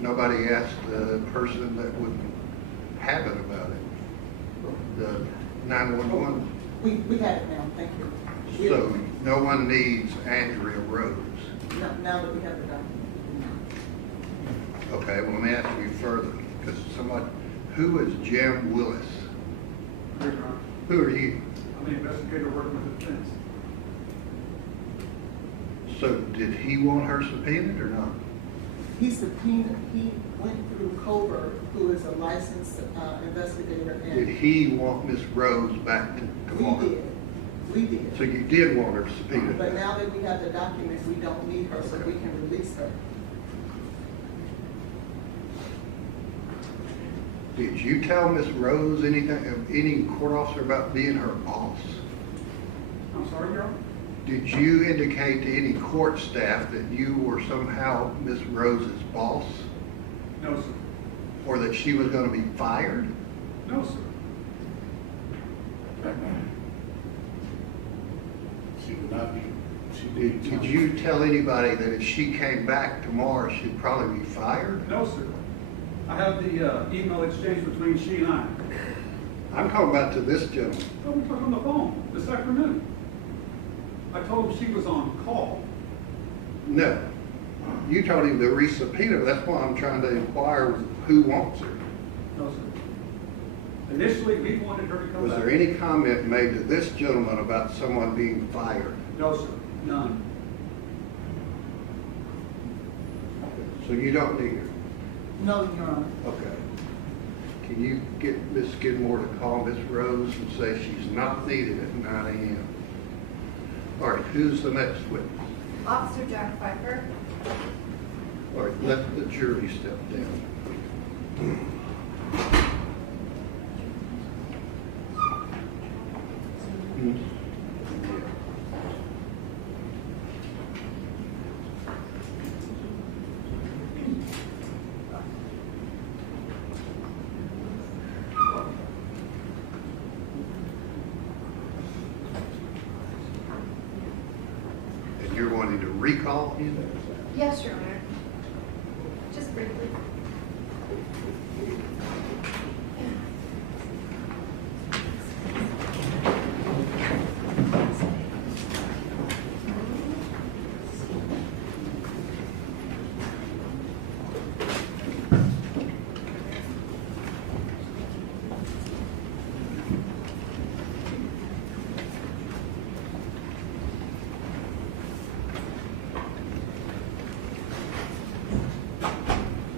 nobody asked the person that would have it about it, the 911. We got it now, thank you. So no one needs Andrea Rose. Now that we have the document. Okay, well, let me ask you further, because who is Jim Willis? Who are you? I'm the investigator working with the defense. So did he want her subpoenaed or not? He subpoenaed, he went through Covert, who is a licensed investigator. And Did he want Miss Rose back to Florida? We did. So you did want her subpoenaed? But now that we have the documents, we don't need her, so we can release her. Did you tell Miss Rose anything, any court officer about being her boss? I'm sorry, Your Honor? Did you indicate to any court staff that you were somehow Miss Rose's boss? No, sir. Or that she was going to be fired? No, sir. She would not be. Did you tell anybody that if she came back tomorrow, she'd probably be fired? No, sir. I have the email exchange between she and I. I'm talking about to this gentleman. Oh, we talked on the phone this afternoon. I told him she was on call. No. You told him to resubpoena. That's why I'm trying to inquire who wants her. No, sir. Initially, we wanted her to come Was back. there any comment made to this gentleman about someone being fired? No, sir. None. So you don't need her? No, Your Honor. Okay. Can you get Ms. Skidmore to call Ms. Rose and say she's not needed at 9 a.m.? All right, who's the next witness? Officer Jack Pfeiffer. All right, let the jury step down. And you're wanting to recall him? Yes, Your Honor. Just briefly.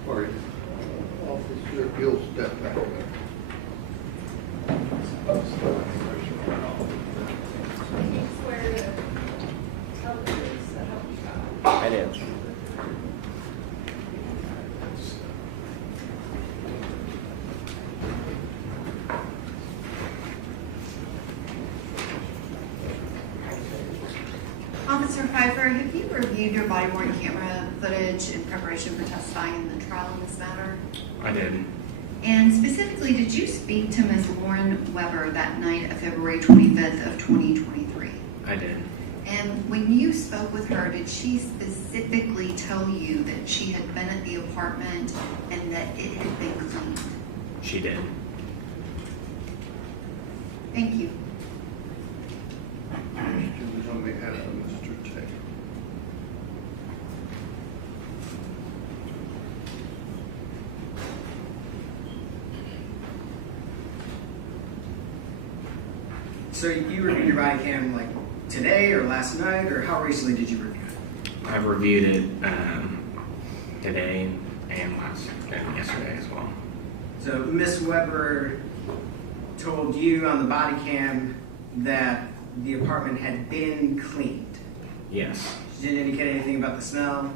All right, Officer, you'll step back. I did. Officer Pfeiffer, have you reviewed your body-worn camera footage in preparation for testifying in the trial in this matter? I did. And specifically, did you speak to Ms. Lauren Weber that night of February 25th of 2023? I did. And when you spoke with her, did she specifically tell you that she had been at the apartment and that it had been cleaned? She did. Thank you. Questions on behalf of Mr. Taylor? So you reviewed your body cam like today or last night, or how recently did you review it? I've reviewed it today and yesterday as well. So Miss Weber told you on the body cam that the apartment had been cleaned. Yes. She didn't indicate anything about the smell.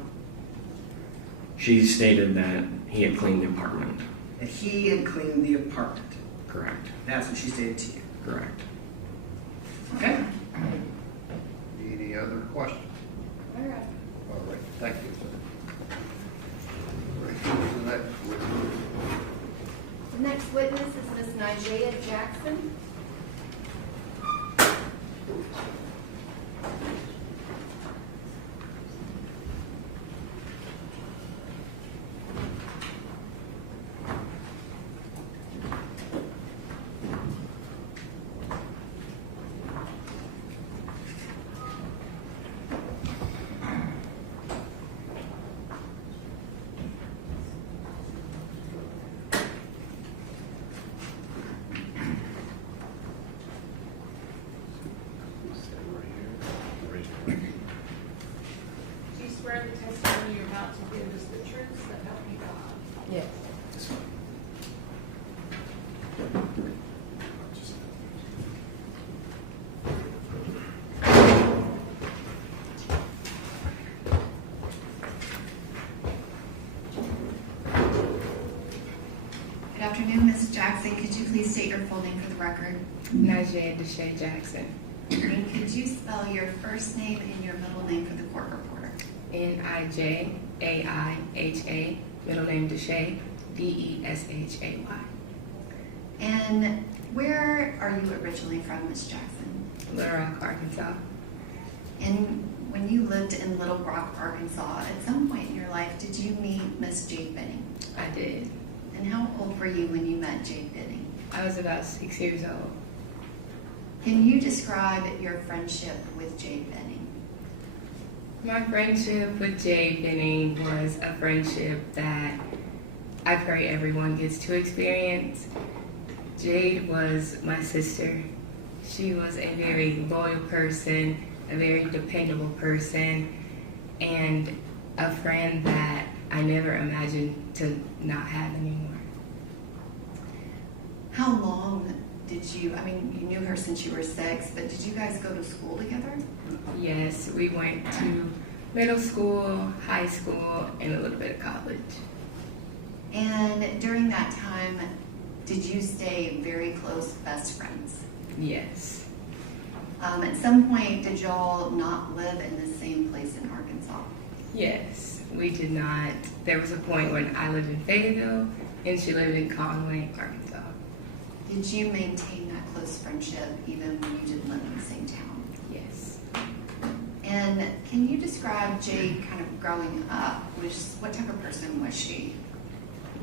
She stated that he had cleaned the apartment. That he had cleaned the apartment. Correct. That's what she stated to you. Correct. Okay. Any other questions? All right. All right, thank you, sir. All right, who's the next witness? The next witness is Ms. Nigella Jackson. swear the testimony you're about to give is the truth, so help you God? Yes. Good afternoon, Ms. Jackson. Could you please state your full name for the record? Jade Jackson. And could you spell your first name and your middle name for the court reporter? Nijaiha, middle name Deshay, Deshay. And where are you originally from, Ms. Jackson? Little Rock, Arkansas. And when you lived in Little Rock, Arkansas, at some point in your life, did you meet Miss Jade Benning? I did. And how old were you when you met Jade Benning? I was about 6 years old. Can you describe your friendship with Jade Benning? My friendship with Jade Benning was a friendship that I pray everyone gets to experience. Jade was my sister. She was a very loyal person, a very dependable person, and a friend that I never imagined to not have anymore. How long did you, I mean, you knew her since you were 6, but did you guys go to school together? Yes, we went to middle school, high school, and a little bit of college. And during that time, did you stay very close best friends? Yes. At some point, did y'all not live in the same place in Arkansas? Yes, we did not. There was a point when I lived in Fayetteville and she lived in Conway, Arkansas. Did you maintain that close friendship even when you didn't live in the same town? Yes. And can you describe Jade kind of growing up? What type of person was she?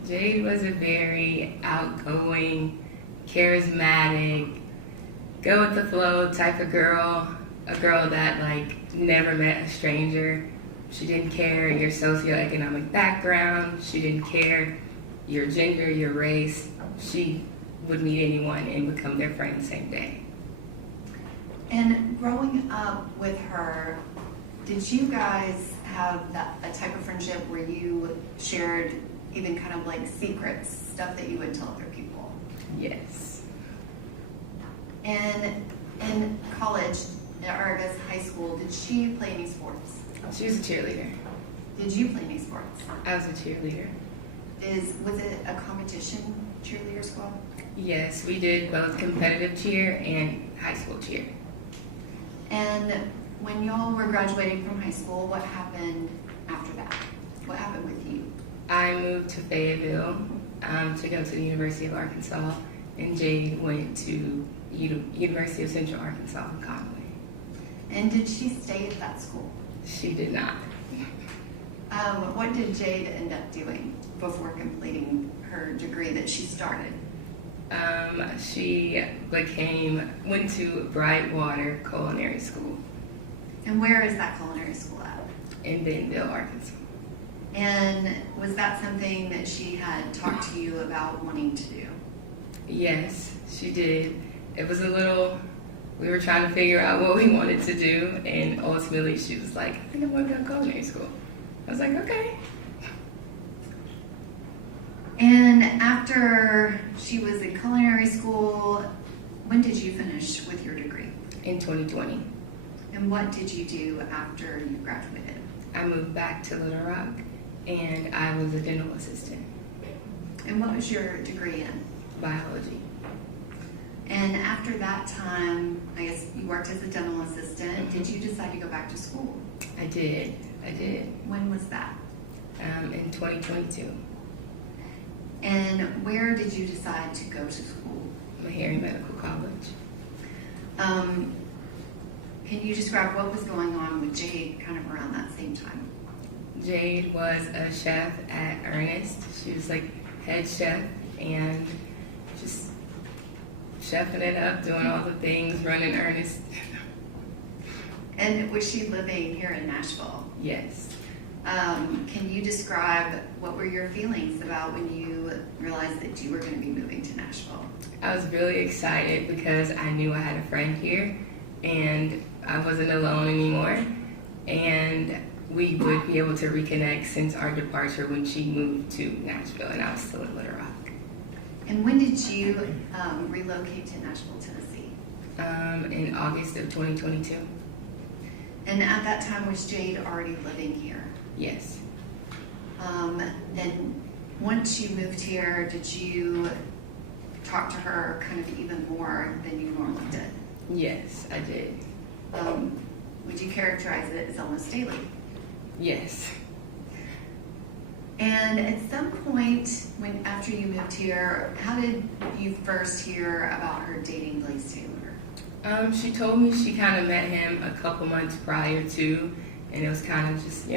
Jade was a very outgoing, charismatic, go with the flow type of girl. A girl that never met a stranger. She didn't care your socioeconomic background. She didn't care your gender, your race. She would meet anyone and become their friend the same day. And growing up with her, did you guys have a type of friendship where you shared even kind of secrets, stuff that you would tell other people? Yes. And in college, or I guess high school, did she play any sports? She was a cheerleader. Did you play any sports? I was a cheerleader. Was it a competition cheerleader squad? Yes, we did both competitive cheer and high school cheer. And when y'all were graduating from high school, what happened after that? What happened with you? I moved to Fayetteville to go to the University of Arkansas, and Jade went to University of Central Arkansas in Conway. And did she stay at that school? She did not. What did Jade end up doing before completing her degree that she started? She went to Brightwater Culinary School. And where is that culinary school at? In Bentonville, Arkansas. And was that something that she had talked to you about wanting to do? Yes, she did. It was we were trying to figure out what we wanted to do, and ultimately she was like, I think I want to go to culinary school. I was like, okay. And after she was in culinary school, when did you finish with your degree? In 2020. And what did you do after you graduated? I moved back to Little Rock, and I was a dental assistant. And what was your degree in? Biology. And after that time, I guess you worked as a dental assistant. Did you decide to go back to school? I did. When was that? In 2022. And where did you decide to go to school? Meharry Medical College. Can you describe what was going on with Jade kind of around that same time? Jade was a chef at Ernest. She was head chef and just chefing it up, doing all the things, running Ernest. And was she living here in Nashville? Yes. Can you describe what were your feelings about when you realized that you were going to be moving to Nashville? I was really excited because I knew I had a friend here and I wasn't alone anymore. And we would be able to reconnect since our departure when she moved to Nashville and I was still in Little Rock. And when did you relocate to Nashville, Tennessee? In August of 2022. And at that time, was Jade already living here? Yes. And once you moved here, did you talk to her kind of even more than you normally did? Yes, I did. Would you characterize it as almost daily? Yes. And at some point, after you moved here, how did you first hear about her dating Blaise Taylor? She told me she kind of met him a couple months prior to, and it was kind of just,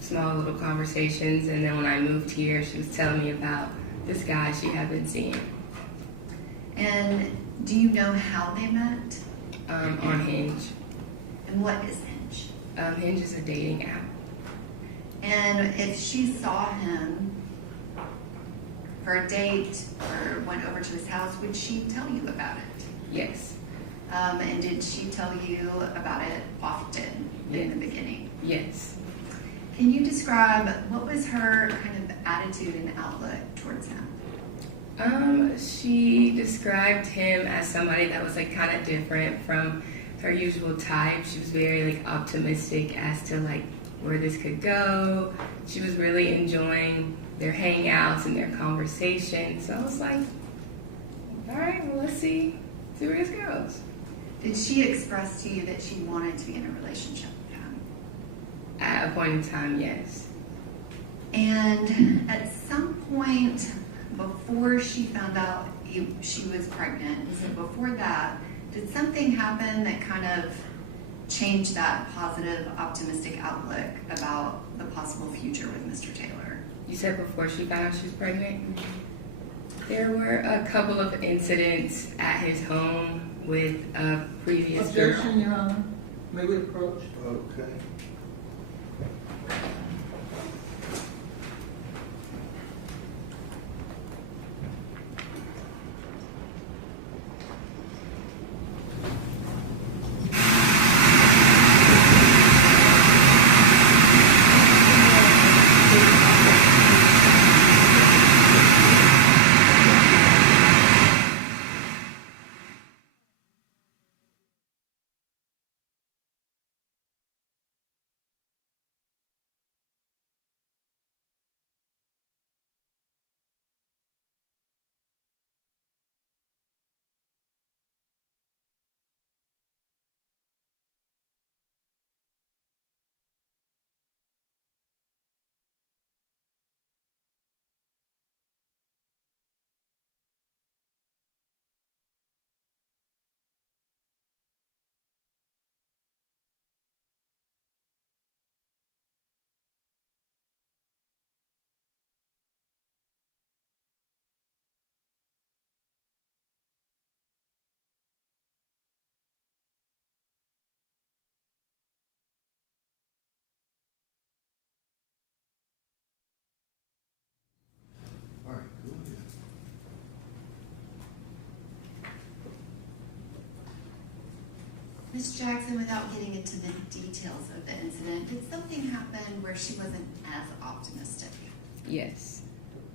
small little conversations. And then when I moved here, she was telling me about this guy she had been seeing. And do you know how they met? On Hinge. And what is Hinge? Hinge is a dating app. And if she saw him for a date or went over to his house, would she tell you about it? Yes. And did she tell you about it often in the beginning? Yes. Can you describe what was her kind of attitude and outlook towards him? She described him as somebody that was kind of different from her usual type. She was very optimistic as to where this could go. She was really enjoying their hangouts and their conversations. So I was like, all right, well, let's see where this goes. Did she express to you that she wanted to be in a relationship with him? At a point in time, yes. And at some point before she found out she was pregnant, so before that, did something happen that kind of changed that positive, optimistic outlook about the possible future with Mr. Taylor? You said before she found out she was pregnant? There were a couple of incidents at his home with a previous girl. Objection, Your Honor. May we approach? Okay. All right, go ahead. Ms. Jackson, without getting into the details of the incident, did something happen where she wasn't as optimistic? Yes.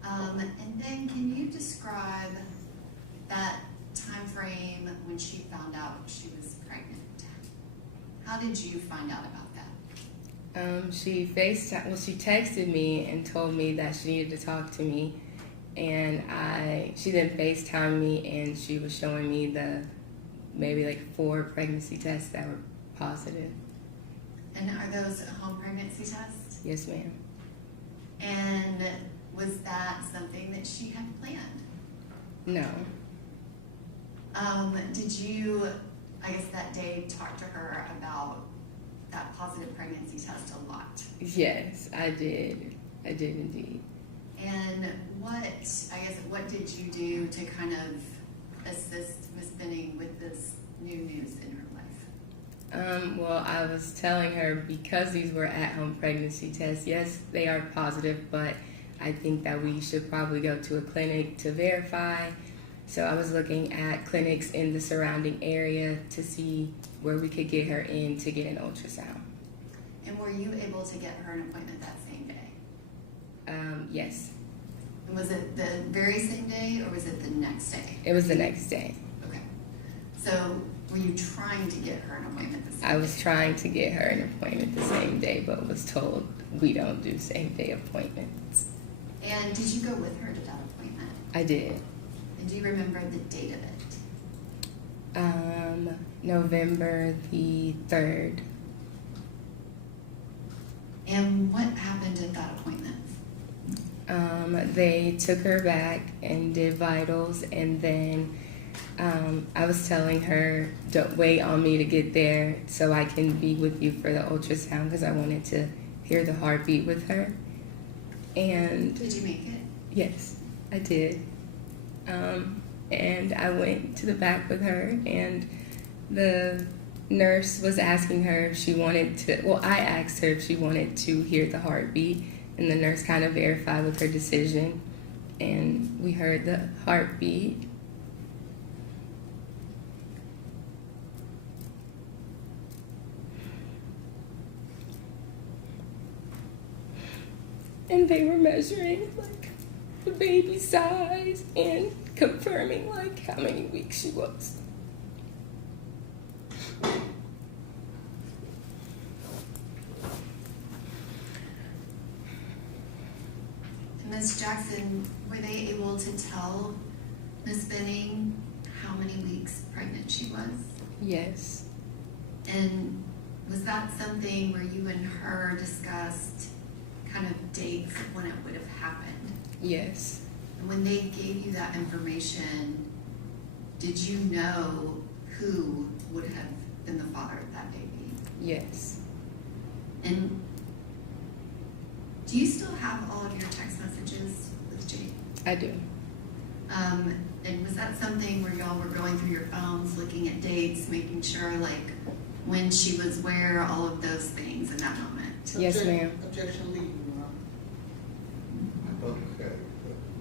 And then can you describe that time frame when she found out she was pregnant? How did you find out about that? She texted me and told me that she needed to talk to me, and she then FaceTimed me, and she was showing me the maybe 4 pregnancy tests that were positive. And are those home pregnancy tests? Yes, ma'am. And was that something that she had planned? No. Did you, I guess that day, talk to her about that positive pregnancy test a lot? Yes, I did. I did indeed. And what did you do to kind of assist Ms. Benning with this new news in her life? Well, I was telling her because these were at-home pregnancy tests, yes, they are positive, but I think that we should probably go to a clinic to verify. So I was looking at clinics in the surrounding area to see where we could get her in to get an ultrasound. And were you able to get her an appointment that same day? Yes. And was it the very same day or was it the next day? It was the next day. Okay. So were you trying to get her an appointment the same day? I was trying to get her an appointment the same day, but was told we don't do same day appointments. And did you go with her to that appointment? I did. And do you remember the date of it? November the 3rd. And what happened at that appointment? They took her back and did vitals, and then I was telling her, don't wait on me to get there so I can be with you for the ultrasound because I wanted to hear the heartbeat with her. And did you make it? Yes, I did. And I went to the back with her, and the nurse was asking her if she wanted to, well, I asked her if she wanted to hear the heartbeat, and the nurse kind of verified with her decision, and we heard the heartbeat. And they were measuring like the baby size and confirming like how many weeks she was. Ms. Jackson, were they able to tell Ms. Benning how many weeks pregnant she was? Yes. And was that something where you and her discussed kind of dates of when it would have happened? Yes. And when they gave you that information, did you know who would have been the father of that baby? Yes. And do you still have all of your text messages with Jade? I do. And was that something where y'all were going through your phones, looking at dates, making sure like when she was where, all of those things in that moment? Yes, ma'am. Objection leave, Your Honor. Okay,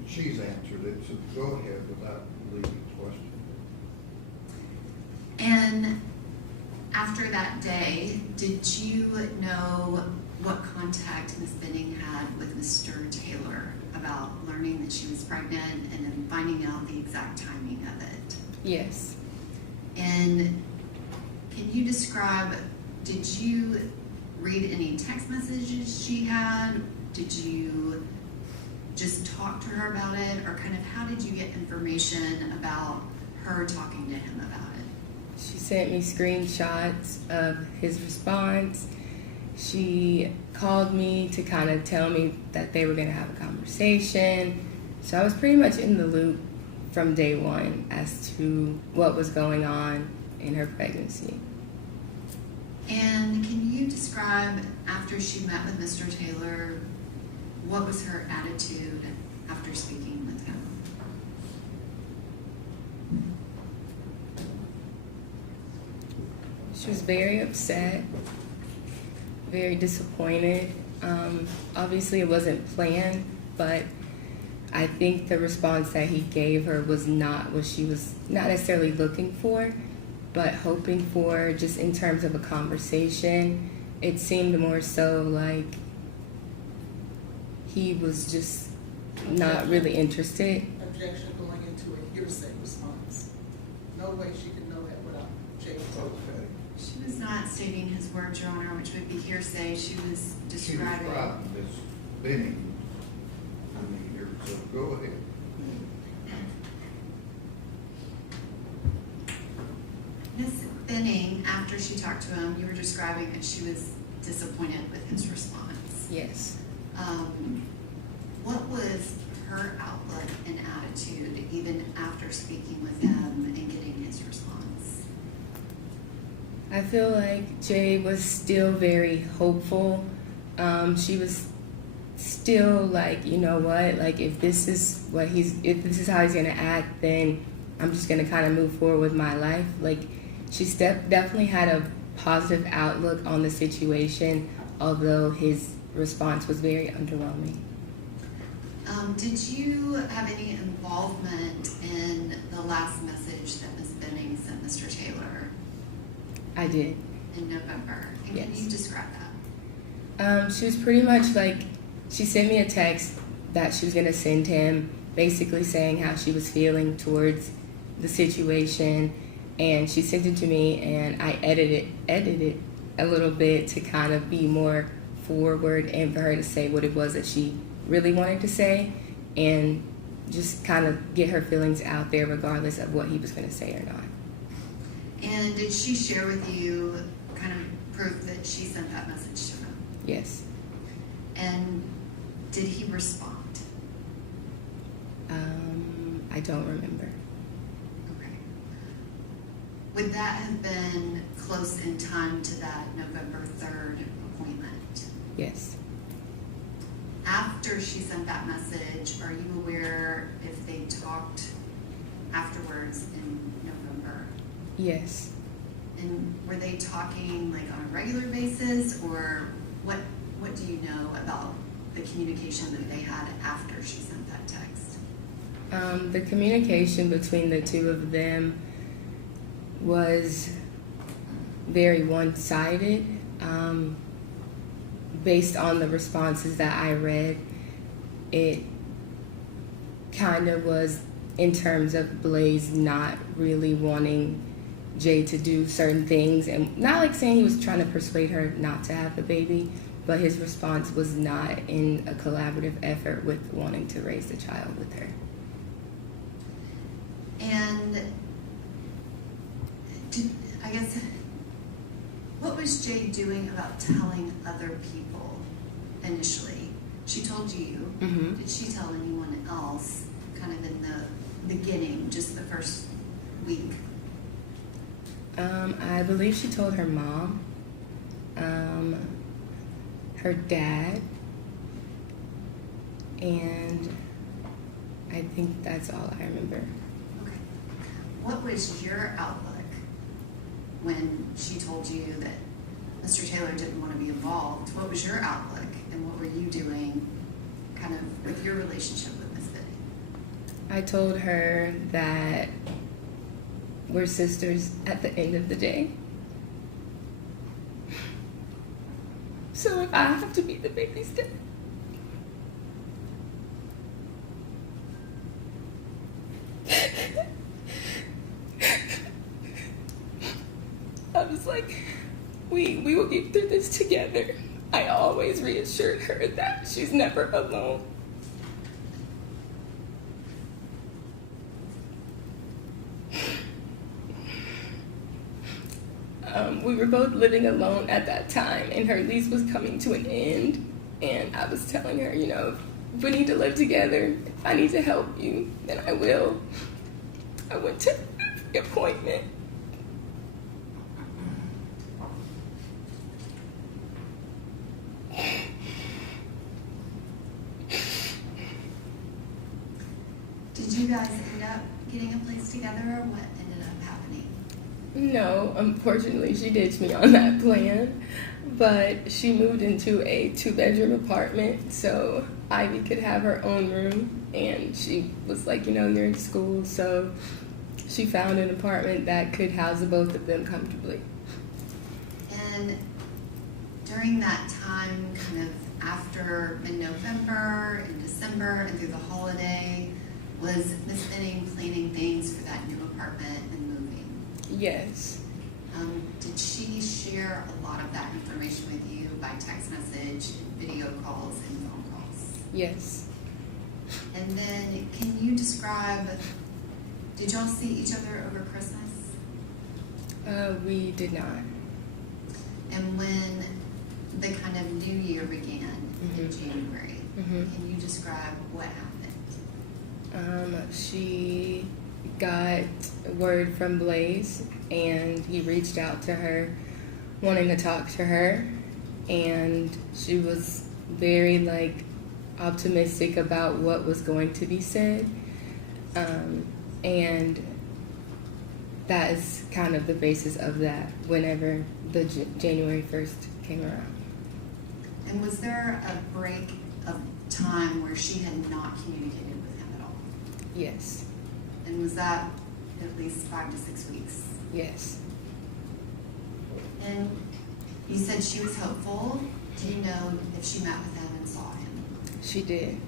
she's answered it, so go ahead without leaving the question. And after that day, did you know what contact Ms. Benning had with Mr. Taylor about learning that she was pregnant and then finding out the exact timing of it? Yes. And can you describe, did you read any text messages she had? Did you just talk to her about it? Or kind of how did you get information about her talking to him about it? She sent me screenshots of his response. She called me to kind of tell me that they were going to have a conversation. So I was pretty much in the loop from day one as to what was going on in her pregnancy. And can you describe, after she met with Mr. Taylor, what was her attitude after speaking with him? She was very upset, very disappointed. Obviously it wasn't planned, but I think the response that he gave her was not what she was not necessarily looking for, but hoping for, just in terms of a conversation. It seemed more so like he was just not really interested. Objection going into a hearsay response. No way she can know that without Jade. Okay. She was not stating his words, Your Honor, which would be hearsay. She was describing. She described Ms. Benning here, so go ahead. Ms. Benning, after she talked to him, you were describing that she was disappointed with his response. Yes. What was her outlook and attitude even after speaking with him and getting his response? I feel like Jade was still very hopeful. She was still like, you know what, like if this is how he's gonna act, then I'm just gonna kind of move forward with my life. Like she definitely had a positive outlook on the situation, although his response was very underwhelming. Did you have any involvement in the last message that Ms. Benning sent Mr. Taylor? I did. In November. And Yes. can you describe that? She was pretty much like, she sent me a text that she was going to send him, basically saying how she was feeling towards the situation, and she sent it to me, and I edited a little bit to kind of be more forward and for her to say what it was that she really wanted to say, and just kind of get her feelings out there regardless of what he was going to say or not. And did she share with you kind of proof that she sent that message to him? Yes. And did he respond? I don't remember. Okay. Would that have been close in time to that November 3rd appointment? Yes. After she sent that message, are you aware if they talked afterwards in November? Yes. And were they talking like on a regular basis, or what do you know about the communication that they had after she sent that text? The communication between the two of them was very one-sided. Based on the responses that I read, it kind of was in terms of Blaise not really wanting Jade to do certain things, and not like saying he was trying to persuade her not to have the baby, but his response was not in a collaborative effort with wanting to raise the child with her. And I guess, what was Jade doing about telling other people initially? She told you. Mm-hmm. Did she tell anyone else kind of in the beginning, just the first week? I believe she told her mom, her dad, and I think that's all I remember. Okay. What was your outlook when she told you that Mr. Taylor didn't want to be involved? What was your outlook, and what were you doing kind of with your relationship with Ms. Benning? I told her that we're sisters at the end of the day. So if I have to be the baby's dad, I was like, we will get through this together. I always reassured her that she's never alone. We were both living alone at that time, and her lease was coming to an end. And I was telling her, you know, if we need to live together, if I need to help you, then I will. I went to the appointment. Did you guys end up getting a place together, or what ended up happening? No, unfortunately, she ditched me on that plan, but she moved into a 2-bedroom apartment so Ivy could have her own room, and she was like, you know, you're in school, so she found an apartment that could house the both of them comfortably. And during that time, kind of after mid-November and December and through the holiday, was Ms. Benning planning things for that new apartment and moving? Yes. Did she share a lot of that information with you by text message, video calls, and phone calls? Yes. And then, can you describe, did y'all see each other over Christmas? We did not. And when the kind of new year began in January, can you describe what happened? She got word from Blaise, and he reached out to her wanting to talk to her, and she was very like optimistic about what was going to be said, and that is kind of the basis of that whenever the January 1st came around. And was there a break of time where she had not communicated with him at all? Yes. And was that at least 5 to 6 weeks? Yes. And you said she was hopeful Do you know if she met with him and saw him? She did.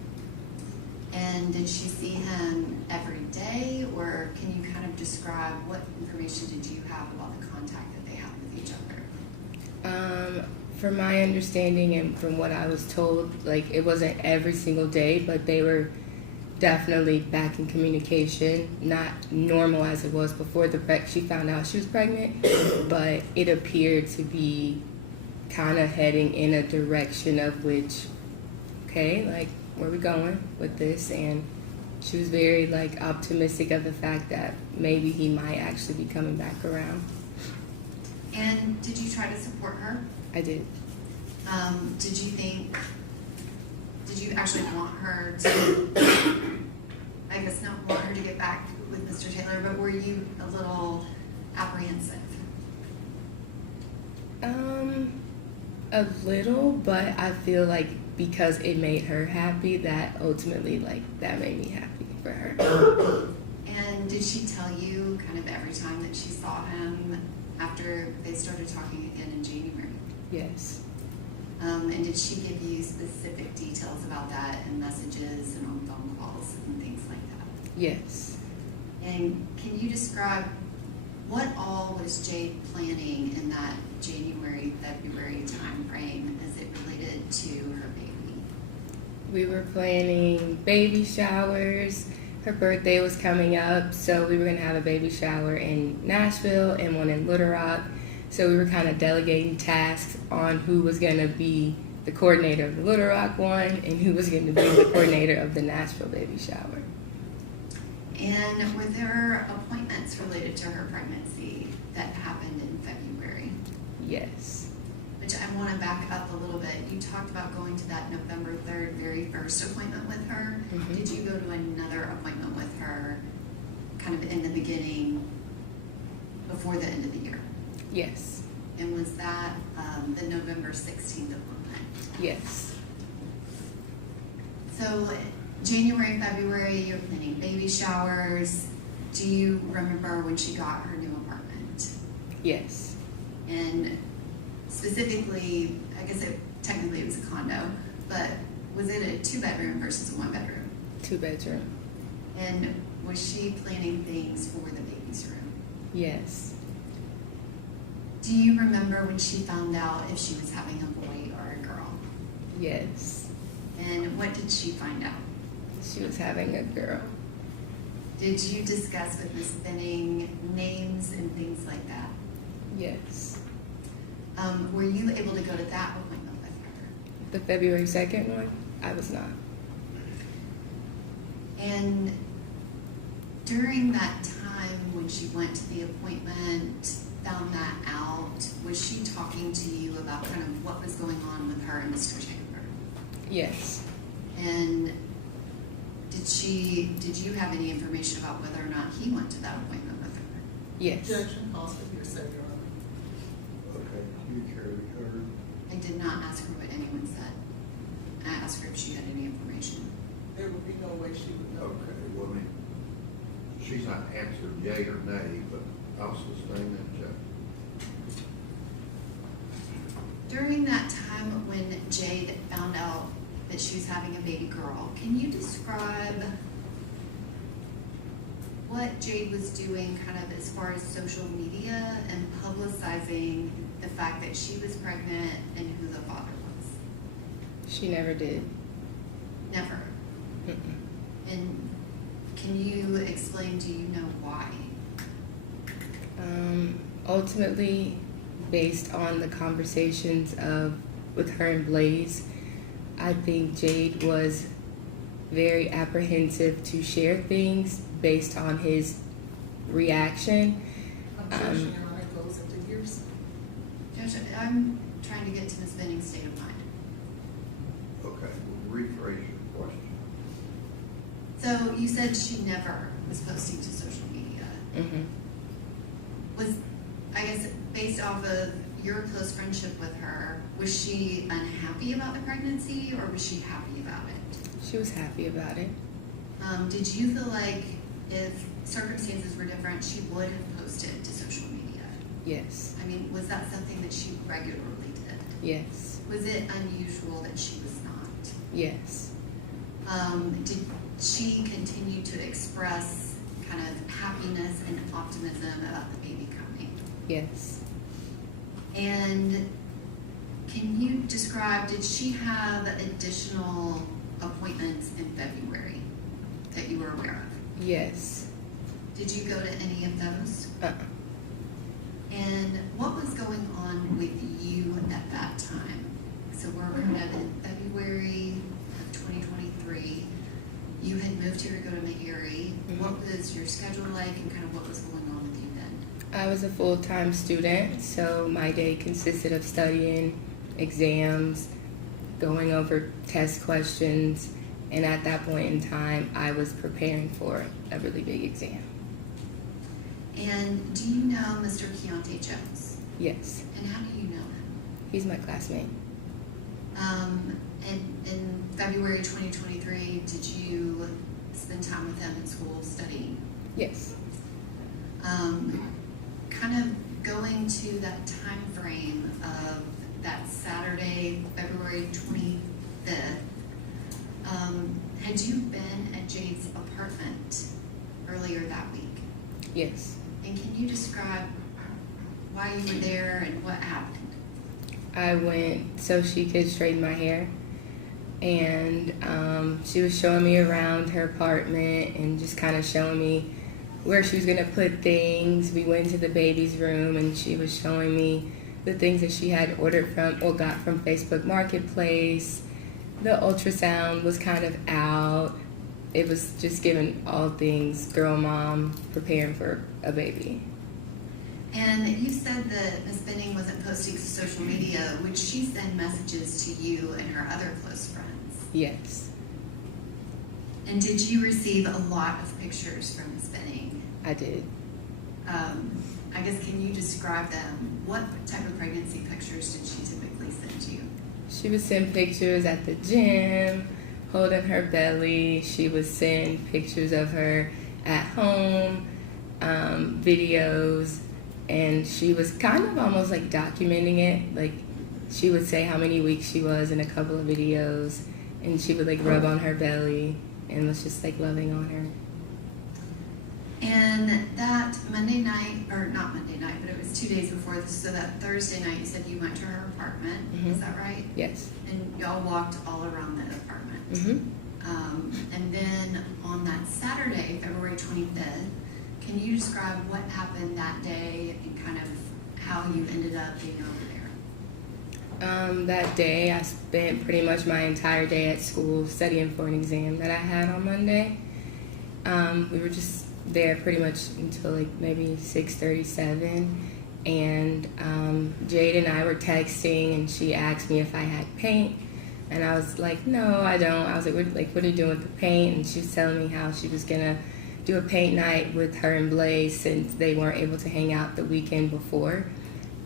And did she see him every day, or can you kind of describe what information did you have about the contact that they had with each other? From my understanding and from what I was told, like, it wasn't every single day, but they were definitely back in communication, not normal as it was before she found out she was pregnant, but it appeared to be kind of heading in a direction of which, okay, like, where we going with this? And she was very, like, optimistic of the fact that maybe he might actually be coming back around. And did you try to support her? I did. Did you actually want her to, I guess not want her to get back with Mr. Taylor, but were you a little apprehensive? A little, but I feel like because it made her happy, that ultimately, like, that made me happy for her. And did she tell you kind of every time that she saw him after they started talking again in January? Yes. And did she give you specific details about that in messages and on phone calls and things like that? Yes. And can you describe what all was Jade planning in that January, February time frame as it related to her baby? We were planning baby showers. Her birthday was coming up, so we were going to have a baby shower in Nashville and one in Little Rock. So we were kind of delegating tasks on who was going to be the coordinator of the Little Rock one and who was going to be the coordinator of the Nashville baby shower. And were there appointments related to her pregnancy that happened in February? Yes. Which I want to back up a little bit. You talked about going to that November 3rd very first appointment with her. Mm-hmm. Did you go to another appointment with her kind of in the beginning, before the end of the year? Yes. And was that the November 16th appointment? Yes. So January and February, you're planning baby showers. Do you remember when she got her new apartment? Yes. And specifically, I guess technically it was a condo, but was it a 2-bedroom versus a 1-bedroom? 2-bedroom. And was she planning things for the baby's room? Yes. Do you remember when she found out if she was having a boy or a girl? Yes. And what did she find out? She was having a girl. Did you discuss with Ms. Benning names and things like that? Yes. Were you able to go to that appointment with her? The February 2nd one, I was not. And during that time when she went to the appointment, found that out, was she talking to you about kind of what was going on with her and Mr. Taylor? Yes. And did you have any information about whether or not he went to that appointment with her? Yes. Objection, pause for your second, Your Honor. Okay, you carry her. I did not ask her what anyone said. I asked her if she had any information. There would be no way she would know. Okay, well, I mean, she's not answered yea or nay, but I'll sustain that, Jeff. During that time when Jade found out that she was having a baby girl, can you describe what Jade was doing kind of as far as social media and publicizing the fact that she was pregnant and who the father was? She never did. Never. Mm-mm. And can you explain, do you know why? Ultimately, based on the conversations with her and Blaise, I think Jade was very apprehensive to share things based on his reaction. Objection, Your Honor, goes into years. Judge, I'm trying to get to Ms. Benning's state of mind. Okay, well, rephrase your question. So you said she never was posting to social media. Mm-hmm. Was, I guess, based off of your close friendship with her, was she unhappy about the pregnancy or was she happy about it? She was happy about it. Did you feel like if circumstances were different, she would have posted to social media? Yes. I mean, was that something that she regularly did? Yes. Was it unusual that she was not? Yes. Did she continue to express kind of happiness and optimism about the baby coming? Yes. And can you describe, did she have additional appointments in February that you were aware of? Yes. Did you go to any of those? Uh-uh. And what was going on with you at that time? So we're kind of in February of 2023. You had moved here to go to Meharry. Mm-hmm. What was your schedule like and kind of what was going on with you then? I was a full-time student, so my day consisted of studying, exams, going over test questions, and at that point in time, I was preparing for a really big exam. And do you know Mr. Keontae Jones? Yes. And how do you know him? He's my classmate. And in February 2023, did you spend time with him in school studying? Yes. Kind of going to that time frame of that Saturday, February 25th, had you been at Jade's apartment earlier that week? Yes. And can you describe why you were there and what happened? I went so she could straighten my hair, and she was showing me around her apartment and just kind of showing me where she was going to put things. We went to the baby's room, and she was showing me the things that she had ordered from or got from Facebook Marketplace. The ultrasound was kind of out. It was just giving all things girl mom preparing for a baby. And you said that Ms. Benning wasn't posting to social media. Would she send messages to you and her other close friends? Yes. And did you receive a lot of pictures from Ms. Benning? I did. I guess, can you describe them? What type of pregnancy pictures did she typically send you? She would send pictures at the gym, holding her belly. She would send pictures of her at home, videos, and she was kind of almost like documenting it. Like, she would say how many weeks she was in a couple of videos, and she would like rub on her belly and was just like loving on her. And that Monday night, or not Monday night, but it was 2 days before this, so that Thursday night, you said you went to her apartment. Mm-hmm. Is that right? Yes. And y'all walked all around the apartment. Mm-hmm. And then on that Saturday, February 25th, can you describe what happened that day and kind of how you ended up being over there? That day, I spent pretty much my entire day at school studying for an exam that I had on Monday. We were just there pretty much until like maybe 6:37, and Jade and I were texting, and she asked me if I had paint, and I was like, no, I don't. I was like, what are you doing with the paint? And she was telling me how she was gonna do a paint night with her and Blaise since they weren't able to hang out the weekend before.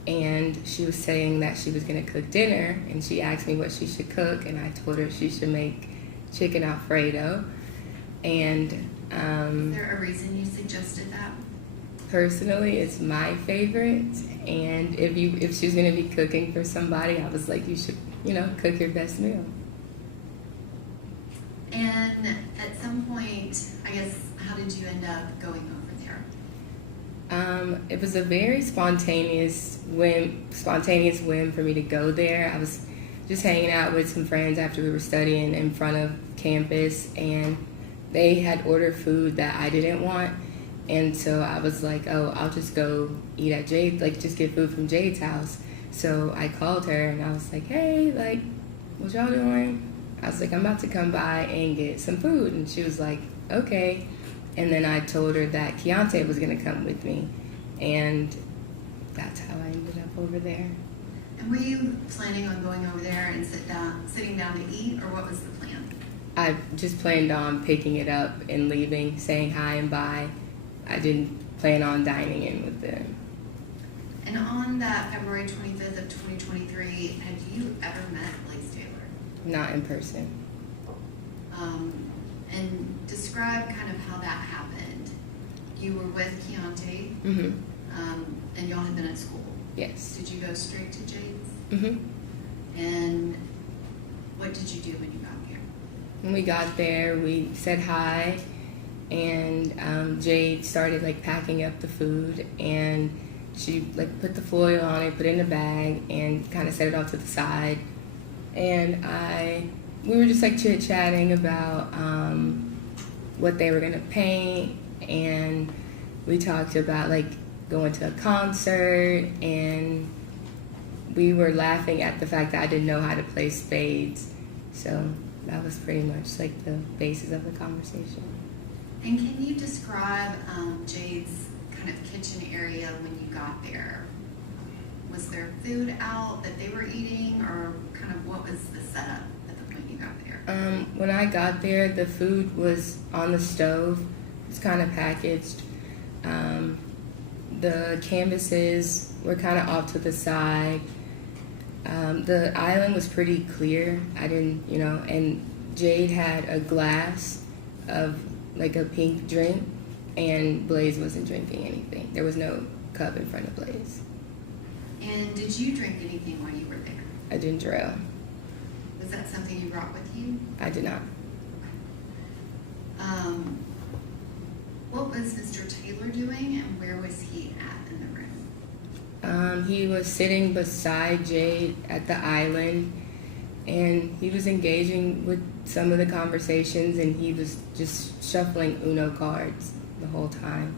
And she was saying that she was gonna cook dinner, and she asked me what she should cook, and I told her she should make chicken Alfredo. And is there a reason you suggested that? personally, it's my favorite, and if she was gonna be cooking for somebody, I was like, you should, cook your best meal. And at some point, I guess, how did you end up going over there? It was a very spontaneous whim for me to go there. I was just hanging out with some friends after we were studying in front of campus, and they had ordered food that I didn't want, and so I was like, oh, I'll just go eat at Jade, like just get food from Jade's house. So I called her and I was like, hey, like, what y'all doing? I was like, I'm about to come by and get some food. And she was like, okay. And then I told her that Keontae was gonna come with me, and that's how I ended up over there. And were you planning on going over there and sitting down to eat, or what was the plan? I just planned on picking it up and leaving, saying hi and bye. I didn't plan on dining in with them. And on that February 25th of 2023, had you ever met Blaise Taylor? Not in person. And describe kind of how that happened. You were with Keontae, Mm-hmm. and y'all had been at school. Yes. Did you go straight to Jade's? Mm-hmm. And what did you do when you got there? When we got there, we said hi, and Jade started like packing up the food, and she like put the foil on it, put it in a bag, and kind of set it off to the side. And we were just like chit-chatting about what they were gonna paint, and we talked about like going to a concert, and we were laughing at the fact that I didn't know how to play spades. So that was pretty much like the basis of the conversation. And can you describe Jade's kind of kitchen area when you got there? Was there food out that they were eating, or kind of what was the setup at the point you got there? When I got there, the food was on the stove. It's kind of packaged. The canvases were kind of off to the side. The island was pretty clear. I didn't, and Jade had a glass of like a pink drink, and Blaise wasn't drinking anything. There was no cup in front of Blaise. And did you drink anything while you were there? I didn't drill. Was that something you brought with you? I did not. What was Mr. Taylor doing, and where was he at in the room? He was sitting beside Jade at the island, and he was engaging with some of the conversations, and he was just shuffling Uno cards the whole time.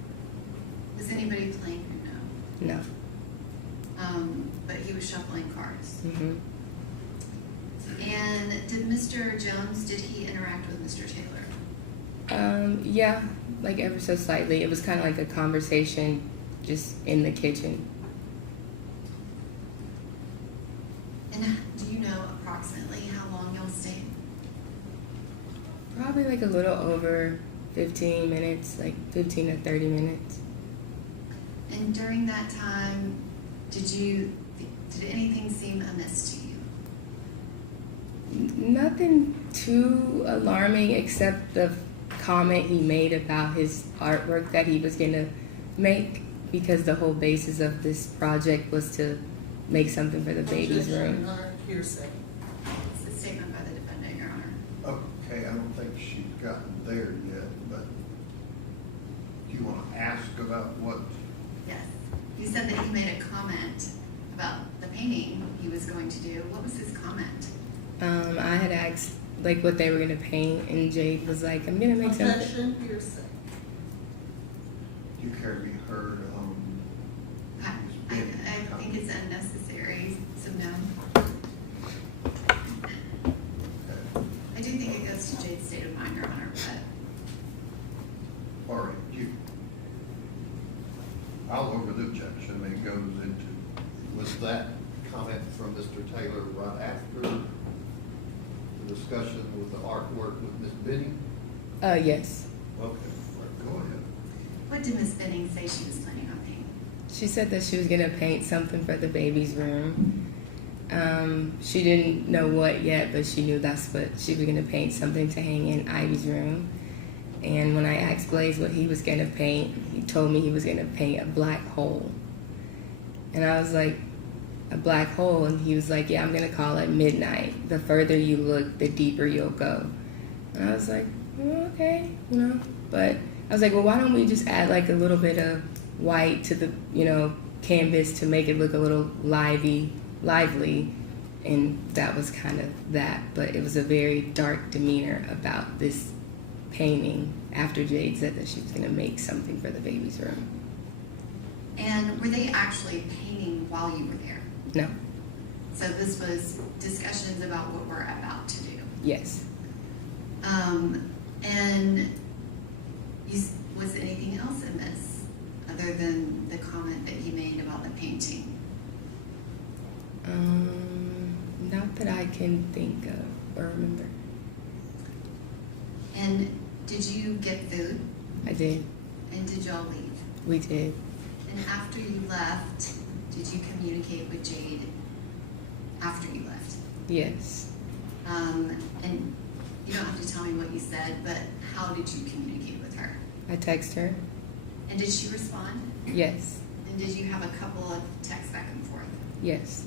Was anybody playing Uno? No. But he was shuffling cards. Mm-hmm. And did Mr. Jones, did he interact with Mr. Taylor? Yeah, like ever so slightly. It was kind of like a conversation just in the kitchen. And do you know approximately how long y'all stayed? Probably like a little over 15 minutes, like 15 to 30 minutes. And during that time, did anything seem amiss to you? Nothing too alarming except the comment he made about his artwork that he was going to make, because the whole basis of this project was to make something for the baby's room. Hearsay. It's a statement by the defendant, Your Honor. Okay, I don't think she's gotten there yet, but do you want to ask about what? Yes. He said that he made a comment about the painting he was going to do. What was his comment? I had asked like what they were gonna paint, and Jade was like, "I'm gonna make something." Objection, hearsay. Do you care to be heard on? I think it's unnecessary, so no. I do think it goes to Jade's state of mind, Your Honor, but. All right, I'll over the objection. It goes into. Was that comment from Mr. Taylor right after the discussion with the artwork with Ms. Benning? Yes. Okay, go ahead. What did Ms. Benning say she was planning on painting? She said that she was gonna paint something for the baby's room. She didn't know what yet, but she knew that's what she was gonna paint, something to hang in Ivy's room. And when I asked Blaise what he was gonna paint, he told me he was gonna paint a black hole. And I was like, a black hole? And he was like, yeah, I'm gonna call it midnight. The further you look, the deeper you'll go. And I was like, okay, But I was like, well, why don't we just add like a little bit of white to the, canvas to make it look a little lively. And that was kind of that. But it was a very dark demeanor about this painting after Jade said that she was gonna make something for the baby's room. And were they actually painting while you were there? No. So this was discussions about what we're about to do? Yes. And was anything else amiss other than the comment that you made about the painting? Not that I can think of or remember. And did you get food? I did. And did y'all leave? We did. And after you left, did you communicate with Jade after you left? Yes. And you don't have to tell me what you said, but how did you communicate with her? I texted her. And did she respond? Yes. And did you have a couple of texts back and forth? Yes.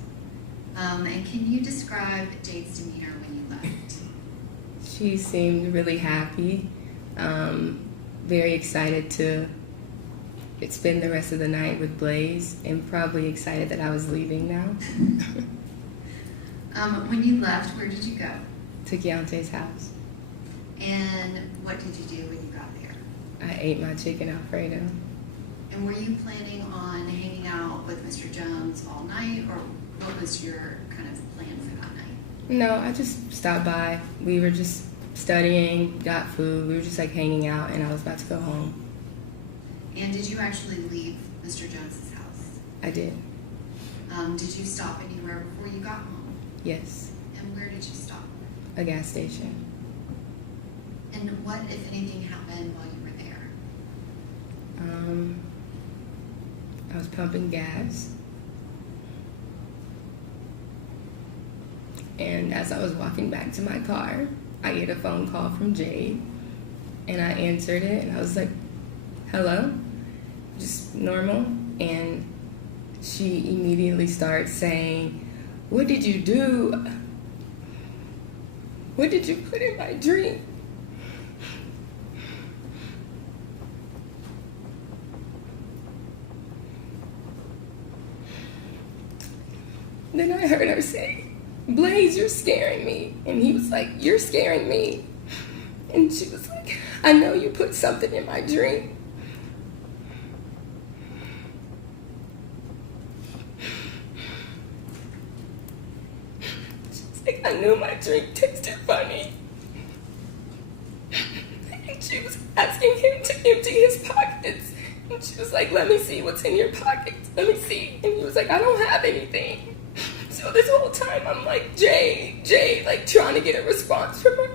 And can you describe Jade's demeanor when you left? She seemed really happy, very excited to spend the rest of the night with Blaise, and probably excited that I was leaving now. When you left, where did you go? To Keontae's house. And what did you do when you got there? I ate my chicken Alfredo. And were you planning on hanging out with Mr. Jones all night, or what was your kind of plan for that night? No, I just stopped by. We were just studying, got food. We were just like hanging out, and I was about to go home. And did you actually leave Mr. Jones's house? I did. Did you stop anywhere before you got home? Yes. And where did you stop? A gas station. And what, if anything, happened while you were there? I was pumping gas. And as I was walking back to my car, I get a phone call from Jade. And I answered it, and I was like, hello? Just normal. And she immediately starts saying, what did you do? What did you put in my drink? Then I heard her say, Blaise, you're scaring me. And he was like, you're scaring me. And she was like, I know you put something in my drink. She's like, I knew my drink tasted funny. And she was asking him to empty his pockets. And she was like, let me see what's in your pockets. Let me see. And he was like, I don't have anything. So this whole time I'm like, Jade, like trying to get a response from her.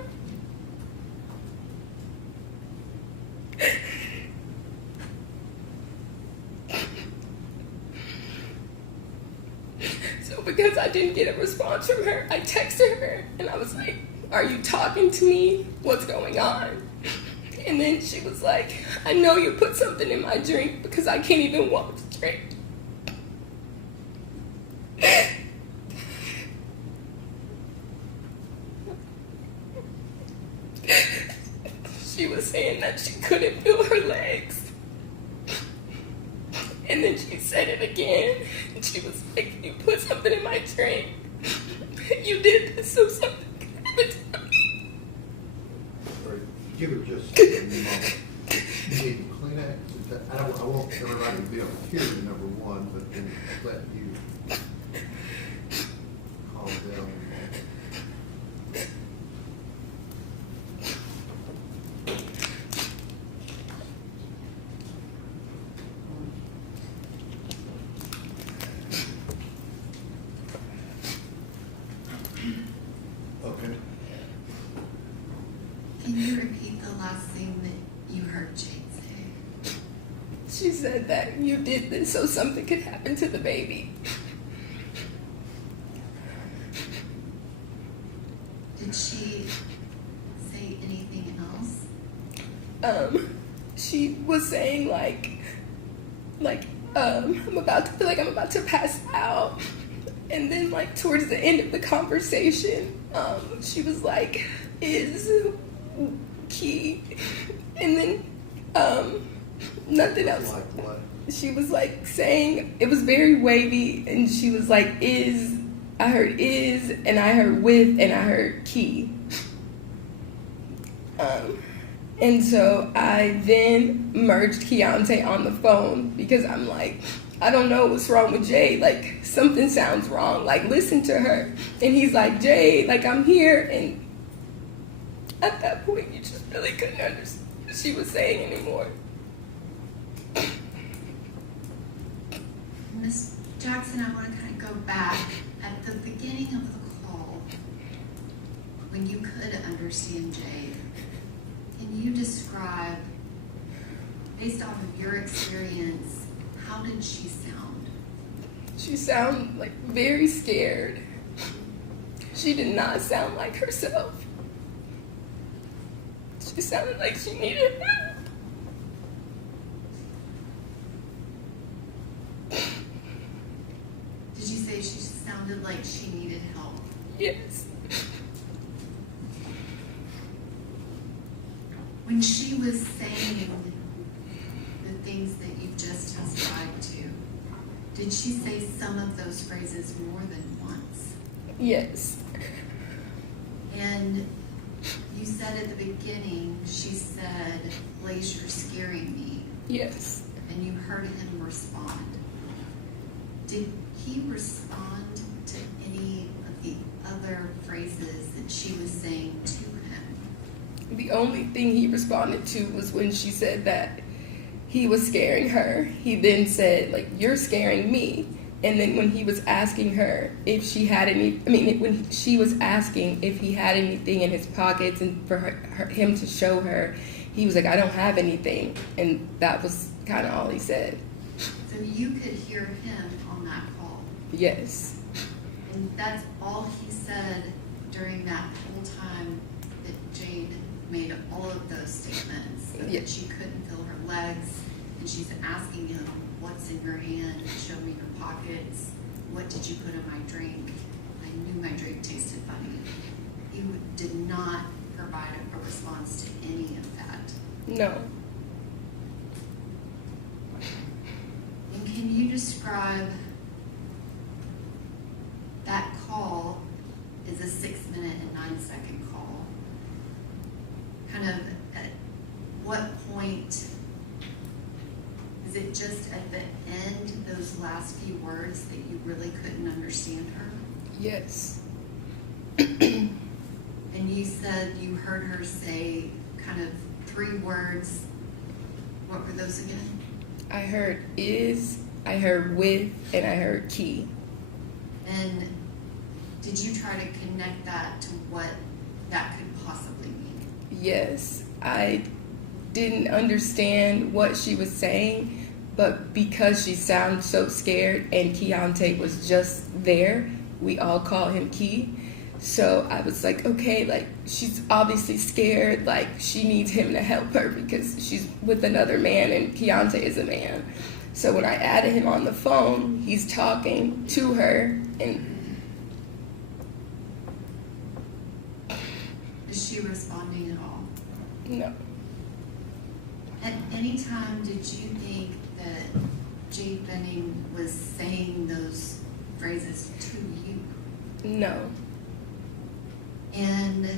So because I didn't get a response from her, I texted her and I was like, are you talking to me? What's going on? And then she was like, I know you put something in my drink because I can't even walk straight. She was saying that she couldn't feel her legs. And then she said it again. And she was like, you put something in my drink. You did this so something could happen to me. Give her just a moment. You need Kleenex. I want everybody to be able to hear you, number one, but then let you calm down. Okay. Can you repeat the last thing that you heard Jade say? She said that you did this so something could happen to the baby. Did she say anything else? She was saying I'm about to feel like I'm about to pass out. And then like towards the end of the conversation, she was like, is key. And then nothing else. Like what? She was like saying, it was very wavy, and she was like, is, I heard is, and I heard with, and I heard key. And so I then merged Keontae on the phone because I'm like, I don't know what's wrong with Jade. Like, something sounds wrong. Like, listen to her. And he's like, Jade, like, I'm here. And at that point, you just really couldn't understand what she was saying anymore. Ms. Jackson, I want to kind of go back. At the beginning of the call, when you could understand Jade, can you describe, based off of your experience, how did she sound? She sounded like very scared. She did not sound like herself. She sounded like she needed help. Did you say she sounded like she needed help? Yes. When she was saying the things that you just testified to, did she say some of those phrases more than once? Yes. And you said at the beginning, she said, Blaise, you're scaring me. Yes. And you heard him respond. Did he respond to any of the other phrases that she was saying to him? The only thing he responded to was when she said that he was scaring her. He then said, like, you're scaring me. And then when he was asking her if she had when she was asking if he had anything in his pockets and for him to show her, he was like, I don't have anything. And that was kind of all he said. So you could hear him on that call? Yes. And that's all he said during that whole time that Jade made all of those statements, so that she couldn't feel her legs, and she's asking him, what's in your hand? Show me your pockets. What did you put in my drink? I knew my drink tasted funny. He did not provide a response to any of that. No. And can you describe that call is a 6-minute and 9-second call? Kind of at what point, is it just at the end, those last few words that you really couldn't understand her? Yes. And you said you heard her say kind of 3 words. What were those again? I heard is, I heard with, and I heard key. And did you try to connect that to what that could possibly mean? Yes. I didn't understand what she was saying, but because she sounded so scared and Keontae was just there, we all call him Key. So I was like, okay, like, she's obviously scared, like, she needs him to help her because she's with another man and Keontae is a man. So when I added him on the phone, he's talking to her, and is she responding at all? no. At any time did you think that Jade Benning was saying those phrases to you? No. And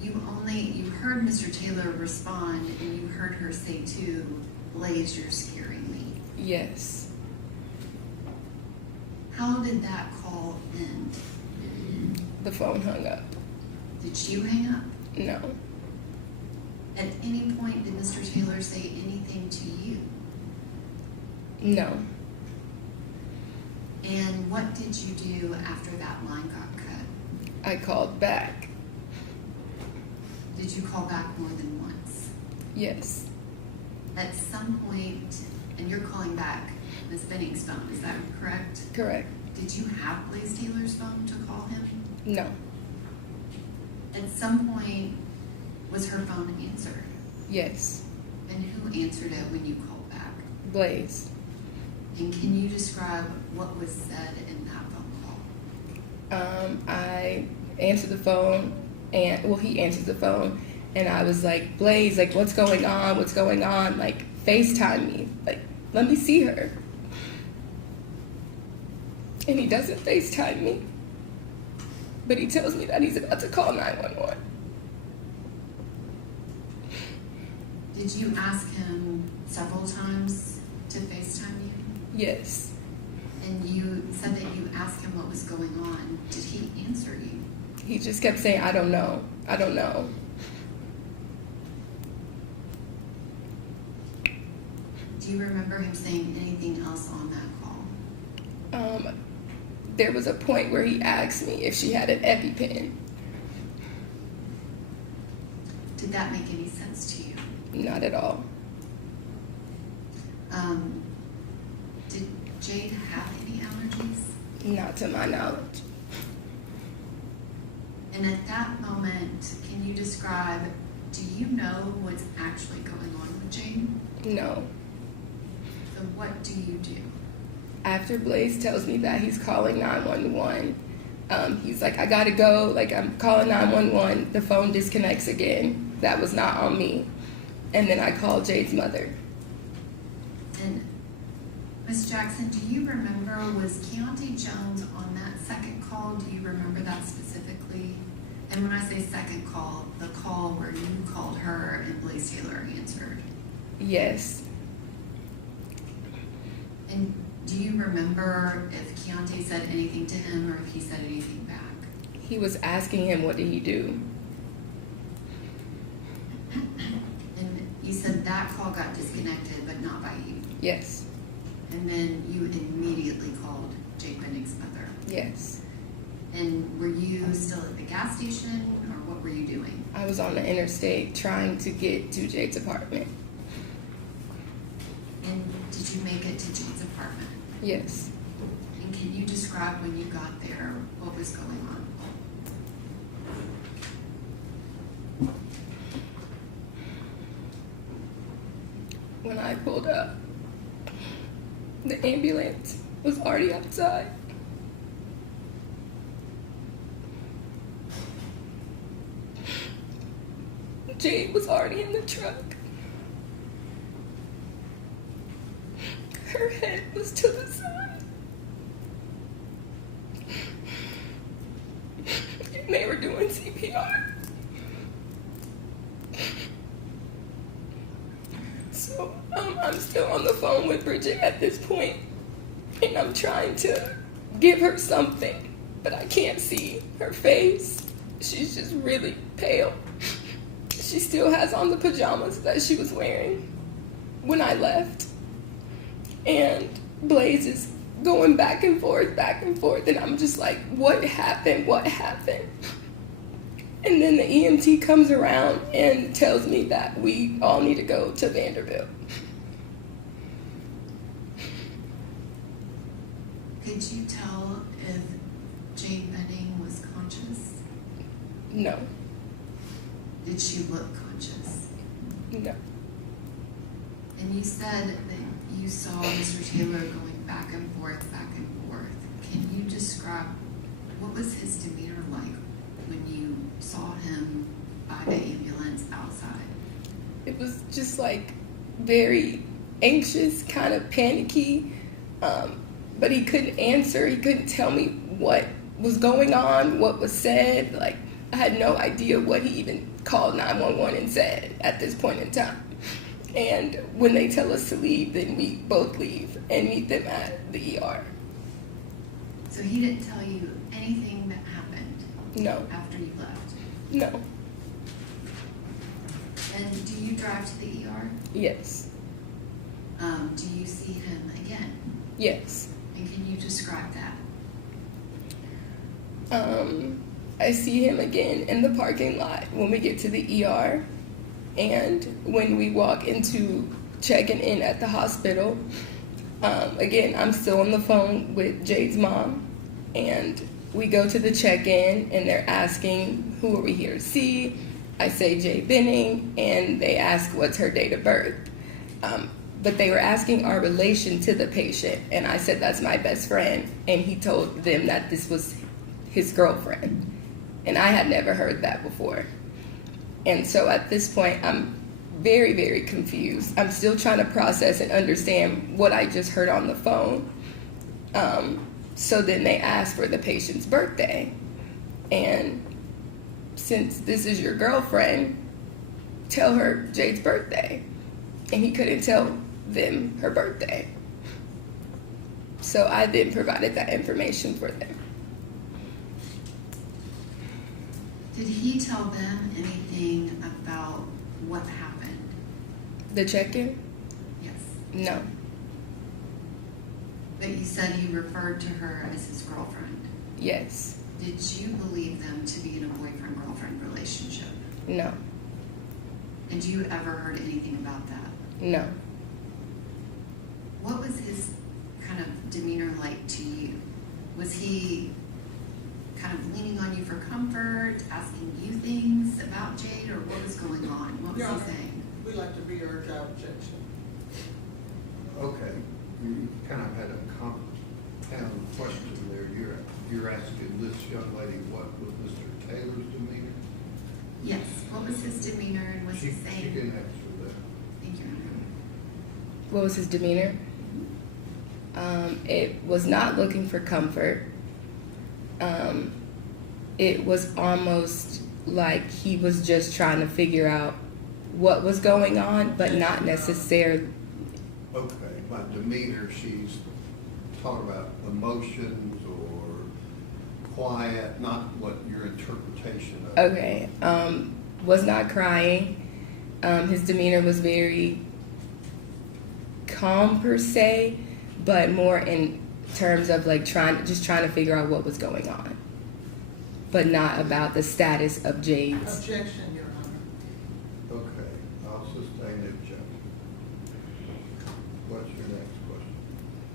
you heard Mr. Taylor respond, and you heard her say to Blaise, you're scaring me. Yes. How did that call end? The phone hung up. Did you hang up? No. At any point did Mr. Taylor say anything to you? No. And what did you do after that line got cut? I called back. Did you call back more than once? Yes. At some point, and you're calling back Ms. Benning's phone, is that correct? Correct. Did you have Blaise Taylor's phone to call him? No. At some point, was her phone answered? Yes. And who answered it when you called back? Blaise. And can you describe what was said in that phone call? I answered the phone, and he answered the phone, and I was like, Blaise, like, what's going on? What's going on? Like, FaceTime me. Like, let me see her. And he doesn't FaceTime me, but he tells me that he's about to call 911. Did you ask him several times to FaceTime you? Yes. And you said that you asked him what was going on. Did he answer you? He just kept saying, I don't know. I don't know. Do you remember him saying anything else on that call? There was a point where he asked me if she had an EpiPen. Did that make any sense to you? Not at all. Did Jade have any allergies? Not to my knowledge. And at that moment, can you describe, do you know what's actually going on with Jade? No. So what do you do? After Blaise tells me that he's calling 911, he's like, I gotta go, like I'm calling 911, the phone disconnects again. That was not on me. And then I called Jade's mother. And Ms. Jackson, do you remember, was Keontae Jones on that second call? Do you remember that specifically? And when I say second call, the call where you called her and Blaise Taylor answered. Yes. And do you remember if Keontae said anything to him or if he said anything back? He was asking him, what did he do? And you said that call got disconnected, but not by you. Yes. And then you immediately called Jade Benning's mother. Yes. And were you still at the gas station, or what were you doing? I was on the interstate trying to get to Jade's apartment. And did you make it to Jade's apartment? Yes. And can you describe when you got there, what was going on? When I pulled up, the ambulance was already outside. Jade was already in the truck. Her head was to the side. And they were doing CPR. So I'm still on the phone with Bridget at this point, and I'm trying to give her something, but I can't see her face. She's just really pale. She still has on the pajamas that she was wearing when I left. And Blaise is going back and forth, and I'm just like, what happened? What happened? And then the EMT comes around and tells me that we all need to go to Vanderbilt. Could you tell if Jade Benning was conscious? No. Did she look conscious? No. And you said that you saw Mr. Taylor going back and forth. Can you describe what was his demeanor like when you saw him by the ambulance outside? It was just like very anxious, kind of panicky, but he couldn't answer. He couldn't tell me what was going on, what was said. Like, I had no idea what he even called 911 and said at this point in time. And when they tell us to leave, then we both leave and meet them at the ER. So he didn't tell you anything that happened? No. After you left? No. And do you drive to the ER? Yes. Do you see him again? Yes. And can you describe that? I see him again in the parking lot when we get to the ER. And when we walk into checking in at the hospital, again, I'm still on the phone with Jade's mom. And we go to the check-in, and they're asking, who are we here to see? I say Jade Benning, and they ask what's her date of birth. But they were asking our relation to the patient, and I said that's my best friend, and he told them that this was his girlfriend. And I had never heard that before. And so at this point, I'm very, very confused. I'm still trying to process and understand what I just heard on the phone. So then they asked for the patient's birthday. And since this is your girlfriend, tell her Jade's birthday. And he couldn't tell them her birthday. So I then provided that information for them. Did he tell them anything about what happened? The check-in? Yes. No. But you said he referred to her as his girlfriend. Yes. Did you believe them to be in a boyfriend-girlfriend relationship? No. And you ever heard anything about that? No. What was his kind of demeanor like to you? Was he kind of leaning on you for comfort, asking you things about Jade, or what was going on? What was he saying? We'd like to reurge our objection. Okay, you kind of had a compound question there. You're asking this young lady what was Mr. Taylor's demeanor? Yes, what was his demeanor and was he She saying? can answer that. Thank you. What was his demeanor? It was not looking for comfort. It was almost like he was just trying to figure out what was going on, but not necessarily. Okay, by demeanor, she's talking about emotions or quiet, not what your interpretation of. Okay, was not crying. His demeanor was very calm per se, but more in terms of like trying to figure out what was going on, but not about the status of Jade's. Objection, Your Honor. Okay, I'll sustain the objection. What's your next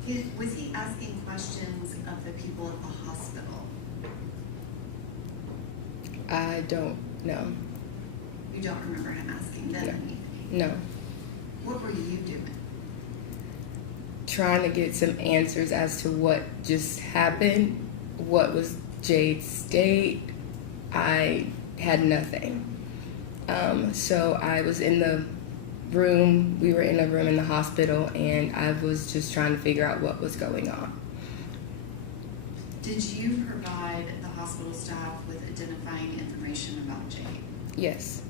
question? Was he asking questions of the people at the hospital? I don't know. You don't remember him asking them anything? No. What were you doing? Trying to get some answers as to what just happened, what was Jade's state. I had nothing. So I was in the room, we were in a room in the hospital, and I was just trying to figure out what was going on. Did you provide the hospital staff with identifying information about Jade? Yes.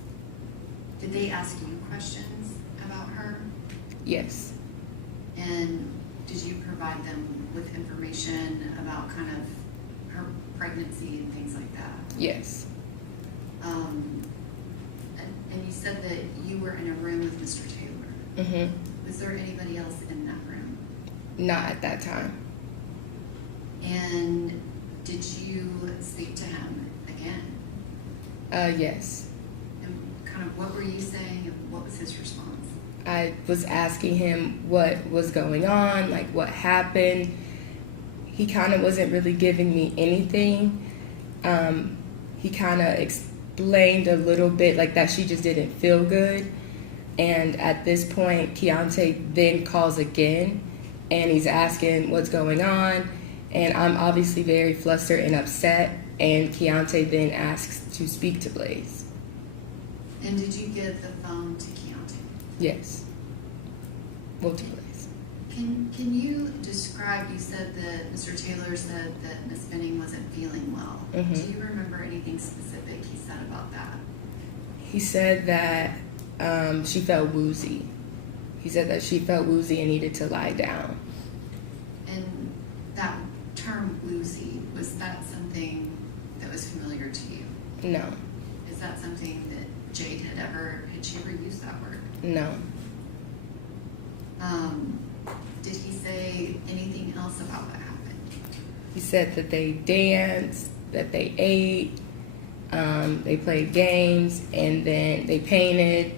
Did they ask you questions about her? Yes. And did you provide them with information about kind of her pregnancy and things like that? Yes. And you said that you were in a room with Mr. Taylor. Mm-hmm. Was there anybody else in that room? Not at that time. And did you speak to him again? Yes. And kind of what were you saying and what was his response? I was asking him what was going on, like what happened. He kind of wasn't really giving me anything. He kind of explained a little bit like that she just didn't feel good. And at this point, Keontae then calls again and he's asking what's going on. And I'm obviously very flustered and upset. And Keontae then asks to speak to Blaise. And did you give the phone to Keontae? Yes. Well, to Blaise. Can you describe, you said that Mr. Taylor said that Ms. Benning wasn't feeling well. Mm-hmm. Do you remember anything specific he said about that? He said that she felt woozy. He said that she felt woozy and needed to lie down. And that term woozy, was that something that was familiar to you? No. Is that something that Jade had she ever used that word? No. Did he say anything else about what happened? He said that they danced, that they ate, they played games, and then they painted,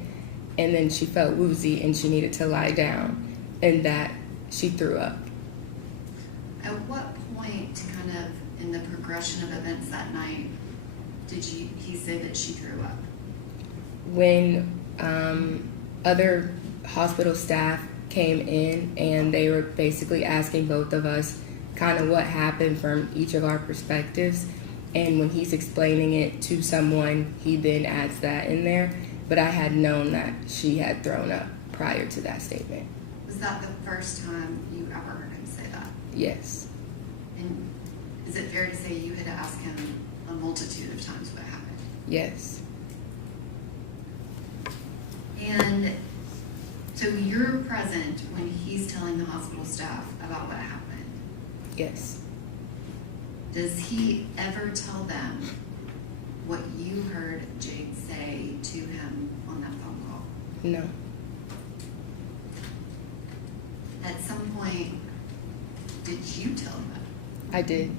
and then she felt woozy and she needed to lie down, and that she threw up. At what point, kind of in the progression of events that night, did he say that she threw up? When other hospital staff came in and they were basically asking both of us kind of what happened from each of our perspectives, and when he's explaining it to someone, he then adds that in there. But I had known that she had thrown up prior to that statement. Was that the first time you ever heard him say that? Yes. And is it fair to say you had asked him a multitude of times what happened? Yes. And so you're present when he's telling the hospital staff about what happened? Yes. Does he ever tell them what you heard Jade say to him on that phone call? No. At some point, did you tell him that? I did.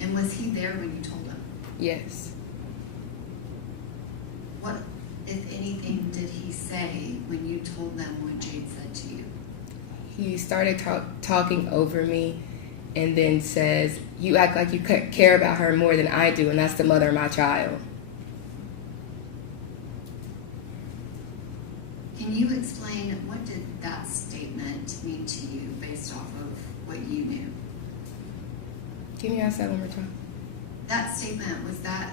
And was he there when you told him? Yes. What, if anything, did he say when you told them what Jade said to you? He started talking over me and then says, "You act like you care about her more than I do, and that's the mother of my child." Can you explain what did that statement mean to you based off of what you knew? Can you ask that one more time? That statement, was that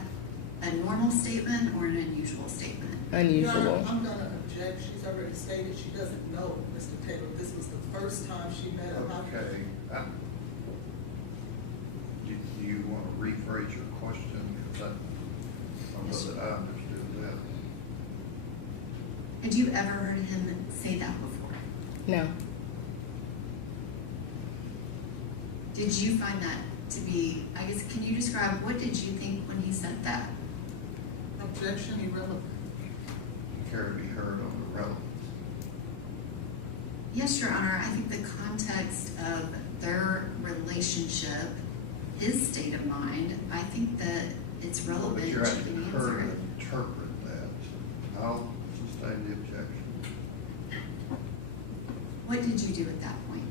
a normal statement or an unusual statement? Your Unusual. Honor, I'm gonna object. She's already stated she doesn't know Mr. Taylor. This was the first time she met him. Okay. Do you want to rephrase your question? Because I don't know that I understood that. Had you ever heard him say that before? No. Did you find that to be, I guess, can you describe, what did you think when he said that? Objection, irrelevant. Care to be heard on the relevance? Yes, Your Honor, I think the context of their relationship, his state of mind, I think that it's relevant But to you're asking the her answer. to interpret that. I'll sustain the objection. What did you do at that point?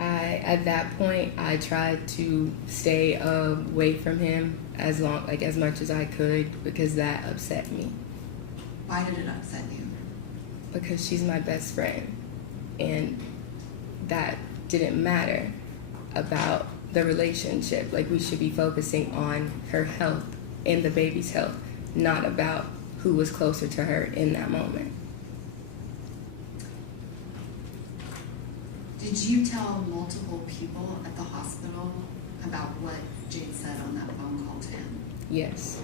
At that point, I tried to stay away from him as much as I could because that upset me. Why did it upset you? Because she's my best friend, and that didn't matter about the relationship. Like, we should be focusing on her health and the baby's health, not about who was closer to her in that moment. Did you tell multiple people at the hospital about what Jade said on that phone call to him? Yes.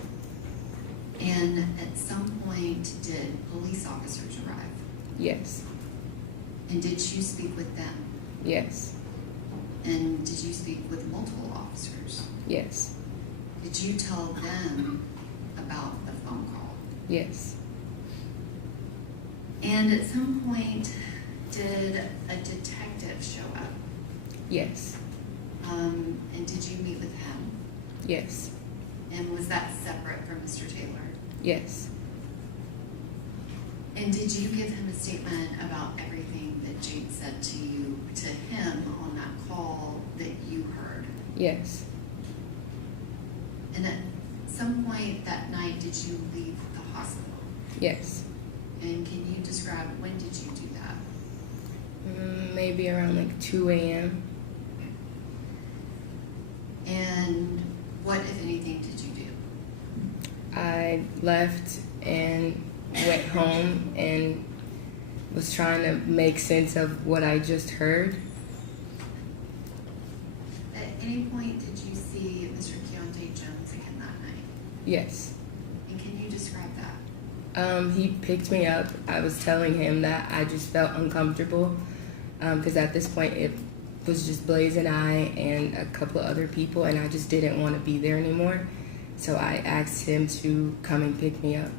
And at some point, did police officers arrive? Yes. And did you speak with them? Yes. And did you speak with multiple officers? Yes. Did you tell them about the phone call? Yes. And at some point, did a detective show up? Yes. And did you meet with him? Yes. And was that separate from Mr. Taylor? Yes. And did you give him a statement about everything that Jade said to you, to him on that call that you heard? Yes. And at some point that night, did you leave the hospital? Yes. And can you describe, when did you do that? Maybe around like 2 a.m. And what, if anything, did you do? I left and went home and was trying to make sense of what I just heard. At any point, did you see Mr. Keontae Jones again that night? Yes. And can you describe that? He picked me up. I was telling him that I just felt uncomfortable because at this point it was just Blaise and I and a couple of other people, and I just didn't want to be there anymore. So I asked him to come and pick me up.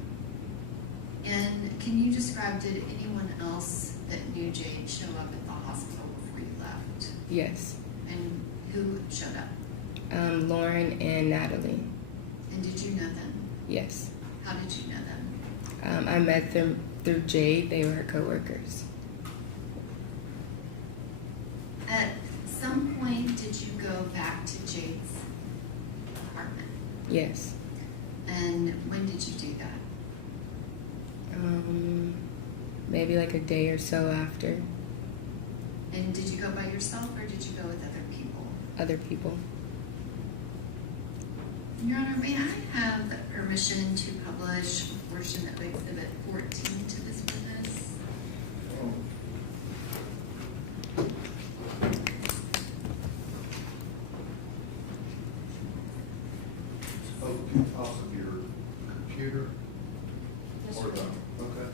And can you describe, did anyone else that knew Jade show up at the hospital before you left? Yes. And who showed up? Lauren and Natalie. And did you know them? Yes. How did you know them? I met them through Jade. They were her coworkers. At some point, did you go back to Jade's apartment? Yes. And when did you do that? Maybe like a day or so after. And did you go by yourself or did you go with other people? Other people. Your Honor, may I have permission to publish a portion of Exhibit 14 to this witness? Supposed to be off of your computer? Yes, Or sir. the, okay.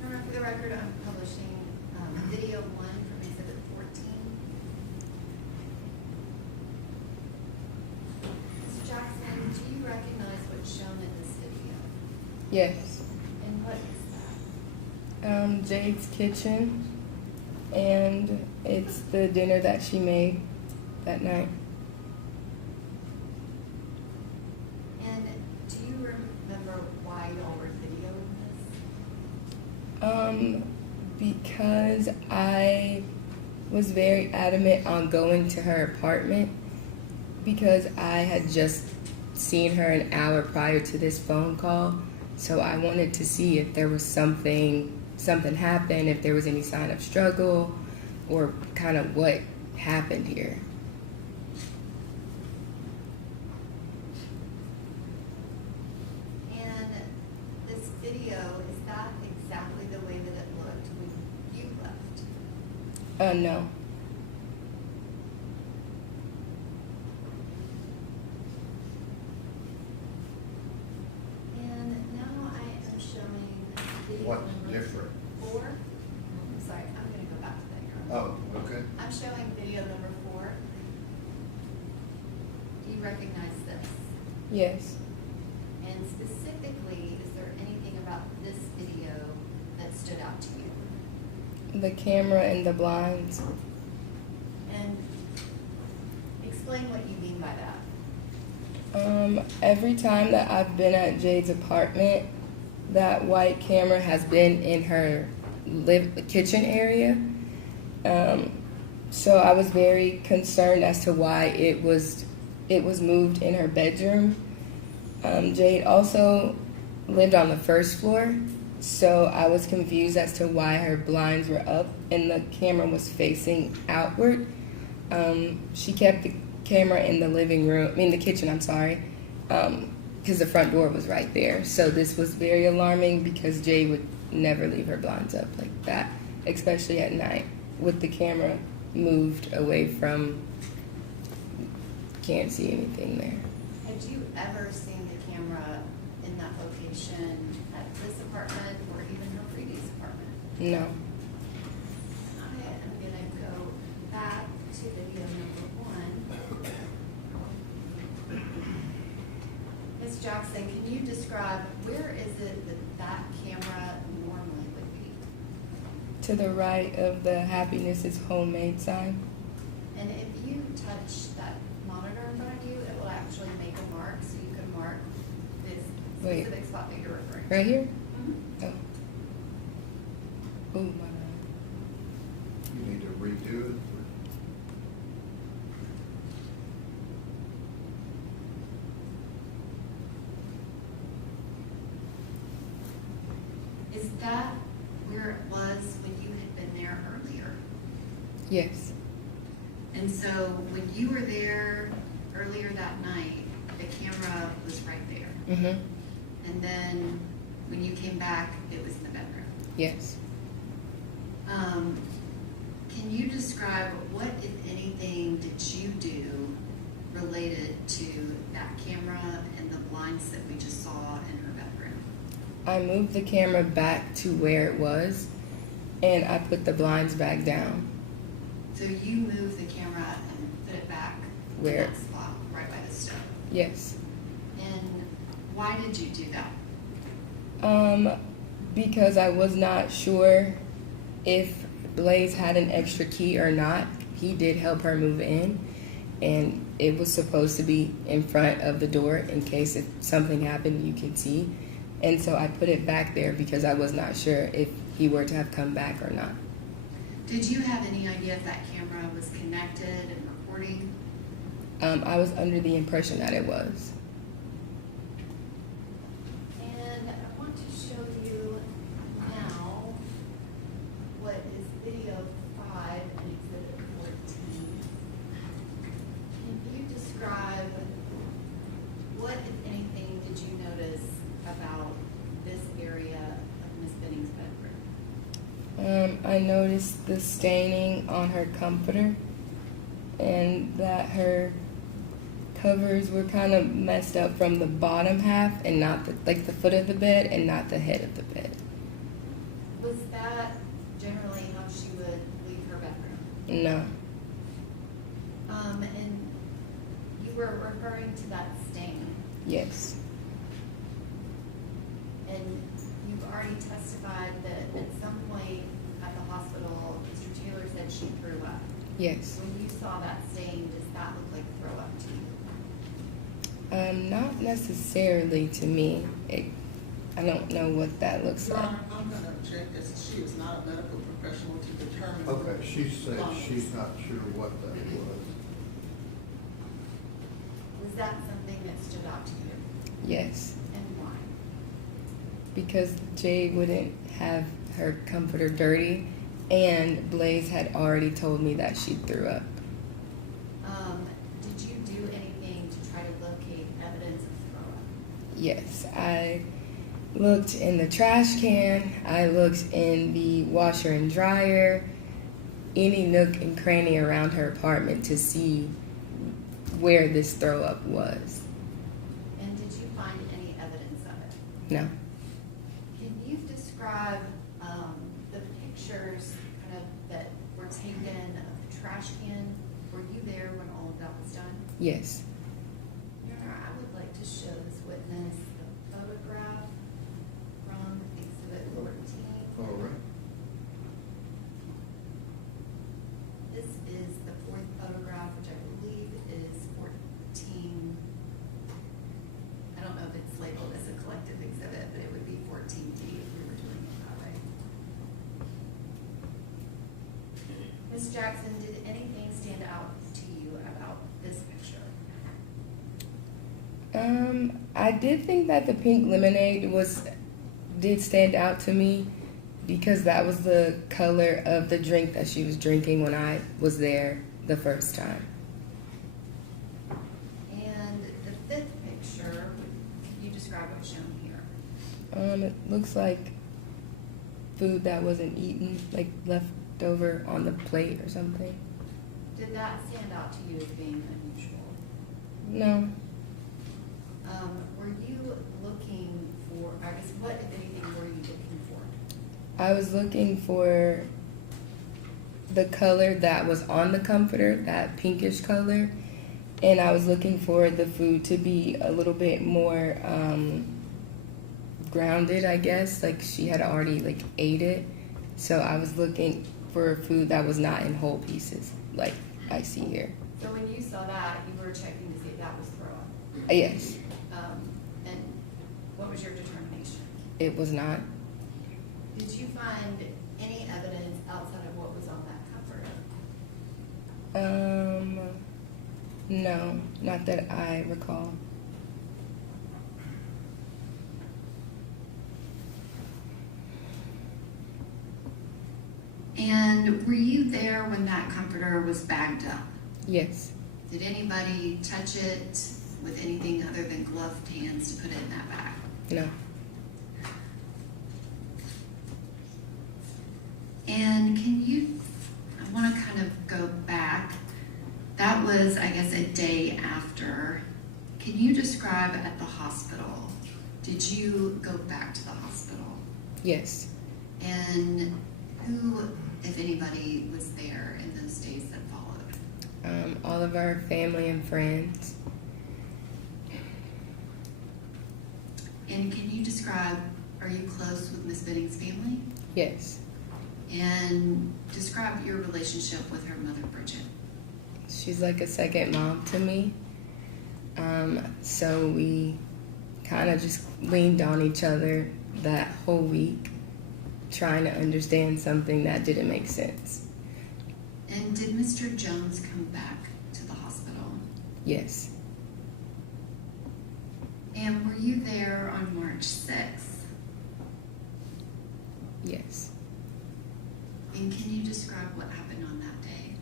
Your Honor, for the record, I'm publishing video 1 from Exhibit 14. Mr. Jackson, do you recognize what's shown in this video? Yes. And what is that? Jade's kitchen, and it's the dinner that she made that night. And do you remember why y'all were videoing this? Because I was very adamant on going to her apartment because I had just seen her an hour prior to this phone call, so I wanted to see if there was something happened, if there was any sign of struggle, or kind of what happened here. And this video, is that exactly the way that it looked when you left? No. And now I am showing video What's number different? 4. I'm sorry, I'm gonna go back to that. Your Honor. Oh, okay. I'm showing video number 4. Do you recognize this? Yes. And specifically, is there anything about this video that stood out to you? The camera and the blinds. And explain what you mean by that. Every time that I've been at Jade's apartment, that white camera has been in her kitchen area. So I was very concerned as to why it was moved in her bedroom. Jade also lived on the first floor, so I was confused as to why her blinds were up and the camera was facing outward. She kept the camera in the the kitchen, I'm sorry, because the front door was right there. So this was very alarming because Jade would never leave her blinds up like that, especially at night with the camera moved away from, can't see anything there. Had you ever seen the camera in that location at this apartment or even her previous apartment? No. I am gonna go back to video number 1. Ms. Jackson, can you describe where is it that camera normally would be? To the right of the Happiness is Homemade sign. And if you touch that monitor in front of you, it will actually make a mark, so you can mark this specific spot that you're referring to. Right here? Mhm. Oh. Oh, my God. You need to redo it. Is that where it was when you had been there earlier? Yes. And so when you were there earlier that night, the camera was right there. Mm-hmm. And then when you came back, it was in the bedroom. Yes. Can you describe what, if anything, did you do related to that camera and the blinds that we just saw in her bedroom? I moved the camera back to where it was, and I put the blinds back down. So you moved the camera and put it back Where? in that spot, right by the stove. Yes. And why did you do that? Because I was not sure if Blaise had an extra key or not. He did help her move in, and it was supposed to be in front of the door in case if something happened, you could see. And so I put it back there because I was not sure if he were to have come back or not. Did you have any idea if that camera was connected and recording? I was under the impression that it was. And I want to show you now what is video 5 and exhibit 14. Can you describe what, if anything, did you notice about this area of Miss Benning's bedroom? I noticed the staining on her comforter and that her covers were kind of messed up from the bottom half and not the foot of the bed and not the head of the bed. Was that generally how she would leave her bedroom? No. And you were referring to that stain, Yes. and you've already testified that at some point at the hospital, Mr. Taylor said she threw up. Yes. When you saw that stain, does that look like throw up to you? Not necessarily to me. I don't know what that looks Your like. Honor, I'm going to object as she is not a medical professional to determine. Okay, she said she's not sure what that was. Was that something that stood out to you? Yes, And why? because Jade wouldn't have her comforter dirty, and Blaise had already told me that she threw up. Did you do anything to try to locate evidence of throw up? Yes, I looked in the trash can, I looked in the washer and dryer, any nook and cranny around her apartment to see where this throw up was. And did you find any evidence of it? No. Can you describe the pictures kind of that were taken of the trash can? Were you there when all of that was done? Yes. Your Honor, I would like to show this witness the photograph from Exhibit 14. All right. This is the fourth photograph, which I believe is 14. I don't know if it's labeled as a collective exhibit, but it would be 14D if we were doing it that way. Ms. Jackson, did anything stand out to you about this picture? I did think that the pink lemonade did stand out to me because that was the color of the drink that she was drinking when I was there the first time. And the fifth picture, can you describe what's shown here? It looks like food that wasn't eaten, like left over on the plate or something. Did that stand out to you as being unusual? No. Were you looking for, I guess, what, if anything, were you looking for? I was looking for the color that was on the comforter, that pinkish color, and I was looking for the food to be a little bit more grounded, I guess, like she had already ate it. So I was looking for food that was not in whole pieces, like I see here. So when you saw that, you were checking to see if that was throw up? Yes, And what was your determination? it was not. Did you find any evidence outside of what was on that comforter? No, not that I recall. And were you there when that comforter was bagged up? Yes. Did anybody touch it with anything other than gloved hands to put it in that bag? No. And can you, I want to kind of go back. That was, I guess, a day after. Can you describe at the hospital? Did you go back to the hospital? Yes. And who, if anybody, was there in those days that followed? All of our family and friends. And can you describe, are you close with Miss Benning's family? Yes. And describe your relationship with her mother, Bridget. She's like a second mom to me. So we kind of just leaned on each other that whole week, trying to understand something that didn't make sense. And did Mr. Jones come back to the hospital? Yes. And were you there on March 6th? Yes. And can you describe what happened on that day?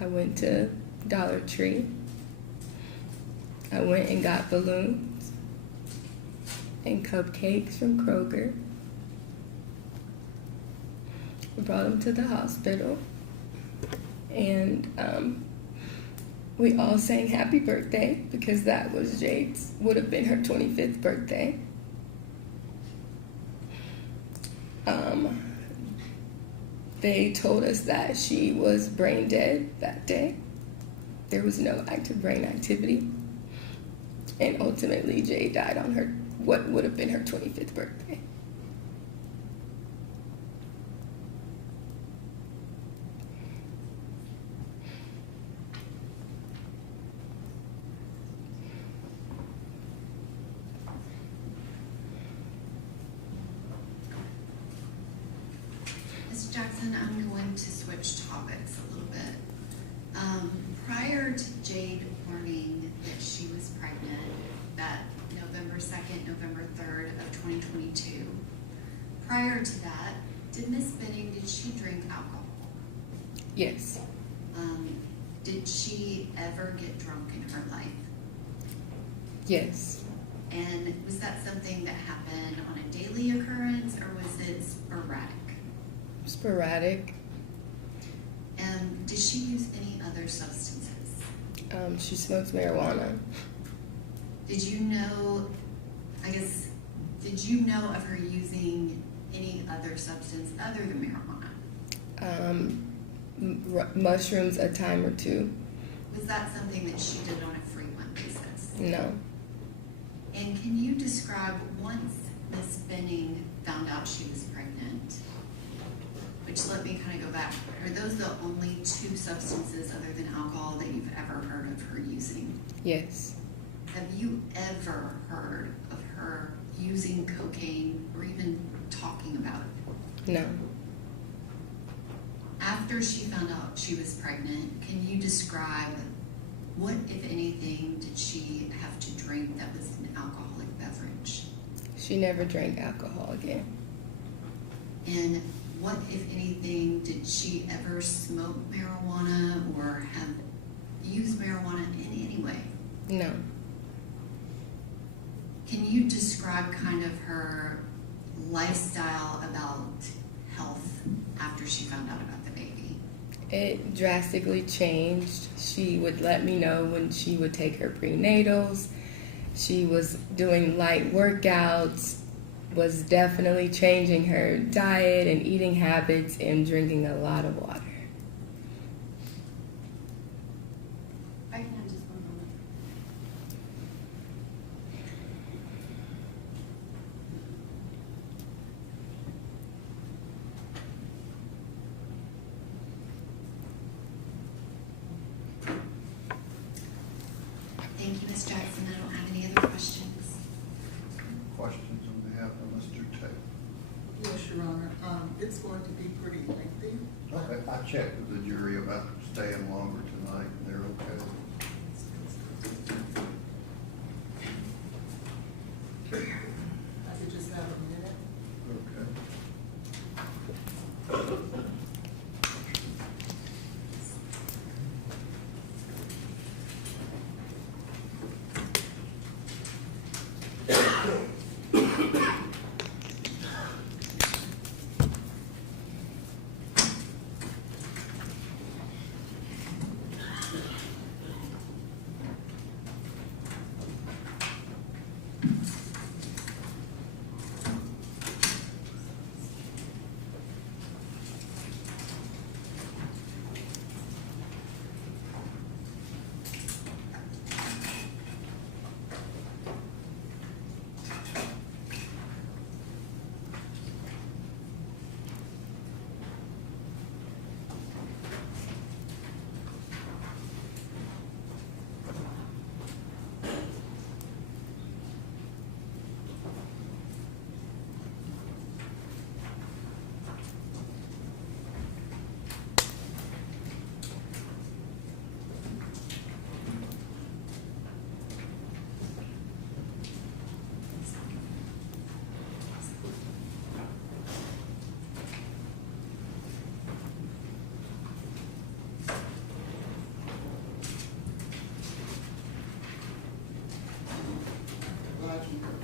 I went to Dollar Tree. I went and got balloons and cupcakes from Kroger. We brought them to the hospital. And we all sang happy birthday because that was Jade's, would have been her 25th birthday. They told us that she was brain dead that day. There was no active brain activity. And ultimately, Jade died on her, what would have been her 25th birthday. Mr. Jackson, Jackson, I'm going to switch topics a little bit. Prior to Jade learning that she was pregnant, that November 2nd, November 3rd of 2022, prior to that, did Miss Benning, did she drink alcohol? Yes. Did she ever get drunk in her life? Yes. And was that something that happened on a daily occurrence, or was it sporadic? Sporadic. Did she use any other substances? She smokes marijuana. Did you know, did you know of her using any other substance other than marijuana? Mushrooms a time or two. Was that something that she did on a frequent basis? No. And can you describe, once Miss Benning found out she was pregnant, which let me kind of go back, are those the only two substances other than alcohol that you've ever heard of her using? Yes. Have you ever heard of her using cocaine or even talking about it? No. After she found out she was pregnant, can you describe what, if anything, did she have to drink that was an alcoholic beverage? She never drank alcohol again. And what, if anything, did she ever smoke marijuana or have used marijuana in any way? No. Can you describe kind of her lifestyle about health after she found out about the baby? It drastically changed. She would let me know when she would take her prenatals. She was doing light workouts, was definitely changing her diet and eating habits and drinking a lot of water. I can have just one moment. Thank you, Ms. Jackson. I don't have any other questions. Questions on behalf of Mr. Taylor? Yes, Your Honor. It's going to be pretty lengthy. Okay, I checked with the jury about staying longer tonight, and they're okay. I could just have a minute. Okay.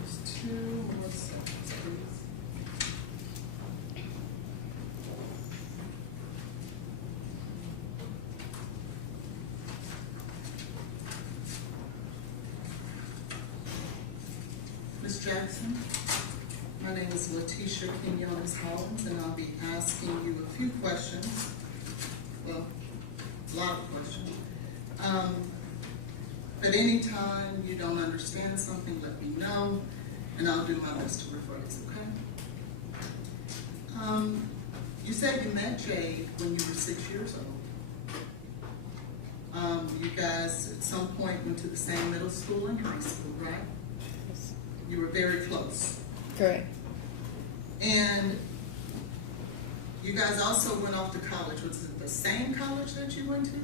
Just 2 more seconds, please. Ms. Jackson, my name is Letitia Quinones Hollins, and I'll be asking you a few questions. Well, a lot of questions. At any time you don't understand something, let me know, and I'll do my best to rephrase, okay? You said you met Jade when you were 6 years old. You guys at some point went to the same middle school and high school, right? You were very close. Correct. And You guys also went off to college. Was it the same college that you went to?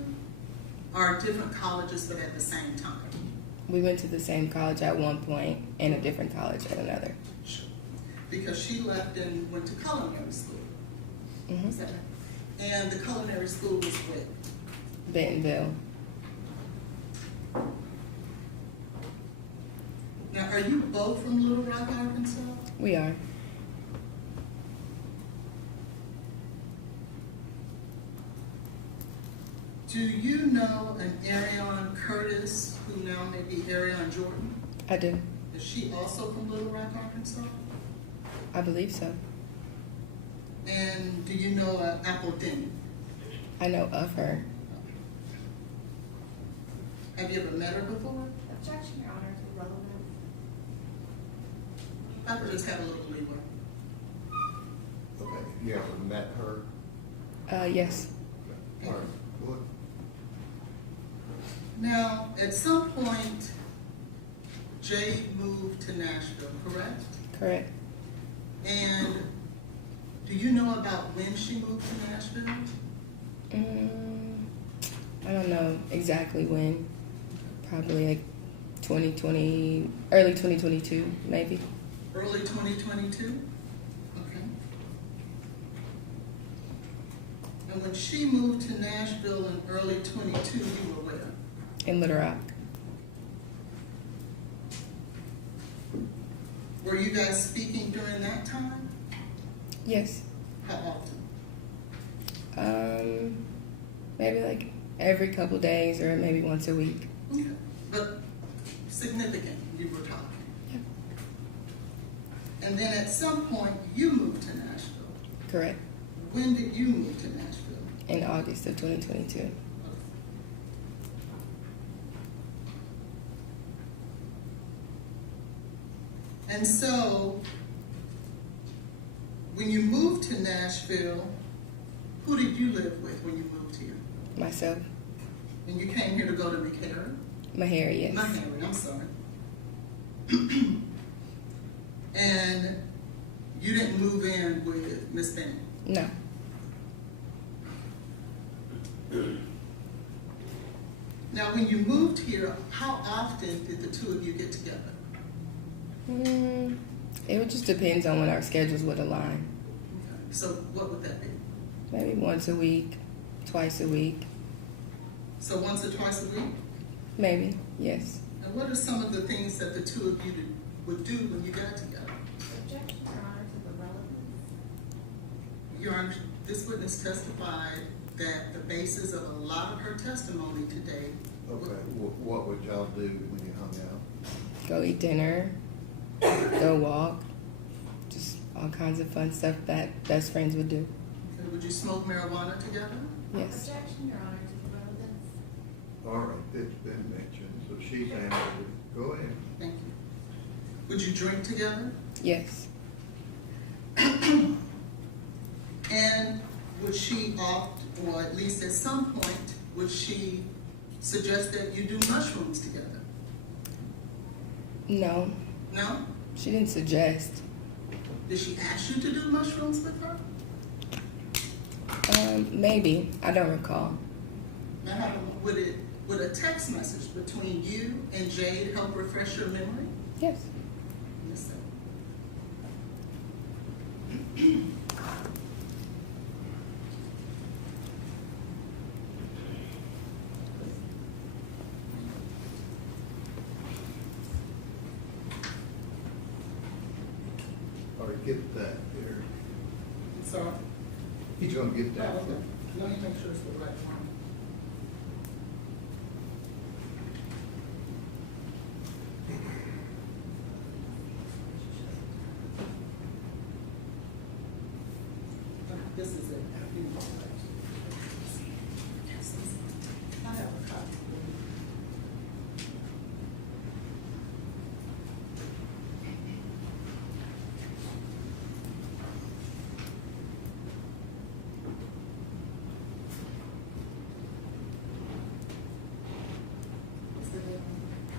Or different colleges but at the same time? We went to the same college at one point and a different college at another. Because she left and went to culinary school. Mm-hmm. Is that right? And the culinary school was where? Bentonville. Now, are you both from Little Rock, Arkansas? We are. Do you know an Arion Curtis, who now may be Arion Jordan? I do. Is she also from Little Rock, Arkansas? I believe so. And do you know Apple Denny? I know of her. Have you ever met her before? Objection, Your Honor, to relevance. I would just have a little leeway. Okay, you ever met her? Yes. All right, good. Now, at some point, Jade moved to Nashville, correct? Correct. And do you know about when she moved to Nashville? I don't know exactly when. Probably like 2020, early 2022, maybe. Early 2022? Okay. And when she moved to Nashville in early 22, you were where? In Little Rock. Were you guys speaking during that time? Yes. How often? Maybe like every couple days or maybe once a week. Okay. But significant, you were talking. Yeah. And then at some point, you moved to Nashville. Correct. When did you move to Nashville? In August of 2022. And so, when you moved to Nashville, who did you live with when you moved here? Myself. And you came here to go to McHarry? Mahari, yes. McHarry, I'm sorry. And you didn't move in with Miss Benning? No. Now, when you moved here, how often did the two of you get together? It would just depends on when our schedules would align. Okay. So what would that be? Maybe once a week, twice a week. So once or twice a week? Maybe, yes. And what are some of the things that the two of you would do when you got together? Objection, Your Honor, to the relevance. Your Honor, this witness testified that the basis of a lot of her testimony today. Okay, what would y'all do when you hung out? Go eat dinner, go walk, just all kinds of fun stuff that best friends would do. Okay, would you smoke marijuana together? Yes. Objection, Your Honor, to the relevance. All right, it's been mentioned, so she's answered it. Go ahead. Thank you. Would you drink together? Yes. And would she opt, or at least at some point, would she suggest that you do mushrooms together? No. No? She didn't suggest. Did she ask you to do mushrooms with her? Maybe. I don't recall. Now, would a text message between you and Jade help refresh your memory? Yes. Yes, sir. All right, get that there. Sorry? He's gonna get that. Oh, okay. Let me make sure it's the right one. This is it. I have a copy.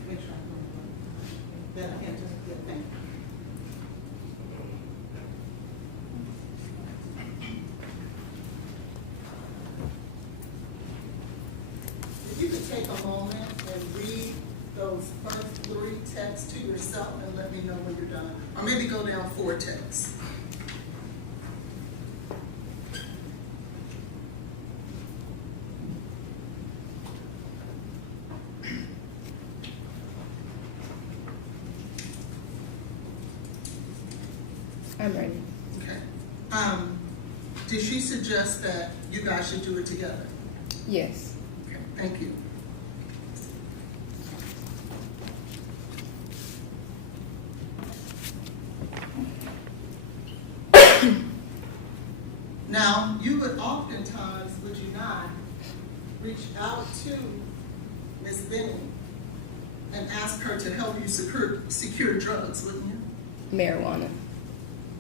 Make sure I that I can't just get thank you. me know when you're done. Or maybe go down Vortex. I'm ready. Okay. Did she suggest that you guys should do it together? Yes. Okay, thank you. Now, you would oftentimes, would you not, reach out to Ms. Benning and ask her to help you secure drugs, wouldn't you? Marijuana.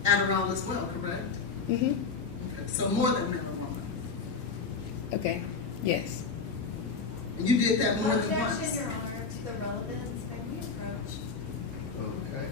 Adderall as well, correct? Mm-hmm. Okay, so more than marijuana. Okay. Yes. And you did that more than Objection, once. Your Honor, to the relevance of the approach. Okay.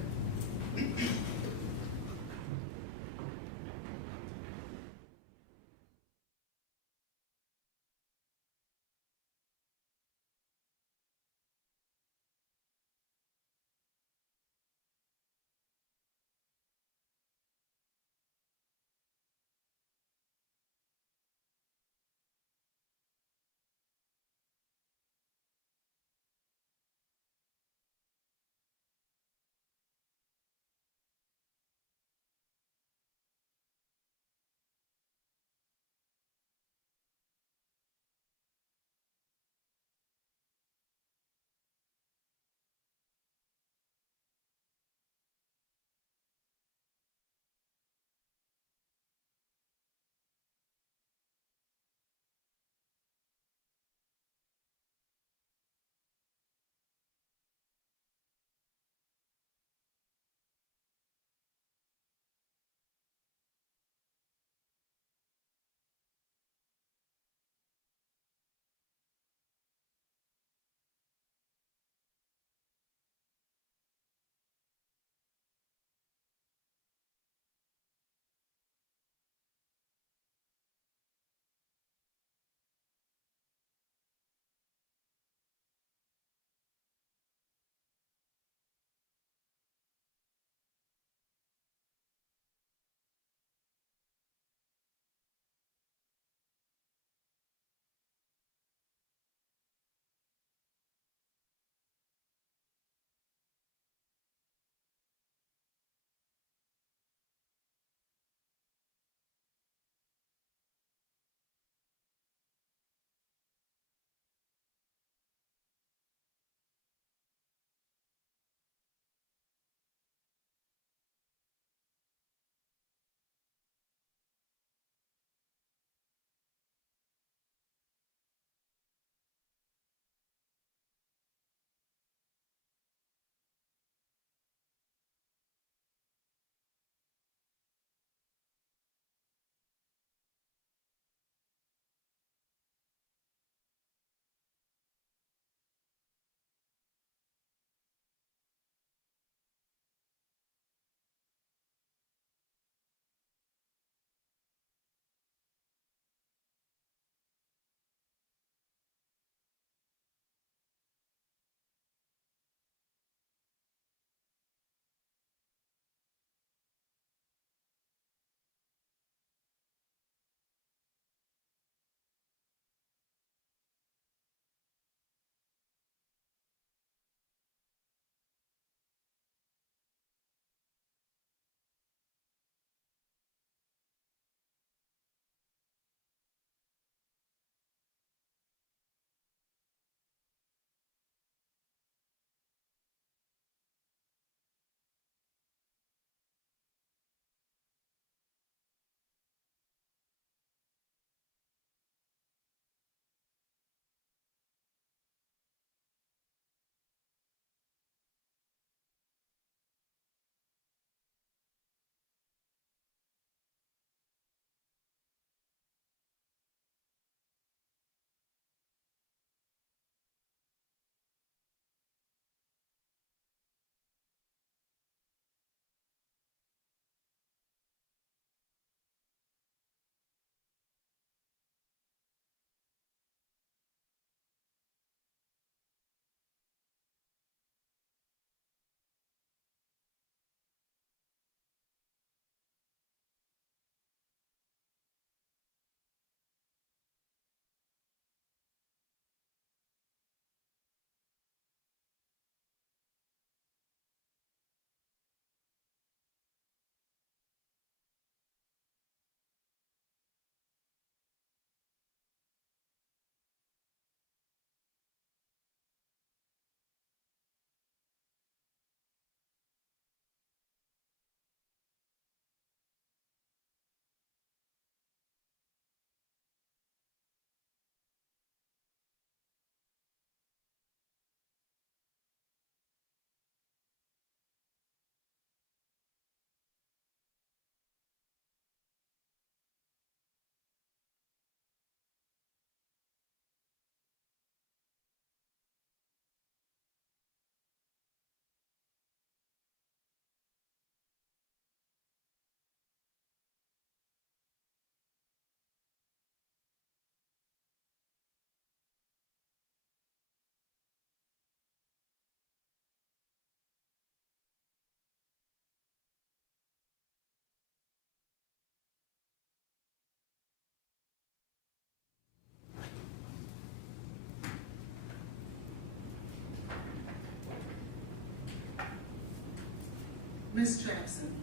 Ms. Jackson,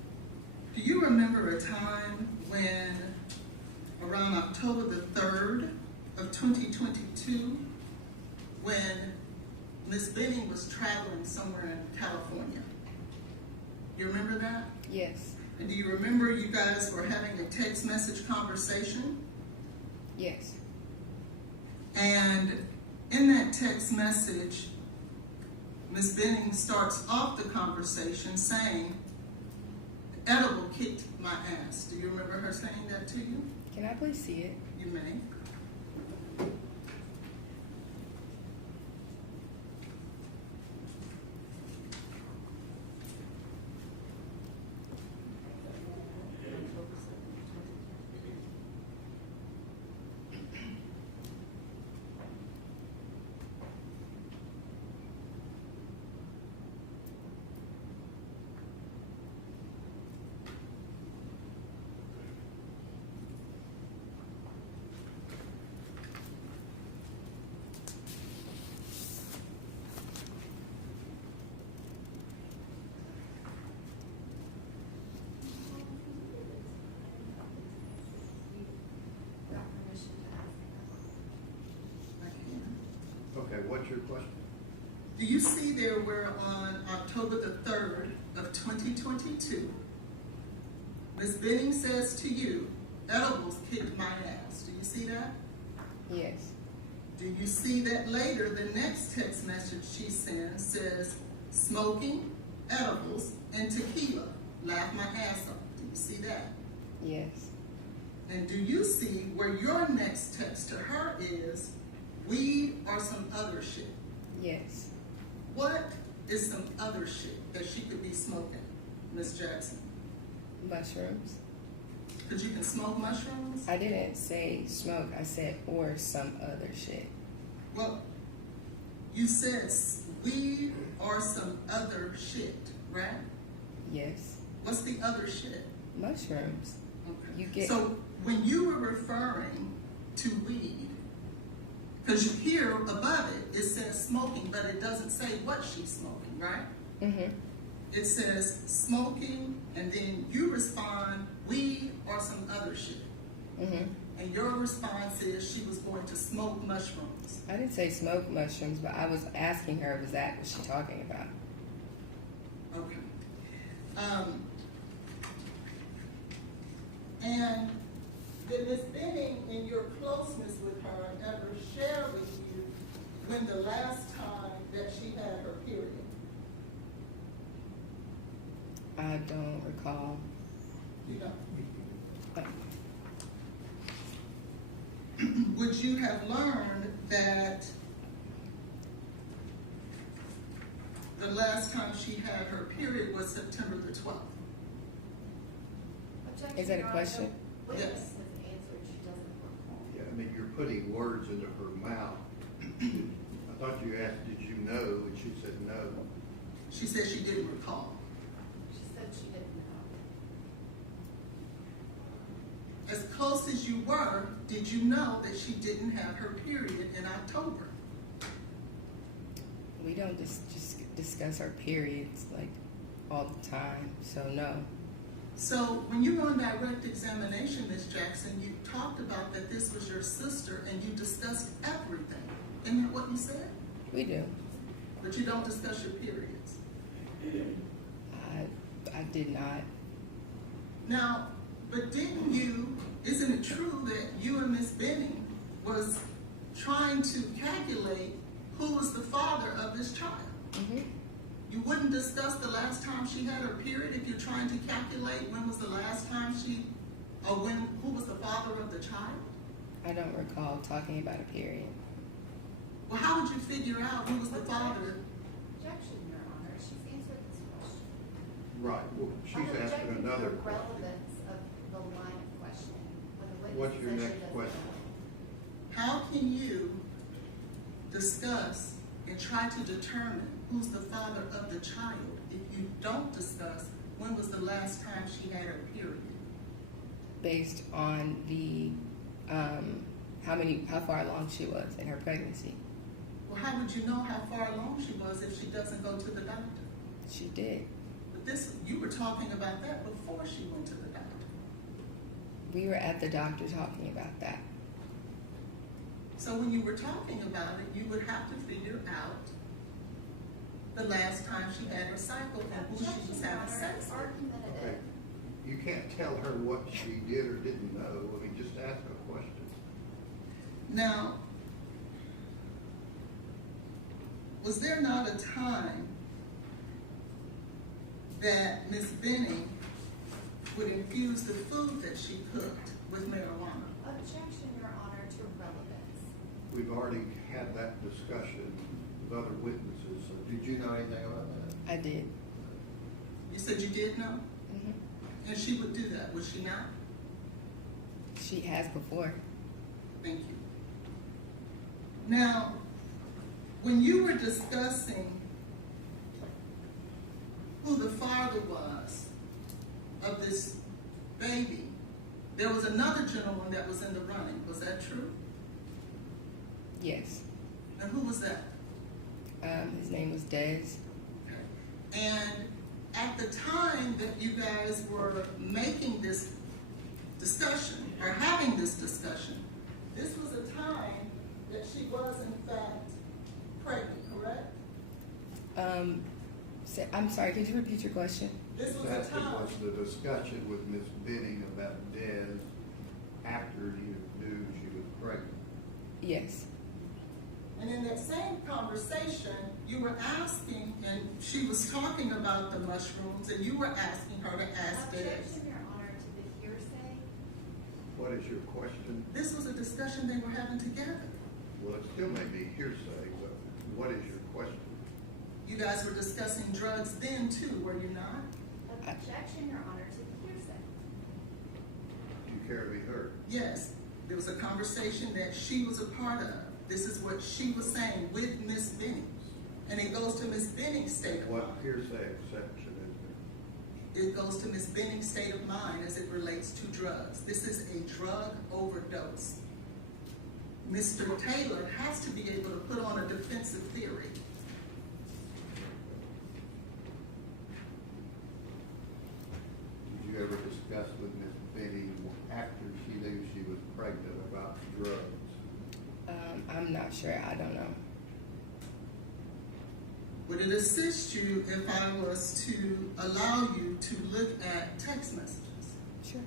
do you remember a time when, around October the 3rd of 2022, when Ms. Benning was traveling somewhere in California? You remember that? Yes. And do you remember you guys were having a text message conversation? Yes. And in that text message, Ms. Benning starts off the conversation saying, "Edible kicked my ass." Do you remember her saying that to you? Can I please see it? You may. Okay, what's your question? Do you see there where on October the 3rd of 2022, Ms. Benning says to you, "Edibles kicked my ass." Do you see that? Yes. Do you see that later the next text message she sends says, "Smoking, edibles, and tequila, laugh my ass off"? Do you see that? Yes. And do you see where your next text to her is, "Weed or some other shit"? Yes. What is some other shit that she could be smoking, Miss Jackson? Mushrooms. Because you can smoke mushrooms? I didn't say smoke. I said or some other shit. Well, you said weed or some other shit, right? Yes. What's the other shit? Mushrooms. Okay. You get. So when you were referring to weed, because you hear above it, it says smoking, but it doesn't say what she's smoking, right? Mm-hmm. It says smoking, and then you respond, weed or some other shit. Mm-hmm. And your response is she was going to smoke mushrooms. I didn't say smoke mushrooms, but I was asking her, was that what she talking about? Okay. And did Ms. Benning, in your closeness with her, ever share with you when the last time that she had her period? I don't recall. You don't? Would you have learned that the last time she had her period was September the 12th? Is that a question? Yes. Yeah, I mean, you're putting words into her mouth. I thought you asked, did you know? And she said no. She said she didn't recall. She said she didn't know. As close as you were, did you know that she didn't have her period in October? We don't just discuss our periods like all the time, so no. So when you were on direct examination, Ms. Jackson, you talked about that this was your sister and you discussed everything. Isn't that what you said? We do. But you don't discuss your periods. I did not. Now, but didn't you, isn't it true that you and Ms. Benning was trying to calculate who was the father of this child? Mm-hmm. You wouldn't discuss the last time she had her period if you're trying to calculate when was the last time who was the father of the child? I don't recall talking about a period. Well, how would you figure out who was the father? Objection, Your Honor. She's answered this question. Right, well, she's I'm asking objecting to another the question. relevance of the line of questioning. When the witness What's your says she next doesn't question? know. How can you discuss and try to determine who's the father of the child if you don't discuss when was the last time she had her period? Based on the how far along she was in her pregnancy. Well, how would you know how far along she was if she doesn't go to the doctor? She did. But you were talking about that before she went to the doctor. We were at the doctor talking about that. So when you were talking about it, you would have to figure out the last time she had her cycle and who she was having sex with. Okay. You can't tell her what she did or didn't know. I mean, just ask a question. Now, was there not a time that Ms. Benning would infuse the food that she cooked with marijuana? Objection, Your Honor, to relevance. We've already had that discussion with other witnesses. So did you know anything about that? I did. You said you did know? Mm-hmm. And she would do that, would she not? She has before. Thank you. Now, when you were discussing who the father was of this baby, there was another gentleman that was in the running. Was that true? Yes. And who was that? His name was Des. And at the time that you guys were making this discussion, or having this discussion, this was a time that she was in fact pregnant, correct? I'm sorry, could you repeat your question? This was That a time. was the discussion with Ms. Benning about Des after you knew she was pregnant. Yes. And in that same conversation, you were asking, and she was talking about the mushrooms, and you were asking her to ask Des. Objection, Your Honor, to the hearsay. What is your question? This was a discussion they were having together. Well, it still may be hearsay, but what is your question? You guys were discussing drugs then too, were you not? Objection, Your Honor, to the hearsay. Do you care to be heard? Yes, there was a conversation that she was a part of. This is what she was saying with Miss Benning. And it goes to Miss Benning's state of What mind. hearsay exception is there? It goes to Miss Benning's state of mind as it relates to drugs. This is a drug overdose. Mr. Taylor has to be able to put on a defensive theory. Did you ever discuss with Ms. Benning after she knew she was pregnant about drugs? I'm not sure. I don't know. Would it assist you if I was to allow you to look at text messages? Sure.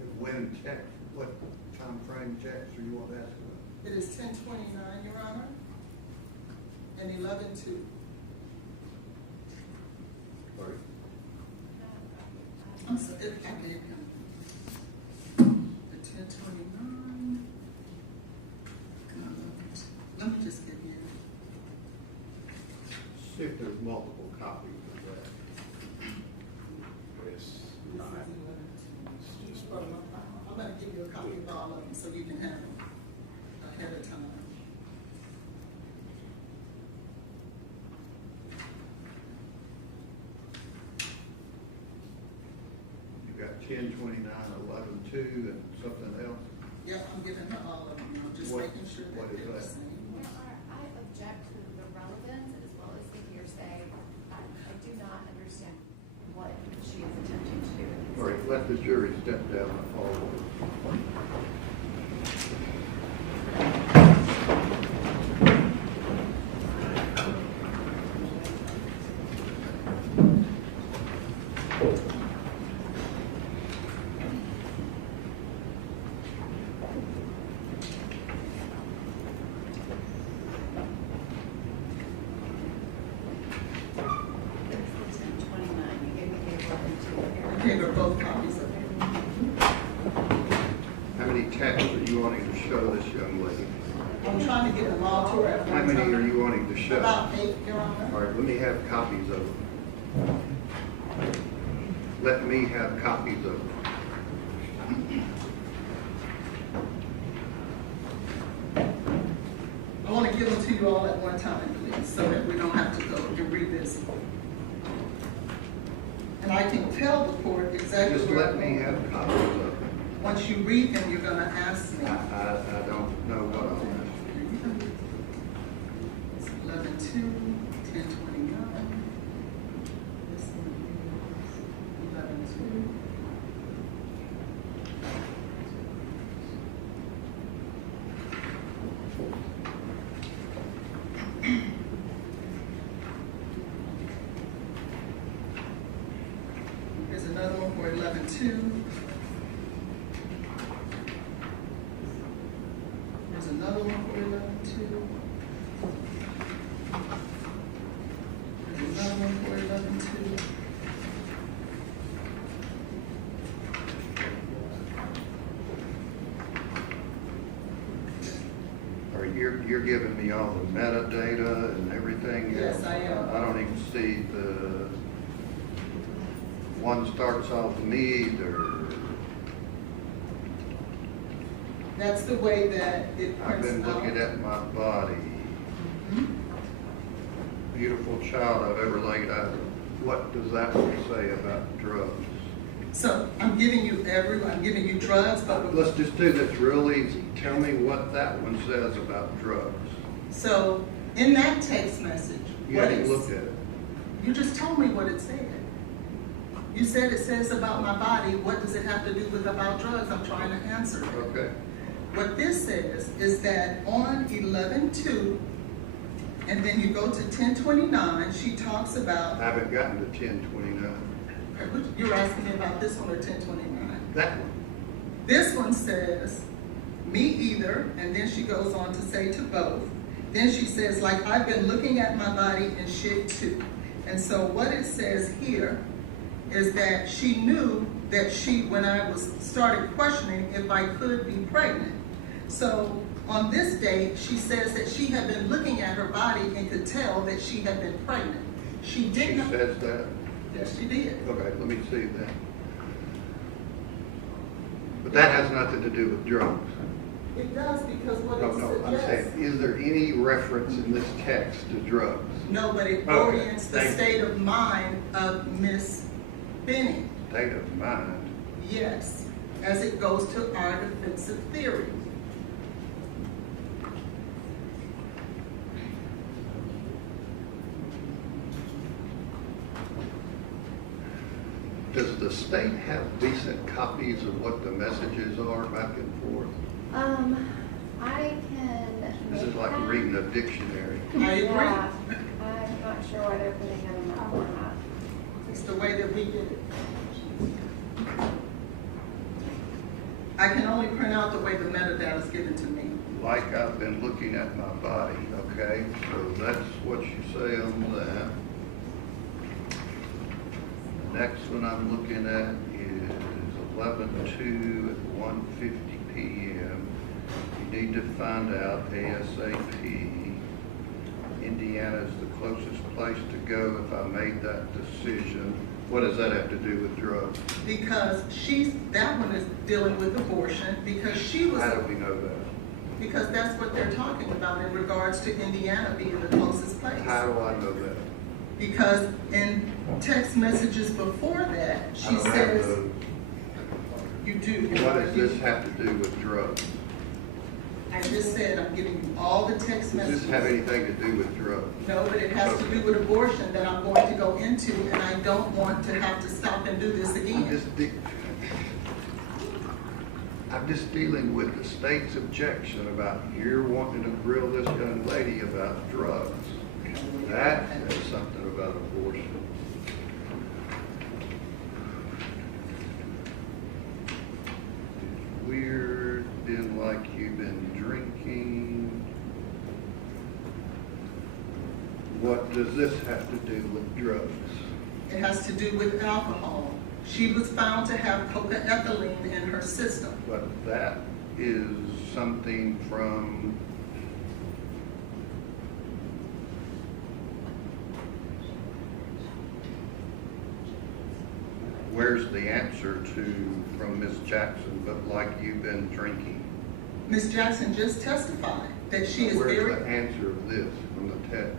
And when checks, what time frame checks are you want to ask about? It is 10:29, Your Honor, and 11:02. Sorry. I'm sorry, I gave him the 10:29. Let me just give you. See if there's multiple copies of that. This is 11:02. I'm going to give you a copy of all of them so you can have them ahead of time. You got 10:29, 11:02, and something else? Yeah, I'm giving her all of them. I'm just What- making sure what that is they're the that? same. Your Honor, I object to the relevance as well as the hearsay. I do not understand what she is attempting to do. All right, let the jury step down and follow. It's the 10:29. You gave me the 11:02. I gave her both copies of it. How many texts are you wanting to show this young lady? I'm trying to get them all to her at How one many time. are you wanting to show? About 8, Your Honor. All right, let me have copies of them. Let me have copies of them. I want to give them to you all at one time, please, so that we don't have to go and revisit. And I can tell the court exactly Just where let me have copies of them. Once you read them, you're going to ask me. I don't know what I'll ask you. It's 11-2, 10-29. This one is 11-2. Here's another one for 11-2. There's another one for 11-2. There's another one for 11-2. Or you're giving me all the metadata and everything? Yes, I am. I don't even see the, one starts off me, That's the way that it I've prints been out. looking at my body. Beautiful child I've ever laid eyes on. What does that one say about drugs? So I'm giving you drugs, but Let's just do this real easy. Tell me what that one says about drugs. so in that text message, You haven't looked at it. you just told me what it said. You said it says about my body. What does it have to do with about drugs? I'm trying to answer it. Okay. What this says is that on 11-2, and then you go to 10-29, she talks about. I haven't gotten to 1029. You're asking me about this one or 10-29? That one. This one says, me either, and then she goes on to say to both. Then she says, like, I've been looking at my body and shit too. And so what it says here is that she knew that when I started questioning if I could be pregnant. So on this date, she says that she had been looking at her body and could tell that she had been pregnant. She didn't. She says that? Yes, she did. Okay, let me see that. But that has nothing to do with drugs. It does because what No, it I'm suggests. saying, is there any reference in this text to drugs? No, but it Okay, orients the thank you. state of mind of Miss Benning. State of mind. Yes, as it goes to our defensive theory. Does the state have decent copies of what the messages are back and forth? I can. This is make like that. reading a dictionary. I agree. Yeah, I'm not sure why they're putting them in that format. It's the way that we did it. I can only print out the way the metadata is given to me. Like I've been looking at my body, okay? So that's what you say on that. The next one I'm looking at is 11/2 at 1:50 p.m. You need to find out ASAP. Indiana is the closest place to go if I made that decision. What does that have to do with drugs? Because that one is dealing with abortion because she was. How do we know that? Because that's what they're talking about in regards to Indiana being the closest place. How do I know that? Because in text messages before that, I she don't have says, those. you do. What does this have to do with drugs? I just said, I'm giving you all the text Does messages. this have anything to do with drugs? No, but it has to do with abortion that I'm going to go into, and I don't want to have to stop and do this again. I'm just dealing with the state's objection about you're wanting to grill this young lady about drugs. That says something about abortion. It's weird, been like you've been drinking. What does this have to do with drugs? It has to do with alcohol. She was found to have cocaethylene in her system. But that is something from where's the answer to from Ms. Jackson, but like you've been drinking? Ms. Jackson just testified that she is Where's very... the answer of this from the text?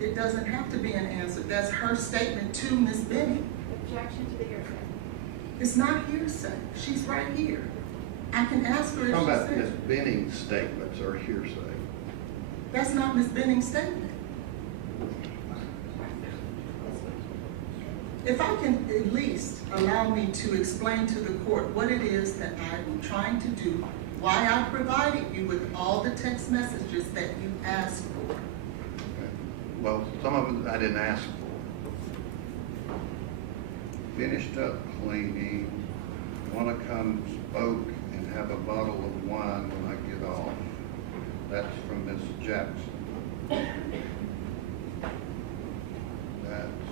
It doesn't have to be an answer. That's her statement to Ms. Benning. Objection to the hearsay. It's not hearsay. She's right here. I can ask her if How she about said Ms. it. Benning's statements are hearsay? That's not Ms. Benning's statement. If I can at least allow me to explain to the court what it is that I'm trying to do, why I provided you with all the text messages that you asked for. Okay. Well, some of them I didn't ask for. Finished up cleaning, wanna come smoke and have a bottle of wine when I get off. That's from Ms. Jackson. That's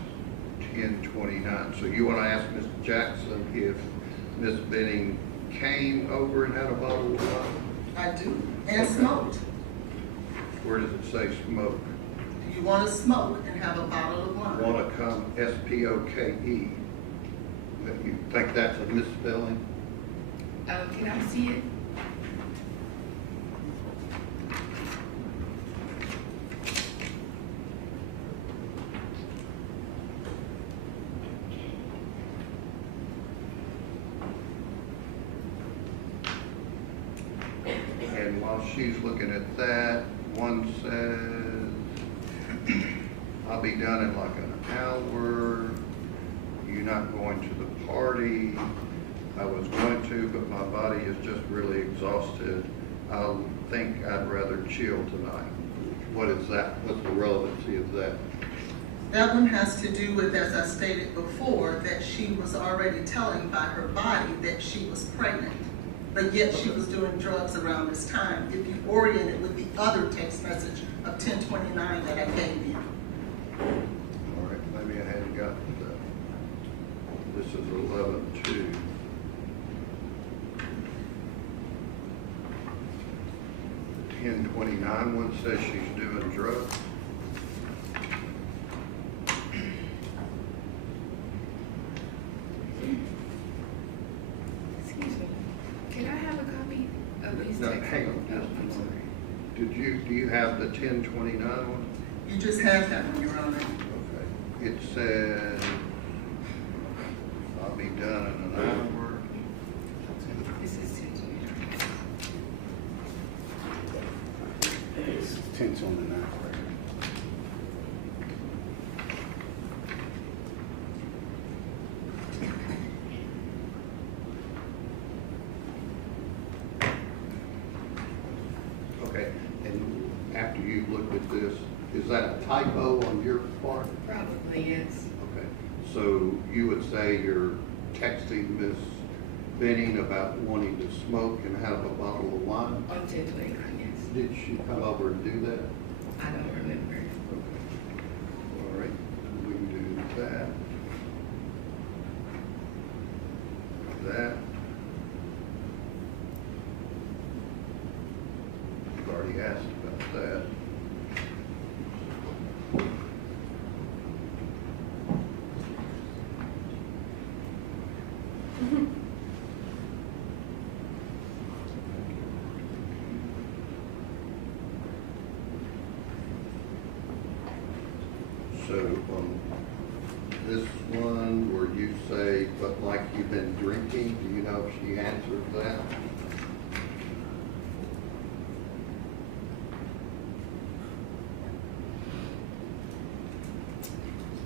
10:29. So you wanna ask Ms. Jackson if Ms. Benning came over and had a bottle of wine? I do. And smoked. Where does it say smoke? Do you want to smoke and have a bottle of wine? Wanna come, S-P-O-K-E. You think that's a misspelling? Can I see it? And while she's looking at that, one says, I'll be done in like an hour. You're not going to the party. I was going to, but my body is just really exhausted. I think I'd rather chill tonight. What is that? What's the relevancy of that? That one has to do with, as I stated before, that she was already telling by her body that she was pregnant. But yet she was doing drugs around this time, if you orient it with the other text message of 10:29 that I gave you. All right, maybe I hadn't gotten to that. This is 11:2. The 10:29 one says she's doing drugs. Excuse me. Can I have a copy of these No, texts? hang on just a moment. Do you have the 10:29 one? You just have that one, Your Honor. Okay. It says, I'll be done in an hour. This is 10:29. It's 10:29. Okay, and after you looked at this, is that a typo on your part? Probably, yes. Okay, so you would say you're texting Ms. Benning about wanting to smoke and have a bottle of wine? On 10:29, yes. Did she come over and do that? I don't remember. Okay. All right, we can do that. That. You've already asked about that. So on this one where you say, but like you've been drinking, do you know if she answered that?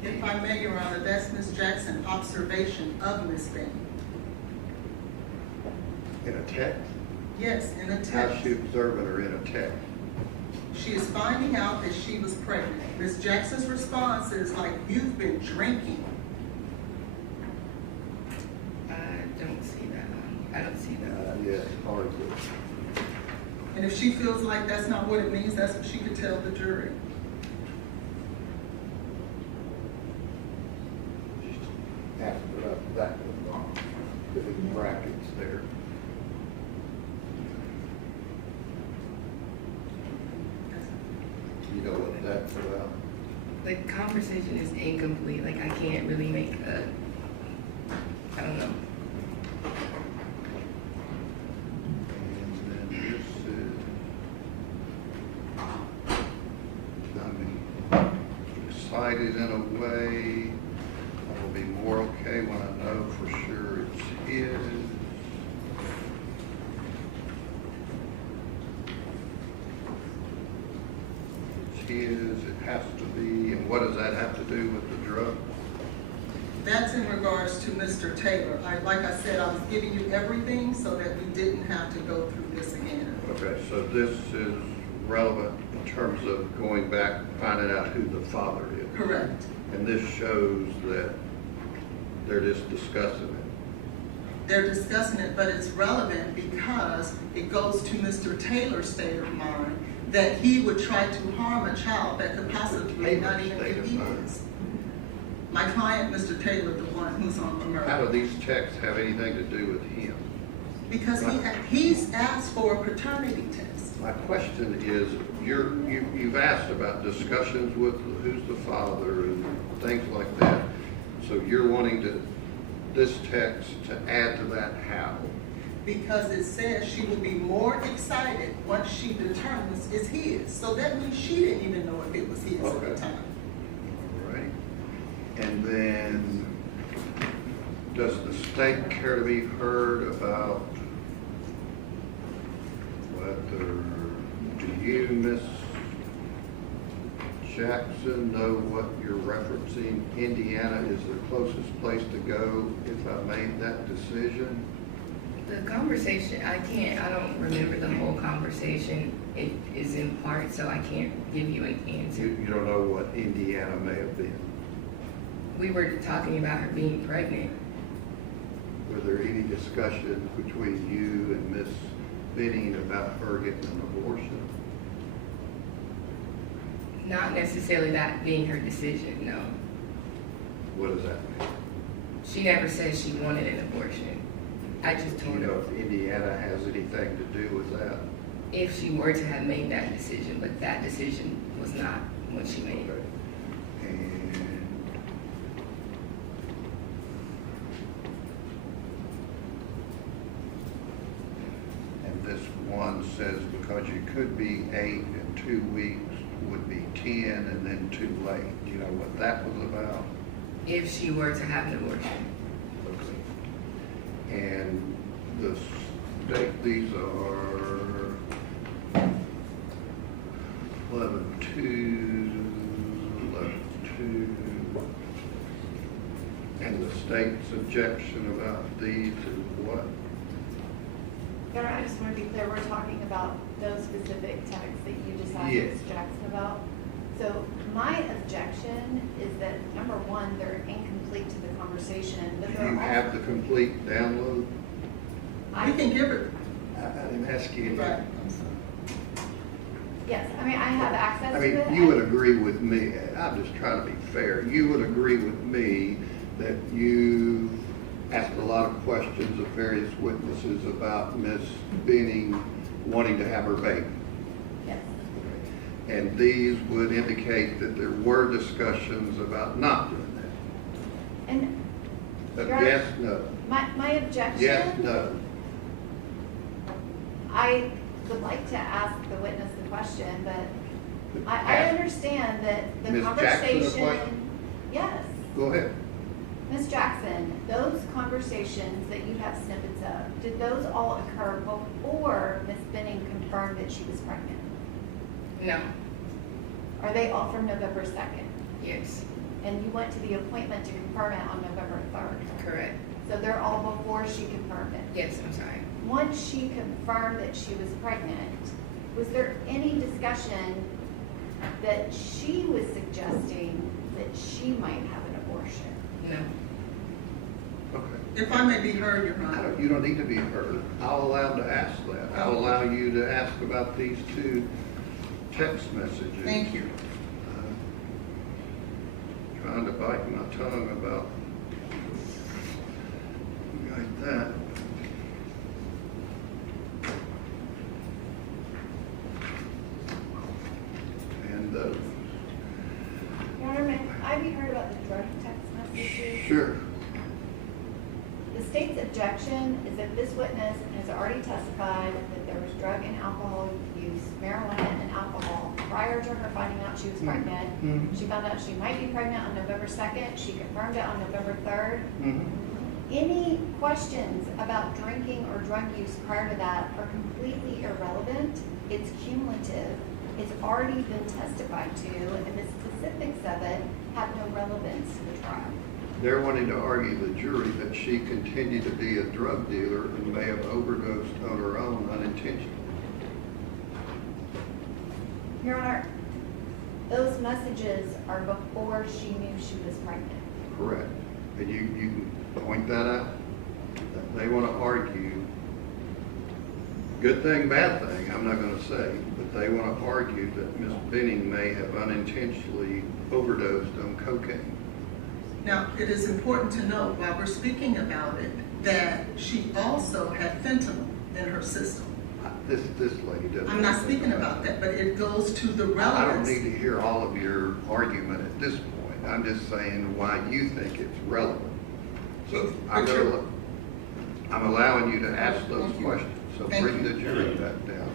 If I may, Your Honor, that's Ms. Jackson's observation of Ms. Benning. In a text? Yes, in a How's text. she observing her in a text? She is finding out that she was pregnant. Ms. Jackson's response is like, you've been drinking. I don't see that one. I don't see that. Yeah, it's hard to. And if she feels like that's not what it means, that's what she could tell the jury. Ask her about that one. The conversation is incomplete. Like, I can't really make I don't know. And then this is, excited in a way. I will be more okay when I know for sure it's his. It's his, it has to be, and what does that have to do with the drug? That's in regards to Mr. Taylor. Like I said, I was giving you everything so that we didn't have to go through this again. Okay, so this is relevant in terms of going back, finding out who the father is. Correct. And this shows that they're just discussing it. They're discussing it, but it's relevant because it goes to Mr. Taylor's state of mind that he would try to harm a child that could possibly not even be his. My client, Mr. Taylor, the one who's on the murder. How do these texts have anything to do with him? Because he's asked for a paternity test. My question is, you've asked about discussions with who's the father and things like that. So you're wanting this text to add to that how? Because it says she will be more excited once she determines it's his. So that means she didn't even know if it was his at the time. All right. And then, does the state care to be heard about whether, do you, Miss Jackson, know what you're referencing? Indiana is the closest place to go if I made that decision? The conversation, I don't remember the whole conversation. It is in part, so I can't give you an answer. You don't know what Indiana may have been? We were talking about her being pregnant. Were there any discussions between you and Miss Benning about her getting an abortion? Not necessarily that being her decision, no. What does that mean? She never said she wanted an abortion. I just Do told you know her if Indiana has anything to do with that? if she were to have made that decision, but that decision was not what she made. Okay. And this one says because you could be 8 and 2 weeks would be 10 and then too late. Do you know what that was about? If she were to have an abortion. Okay. And the state, these are 11-2, 11-2. And the state's objection about these is what? Your Honor, I just want to be clear, we're talking about those specific texts that you just asked Yes. Ms. Jackson about. So my objection is that, number one, they're incomplete to the conversation. But Do you have the complete download? You can give it. I didn't ask you. Right. Yes, I mean, I have access I to it. mean, you would agree with me, I'm just trying to be fair, you would agree with me that you asked a lot of questions of various witnesses about Miss Benning wanting to have her baby. Yes. And these would indicate that there were discussions about not doing that. And But Your Honor, yes, no. my objection. Yes, no. I would like to ask the witness the question, but I Ask understand that the Ms. Jackson a conversation. question? Yes. Go ahead. Ms. Jackson, those conversations that you have snippets of, did those all occur before Ms. Benning confirmed that she was pregnant? No. Are they all from November 2nd? Yes. And you went to the appointment to confirm it on November 3rd? Correct. So they're all before she confirmed it? Yes, I'm sorry. Once she confirmed that she was pregnant, was there any discussion that she was suggesting that she might have an abortion? No. Okay. If I may be heard, Your Honor. You don't need to be heard. I'll allow to ask that. I'll allow you to ask about these 2 text messages. Thank you. Trying to bite my tongue about like that. And Your Honor, state's objection is that this witness has already testified that there was drug and alcohol use, marijuana and alcohol, prior to her finding out she was pregnant. She found out she might be pregnant on November 2nd. She confirmed it on November 3rd. Any questions about drinking or drug use prior to that are completely irrelevant. It's cumulative. It's already been testified to, and the specifics of it have no relevance to the trial. They're wanting to argue the jury that she continued to be a drug dealer and may have overdosed on her own unintentionally. Your Honor, those messages are before she knew she was pregnant. Correct. And you can point that out. They want to argue, good thing, bad thing, I'm not going to say, but they want to argue that Ms. Benning may have unintentionally overdosed on cocaine. Now, it is important to note while we're speaking about it that she also had fentanyl in her system. This lady doesn't. I'm not speaking about that, but it goes to the relevance. I don't need to hear all of your argument at this point. I'm just saying why you think it's relevant. So I'm allowing you to ask those questions. So bring the jury back down.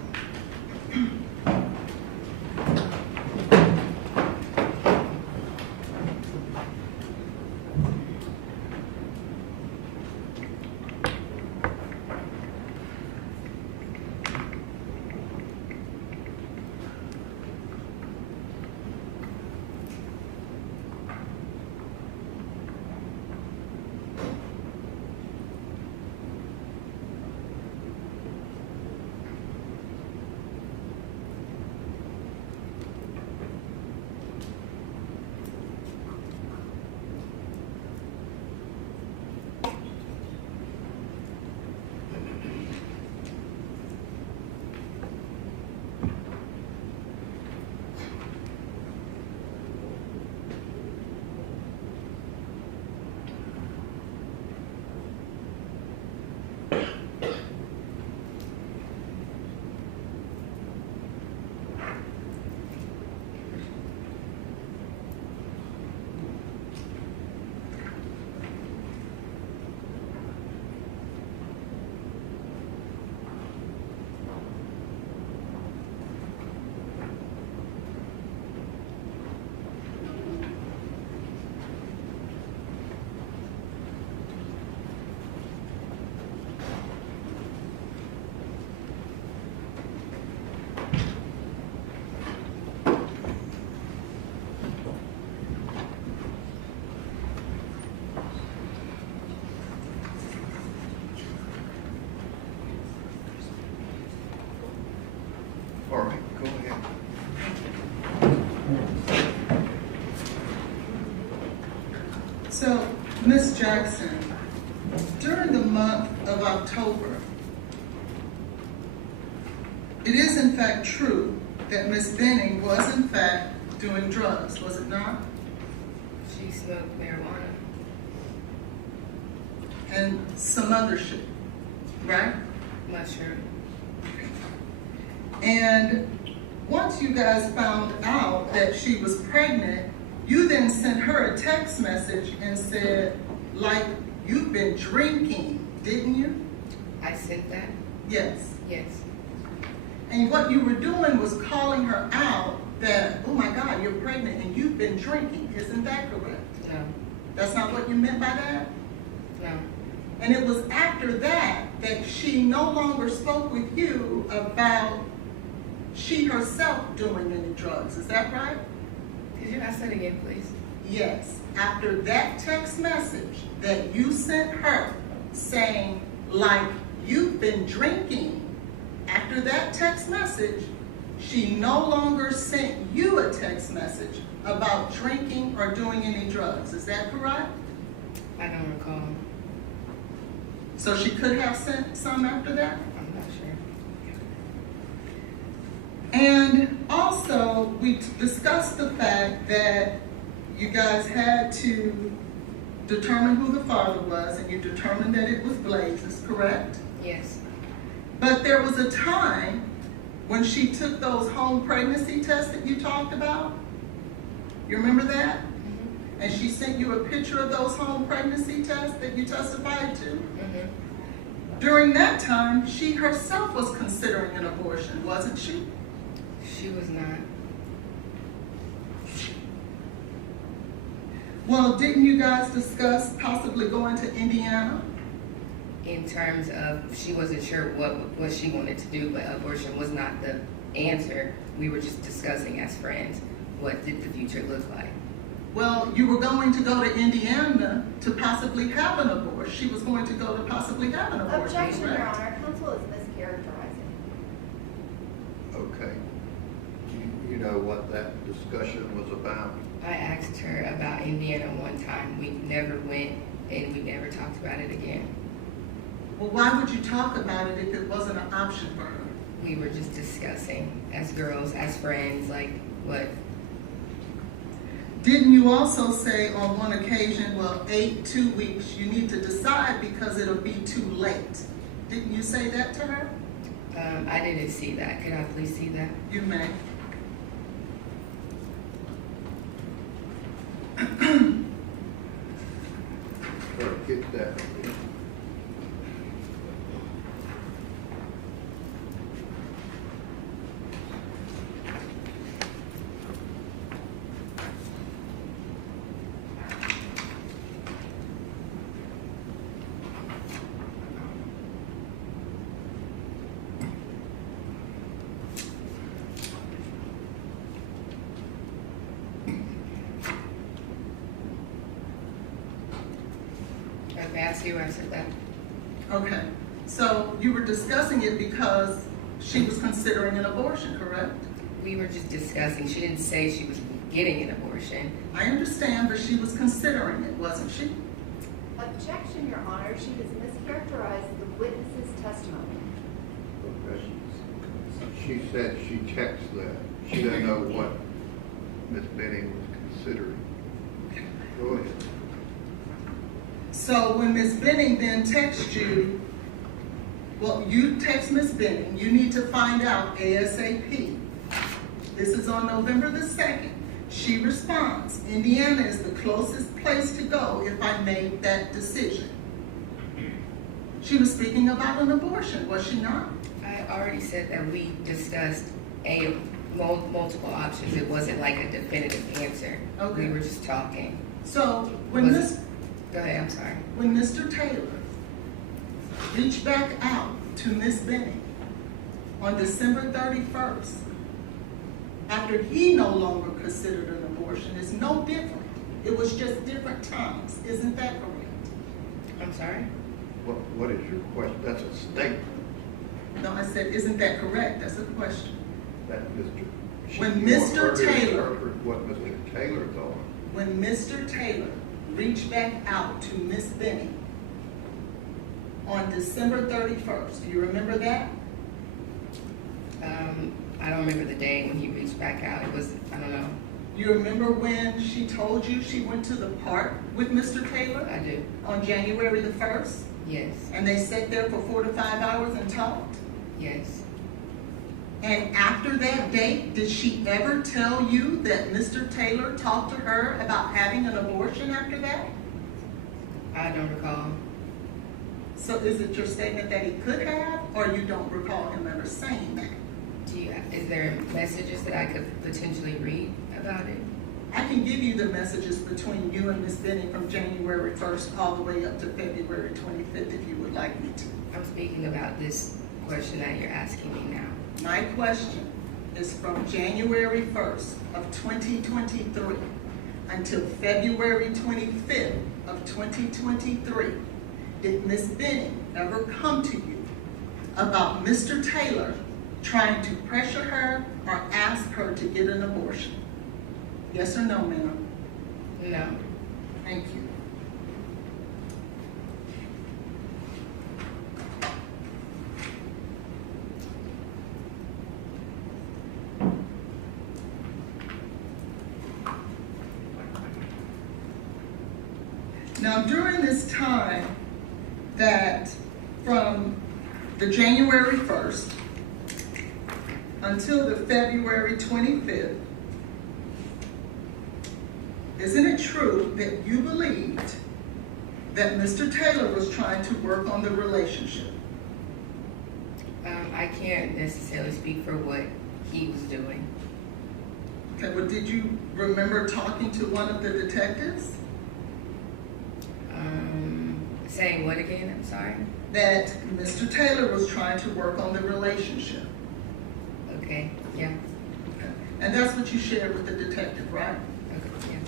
All right, go ahead. So, Ms. Jackson, during the month of October, it is in fact true that Ms. Benning was in fact doing drugs, was it not? She smoked marijuana. And some other shit, right? Not sure. And once you guys found out that she was pregnant, you then sent her a text message and said, like, you've been drinking, didn't you? I sent that? Yes. Yes. And what you were doing was calling her out that, oh my God, you're pregnant and you've been drinking. Isn't that correct? No. That's not what you meant by that? No. And it was after that that she no longer spoke with you about she herself doing any drugs. Is that right? Could you ask that again, please? Yes. After that text message that you sent her saying, like, you've been drinking, after that text message, she no longer sent you a text message about drinking or doing any drugs. Is that correct? I don't recall. So she could have sent some after that? I'm not sure. And also, we discussed the fact that you guys had to determine who the father was, and you determined that it was Blaise, is correct? Yes. But there was a time when she took those home pregnancy tests that you talked about. You remember that? And she sent you a picture of those home pregnancy tests that you testified to? During that time, she herself was considering an abortion, wasn't she? She was not. Well, didn't you guys discuss possibly going to Indiana? In terms of, she wasn't sure what she wanted to do, but abortion was not the answer. We were just discussing as friends, what did the future look like? Well, you were going to go to Indiana to possibly have an abortion. She was going to go to possibly have an abortion. Objection, correct? Your Honor. Counsel is mischaracterizing. Okay. You know what that discussion was about? I asked her about Indiana one time. We never went, and we never talked about it again. Well, why would you talk about it if it wasn't an option for her? We were just discussing as girls, as friends, like what. Didn't you also say on one occasion, well, 2 weeks, you need to decide because it'll be too late? Didn't you say that to her? I didn't see that. Could I please see that? You may. Get that. Okay, I see where I said that. Okay. So you were discussing it because she was considering an abortion, correct? We were just discussing. She didn't say she was getting an abortion. I understand, but she was considering it, wasn't she? Objection, Your Honor. She has mischaracterized the witness's testimony. Okay. She said she checks that. She doesn't know what Ms. Benning was considering. Go ahead. So when Ms. Benning then texts you, well, you text Ms. Benning, you need to find out ASAP. This is on November the 2nd. She responds, Indiana is the closest place to go if I made that decision. She was speaking about an abortion, was she not? I already said that we discussed multiple options. It wasn't like a definitive answer. Okay. We were just talking. So when Go ahead, I'm sorry. When Mr. Taylor reached back out to Ms. Benning on December 31st, after he no longer considered an abortion, it's no different. It was just different times. Isn't that correct? I'm sorry? What is your question? That's a statement. No, I said, isn't that correct? That's a question. That When Mr. Taylor, what Mr. Taylor thought. when Mr. Taylor reached back out to Ms. Benning on December 31st, do you remember that? I don't remember the day when he reached back out. It was, I don't know. You remember when she told you she went to the park with Mr. Taylor? I do. On January the 1st? Yes. And they sat there for 4 to 5 hours and talked? Yes. And after that date, did she ever tell you that Mr. Taylor talked to her about having an abortion after that? I don't recall. So is it your statement that he could have, or you don't recall him ever saying that? Is there messages that I could potentially read about it? I can give you the messages between you and Ms. Benning from January 1st all the way up to February 25th if you would like me to. I'm speaking about this question that you're asking me now. My question is from January 1st of 2023 until February 25th of 2023. Did Ms. Benning ever come to you about Mr. Taylor trying to pressure her or ask her to get an abortion? Yes or no, ma'am? No. Thank you. Now, during this time that from the January 1st until the February 25th, isn't it true that you believed that Mr. Taylor was trying to work on the relationship? I can't necessarily speak for what he was doing. Okay, well, did you remember talking to one of the detectives? Saying what again? I'm sorry. That Mr. Taylor was trying to work on the relationship. Okay, yeah. Okay. And that's what you shared with the detective, right? Okay, yeah.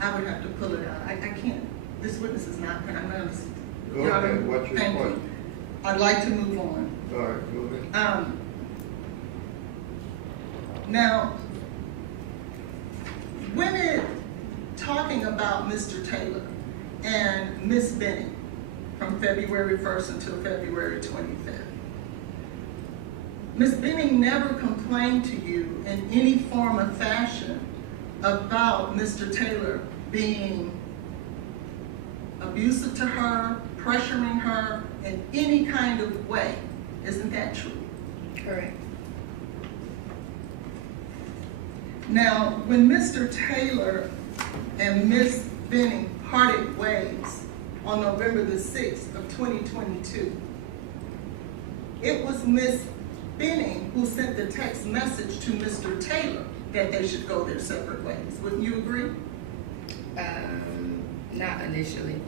I would have to pull it out. I can't. This witness is not going to understand. Okay, what's your Thank question? you. I'd like to move on. All right, go ahead. Now, when it talking about Mr. Taylor and Miss Benning from February 1st until February 25th, Miss Benning never complained to you in any form or fashion about Mr. Taylor being abusive to her, pressuring her in any kind of way. Isn't that true? Correct. Now, when Mr. Taylor and Miss Benning parted ways on November the 6th of 2022, it was Miss Benning who sent the text message to Mr. Taylor that they should go their separate ways. Wouldn't you agree? Not initially.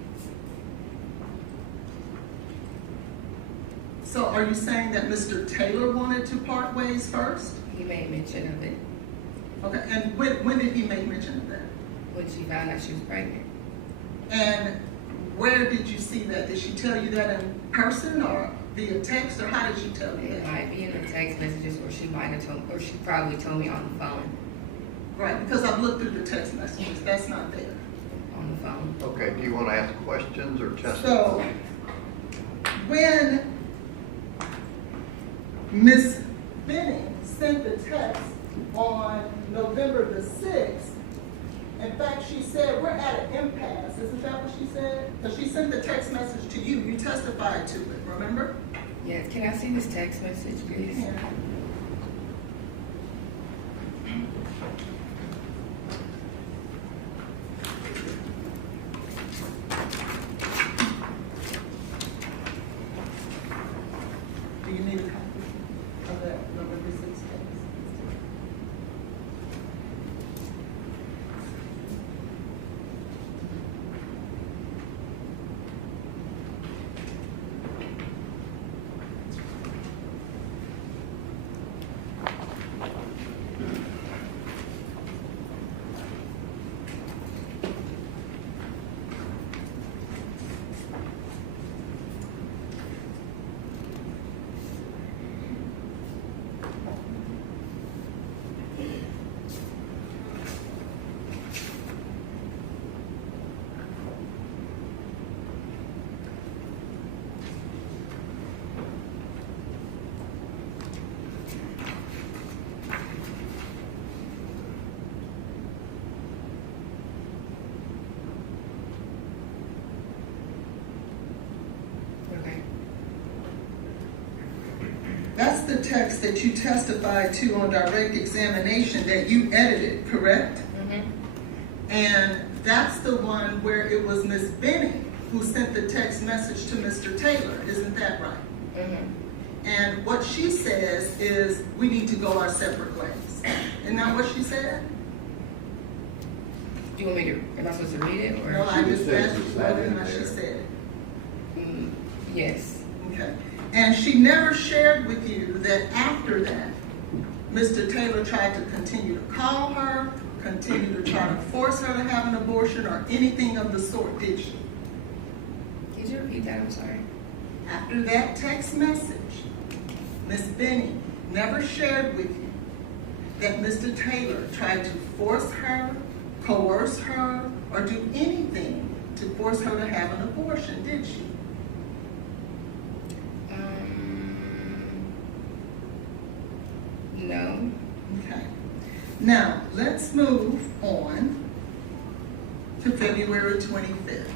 So are you saying that Mr. Taylor wanted to part ways first? He made mention of it. Okay, and when did he make mention of that? When she found out she was pregnant. And where did you see that? Did she tell you that in person or via text, or how did she tell you It that? might be in the text messages, or she might have told, or she probably told me on the phone. Right, because I've looked through the text messages. That's not there. On the phone. Okay, do you want to ask questions or testify? So, when Miss Benning sent the text on November the 6th, in fact, she said, we're at an impasse. Isn't that what she said? Because she sent the text message to you. You testified to it, remember? Yes, can I see this text message, please? Yeah. Do you need a copy of that November 6th text? That's the text that you testified to on direct examination that you edited, correct? Mm-hmm. And that's the one where it was Miss Benning who sent the text message to Mr. Taylor, isn't that right? Mm-hmm. And what she says is, we need to go our separate ways. Isn't that what she said? Do you want me to, am I supposed to read it, or? No, I just asked you whether or not she said it. Yes. Okay. And she never shared with you that after that, Mr. Taylor tried to continue to call her, continue to try to force her to have an abortion or anything of the sort, did she? Could you repeat that? I'm sorry. After that text message, Miss Benning never shared with you that Mr. Taylor tried to force her, coerce her, or do anything to force her to have an abortion, did she? No. Okay. Now, let's move on to February 25th.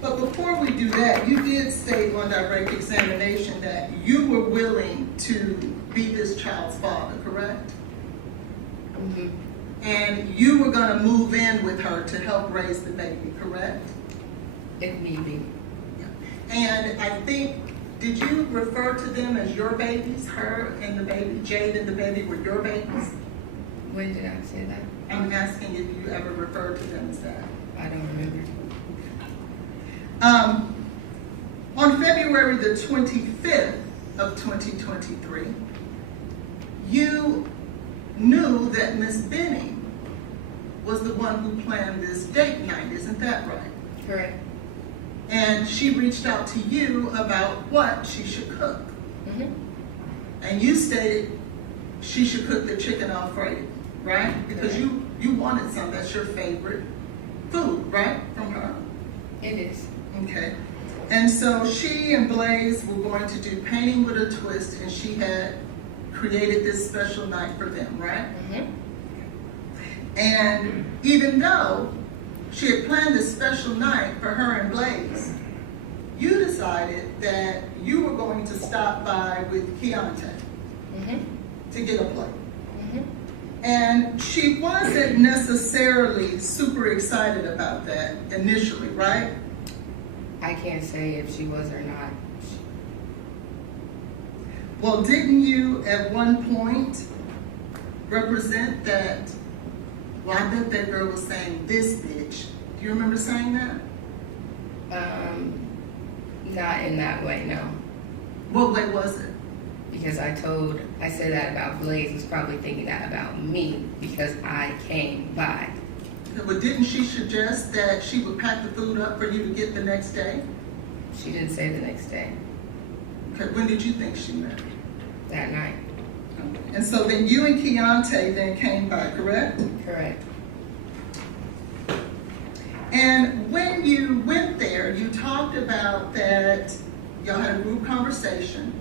But before we do that, you did state on direct examination that you were willing to be this child's father, correct? Mm-hmm. And you were gonna move in with her to help raise the baby, correct? If need be. And I think, did you refer to them as your babies, her and the baby, Jade and the baby were your babies? When did I say that? I'm asking if you ever referred to them as that. I don't remember. On February the 25th of 2023, you knew that Miss Benning was the one who planned this date night, isn't that right? Correct. And she reached out to you about what she should cook. Mm-hmm. And you stated she should cook the chicken Alfredo, right? Because you wanted some, that's your favorite food, right, from her? It is. Okay. And so she and Blaise were going to do painting with a twist, and she had created this special night for them, right? Mm-hmm. And even though she had planned this special night for her and Blaise, you decided that you were going to stop by with Keontae to get a plate. And she wasn't necessarily super excited about that initially, right? I can't say if she was or not. Well, didn't you at one point represent that? Well, I bet that girl was saying this bitch. Do you remember saying that? Not in that way, no. What way was it? Because I said that about Blaise was probably thinking that about me because I came by. But didn't she suggest that she would pack the food up for you to get the next day? She didn't say the next day. Okay, when did you think she meant? That night. Okay. And so then you and Keontae then came by, correct? Correct. And when you went there, you talked about that y'all had a group conversation,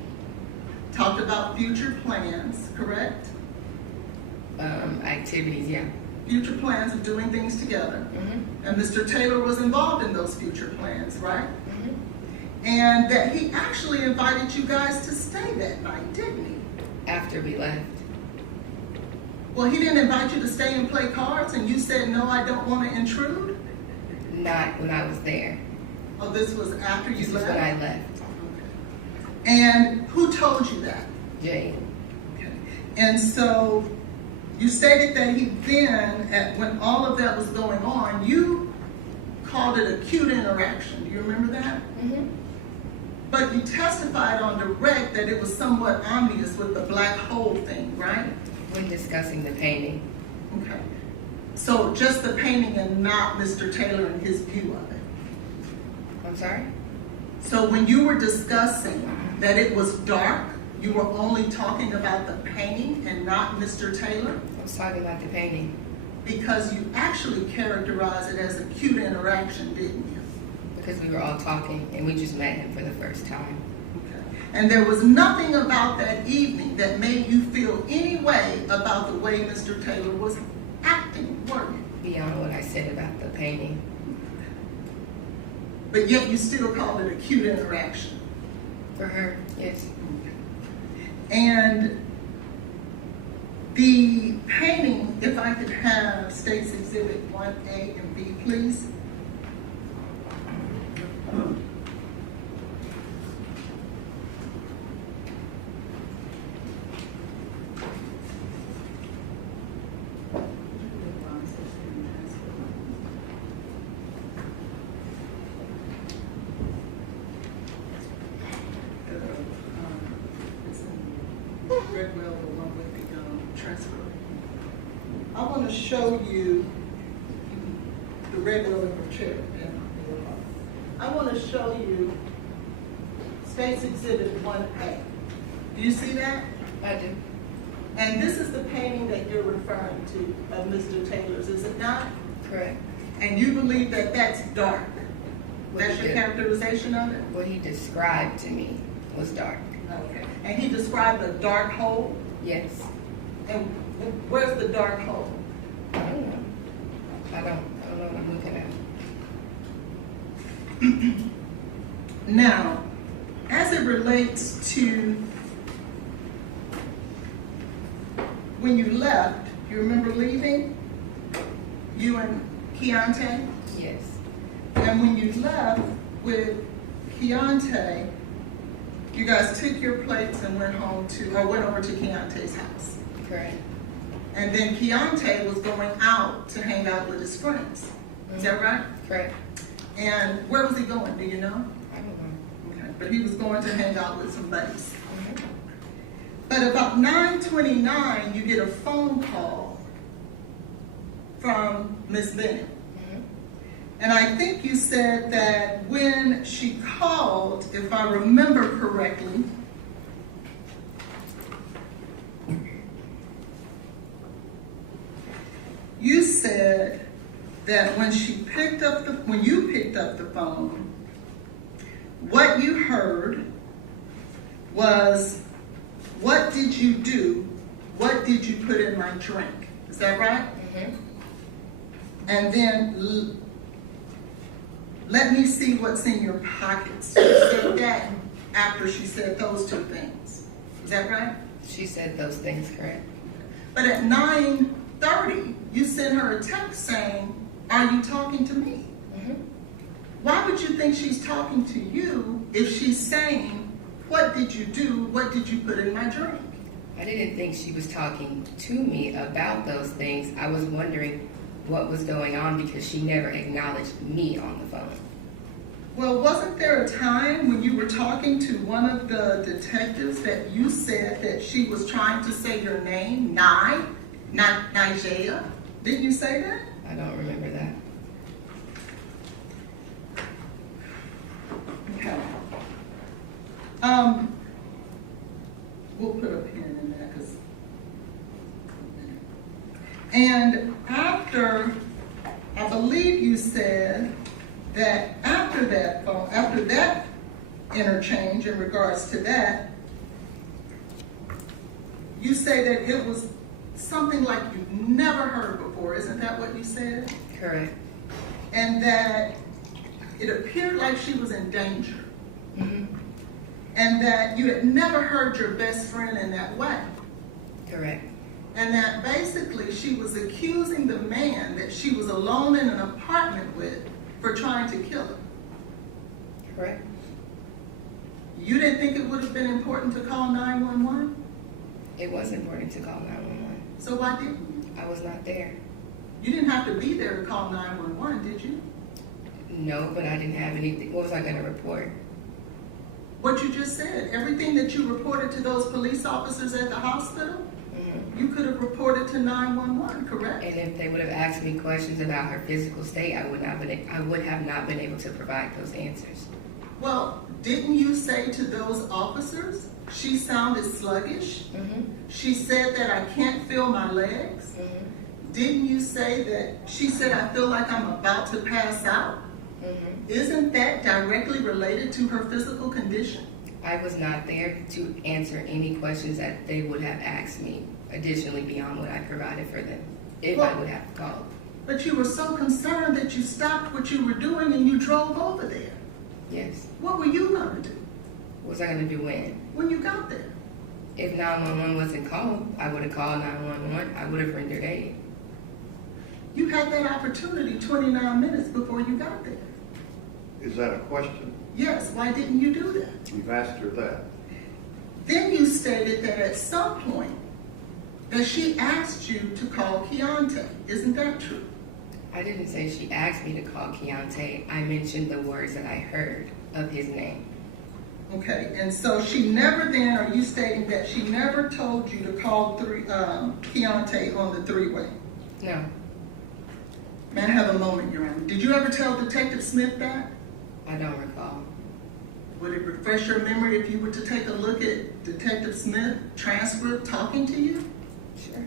talked about future plans, correct? Activities, yeah. Future plans of doing things together. And Mr. Taylor was involved in those future plans, right? And that he actually invited you guys to stay that night, didn't he? After we left. Well, he didn't invite you to stay and play cards, and you said, no, I don't want to intrude? Not when I was there. Oh, this was after you left? This was when I left. And who told you that? Jade. Okay. And so you stated that he then, when all of that was going on, you called it a cute interaction. Do you remember that? But you testified on direct that it was somewhat obvious with the black hole thing, right? When discussing the painting. Okay. So just the painting and not Mr. Taylor and his view of it. I'm sorry? So when you were discussing that it was dark, you were only talking about the painting and not Mr. Taylor? I was talking about the painting. Because you actually characterized it as a cute interaction, didn't you? Because we were all talking and we just met him for the first time. Okay. And there was nothing about that evening that made you feel any way about the way Mr. Taylor was acting, were you? Beyond what I said about the painting. But yet you still called it a cute interaction. For her, yes. And the painting, if I could have State's Exhibit 1A and B, please. I want to show you the regular chair. I want to show you State's Exhibit 1A. Do you see that? I do. And this is the painting that you're referring to of Mr. Taylor's, is it not? Correct. And you believe that that's dark? That's your did. Characterization of it? What he described to me was dark. Okay. And he described a dark hole? Yes. And where's the dark hole? I don't know. I don't know what I'm looking at. Now, as it relates to when you left, you remember leaving? You and Keontae? Yes. And when you left with Keontae, you guys took your plates and went over to Keontae's house. Correct. And then Keontae was going out to hang out with his friends. Is that right? Correct. And where was he going? Do you know? I don't know. Okay. But he was going to hang out with some buddies. But about 9:29, you get a phone call from Miss Benning. And I think you said that when she called, if I remember correctly, you said that when you picked up the phone, what you heard was, "What did you do? What did you put in my drink?" Is that right? And then, "Let me see what's in your pockets." She said that after she said those two things. Is that right? She said those things, correct. But at 9:30, you sent her a text saying, "Are you talking to me?" Why would you think she's talking to you if she's saying, "What did you do? What did you put in my drink?" I didn't think she was talking to me about those things. I was wondering what was going on because she never acknowledged me on the phone. Well, wasn't there a time when you were talking to one of the detectives that you said that she was trying to say your name, Nigella? Didn't you say that? I don't remember that. Okay. We'll put a pin in that, and after, I believe you said that after that interchange in regards to that, you say that it was something like you've never heard before. Isn't that what you said? Correct. And that it appeared like she was in danger. And that you had never heard your best friend in that way. Correct. And that basically she was accusing the man that she was alone in an apartment with for trying to kill her. Correct. You didn't think it would have been important to call 911? It was important to call 911. So why didn't you? I was not there. You didn't have to be there to call 911, did you? No, but I didn't have anything. What was I going to report? What you just said. Everything that you reported to those police officers at the hospital, you could have reported to 911, correct? And if they would have asked me questions about her physical state, I would have not been able to provide those answers. Well, didn't you say to those officers, she sounded sluggish? She said that I can't feel my legs? Didn't you say that she said, "I feel like I'm about to pass out"? Isn't that directly related to her physical condition? I was not there to answer any questions that they would have asked me, additionally beyond what I provided for them, if I would have called. But you were so concerned that you stopped what you were doing and you drove over there. Yes. What were you going to do? What was I going to do when? When you got there. If 911 wasn't called, I would have called 911. I would have rendered aid. You had that opportunity 29 minutes before you got there. Is that a question? Yes, why didn't you do that? You've asked her that. Then you stated that at some point that she asked you to call Keontae. Isn't that true? I didn't say she asked me to call Keontae. I mentioned the words that I heard of his name. Okay, and so she never then, are you stating that she never told you to call Keontae on the three-way? No. May I have a moment, Your Honor? Did you ever tell Detective Smith that? I don't recall. Would it refresh your memory if you were to take a look at Detective Smith transcript talking to you? Sure.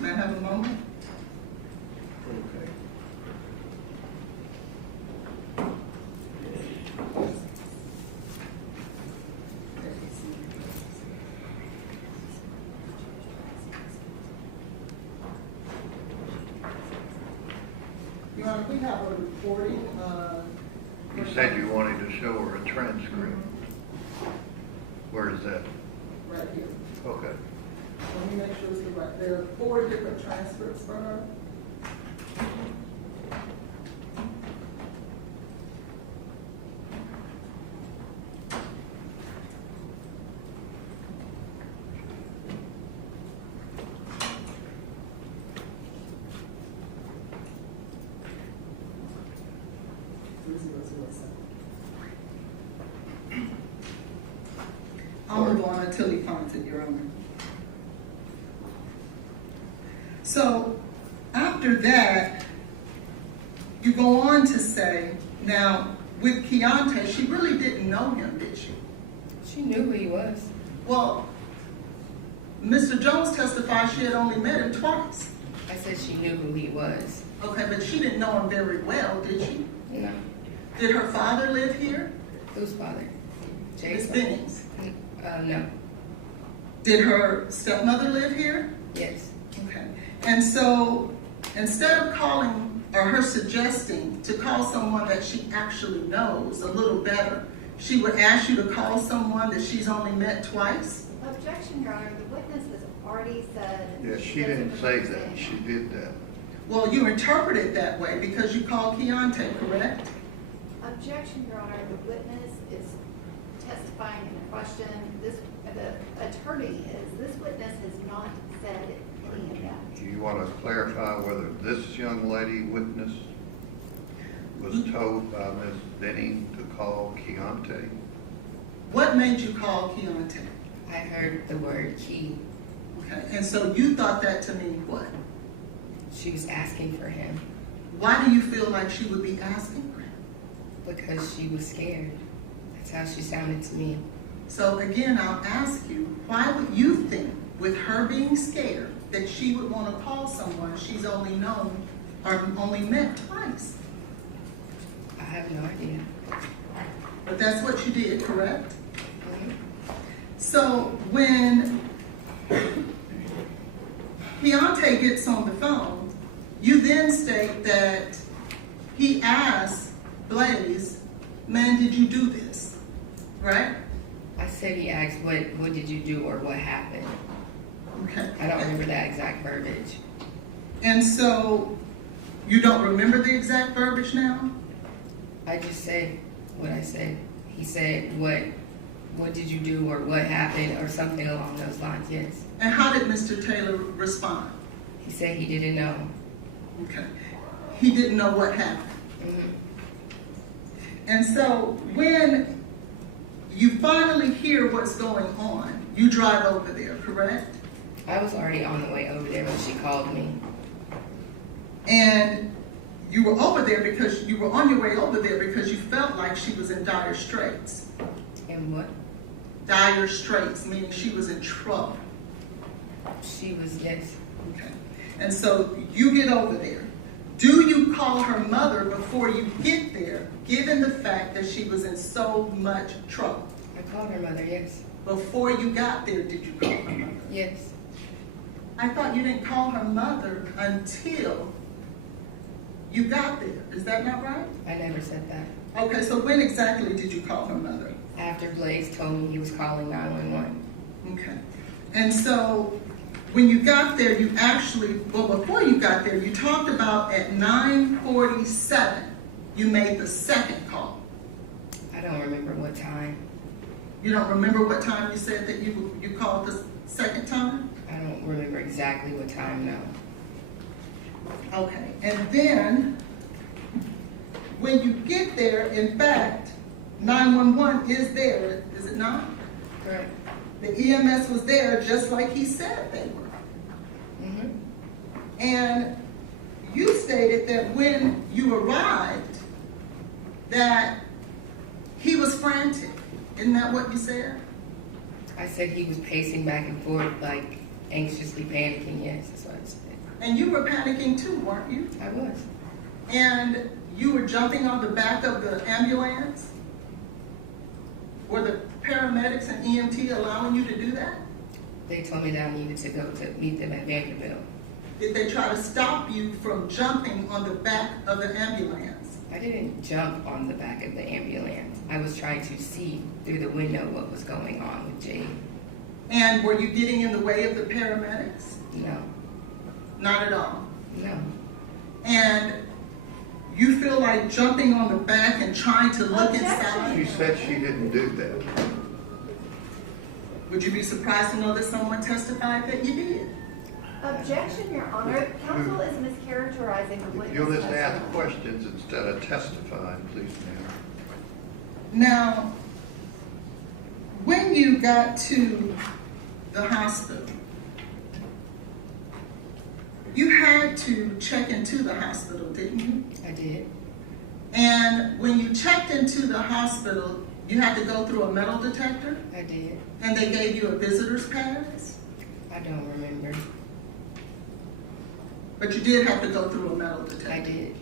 May I have a moment? Okay. Your Honor, we have a recording. You said you wanted to show her a transcript. Where is that? Right here. Okay. Let me make sure it's the right. There are 4 different transcripts for her. I'll move on until he finds it, Your Honor. So after that, you go on to say, now with Keontae, she really didn't know him, did she? She knew who he was. Well, Mr. Jones testified she had only met him twice. I said she knew who he was. Okay, but she didn't know him very well, did she? No. Did her father live here? Whose father? Miss Benning's. No. Did her stepmother live here? Yes. Okay. And so instead of calling or her suggesting to call someone that she actually knows a little better, she would ask you to call someone that she's only met twice? Objection, Your Honor. The witness has already said. Yeah, she didn't say that. She did that. Well, you interpret it that way because you called Keontae, correct? Objection, Your Honor. The witness is testifying in a question. The attorney this witness has not said any of that. Do you want to clarify whether this young lady witness was told by Ms. Benning to call Keontae? What made you call Keontae? I heard the word key. Okay, and so you thought that to mean what? She was asking for him. Why do you feel like she would be asking for him? Because she was scared. That's how she sounded to me. So again, I'll ask you, why would you think, with her being scared, that she would want to call someone she's only known or only met twice? I have no idea. But that's what you did, correct? Mm-hmm. So when Keontae gets on the phone, you then state that he asked Blaise, man, did you do this? Right? I said he asked, what did you do or what happened? Okay. I don't remember that exact verbiage. And so you don't remember the exact verbiage now? I just said what I said. He said, what did you do or what happened or something along those lines, yes. And how did Mr. Taylor respond? He said he didn't know. Okay. He didn't know what happened. Mm-hmm. And so when you finally hear what's going on, you drive over there, correct? I was already on the way over there when she called me. And you were over there because you were on your way over there because you felt like she was in dire straits. In what? Dire straits, meaning she was in trouble. She was, yes. Okay. And so you get over there. Do you call her mother before you get there, given the fact that she was in so much trouble? I called her mother, yes. Before you got there, did you call her mother? Yes. I thought you didn't call her mother until you got there. Is that not right? I never said that. Okay, so when exactly did you call her mother? After Blaise told me he was calling 911. Okay. And so when you got there, you actually, well, before you got there, you talked about at 9:47, you made the second call. I don't remember what time. You don't remember what time you said that you called the second time? I don't remember exactly what time, no. Okay, and then when you get there, in fact, 911 is there, is it not? Correct. The EMS was there just like he said they were. Mm-hmm. And you stated that when you arrived, that he was frantic. Isn't that what you said? I said he was pacing back and forth, like anxiously panicking, yes, that's what I said. And you were panicking too, weren't you? I was. And you were jumping on the back of the ambulance? Were the paramedics and EMT allowing you to do that? They told me that I needed to go to meet them at Vanderbilt. Did they try to stop you from jumping on the back of the ambulance? I didn't jump on the back of the ambulance. I was trying to see through the window what was going on with Jade. And were you getting in the way of the paramedics? No. Not at all? No. And you feel like jumping on the back and trying to look inside? She said she didn't do that. Would you be surprised to know that someone testified that you did? Objection, Your Honor. Counsel is mischaracterizing the If witness. you'll just ask testimony. questions instead of testifying, please, ma'am. Now, when you got to the hospital, you had to check into the hospital, didn't you? I did. And when you checked into the hospital, you had to go through a metal detector? I did. And they gave you a visitor's pass? I don't remember. But you did have to go through a metal detector? I did.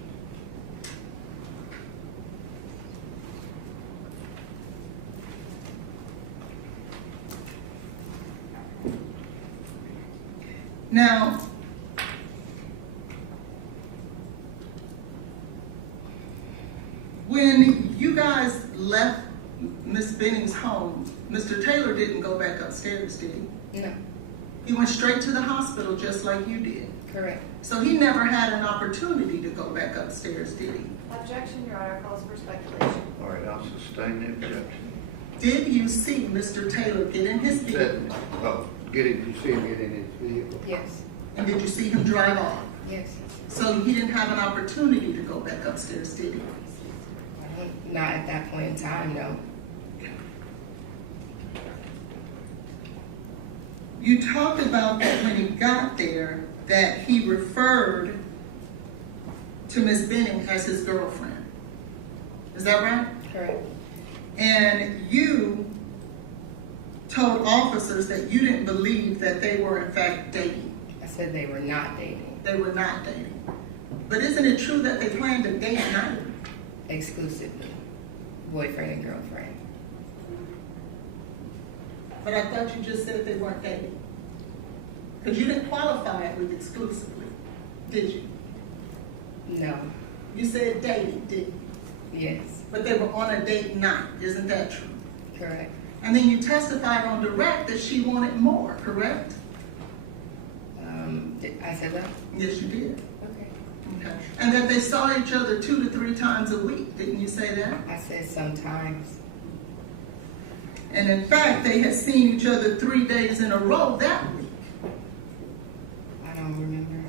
Now, when you guys left Miss Benning's home, Mr. Taylor didn't go back upstairs, did he? No. He went straight to the hospital just like you did. Correct. So he never had an opportunity to go back upstairs, did he? Objection, Your Honor. Calls for speculation. All right, I'll sustain the objection. Did you see Mr. Taylor get in his vehicle? Did you see him get in his vehicle? Yes. And did you see him drive off? Yes. So he didn't have an opportunity to go back upstairs, did he? Not at that point in time, no. You talked about that when he got there, that he referred to Miss Benning as his girlfriend. Is that right? Correct. And you told officers that you didn't believe that they were in fact dating. I said they were not dating. They were not dating. But isn't it true that they planned a date night? Exclusively. Boyfriend and girlfriend. But I thought you just said they weren't dating. Because you didn't qualify it with exclusively, did you? No. You said dating, didn't you? Yes. But they were on a date night, isn't that true? Correct. And then you testified on direct that she wanted more, correct? I said that? Yes, you did. Okay. Okay. And that they saw each other 2 to 3 times a week, didn't you say that? I said sometimes. And in fact, they had seen each other 3 days in a row that week. I don't remember.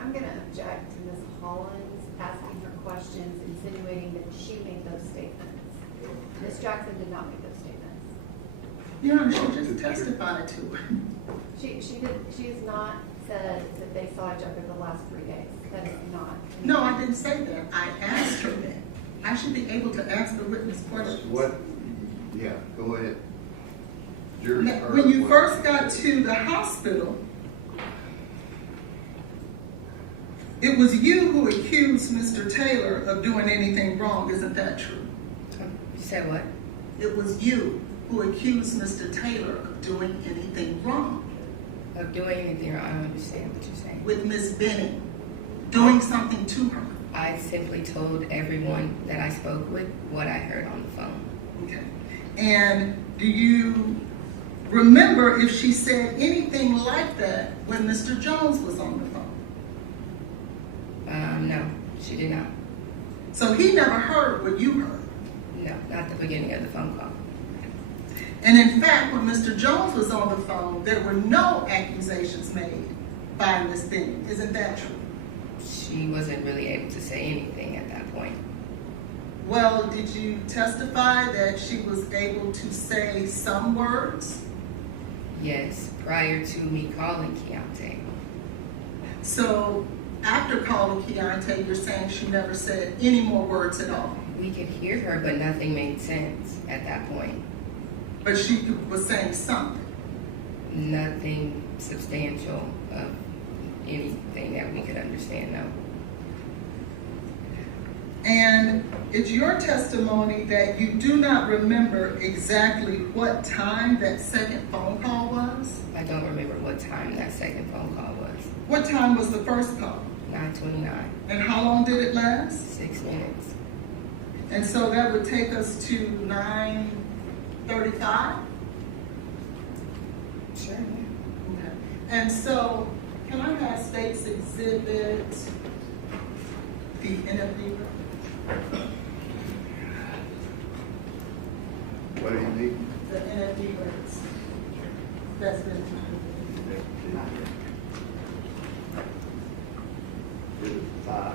I'm going to object to Ms. Hollins asking her questions, insinuating that she made those statements. Ms. Jackson did not make those statements. Yeah, she just testified to it. She has not said that they saw each other the last 3 days. That is not. No, I didn't say that. I asked her that. I should be able to ask the witness questions. What? Yeah, go ahead. Jury heard When you what- first got to the hospital, it was you who accused Mr. Taylor of doing anything wrong, isn't that true? You said what? It was you who accused Mr. Taylor of doing anything wrong. Of doing anything wrong? I don't understand what you're saying. With Miss Benning, doing something to her. I simply told everyone that I spoke with what I heard on the phone. Okay. And do you remember if she said anything like that when Mr. Jones was on the phone? No, she did not. So he never heard what you heard? No, not the beginning of the phone call. And in fact, when Mr. Jones was on the phone, there were no accusations made by Miss Benning. Isn't that true? She wasn't really able to say anything at that point. Well, did you testify that she was able to say some words? Yes, prior to me calling Keontae. So after calling Keontae, you're saying she never said any more words at all? We could hear her, but nothing made sense at that point. But she was saying something? Nothing substantial of anything that we could understand, no. And it's your testimony that you do not remember exactly what time that second phone call was? I don't remember what time that second phone call was. What time was the first call? 9:29. And how long did it last? 6 minutes. And so that would take us to 9:30. 35? Sure. Okay. And so, can I have State's Exhibit, the NFD? What do you need? The NFD records. That's been. Exhibit 5.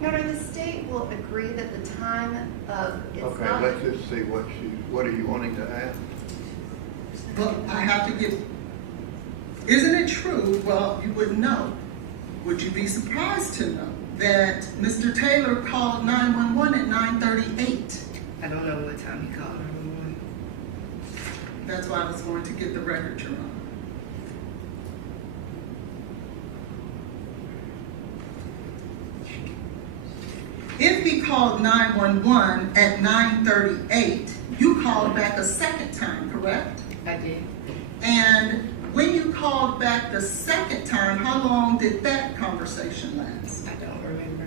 Your Honor, the state will agree that the time of, it's Okay, not. let's just see what are you wanting to add? Well, I have to get, isn't it true, well, you would know, would you be surprised to know that Mr. Taylor called 911 at 9:38? I don't know what time he called 911. That's why I was going to get the record, Your Honor. If he called 911 at 9:38, you called back a second time, correct? I did. And when you called back the second time, how long did that conversation last? I don't remember.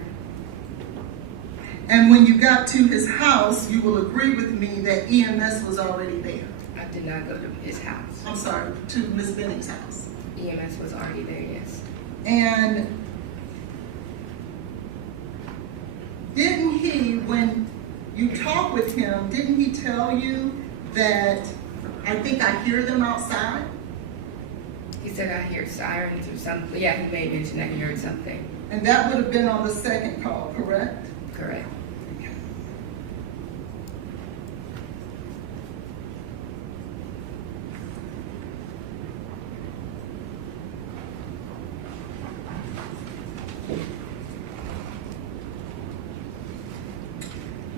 And when you got to his house, you will agree with me that EMS was already there. I did not go to his house. I'm sorry, to Ms. Benning's house. EMS was already there, yes. And didn't he, when you talked with him, didn't he tell you that, I think I hear them outside? He said I hear sirens or something. Yeah, he may mention that he heard something. And that would have been on the second call, correct? Correct.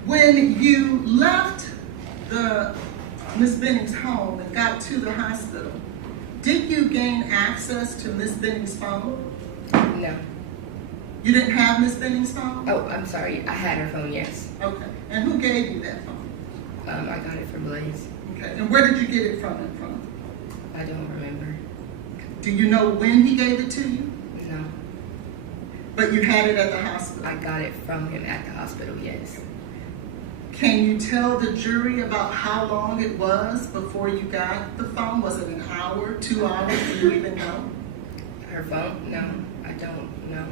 When you left the Ms. Benning's home and got to the hospital, did you gain access to Ms. Benning's phone? No. You didn't have Ms. Benning's phone? Oh, I'm sorry. I had her phone, yes. Okay. And who gave you that phone? I got it from Blaise. Okay. And where did you get it from? I don't remember. Do you know when he gave it to you? No. But you had it at the hospital? I got it from him at the hospital, yes. Can you tell the jury about how long it was before you got the phone? Was it an hour, 2 hours? Do you even know? Her phone? No, I don't know.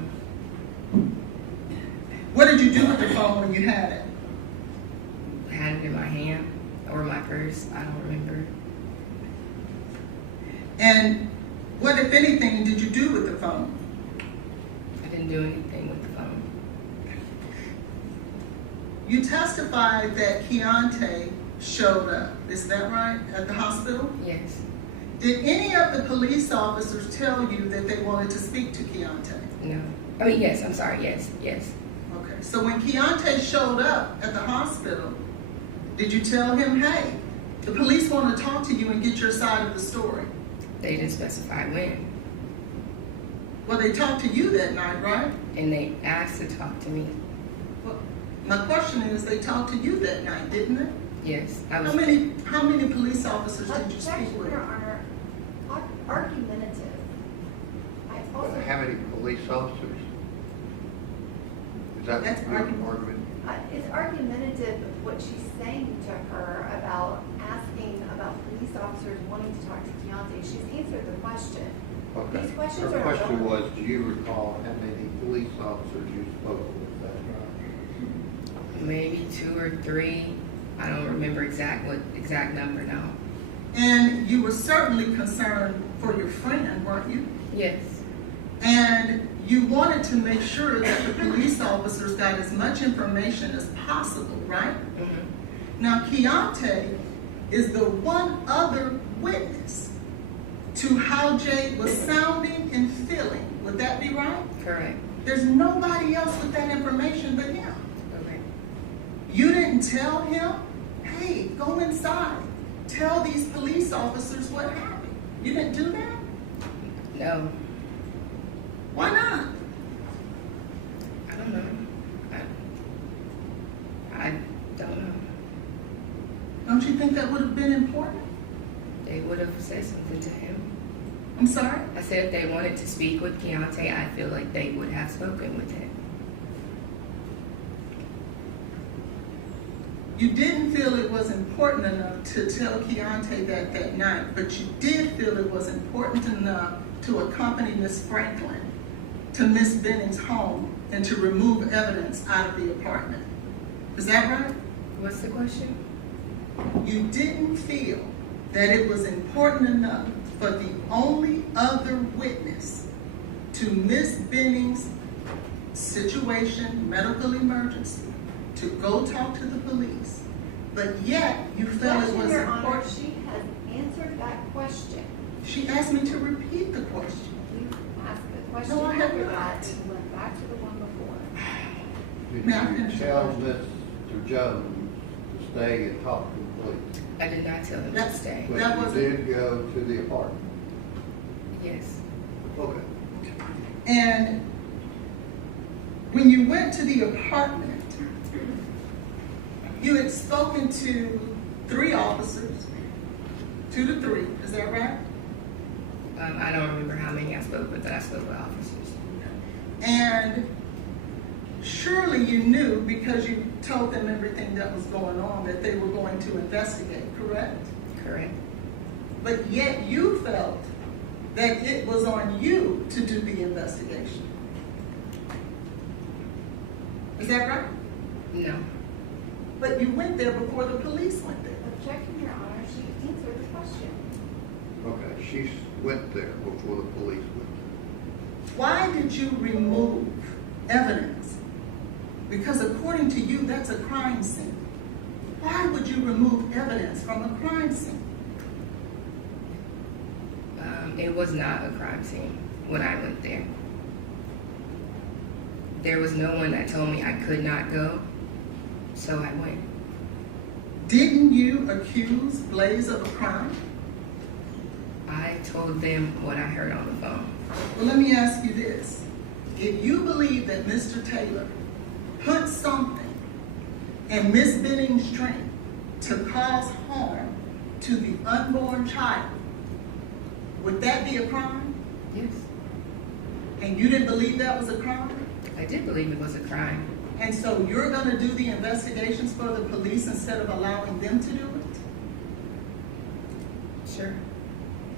What did you do with the phone when you had it? I had it in my hand or my purse. I don't remember. And what, if anything, did you do with the phone? I didn't do anything with the phone. You testified that Keontae showed up, is that right, at the hospital? Yes. Did any of the police officers tell you that they wanted to speak to Keontae? No. I mean, yes, I'm sorry, yes. Okay, so when Keontae showed up at the hospital, did you tell him, hey, the police want to talk to you and get your side of the story? They didn't specify when. Well, they talked to you that night, right? And they asked to talk to me. Well, my question is, they talked to you that night, didn't they? Yes. How many police officers did you speak with? Your Honor, argumentative. I also, How many police officers? Is that That's your argument? it's argumentative what she's saying to her about asking about police officers wanting to talk to Keontae. She's answered the question. Okay. These questions Her are question relevant. was, do you recall how many police officers you spoke with that night? Maybe 2 or 3. I don't remember exact number now. And you were certainly concerned for your friend, weren't you? Yes. And you wanted to make sure that the police officers got as much information as possible, right? Mm-hmm. Now, Keontae is the one other witness to how Jade was sounding and feeling. Would that be right? Correct. There's nobody else with that information but him. Okay. You didn't tell him, hey, go inside. Tell these police officers what happened. You didn't do that? No. Why not? I don't know. I don't know. you think that would have been important? They would have said something to him. I'm sorry? I said if they wanted to speak with Keontae, I feel like they would have spoken with him. You didn't feel it was important enough to tell Keontae that night, but you did feel it was important enough to accompany Miss Franklin to Miss Benning's home and to remove evidence out of the apartment. Is that right? What's the question? You didn't feel that it was important enough for the only other witness to Miss Benning's situation, medical emergency, to go talk to the police, but yet you felt it was Your Honor, important. she has answered that question. She asked me to repeat the question. You asked the question No, I have after not. that and went back to the one before. May I Did finish you the tell question? Mr. Jones to stay and talk to the police? I did not tell him to stay. But That you wasn't- did go to the apartment? Yes. Okay. And when you went to the apartment, you had spoken to 3 officers, 2 to 3, is that right? I don't remember how many I spoke with, but I spoke with officers. And surely you knew, because you told them everything that was going on, that they were going to investigate, correct? Correct. But yet you felt that it was on you to do the investigation. Is that right? No. But you went there before the police went there. Objection, Your Honor, she answered the question. Okay, she went there before the police went there. Why did you remove evidence? Because according to you, that's a crime scene. Why would you remove evidence from a crime scene? It was not a crime scene when I went there. There was no one that told me I could not go, so I went. Didn't you accuse Blaise of a crime? I told them what I heard on the phone. Well, let me ask you this. If you believe that Mr. Taylor put something in Miss Benning's drink to cause harm to the unborn child, would that be a crime? Yes. And you didn't believe that was a crime? I did believe it was a crime. And so you're going to do the investigations for the police instead of allowing them to do it? Sure.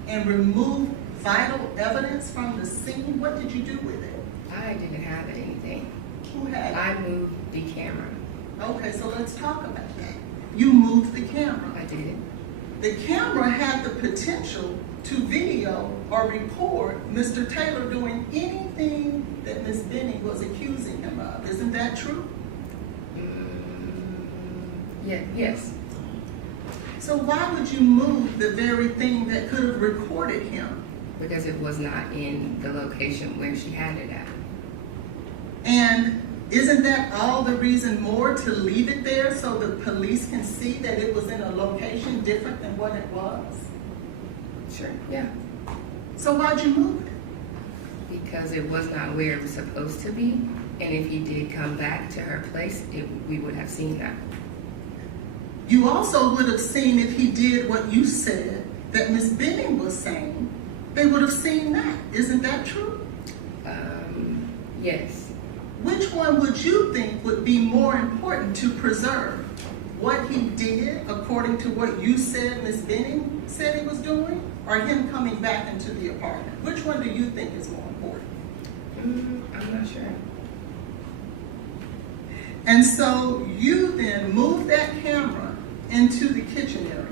And remove vital evidence from the scene? What did you do with it? I didn't have anything. Who had it? I moved the camera. Okay, so let's talk about that. You moved the camera. I did. The camera had the potential to video or record Mr. Taylor doing anything that Ms. Benning was accusing him of. Isn't that true? Yeah, yes. So why would you move the very thing that could have recorded him? Because it was not in the location where she had it at. And isn't that all the reason more to leave it there so the police can see that it was in a location different than what it was? Sure, yeah. So why'd you move it? Because it was not where it was supposed to be. And if he did come back to her place, we would have seen that. You also would have seen if he did what you said that Ms. Benning was saying, they would have seen that. Isn't that true? Yes. Which one would you think would be more important to preserve? What he did according to what you said Ms. Benning said he was doing, or him coming back into the apartment? Which one do you think is more important? I'm not sure. And so you then moved that camera into the kitchen area.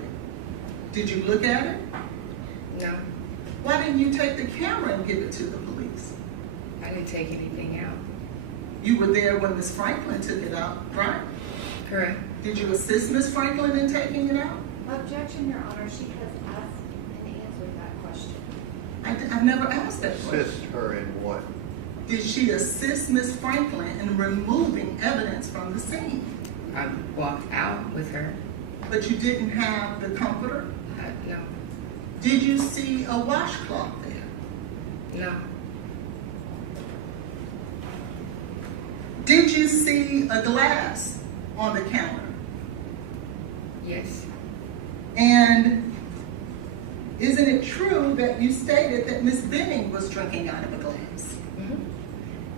Did you look at it? No. Why didn't you take the camera and give it to the police? I didn't take anything out. You were there when Ms. Franklin took it out, right? Correct. Did you assist Ms. Franklin in taking it out? Objection, Your Honor, she has asked and answered that question. I've never asked that question. Assist her in what? Did she assist Ms. Franklin in removing evidence from the scene? I walked out with her. But you didn't have the comforter? No. Did you see a washcloth there? No. Did you see a glass on the counter? Yes. And isn't it true that you stated that Miss Benning was drinking out of a glass? Mm-hmm.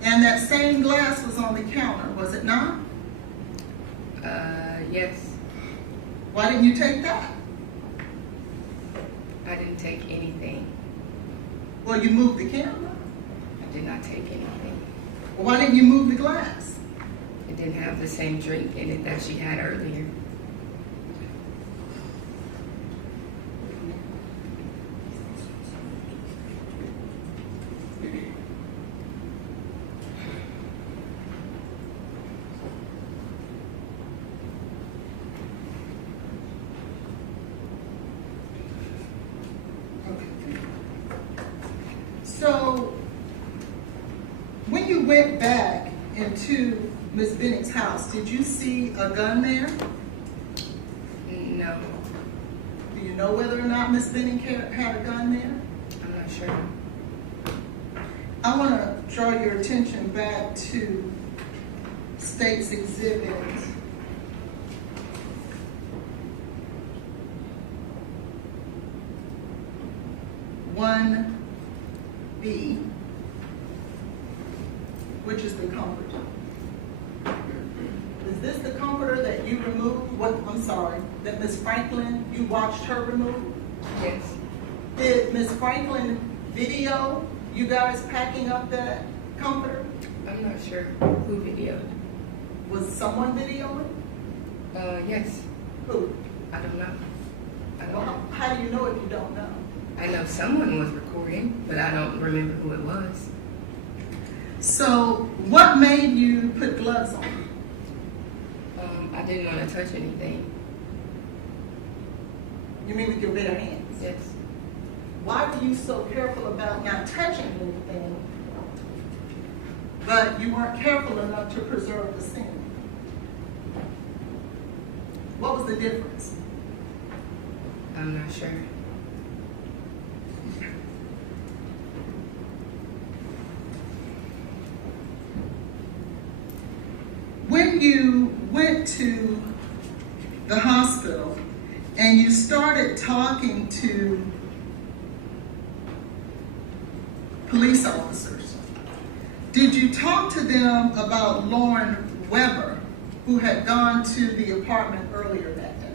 And that same glass was on the counter, was it not? Yes. Why didn't you take that? I didn't take anything. Well, you moved the camera. I did not take anything. Well, why didn't you move the glass? It didn't have the same drink in it that she had earlier. So, when you went back into Miss Benning's house, did you see a gun there? No. Do you know whether or not Miss Benning had a gun there? I'm not sure. I want to draw your attention back to State's Exhibit 1B, which is the comforter. Is this the comforter that you removed? That Miss Franklin, you watched her remove? Yes. Did Miss Franklin video you guys packing up that comforter? I'm not sure who videoed. Was someone videoing? Yes. Who? I don't know. How do you know if you don't know? I know someone was recording, but I don't remember who it was. So, what made you put gloves on? I didn't want to touch anything. You mean with your bare hands? Yes. Why were you so careful about not touching anything, but you weren't careful enough to preserve the scene? What was the difference? I'm not sure. When you went to the hospital and you started talking to police officers, did you talk to them about Lauren Weber, who had gone to the apartment earlier that day?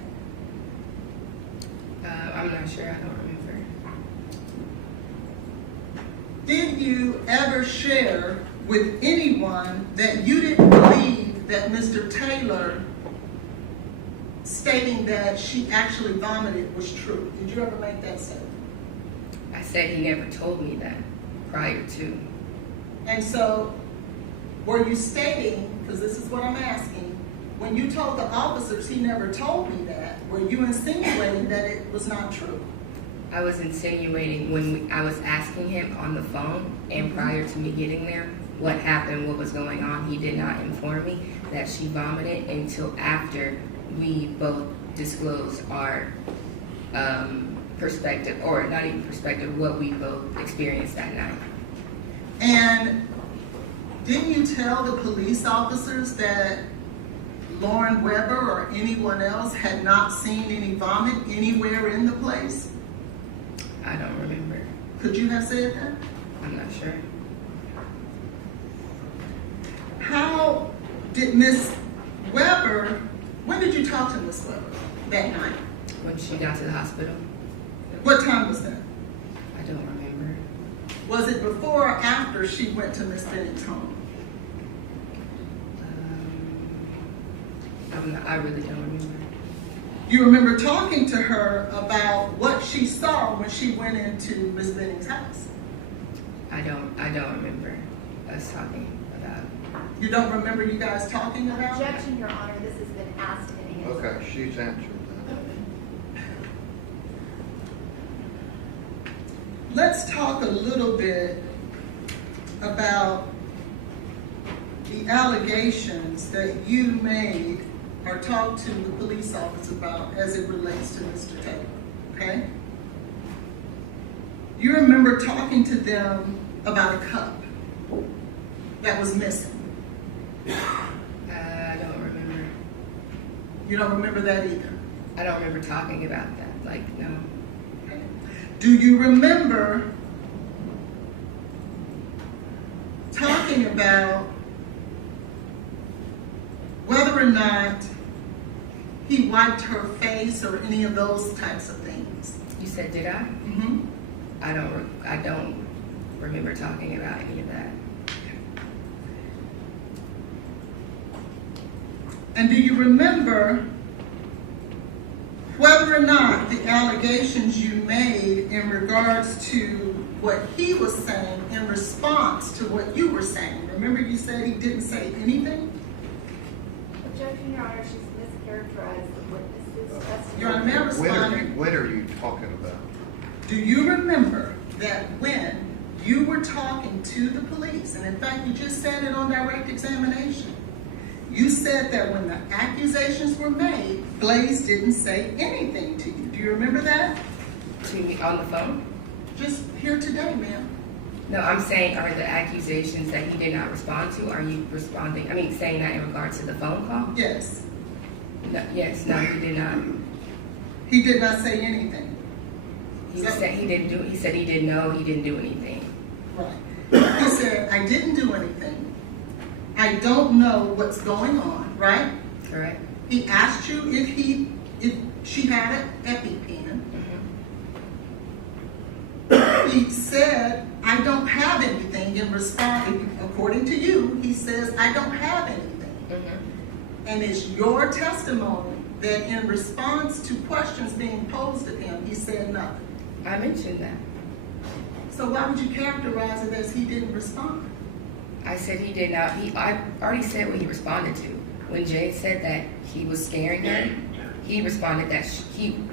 I'm not sure. I don't remember. Did you ever share with anyone that you didn't believe that Mr. Taylor stating that she actually vomited was true? Did you ever make that statement? I said he never told me that prior to. And so, were you stating, because this is what I'm asking, when you told the officers he never told me that, were you insinuating that it was not true? I was insinuating when I was asking him on the phone, and prior to me getting there, what happened, what was going on. He did not inform me that she vomited until after we both disclosed our perspective, or not even perspective, what we both experienced that night. And didn't you tell the police officers that Lauren Weber or anyone else had not seen any vomit anywhere in the place? I don't remember. Could you have said that? I'm not sure. How did Miss Weber, when did you talk to Miss Weber that night? When she got to the hospital. What time was that? I don't remember. Was it before or after she went to Miss Benning's home? I really don't remember. You remember talking to her about what she saw when she went into Miss Benning's house? I don't remember us talking about it. You don't remember you guys talking about it? Objection, Your Honor, this has been asked and answered. Okay, she's answered that. Let's talk a little bit about the allegations that you made or talked to the police officer about as it relates to Mr. Taylor, okay? You remember talking to them about a cup that was missing. I don't remember. You don't remember that either? I don't remember talking about that. Like, no. Do you remember talking about whether or not he wiped her face or any of those types of things? You said, did I? Mm-hmm. I don't remember talking about any of that. And do you remember whether or not the allegations you made in regards to what he was saying in response to what you were saying? Remember you said he didn't say anything? Objection, Your Honor, she's mischaracterized the witness's testimony. Your Honor, may I respond? When are you talking about? Do you remember that when you were talking to the police, and in fact you just said it on direct examination, you said that when the accusations were made, Blaise didn't say anything to you. Do you remember that? To me on the phone? Just here today, ma'am. No, I'm saying, are the accusations that he did not respond to, are you responding, saying that in regards to the phone call? Yes. No, yes, no, he did not. He did not say anything. He said he didn't know, he didn't do anything. Right. He said, I didn't do anything. I don't know what's going on, right? Correct. He asked you if she had an EpiPen. Mm-hmm. He said, I don't have anything in response. According to you, he says, I don't have anything. Mm-hmm. And it's your testimony that in response to questions being posed of him, he said nothing. I mentioned that. So why would you characterize it as he didn't respond? I said he did not. I already said what he responded to. When Jade said that he was scaring her, he responded that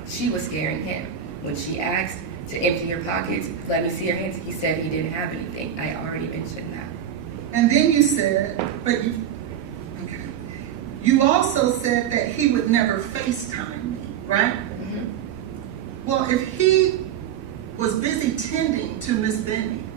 she was scaring him. When she asked to empty her pockets, let me see her hands, he said he didn't have anything. I already mentioned that. And then you said, you also said that he would never FaceTime me, right? Mm-hmm. Well, if he was busy tending to Miss Benning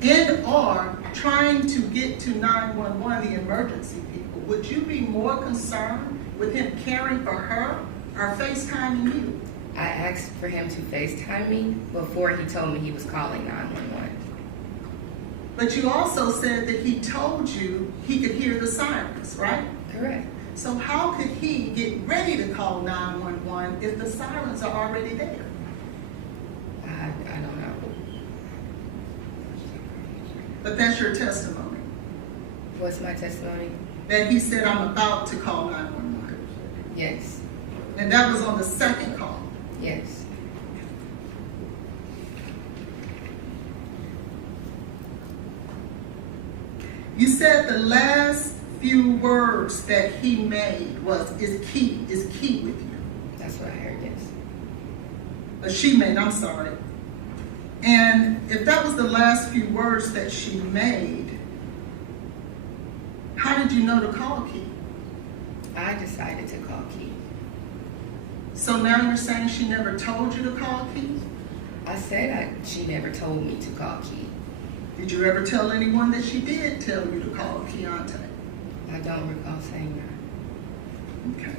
and or trying to get to 911, the emergency people, would you be more concerned with him caring for her or FaceTiming you? I asked for him to FaceTime me before he told me he was calling 911. But you also said that he told you he could hear the sirens, right? Correct. So how could he get ready to call 911 if the sirens are already there? I don't know. But that's your testimony. What's my testimony? That he said, I'm about to call 911. Yes. And that was on the second call. Yes. You said the last few words that he made is key with you. That's what I heard, yes. She made, I'm sorry. And if that was the last few words that she made, how did you know to call Key? I decided to call Key. So now you're saying she never told you to call Key? I said she never told me to call Key. Did you ever tell anyone that she did tell you to call Keontae? I don't recall saying that. Okay.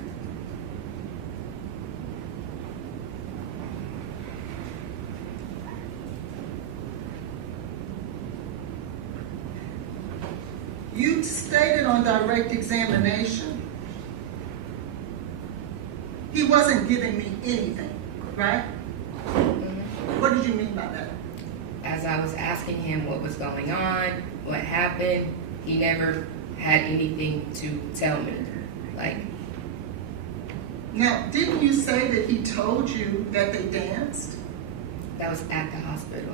You stated on direct examination, he wasn't giving me anything, right? Mm-hmm. What did you mean by that? As I was asking him what was going on, what happened, he never had anything to tell me. Now, didn't you say that he told you that they danced? That was at the hospital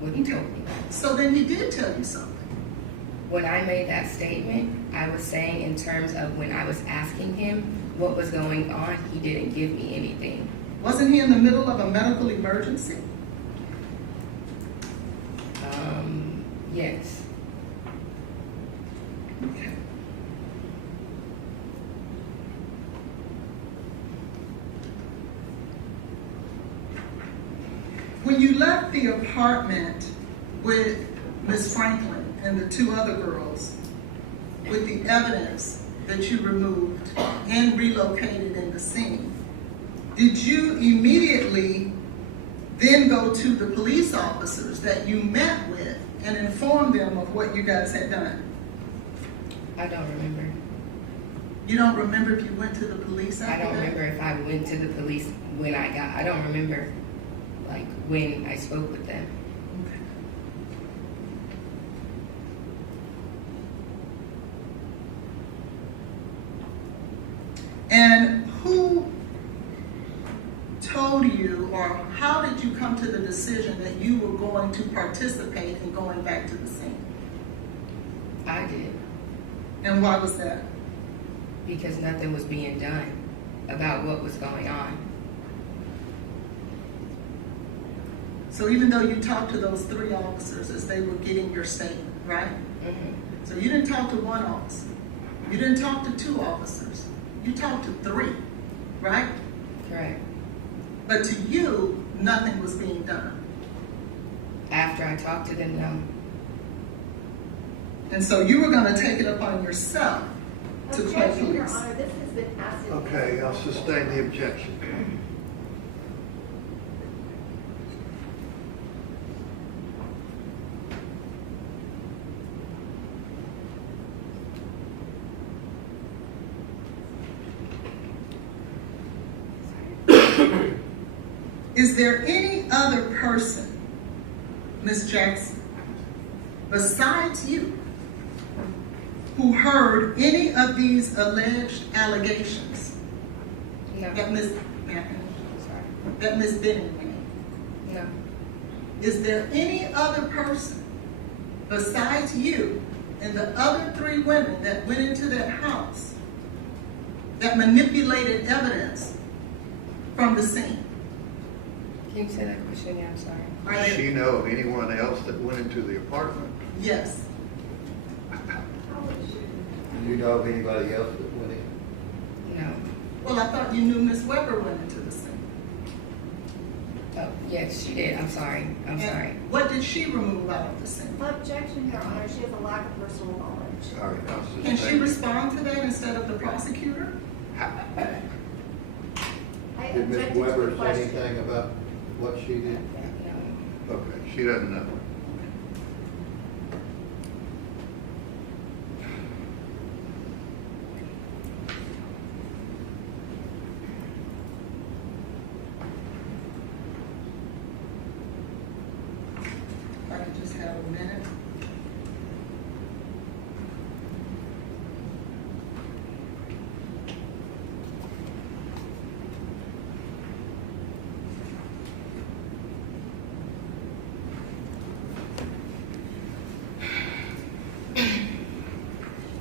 when he told me that. So then he did tell you something. When I made that statement, I was saying in terms of when I was asking him what was going on, he didn't give me anything. Wasn't he in the middle of a medical emergency? Yes. Okay. When you left the apartment with Miss Franklin and the two other girls, with the evidence that you removed and relocated in the scene, did you immediately then go to the police officers that you met with and inform them of what you guys had done? I don't remember. You don't remember if you went to the police after I don't that? remember if I went to the police when I don't remember, like, when I spoke with them. Okay. And who told you, or how did you come to the decision that you were going to participate in going back to the scene? I did. And why was that? Because nothing was being done about what was going on. So even though you talked to those 3 officers as they were getting your statement, right? Mm-hmm. So you didn't talk to 1 officer. You didn't talk to 2 officers. You talked to 3, right? Correct. But to you, nothing was being done. After I talked to them, no. And so you were going to take it upon yourself to call Objection, Your police. Honor, this has been asked. Okay, I'll sustain the objection. Is there any other person, Ms. Jackson, besides you, who heard any of these alleged allegations No. that Ms. Benning made? No. Is there any other person besides you and the other 3 women that went into that house that manipulated evidence from the scene? Can you say that question again? I'm sorry. Does she know of anyone else that went into the apartment? Yes. Do you know of anybody else that went in? No. Well, I thought you knew Miss Weber went into the scene. Oh, yes, she did. I'm sorry. I'm sorry. What did she remove out of the scene? Objection, Your Honor, she has a lack of personal knowledge. All right, I'll sustain. Can she respond to that instead of the prosecutor? I Did Ms. objected to Weber the say question. anything about what she did? No. Okay, she doesn't know. If I could just have a minute.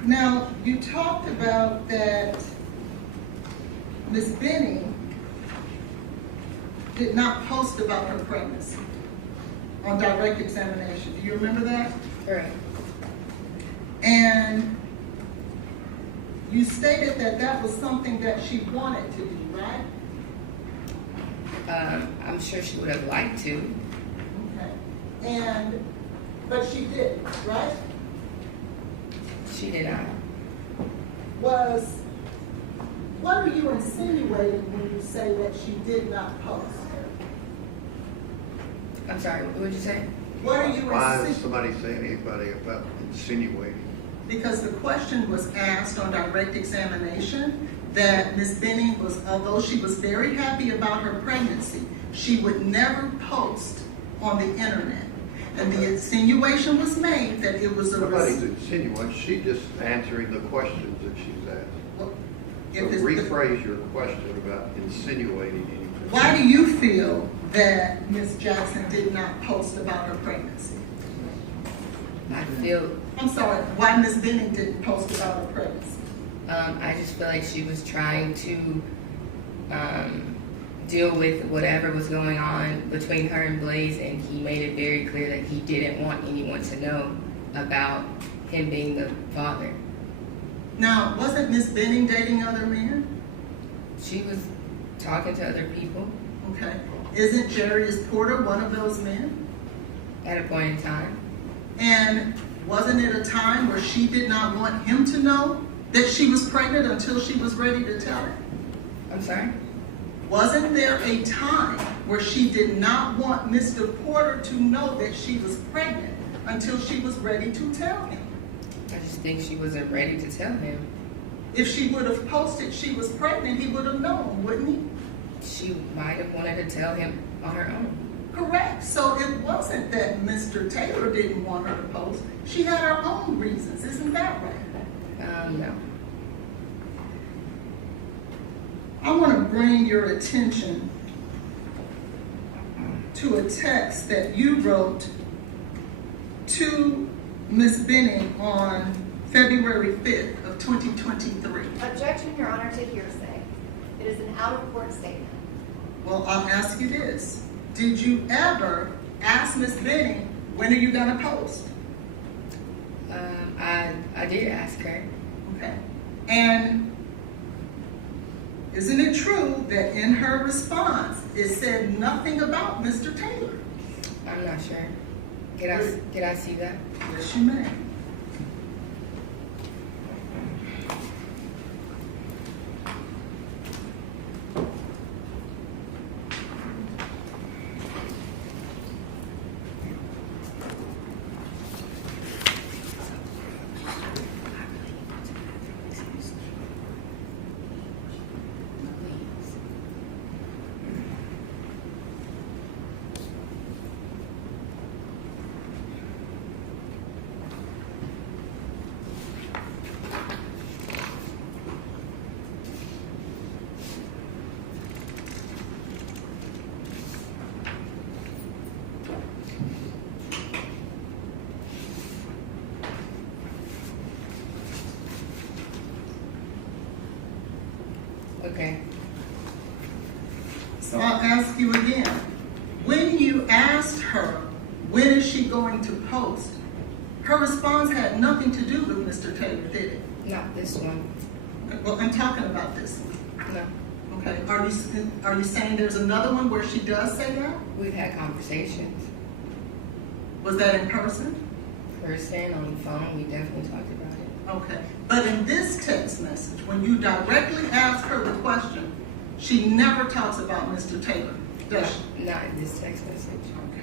Now, you talked about that Ms. Benning did not post about her pregnancy on direct examination. Do you remember that? Correct. And you stated that that was something that she wanted to do, right? I'm sure she would have liked to. Okay. But she didn't, right? She did not. What are you insinuating when you say that she did not post? I'm sorry, what did you say? What are you Why is insinuating? somebody saying anybody about insinuating? Because the question was asked on direct examination that Ms. Benning was, although she was very happy about her pregnancy, she would never post on the internet. And the insinuation was made that it was a... Nobody's insinuating, she's just answering the questions that she's asked. Well, So rephrase your question about insinuating anything. Why do you feel that Ms. Jackson did not post about her pregnancy? I feel... I'm sorry, why Ms. Benning didn't post about her pregnancy? I just feel like she was trying to deal with whatever was going on between her and Blaise, and he made it very clear that he didn't want anyone to know about him being the father. Now, wasn't Ms. Benning dating other men? She was talking to other people. Okay. Isn't Jarius Porter one of those men? At a point in time. And wasn't it a time where she did not want him to know that she was pregnant until she was ready to tell him? I'm sorry? wasn't there a time where she did not want Mr. Porter to know that she was pregnant until she was ready to tell him? I just think she wasn't ready to tell him. If she would have posted she was pregnant, he would have known, wouldn't he? She might have wanted to tell him on her own. Correct. So it wasn't that Mr. Taylor didn't want her to post. She had her own reasons. Isn't that right? No. I want to bring your attention to a text that you wrote to Ms. Benning on February 5th of 2023. Objection, Your Honor, to hearsay. It is an out-of-court statement. Well, I'll ask you this. Did you ever ask Ms. Benning, when are you going to post? I did ask her. Okay. And isn't it true that in her response, it said nothing about Mr. Taylor? I'm not sure. Can I see that? Yes, you may. Okay. So I'll ask you again. When you asked her, when is she going to post, her response had nothing to do with Mr. Taylor, did it? Not this one. Okay, well, I'm talking about this one. No. Okay. Are you saying there's another one where she does say that? We've had conversations. Was that in person? Person, on the phone, we definitely talked about it. Okay. But in this text message, when you directly ask her the question, she never talks about Mr. Taylor, does she? Not in this text message. Okay.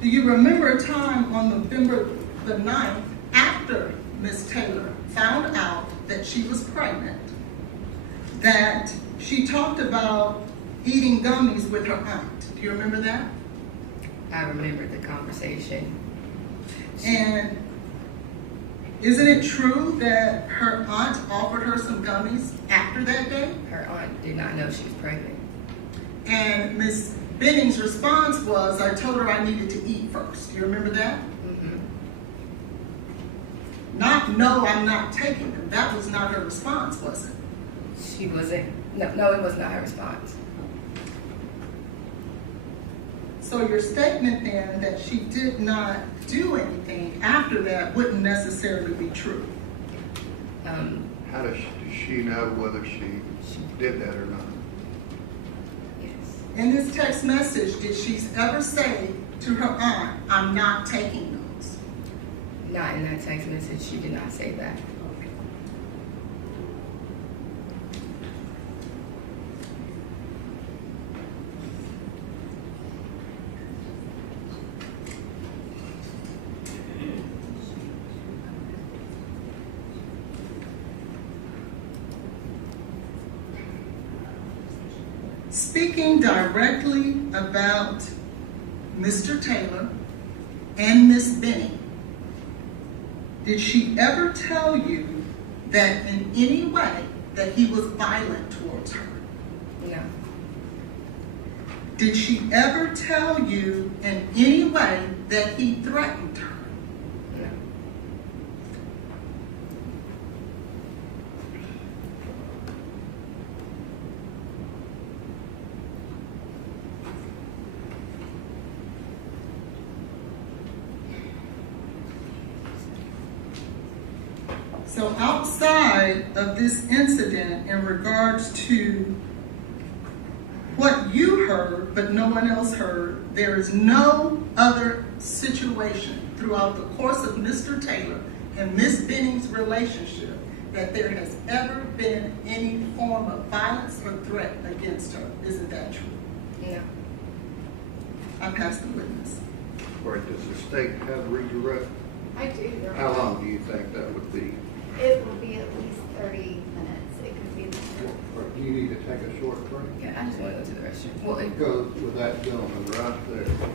Do you remember a time on November the 9th, after Ms. Taylor found out that she was pregnant, that she talked about eating gummies with her aunt? Do you remember that? I remember the conversation. And isn't it true that her aunt offered her some gummies after that day? Her aunt did not know she was pregnant. And Ms. Benning's response was, I told her I needed to eat first. Do you remember that? Mm-hmm. Not, no, I'm not taking them. That was not her response, was it? She wasn't. No, it was not her response. So your statement then that she did not do anything after that wouldn't necessarily be true. How does she know whether she did that or not? In this text message, did she ever say to her aunt, I'm not taking those? Not in that text message. She did not say that. Speaking directly about Mr. Taylor and Miss Benning, did she ever tell you that in any way that he was violent towards her? No. Did she ever tell you in any way that he threatened her? No. So outside of this incident, in regards to what you heard but no one else heard, there is no other situation throughout the course of Mr. Taylor and Ms. Benning's relationship that there has ever been any form of violence or threat against her. Isn't that true? Yeah. I pass the witness. Or does the state have redirect? I do. How long do you think that would be? It will be at least 30 minutes. It could be. Or do you need to take a short break? Yeah, I just want to go to the restroom. Well, It goes with that gentleman right there.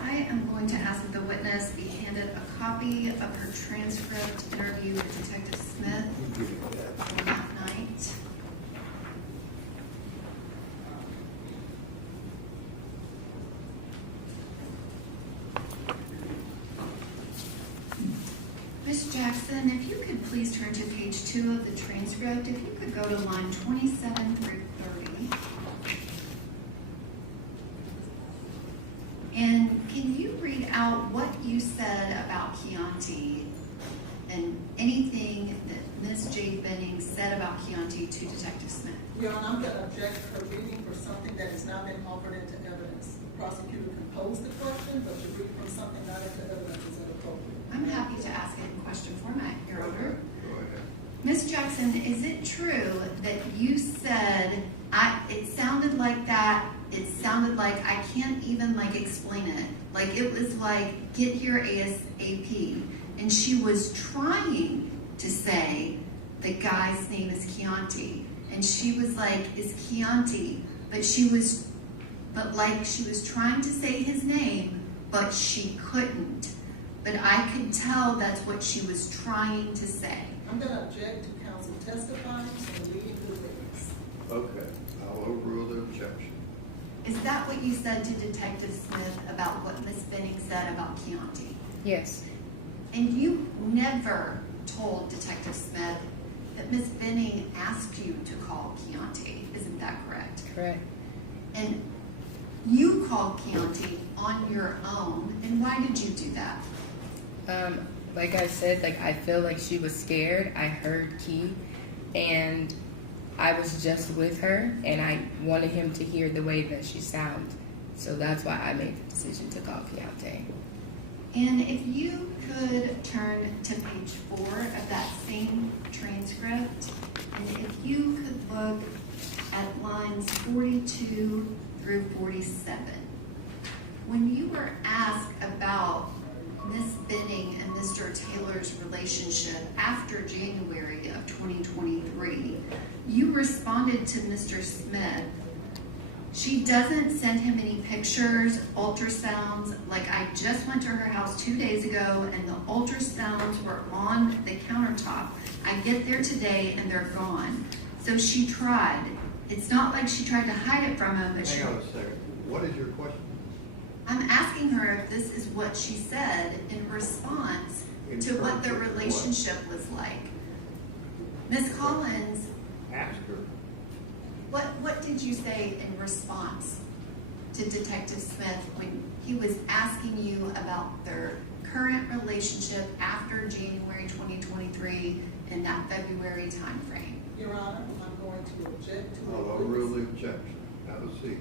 I am going to ask that the witness be handed a copy of her transcript interview with Detective Smith from that night. Ms. Jackson, if you could please turn to page 2 of the transcript, if you could go to line 27 through 30. And can you read out what you said about Chianti and anything that Ms. Jade Benning said about Chianti to Detective Smith? Your Honor, I'm going to object to her reading for something that has not been offered into evidence. The prosecutor can pose the question, but to read from something not into evidence is inappropriate. I'm happy to ask it in question format, Your Honor. Go ahead. Ms. Jackson, is it true that you said, it sounded like that, it sounded like I can't even explain it. Like it was like, get here ASAP. And she was trying to say the guy's name is Chianti. And she was like, is Chianti. But she was trying to say his name, but she couldn't. But I could tell that's what she was trying to say. I'm going to object to counsel testifying and reading the witness. Okay, I'll overrule the objection. Is that what you said to Detective Smith about what Miss Benning said about Keontae? Yes. And you never told Detective Smith that Miss Benning asked you to call Keontae, isn't that correct? Correct. And you called Keontae on your own, and why did you do that? Like I said, like I feel like she was scared. I heard Key, and I was just with her, and I wanted him to hear the way that she sounds. So that's why I made the decision to call Keontae. And if you could turn to page 4 of that same transcript, and if you could look at lines 42 through 47. When you were asked about Miss Benning and Mr. Taylor's relationship after January of 2023, you responded to Mr. Smith, "She doesn't send him any pictures, ultrasounds, like I just went to her house 2 days ago and the ultrasounds were on the countertop. I get there today and they're gone. So she tried. It's not like she tried to hide it from him, but Hang on a second. What is your question? I'm asking her if this is what she said in response to what their relationship was like. Miss Collins, Ask her. what did you say in response to Detective Smith when he was asking you about their current relationship after January 2023 in that February timeframe? Your Honor, I'm going to object to Oh, I'll overrule the objection. Have a seat.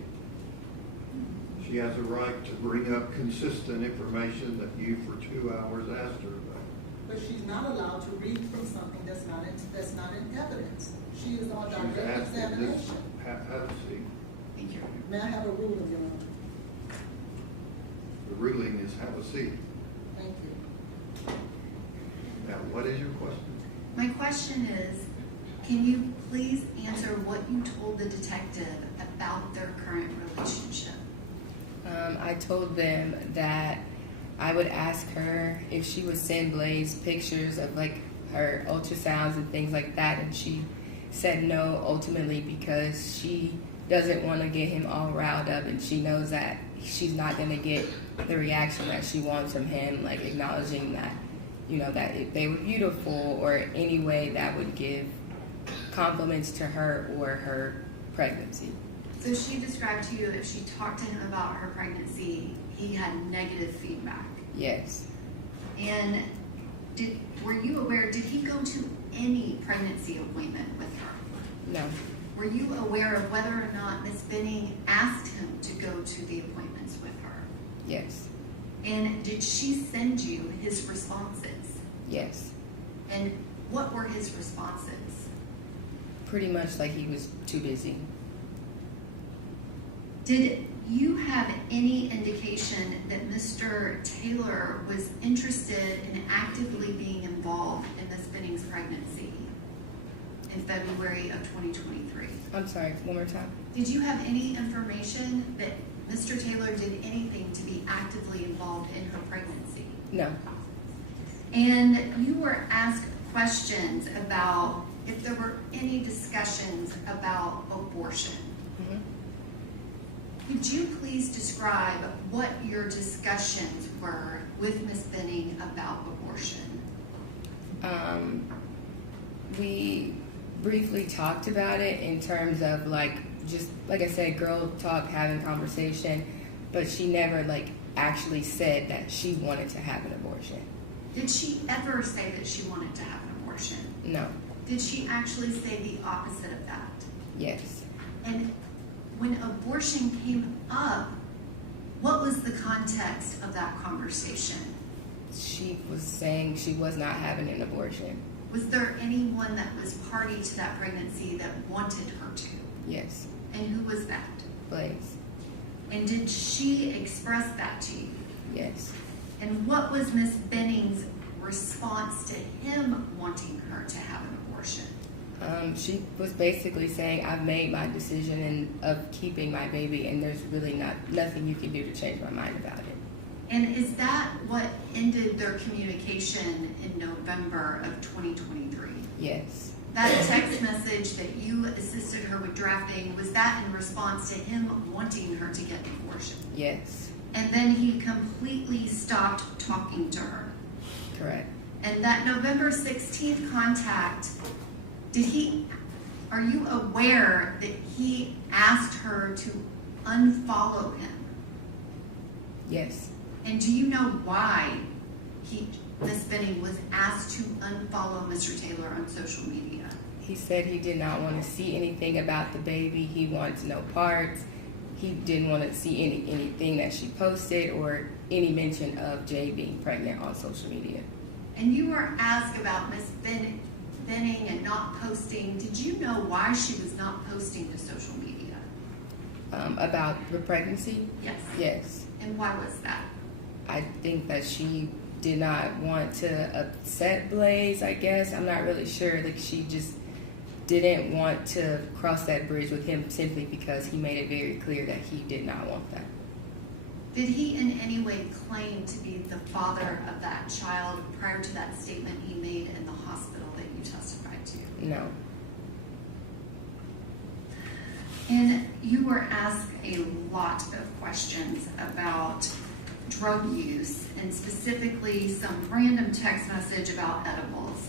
She has a right to bring up consistent information that you for 2 hours asked her about. But she's not allowed to read from something that's not in evidence. She is on She's direct asking this, examination. have a seat. Thank you. May I have a ruling, Your Honor? The ruling is have a seat. Thank you. Now, what is your question? My question is, can you please answer what you told the detective about their current relationship? I told them that I would ask her if she would send Blaise pictures of like her ultrasounds and things like that, and she said no ultimately because she doesn't want to get him all riled up, and she knows that she's not going to get the reaction that she wants from him, like acknowledging that, you know, that if they were beautiful or any way that would give compliments to her or her pregnancy. So she described to you if she talked to him about her pregnancy, he had negative feedback. Yes. And were you aware, did he go to any pregnancy appointment with her? No. Were you aware of whether or not Miss Benning asked him to go to the appointments with her? Yes. And did she send you his responses? Yes. And what were his responses? Pretty much like he was too busy. Did you have any indication that Mr. Taylor was interested in actively being involved in Miss Benning's pregnancy in February of 2023? I'm sorry, one more time. Did you have any information that Mr. Taylor did anything to be actively involved in her pregnancy? No. And you were asked questions about if there were any discussions about abortion. Could you please describe what your discussions were with Miss Benning about abortion? We briefly talked about it in terms of like, just like I said, girl talk, having conversation, but she never like actually said that she wanted to have an abortion. Did she ever say that she wanted to have an abortion? No. Did she actually say the opposite of that? Yes. And when abortion came up, what was the context of that conversation? She was saying she was not having an abortion. Was there anyone that was party to that pregnancy that wanted her to? Yes. And who was that? Blaise. And did she express that to you? Yes. And what was Miss Benning's response to him wanting her to have an abortion? She was basically saying, I've made my decision of keeping my baby, and there's really nothing you can do to change my mind about it. And is that what ended their communication in November of 2023? Yes. that text message that you assisted her with drafting, was that in response to him wanting her to get an abortion? Yes. And then he completely stopped talking to her. Correct. And that November 16th contact, are you aware that he asked her to unfollow him? Yes. And do you know why Ms. Benning was asked to unfollow Mr. Taylor on social media? He said he did not want to see anything about the baby. He wanted to know parts. He didn't want to see anything that she posted or any mention of Jade being pregnant on social media. And you were asked about Ms. Benning and not posting. Did you know why she was not posting to social media? About the pregnancy? Yes. Yes. And why was that? I think that she did not want to upset Blaise, I guess. I'm not really sure. Like, she just didn't want to cross that bridge with him simply because he made it very clear that he did not want that. Did he in any way claim to be the father of that child prior to that statement he made in the hospital that you testified to? No. And you were asked a lot of questions about drug use and specifically some random text message about edibles.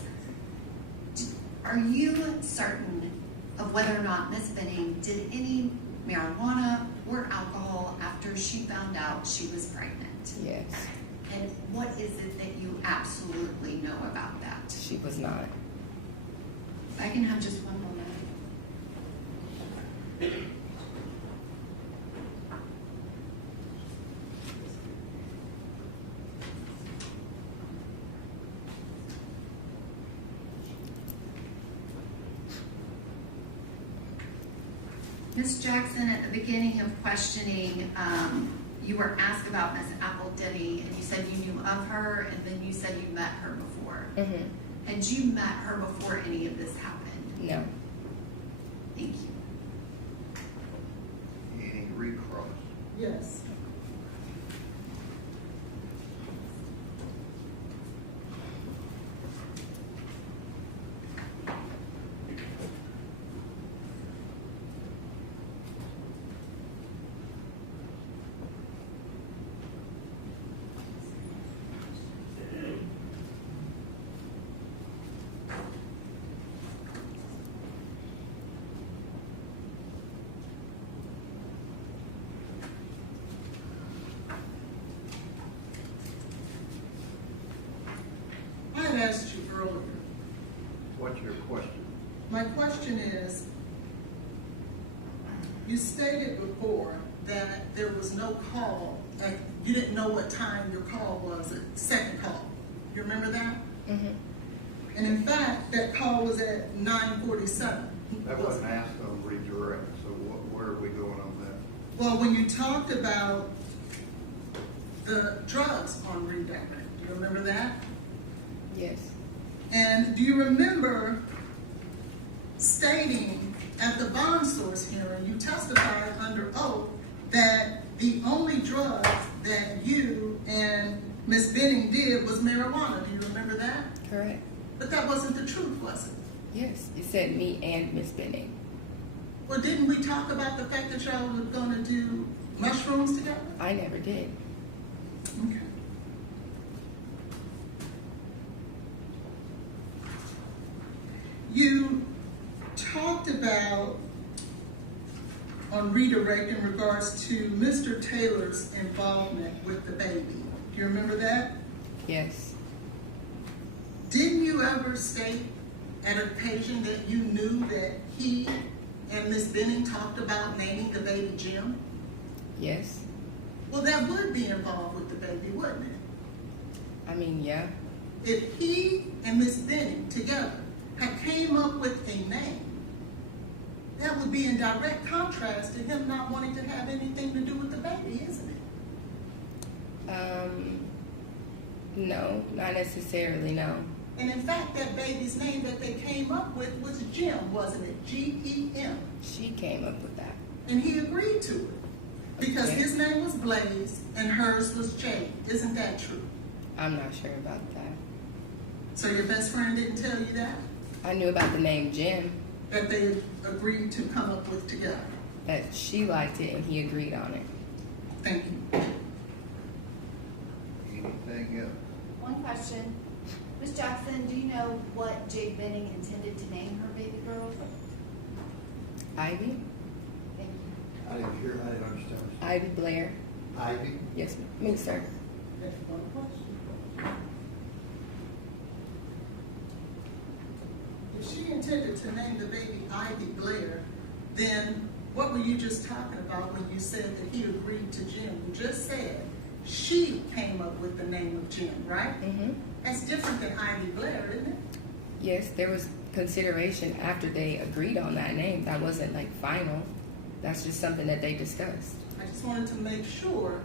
Are you certain of whether or not Ms. Benning did any marijuana or alcohol after she found out she was pregnant? Yes. And what is it that you absolutely know about that? She was not. If I can have just one moment. Ms. Jackson, at the beginning of questioning, you were asked about Ms. Apple-Denny, and you said you knew of her, and then you said you met her before. Mm-hmm. Had you met her before any of this happened? No. Thank you. Any recross? Yes. I asked you earlier. What's your question? My question is, you stated before that there was no call, you didn't know what time your call was, a second call. You remember that? Mm-hmm. And in fact, that call was at 9:47. That wasn't asked on redirect, so where are we going on that? Well, when you talked about the drugs on redirect, do you remember that? Yes. And do you remember stating at the bond source hearing, you testified under oath that the only drugs that you and Ms. Benning did was marijuana. Do you remember that? Correct. But that wasn't the truth, was it? Yes, it said me and Ms. Benning. Well, didn't we talk about the fact that y'all were going to do mushrooms together? I never did. Okay. You talked about on redirect in regards to Mr. Taylor's involvement with the baby. Do you remember that? Yes. Didn't you ever state at an occasion that you knew that he and Ms. Benning talked about naming the baby Jim? Yes. Well, that would be involved with the baby, wouldn't it? I mean, yeah. If he and Ms. Benning together had came up with a name, that would be in direct contrast to him not wanting to have anything to do with the baby, isn't it? No, not necessarily, no. And in fact, that baby's name that they came up with was Jim, wasn't it? G-E-M. She came up with that. And he agreed to it. Because his name was Blaise and hers was Jade. Isn't that true? I'm not sure about that. So your best friend didn't tell you that? I knew about the name Jim, that they agreed to come up with together? that she liked it and he agreed on it. Thank you. Anything else? One question. Ms. Jackson, do you know what Jade Benning intended to name her baby girl? Ivy? Thank you. I didn't hear, I didn't understand. Ivy Blair. Ivy? Yes, me, sir. That's one question. If she intended to name the baby Ivy Blair, then what were you just talking about when you said that he agreed to Jim? You just said she came up with the name of Jim, right? Mm-hmm. That's different than Ivy Blair, isn't it? Yes, there was consideration after they agreed on that name. That wasn't like final. That's just something that they discussed. I just wanted to make sure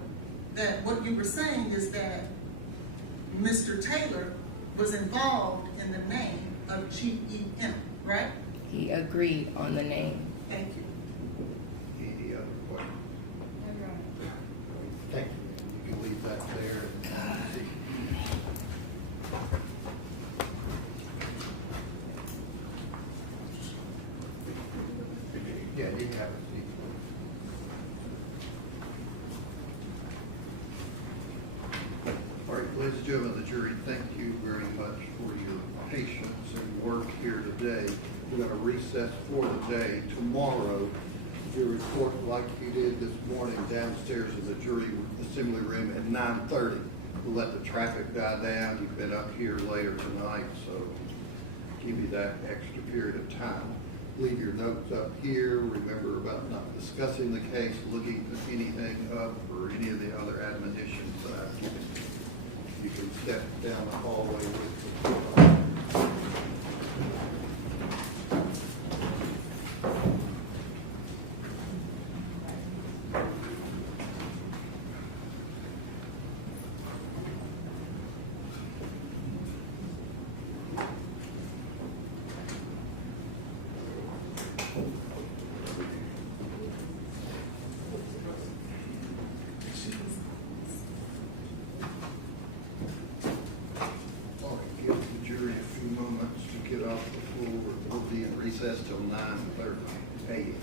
that what you were saying is that Mr. Taylor was involved in the name of G-E-M, right? He agreed on the name. Thank you. Any other questions? Thank you. You can leave that there. Yeah, you can have a seat. All right, ladies and gentlemen of the jury, thank you very much for your patience and work here today. We're going to recess for the day. Tomorrow, you report like you did this morning downstairs in the jury assembly room at 9:30. We'll let the traffic die down. You've been up here later tonight, so give you that extra period of time. Leave your notes up here. Remember about not discussing the case, looking anything up, or any of the other admonitions that I've given you. You can step down the hallway with the off the floor. We'll be in recess till 9:30 a.m.